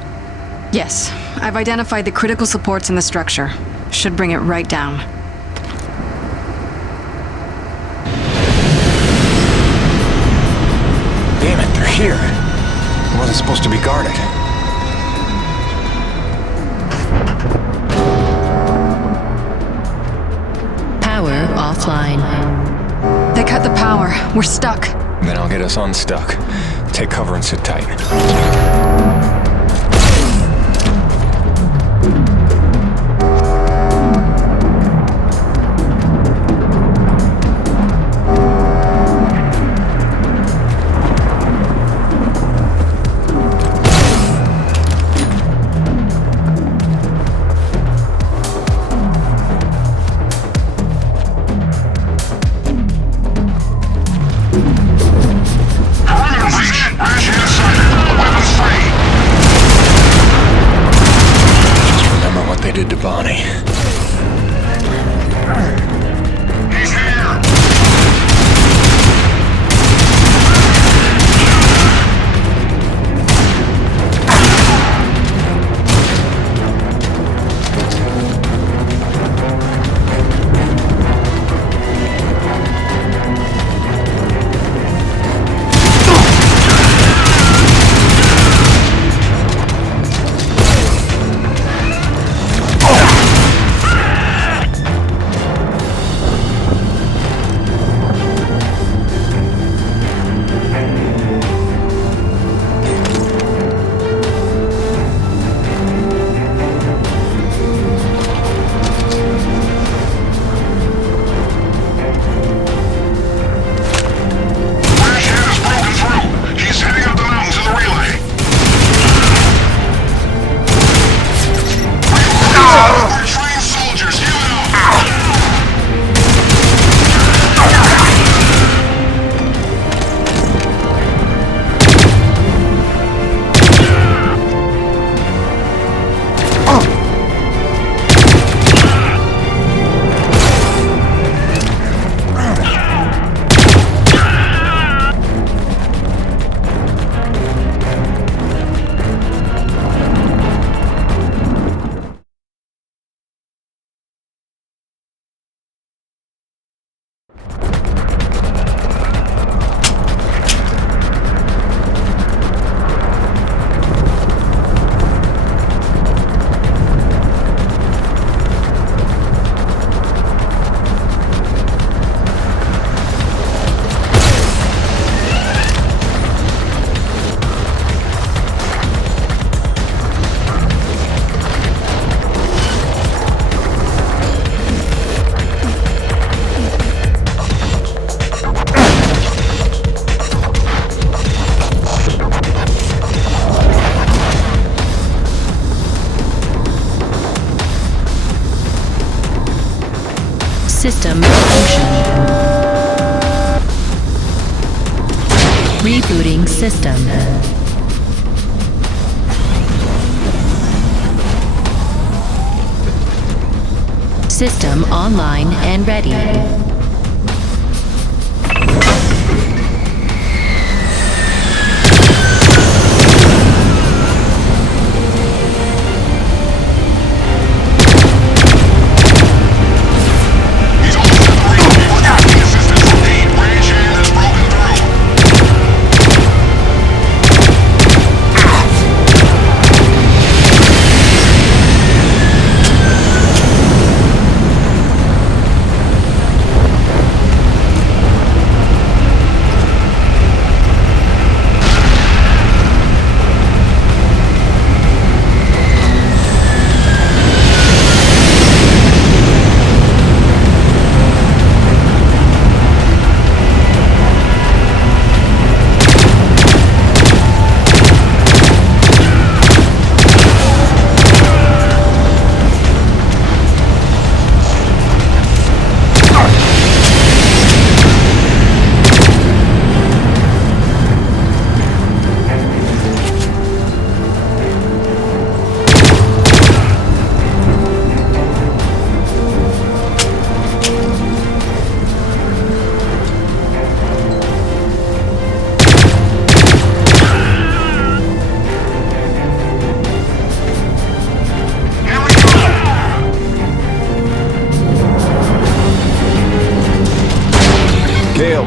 Yes. I've identified the critical supports in the structure. Should bring it right down. Damn it, they're here. It wasn't supposed to be guarded. Power offline. They cut the power. We're stuck. Then I'll get us unstuck. Take cover and sit tight. Weapons free. System malfunction. Rebooting system. System online and ready.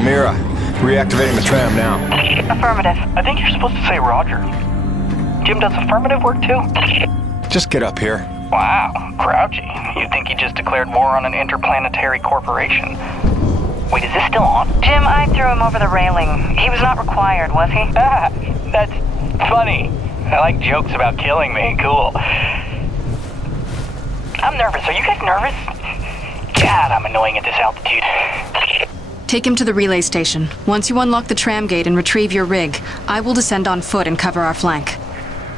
Mira, reactivating the tram now. Affirmative. I think you're supposed to say Roger. Jim does affirmative work too? Just get up here. Wow, grouchy. You'd think he just declared war on an interplanetary corporation. Wait, is this still on? Jim, I threw him over the railing. He was not required, was he? Ah, that's funny. I like jokes about killing me. Cool. I'm nervous. Are you guys nervous? God, I'm annoying at this altitude. Take him to the relay station. Once you unlock the tram gate and retrieve your rig, I will descend on foot and cover our flank.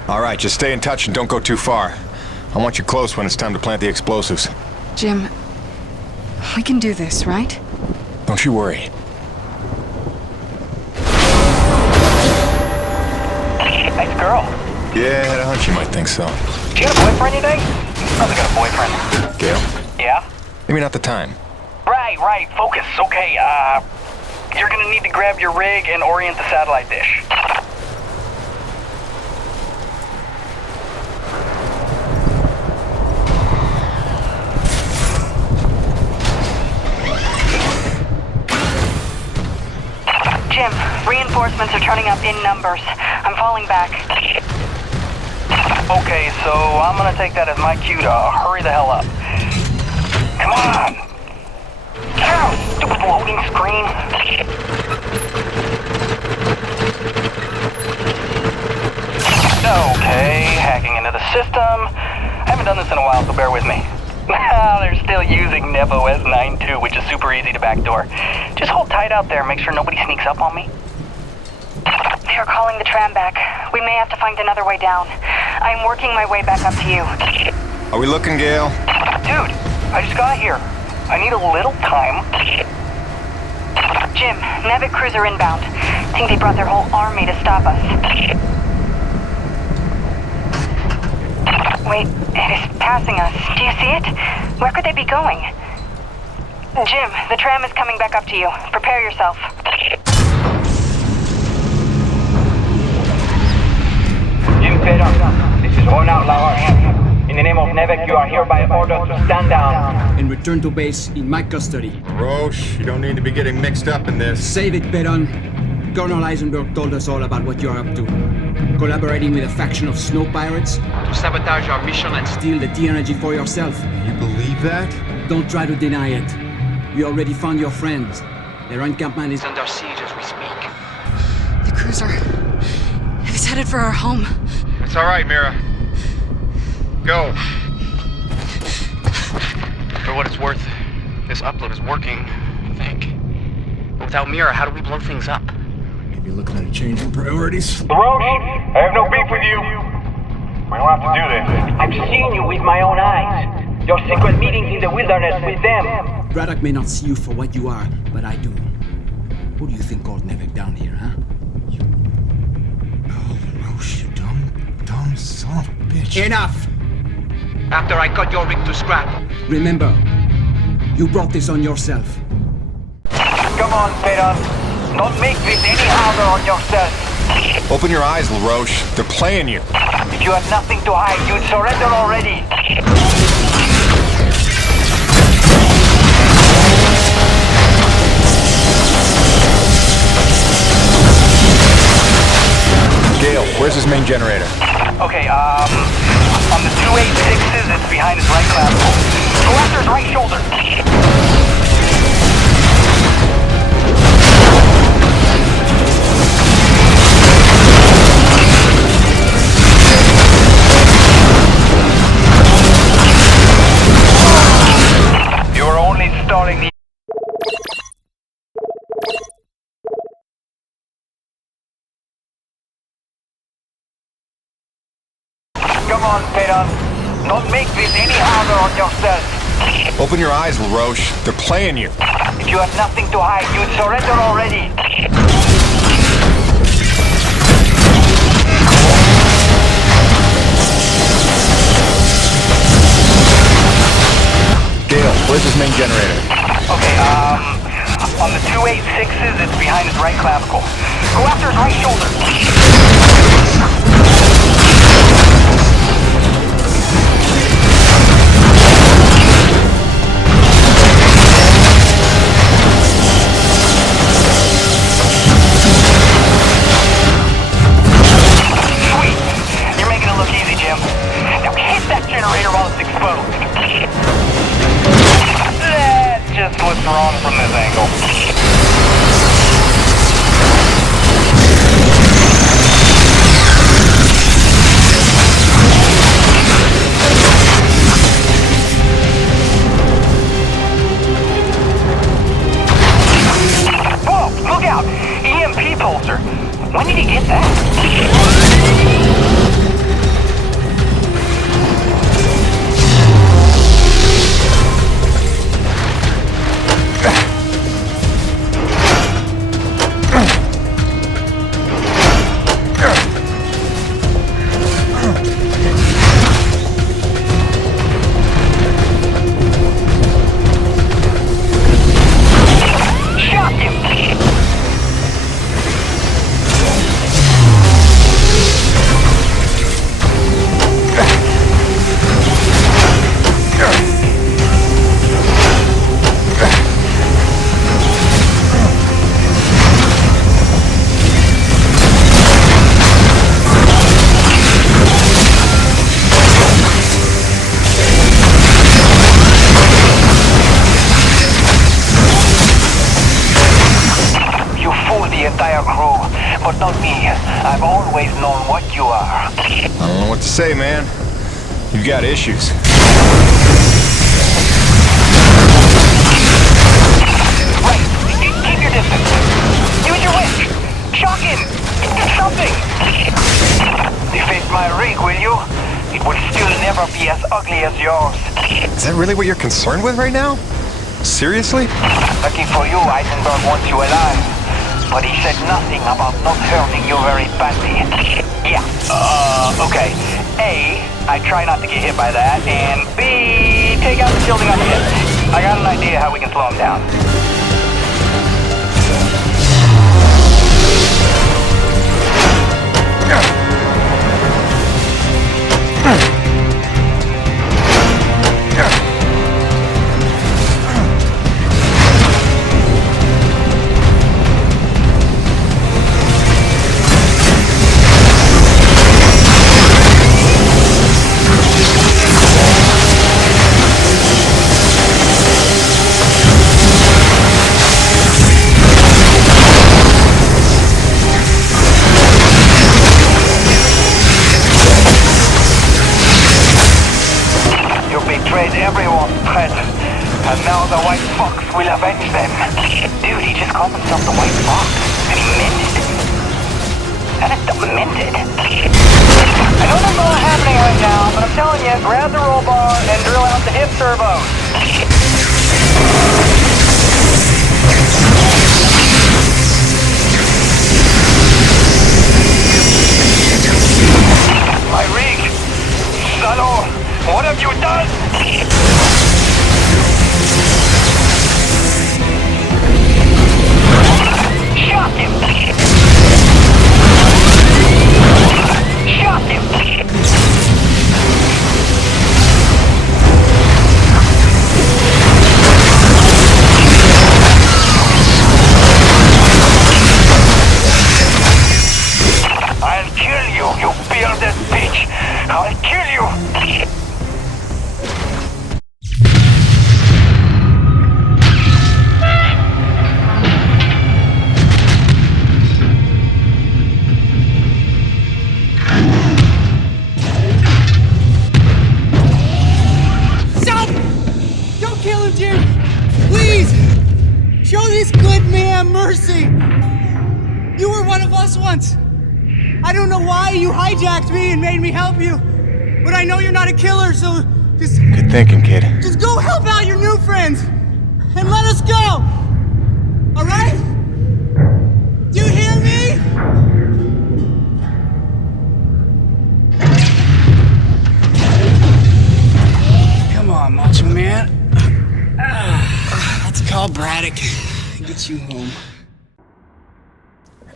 All right, just stay in touch and don't go too far. I want you close when it's time to plant the explosives. Jim, we can do this, right? Don't you worry. Nice girl. Yeah, I had a hunch you might think so. Do you have a boyfriend, you think? Probably got a boyfriend. Gail? Yeah? Maybe not the time. Right. Focus. Okay, you're gonna need to grab your rig and orient the satellite dish. Jim, reinforcements are turning up in numbers. I'm falling back. Okay, so I'm gonna take that as my cue to hurry the hell up. Come on! Ow! Stupid loading screen! Okay, hacking into the system. I haven't done this in a while, so bear with me. They're still using NEVEC S92, which is super easy to backdoor. Just hold tight out there, make sure nobody sneaks up on me. They are calling the tram back. We may have to find another way down. I'm working my way back up to you. Are we looking, Gail? Dude, I just got here. I need a little time. Jim, NEVEC cruiser inbound. Think they brought their whole army to stop us. Wait, it is passing us. Do you see it? Where could they be going? Jim, the tram is coming back up to you. Prepare yourself. Jim Peyton, this is Ronald Lauer. In the name of NEVEC, you are hereby ordered to stand down. And return to base in my custody. Roche, you don't need to be getting mixed up in this. Save it, Peyton. Colonel Eisenberg told us all about what you're up to. Collaborating with a faction of snow pirates to sabotage our mission and steal the T-energy for yourself. You believe that? Don't try to deny it. We already found your friends. Their encampment is under siege as we speak. The cruiser. It is headed for our home. It's all right, Mira. Go. For what it's worth, this upload is working, I think. But without Mira, how do we blow things up? Maybe looking at a change in priorities. Roche, I have no beef with you. We don't have to do this. I've seen you with my own eyes. Your secret meetings in the wilderness with them. Braddock may not see you for what you are, but I do. Who do you think called NEVEC down here, huh? Roche, you dumb son of a bitch. Enough! After I cut your rig to scrap. Remember, you brought this on yourself. Come on, Peyton. Don't make this any harder on yourself. Open your eyes, LaRoche. They're playing you. If you had nothing to hide, you'd surrender already. Gale, where's his main generator? Okay, on the 286s, it's behind his right clavicle. Go after his right shoulder. You're only starting the... Come on, Peyton. Don't make this any harder on yourself. Open your eyes, LaRoche. They're playing you. If you had nothing to hide, you'd surrender already. Gale, where's his main generator? Okay, on the 286s, it's behind his right clavicle. Go after his right shoulder. What's wrong from this angle? Whoa, look out! EMP pulsar. When did he get that? Say, man, you've got issues. Right. Keep your distance. Use your whip. Shock him. Do something. Deface my rig, will you? It will still never be as ugly as yours. Is that really what you're concerned with right now? Seriously? Lucky for you, Eisenberg wants you alive. But he said nothing about not hurting you very badly. Yeah, okay. A, I try not to get hit by that, and B, take out the shielding on the hip. I got an idea how we can slow him down. Everyone present, and now the White Fox will avenge them. Dude, he just called himself the White Fox, and he meant it. That is demented. I know there's a lot happening right now, but I'm telling you, grab the roll bar and drill out the hip servos. this good man, Mercy! You were one of us once! I don't know why you hijacked me and made me help you, but I know you're not a killer, so just... Good thinking, kid. Just go help out your new friends! And let us go! Alright? Do you hear me? Come on, Macho Man. Let's call Braddock. Get you home.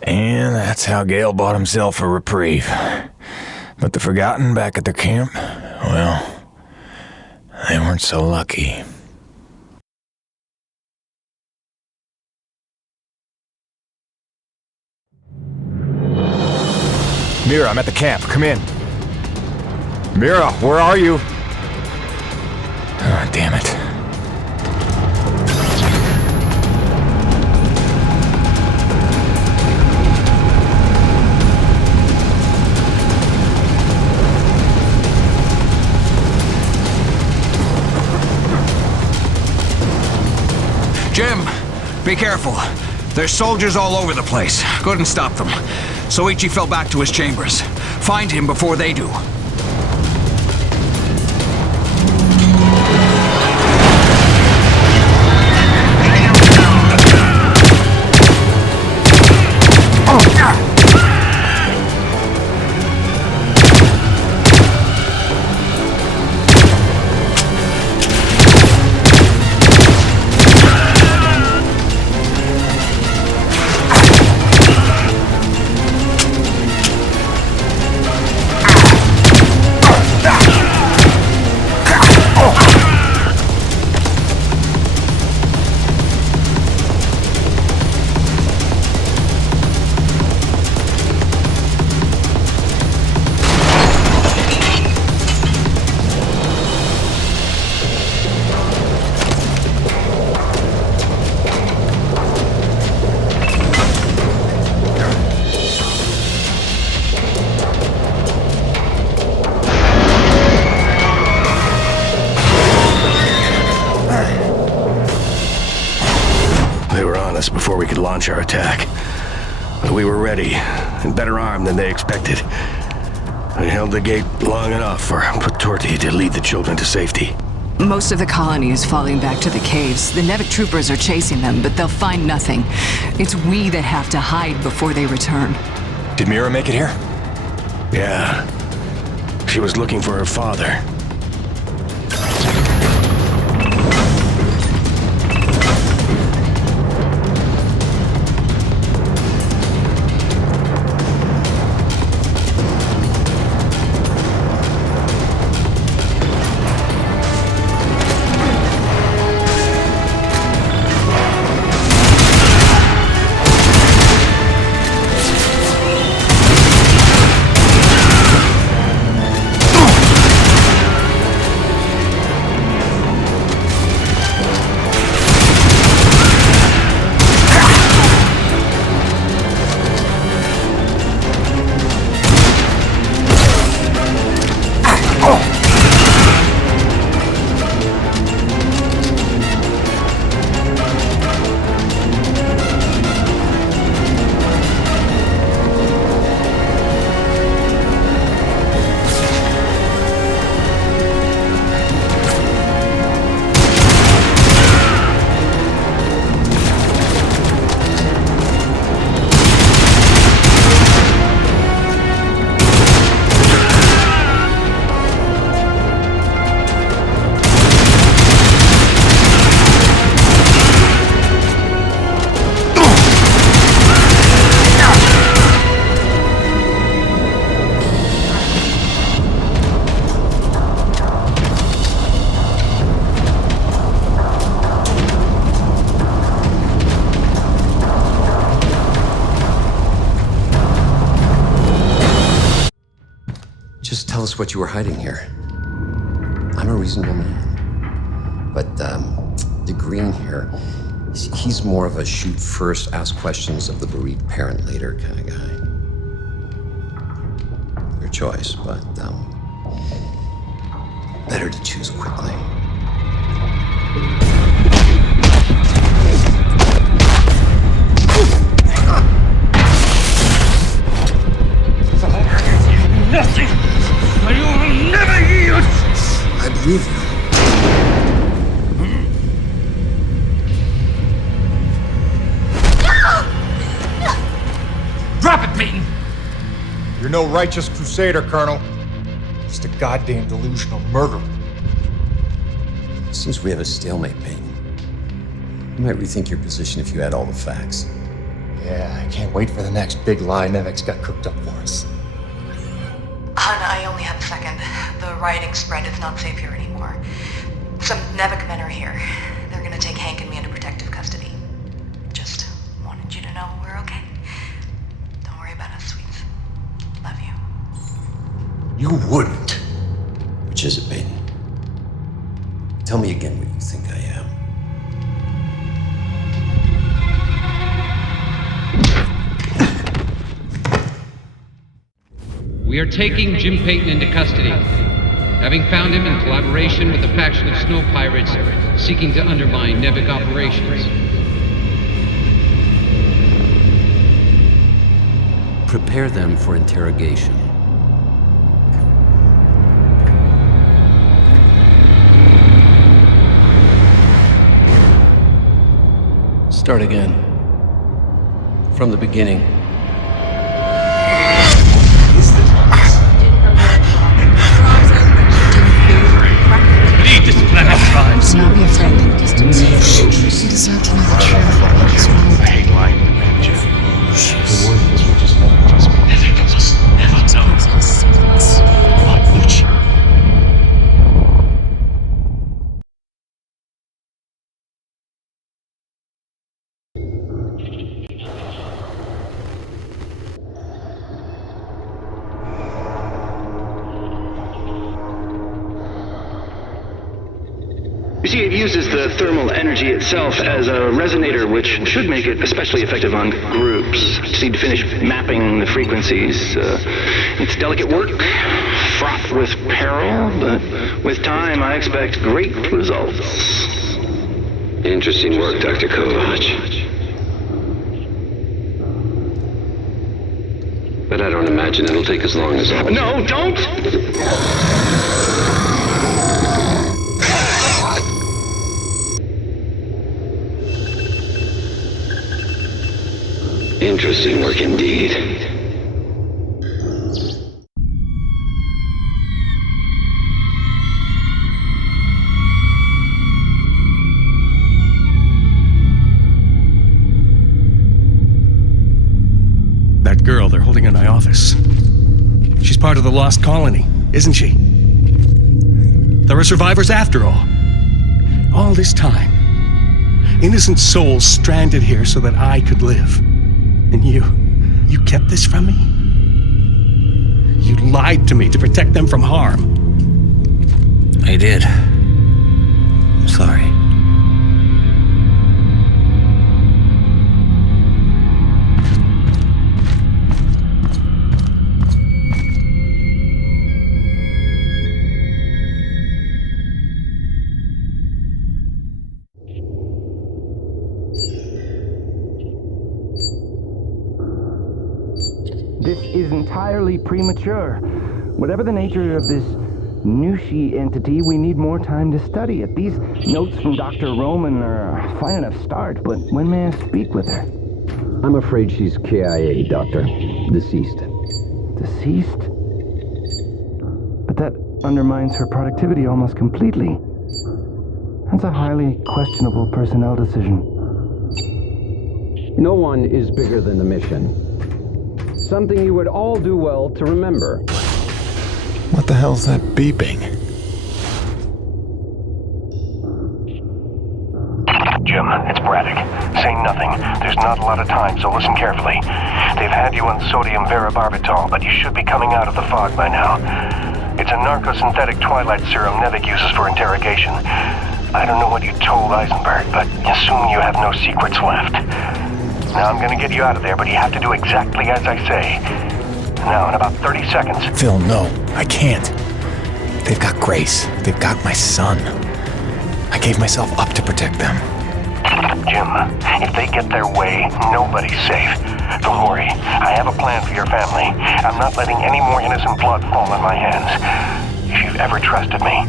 And that's how Gale bought himself a reprieve. But the Forgotten back at their camp, well, they weren't so lucky. Mira, I'm at the camp. Come in. Mira, where are you? Oh, damn it. Jim, be careful. There's soldiers all over the place. Couldn't stop them. Soichi fell back to his chambers. Find him before they do. Before we could launch our attack. But we were ready, and better armed than they expected. I held the gate long enough for Patorti to lead the children to safety. Most of the colony is falling back to the caves. The NEVEC troopers are chasing them, but they'll find nothing. It's we that have to hide before they return. Did Mira make it here? Yeah. She was looking for her father. Just tell us what you were hiding here. I'm a reasonable man. But, the Green here, he's more of a shoot first, ask questions of the bereaved parent later kind of guy. Your choice, but, better to choose quickly. no righteous crusader, Colonel. Just a goddamn delusional murderer. Seems we have a stalemate, Peyton. You might rethink your position if you had all the facts. Yeah, I can't wait for the next big lie NEVEC's got cooked up for us. Hun, I only have a second. The rioting spread. It's not safe here anymore. Some NEVEC men are here. They're gonna take Hank and me into protective custody. Just wanted you to know we're okay. Don't worry about us, sweets. Love you. You wouldn't. Which is it, Peyton? Tell me again what you think I am. We are taking Jim Peyton into custody, having found him in collaboration with a faction of snow pirates seeking to undermine NEVEC operations. Prepare them for interrogation. Start again. From the beginning. We need this planet rise. Do not be afraid. You deserve to know the truth. I hate lying to man, Jim. The word is we just never trust me. Never know. You see, it uses the thermal energy itself as a resonator, which should make it especially effective on groups. Just need to finish mapping the frequencies. It's delicate work, fraught with peril, but with time I expect great results. Interesting work, Dr. Kovac. But I don't imagine it'll take as long as all. No, don't! Interesting work indeed. That girl they're holding in my office. She's part of the lost colony, isn't she? There are survivors after all. All this time. Innocent souls stranded here so that I could live. And you kept this from me? You lied to me to protect them from harm. I did. I'm sorry. This is entirely premature. Whatever the nature of this Nushi entity, we need more time to study it. These notes from Dr. Roman are a fine enough start, but when may I speak with her? I'm afraid she's KIA, Doctor. Deceased. Deceased? But that undermines her productivity almost completely. That's a highly questionable personnel decision. No one is bigger than the mission. Something you would all do well to remember. What the hell's that beeping? Jim, it's Braddock. Say nothing. There's not a lot of time, so listen carefully. They've had you on sodium varibarbital, but you should be coming out of the fog by now. It's a narcosynthetic twilight serum NEVEC uses for interrogation. I don't know what you told Eisenberg, but assume you have no secrets left. Now I'm gonna get you out of there, but you have to do exactly as I say. Now, in about 30 seconds... Phil, no, I can't. They've got Grace. They've got my son. I gave myself up to protect them. Jim, if they get their way, nobody's safe. Don't worry, I have a plan for your family. I'm not letting any more innocent blood fall in my hands. If you've ever trusted me,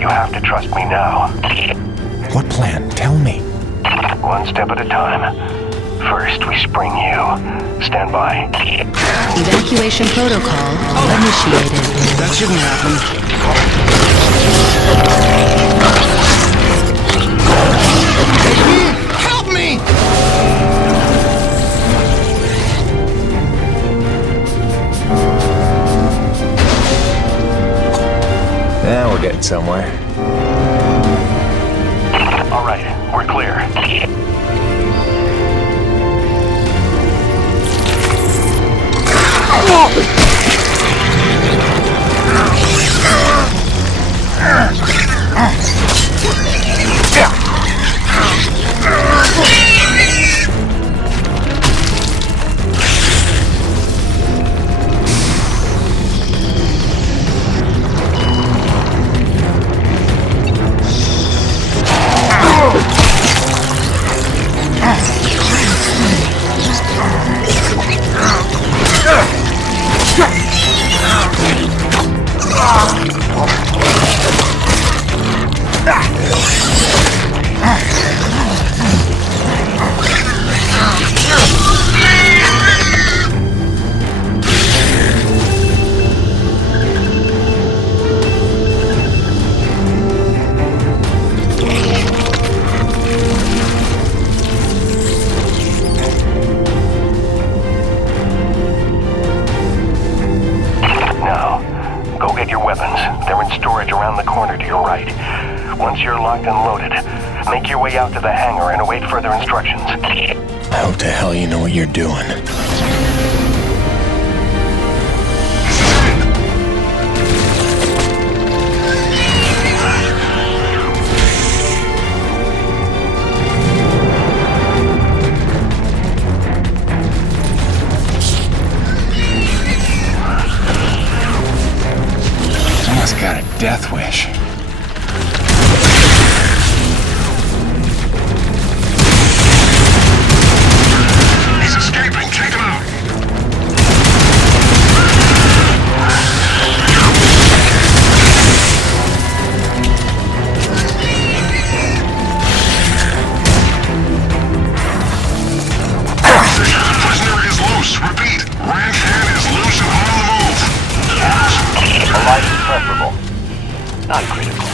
you have to trust me now. What plan? Tell me. One step at a time. First, we spring you. Stand by. Evacuation protocol initiated. That shouldn't happen. Help me! Now we're getting somewhere. All right, we're clear. Make your way out to the hangar and await further instructions. I hope to hell you know what you're doing. Someone's got a death wish. Not critical.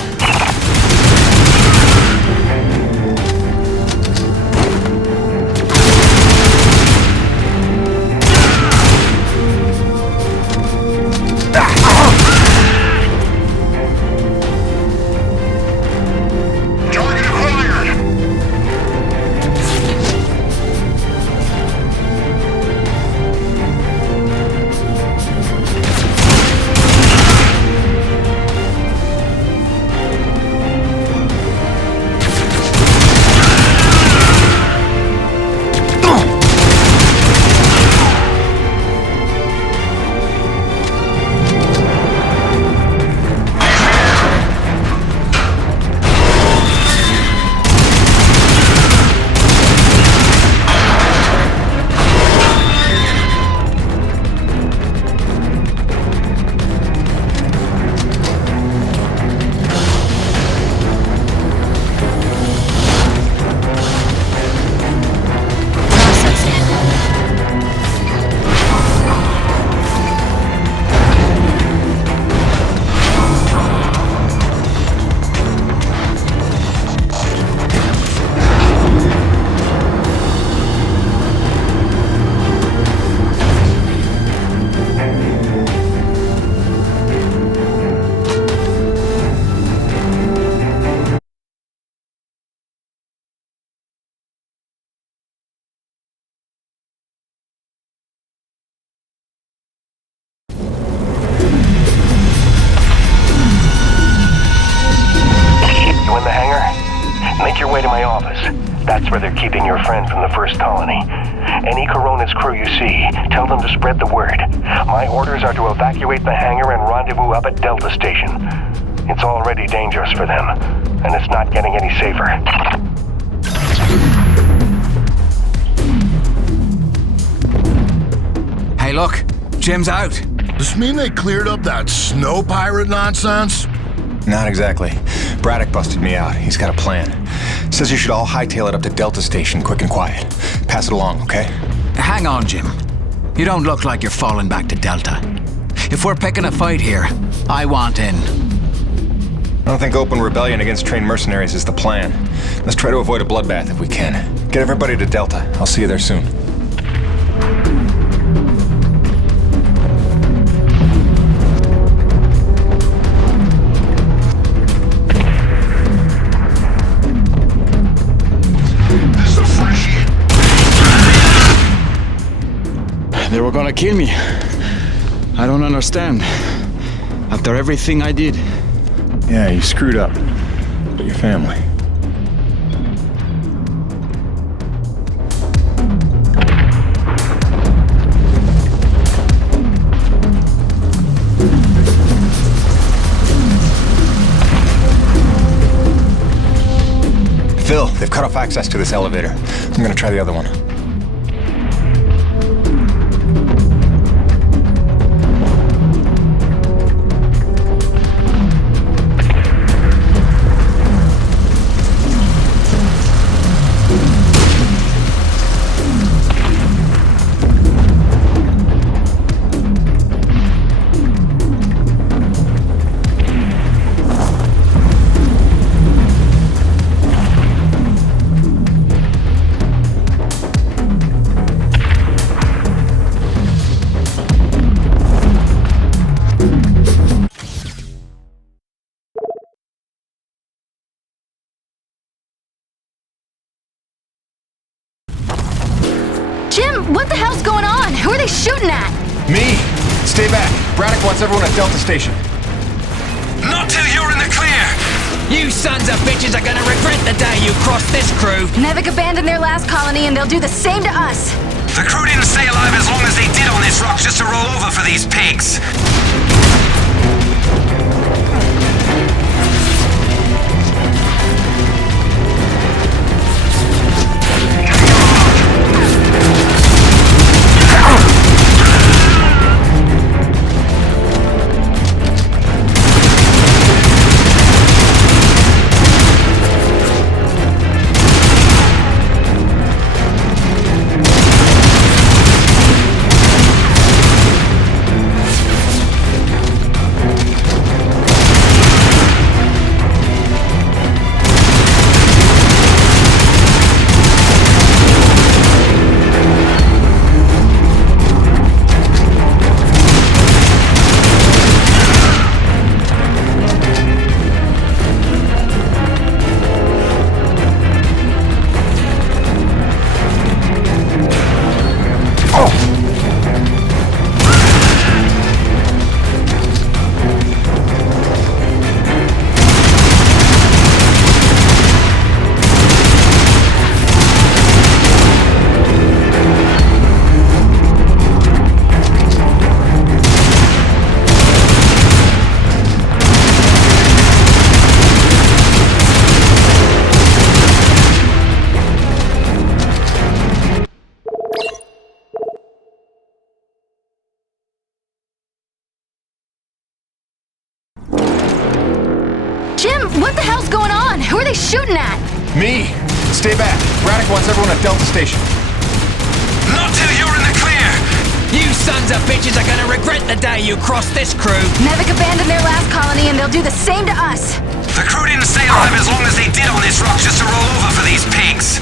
That's where they're keeping your friend from the first colony. Any Coronis crew you see, tell them to spread the word. My orders are to evacuate the hangar and rendezvous up at Delta Station. It's already dangerous for them, and it's not getting any safer. Hey, look. Jim's out. Does this mean they cleared up that snow pirate nonsense? Not exactly. Braddock busted me out. He's got a plan. Says you should all hightail it up to Delta Station, quick and quiet. Pass it along, okay? Hang on, Jim. You don't look like you're falling back to Delta. If we're picking a fight here, I want in. I don't think open rebellion against trained mercenaries is the plan. Let's try to avoid a bloodbath if we can. Get everybody to Delta. I'll see you there soon. They were gonna kill me. I don't understand. After everything I did. Yeah, you screwed up. But your family. Phil, they've cut off access to this elevator. I'm gonna try the other one. Jim, what the hell's going on? Who are they shooting at? Me! Stay back. Braddock wants everyone at Delta Station. Not till you're in the clear! You sons of bitches are gonna regret the day you crossed this crew! NEVEC abandoned their last colony and they'll do the same to us! The crew didn't stay alive as long as they did on this rock just to roll over for these pigs! What the hell's going on? Who are they shooting at? Me! Stay back. Braddock wants everyone at Delta Station. Not till you're in the clear! You sons of bitches are gonna regret the day you crossed this crew! NEVEC abandoned their last colony and they'll do the same to us! The crew didn't stay alive as long as they did on this rock just to roll over for these pigs!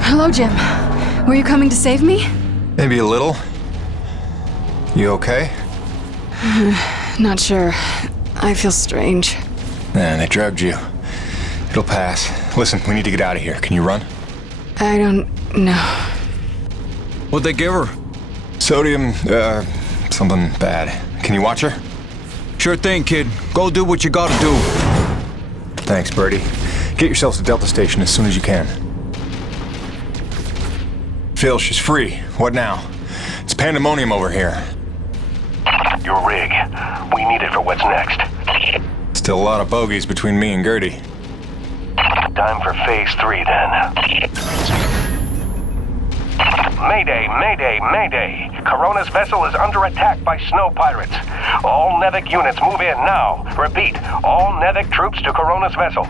Hello, Jim. Were you coming to save me? Maybe a little. You okay? Not sure. I feel strange. Man, they drugged you. It'll pass. Listen, we need to get out of here. Can you run? I don't know. What'd they give her? Sodium, something bad. Can you watch her? Sure thing, kid. Go do what you gotta do. Thanks, Birdie. Get yourselves to Delta Station as soon as you can. Phil, she's free. What now? It's pandemonium over here. Your rig. We need it for what's next. Still a lot of bogeys between me and Gertie. Time for phase 3 then. Mayday, mayday, mayday. Corona's vessel is under attack by snow pirates. All NEVEC units move in now. Repeat, all NEVEC troops to Corona's vessel.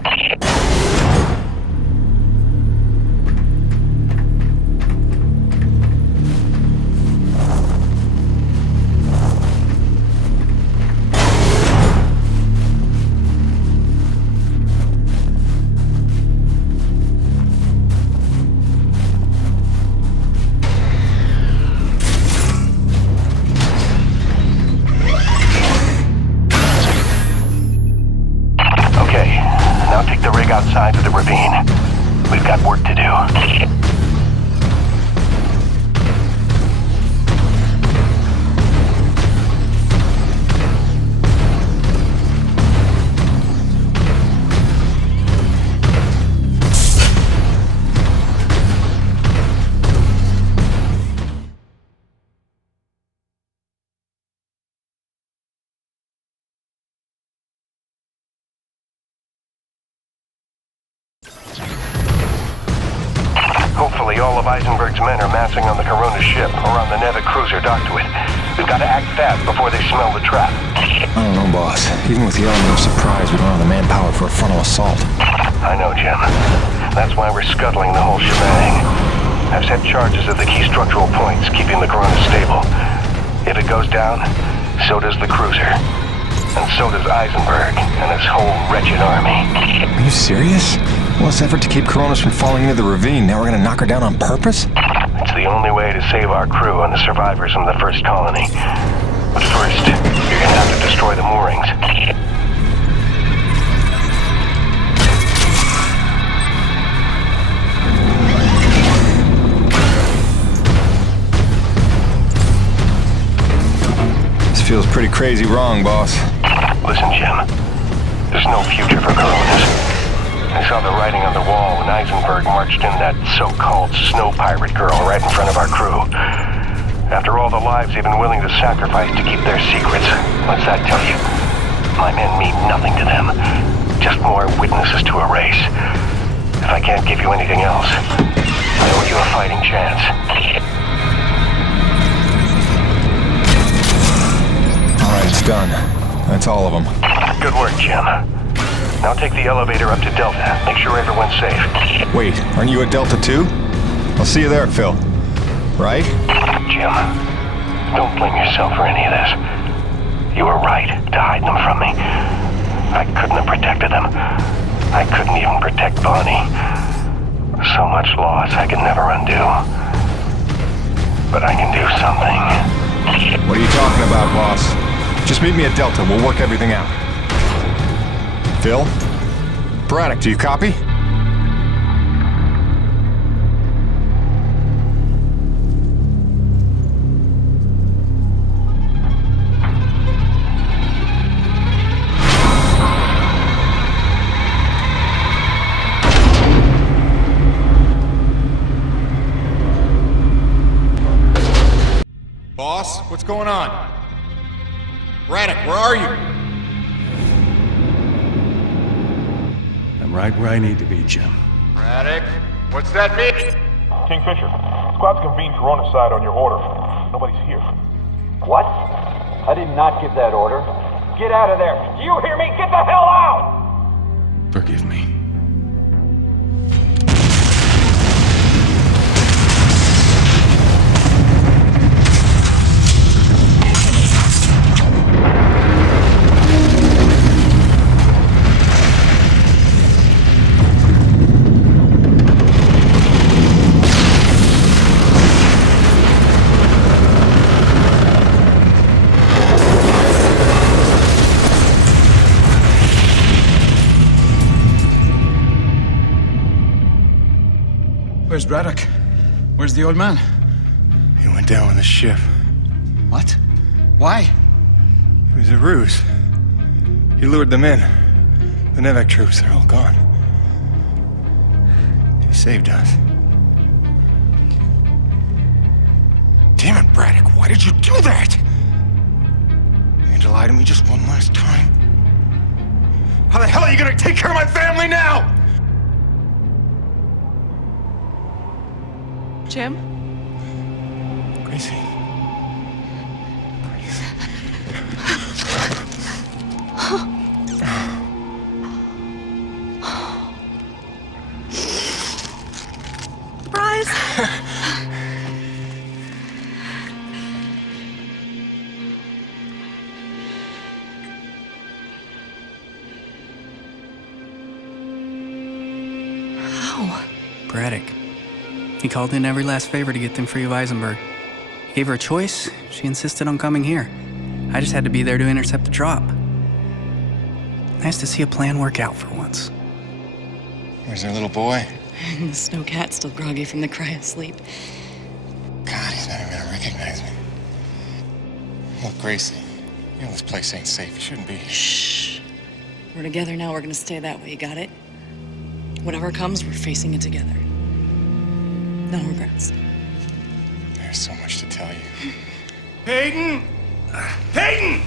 Outside of the ravine. We've got work to do. Hopefully all of Eisenberg's men are massing on the Corona ship or on the NEVEC cruiser docked to it. We've got to act fast before they smell the trap. I don't know, boss. Even with the element of surprise, we don't have the manpower for a frontal assault. I know, Jim. That's why we're scuttling the whole shebang. I've set charges at the key structural points, keeping the Corona stable. If it goes down, so does the cruiser. And so does Eisenberg and his whole wretched army. Are you serious? All this effort to keep Coronas from falling into the ravine, now we're gonna knock her down on purpose? It's the only way to save our crew and the survivors from the first colony. But first, you're gonna have to destroy the moorings. This feels pretty crazy wrong, boss. Listen, Jim. There's no future for Coronas. I saw the writing on the wall when Eisenberg marched in that so-called snow pirate girl right in front of our crew. After all the lives they've been willing to sacrifice to keep their secrets, what's that tell you? My men mean nothing to them. Just more witnesses to erase. If I can't give you anything else, I owe you a fighting chance. All right, it's done. That's all of them. Good work, Jim. Now take the elevator up to Delta. Make sure everyone's safe. Wait, aren't you at Delta too? I'll see you there, Phil. Right? Jim, don't blame yourself for any of this. You were right to hide them from me. I couldn't have protected them. I couldn't even protect Bonnie. So much loss I could never undo. But I can do something. What are you talking about, boss? Just meet me at Delta. We'll work everything out. Phil? Braddock, do you copy? Boss, what's going on? Braddock, where are you? I'm right where I need to be, Jim. Braddock, what's that mean? Kingfisher, squad's convened Corona side on your order. Nobody's here. What? I did not give that order. Get out of there. Do you hear me? Get the hell out! Forgive me. Where's Braddock? Where's the old man? He went down on the ship. What? Why? It was a ruse. He lured them in. The NEVEC troops, they're all gone. He saved us. Damn it, Braddock, why did you do that? You going to lie to me just one last time? How the hell are you gonna take care of my family now? Jim? Gracie. Surprise! Braddock. He called in every last favor to get them free of Eisenberg. He gave her a choice. She insisted on coming here. I just had to be there to intercept the drop. Nice to see a plan work out for once. Where's their little boy? The snow cat's still groggy from the cry of sleep. God, he's not even gonna recognize me. Look, Gracie, you know this place ain't safe. You shouldn't be here. Shh. We're together now. We're gonna stay that way. You got it? Whatever comes, we're facing it together. No regrets. There's so much to tell you. Peyton! Peyton!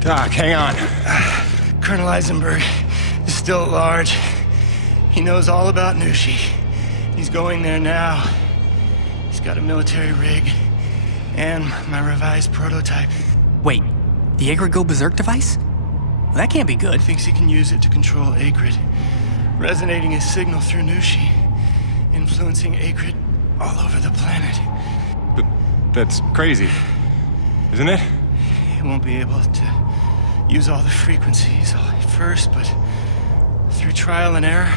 Doc, hang on. Colonel Eisenberg is still at large. He knows all about Nushi. He's going there now. He's got a military rig and my revised prototype. Wait, the Akrid go berserk device? Well, that can't be good. He thinks he can use it to control Akrid, resonating his signal through Nushi, influencing Akrid all over the planet. But that's crazy, isn't it? He won't be able to use all the frequencies at first, but through trial and error,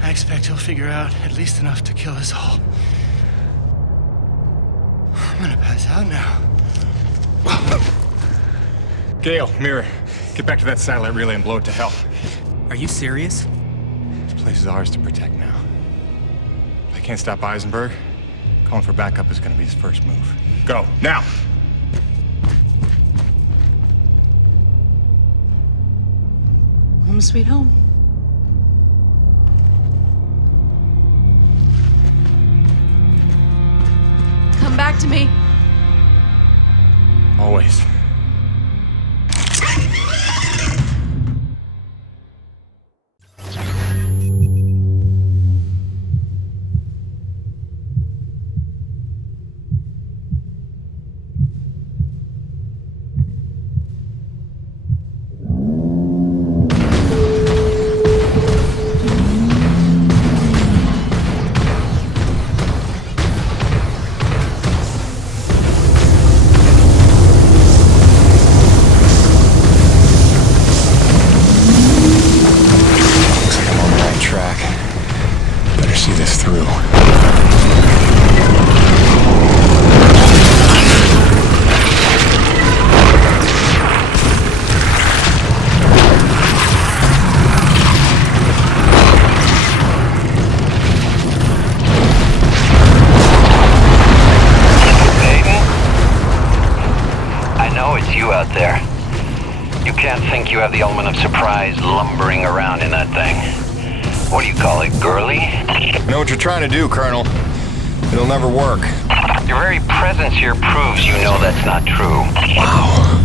I expect he'll figure out at least enough to kill us all. I'm gonna pass out now. Gale, Mirror, get back to that satellite relay and blow it to hell. Are you serious? This place is ours to protect now. If I can't stop Eisenberg, calling for backup is gonna be his first move. Go, now! Home sweet home. Come back to me. Always. You have the element of surprise lumbering around in that thing. What do you call it, girly? I know what you're trying to do, Colonel. It'll never work. Your very presence here proves you know that's not true. Wow.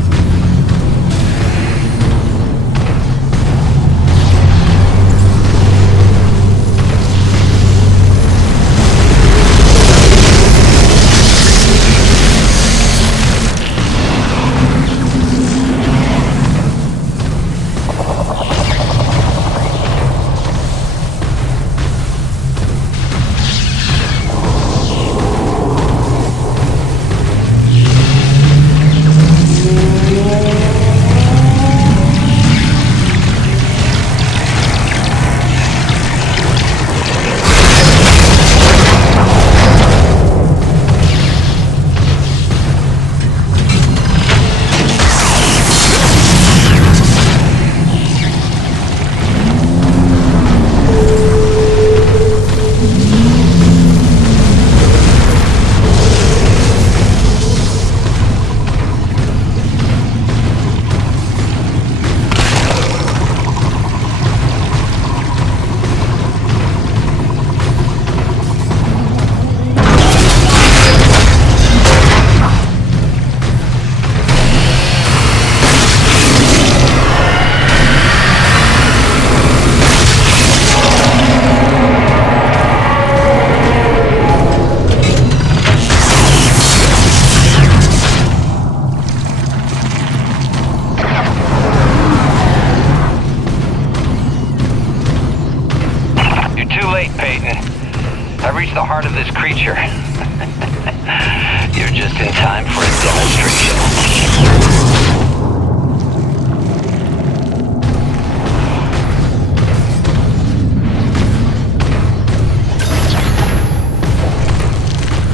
creature. You're just in time for a demonstration.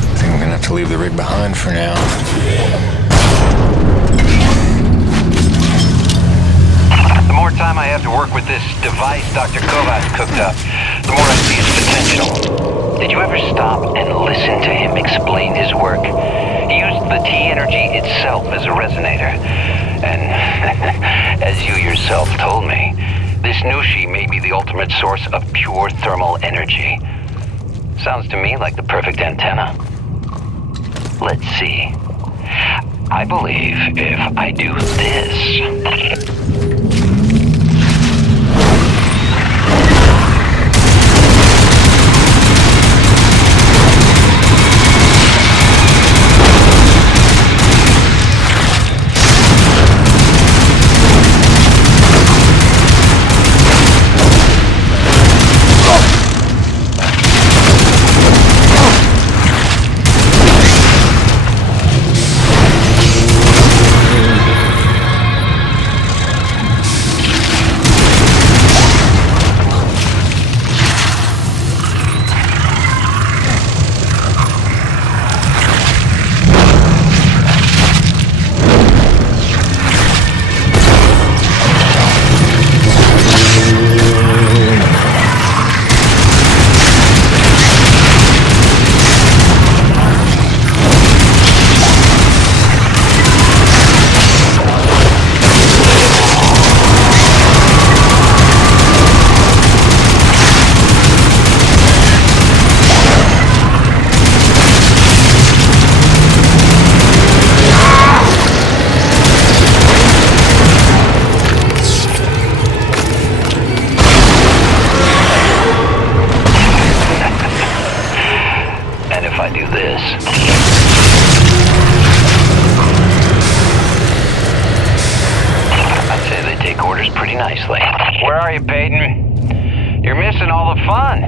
I think I'm gonna have to leave the rig behind for now. The more time I have to work with this device Dr. Kovas cooked up, the more I see its potential. Did you ever stop and listen to him explain his work? He used the T-energy itself as a resonator. And as you yourself told me, this Nushi may be the ultimate source of pure thermal energy. Sounds to me like the perfect antenna. Let's see. I believe if I do this... Where are you, Peyton? You're missing all the fun.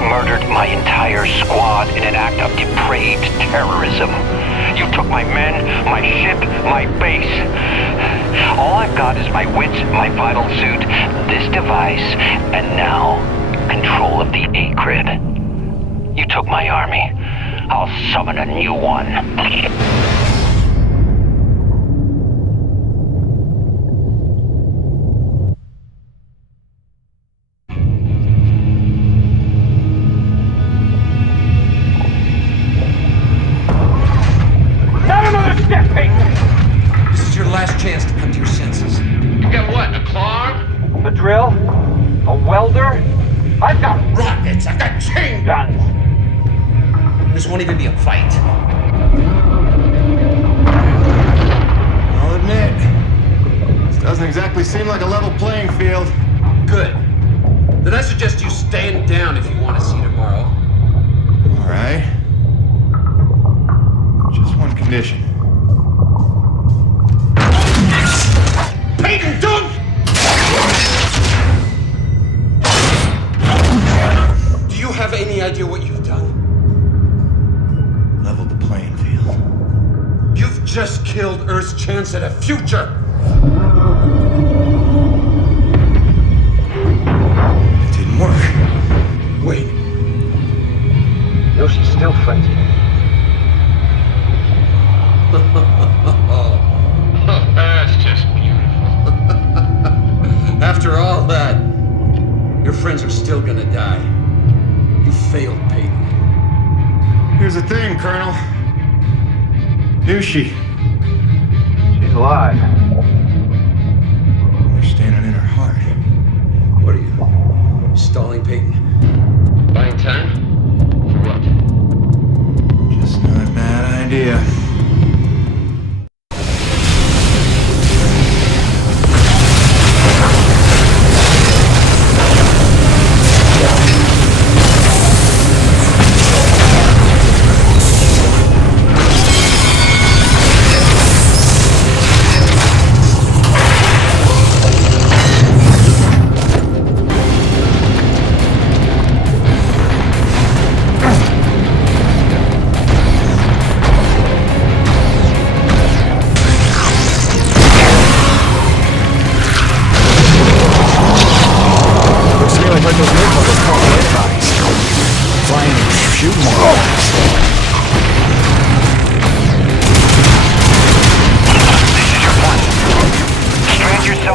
Murdered my entire squad in an act of depraved terrorism. You took my men, my ship, my base. All I've got is my wits, my vital suit, this device, and now control of the Akrid. You took my army. I'll summon a new one. ignition. Peyton, don't! Do you have any idea what you've done? Leveled the playing field. You've just killed Earth's chance at a future! It didn't work. Wait. No, she's still friends with me. That's just beautiful. After all that, your friends are still gonna die. You failed, Peyton. Here's the thing, Colonel. Who's she? She's alive. You're standing in her heart. What are you, stalling, Peyton? Buying time? For what? Just not a bad idea.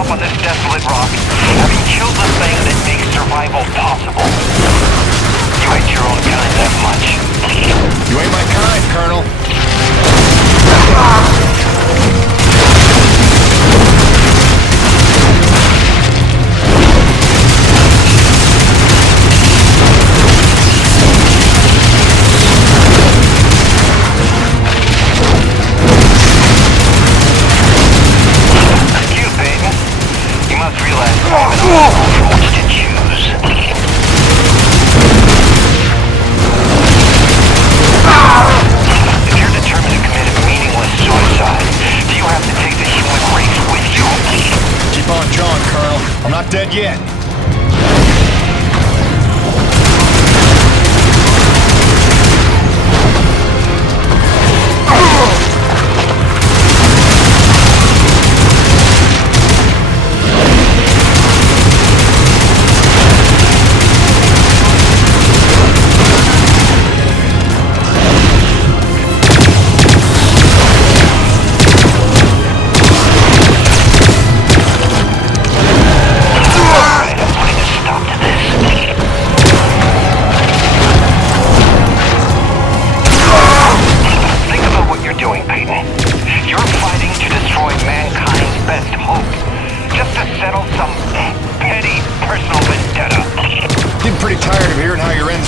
On this desolate rock, having killed the thing that makes survival possible. You hate your own kind that much? You ain't my kind, Colonel. Dead yet.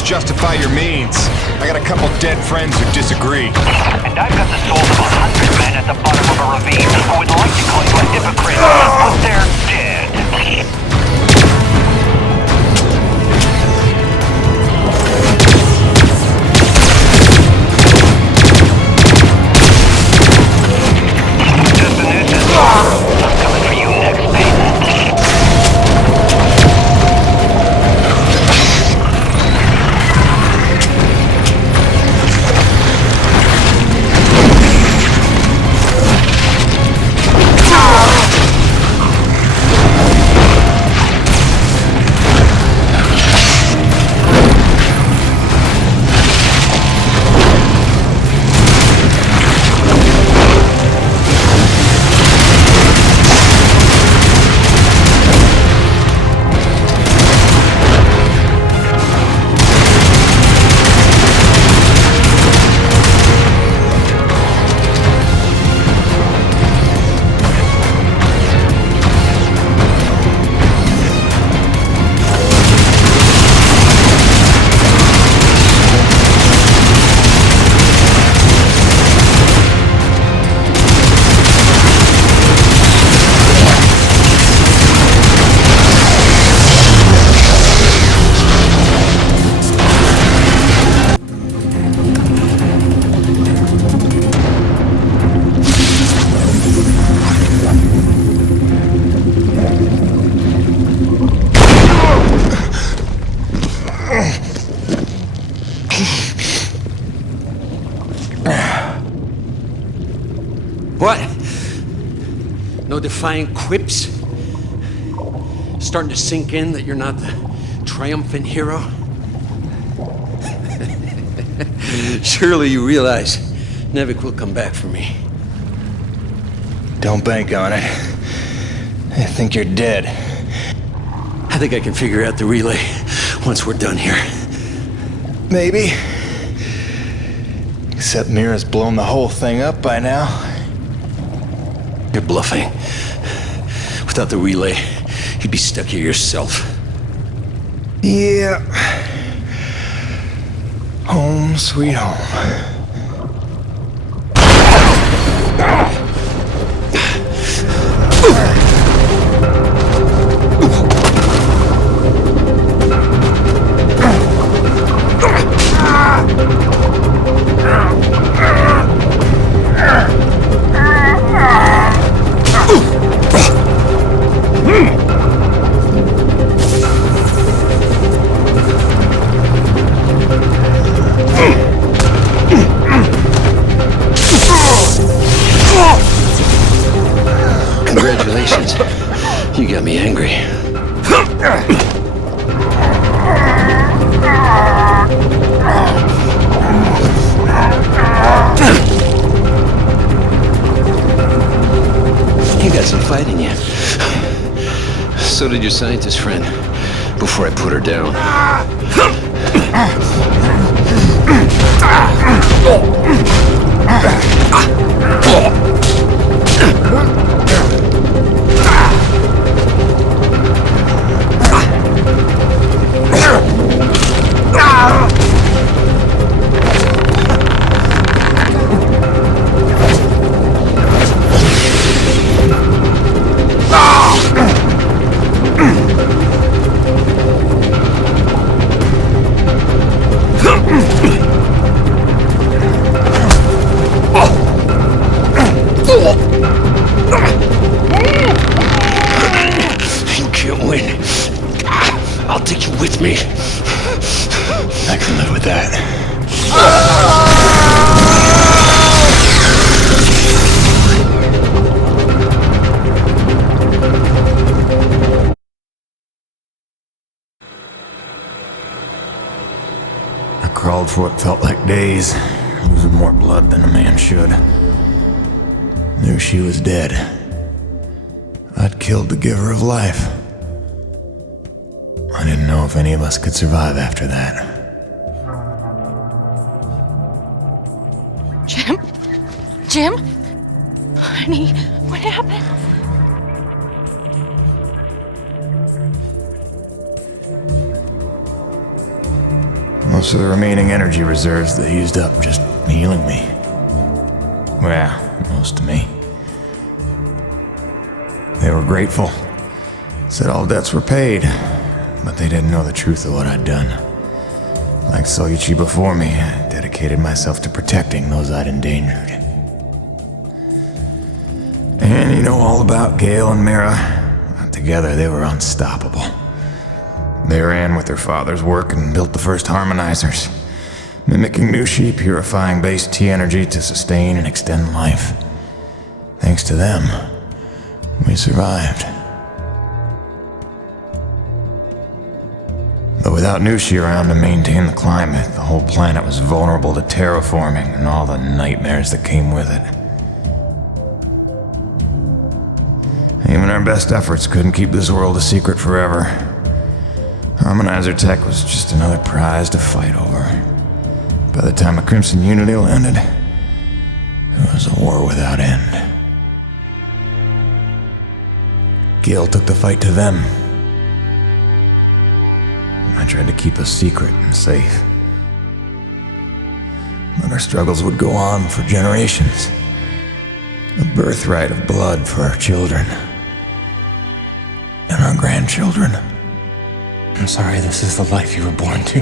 Justify your means. I got a couple dead friends who disagree. And I've got the souls of 100 men at the bottom of a ravine who would like to call you a hypocrite, but they're dead. Just a nuisance. I'm coming for you next, Peyton. What? No defiant quips? Starting to sink in that you're not the triumphant hero? Surely you realize NEVEC will come back for me. Don't bank on it. I think you're dead. I think I can figure out the relay once we're done here. Maybe. Except Mira's blown the whole thing up by now. You're bluffing. Without the relay, you'd be stuck here yourself. Yeah. Home sweet home. Congratulations. You got me angry. You got some fight in you. So did your scientist friend, before I put her down. You can't win. I'll take you with me. I can live with that. I crawled for what felt like days, losing more blood than a man should. Knew she was dead. I'd killed the giver of life. I didn't know if any of us could survive after that. Jim? Jim? Honey, what happened? Most of the remaining energy reserves they used up just healing me. Well, most of me. They were grateful. Said all debts were paid, but they didn't know the truth of what I'd done. Like Soichi before me, I dedicated myself to protecting those I'd endangered. And you know all about Gale and Mira. Together they were unstoppable. They ran with their father's work and built the first harmonizers, mimicking Nushi, purifying base T energy to sustain and extend life. Thanks to them, we survived. But without Nushi around to maintain the climate, the whole planet was vulnerable to terraforming and all the nightmares that came with it. Even our best efforts couldn't keep this world a secret forever. Harmonizer tech was just another prize to fight over. By the time a Crimson Unity landed, it was a war without end. Gale took the fight to them. I tried to keep us secret and safe. But our struggles would go on for generations. A birthright of blood for our children. And our grandchildren. I'm sorry this is the life you were born to.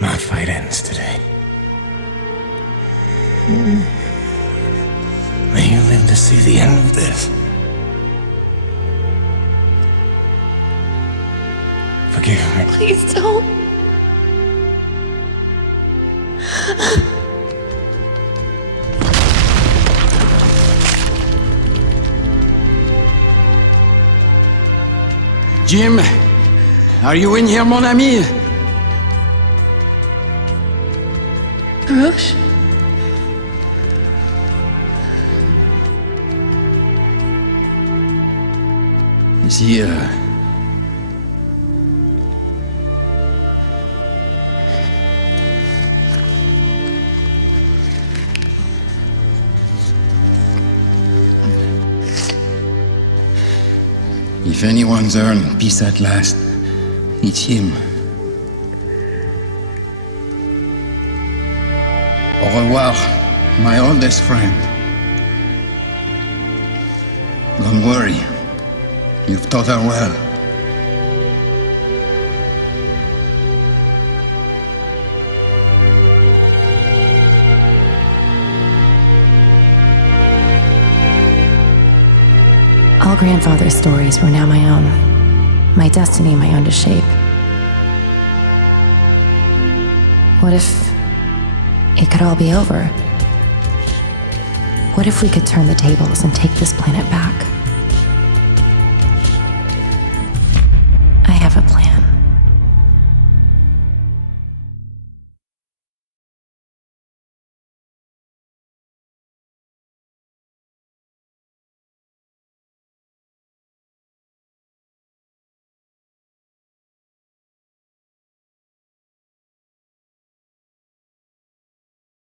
My fight ends today. May you live to see the end of this. Forgive me. Please don't. Jim, are you in here, mon ami? Roche? Is he, If anyone's earned peace at last, it's him. Au revoir, my oldest friend. Don't worry. You've taught her well. All grandfather's stories were now my own. My destiny, my own to shape. What if it could all be over? What if we could turn the tables and take this planet back? I have a plan.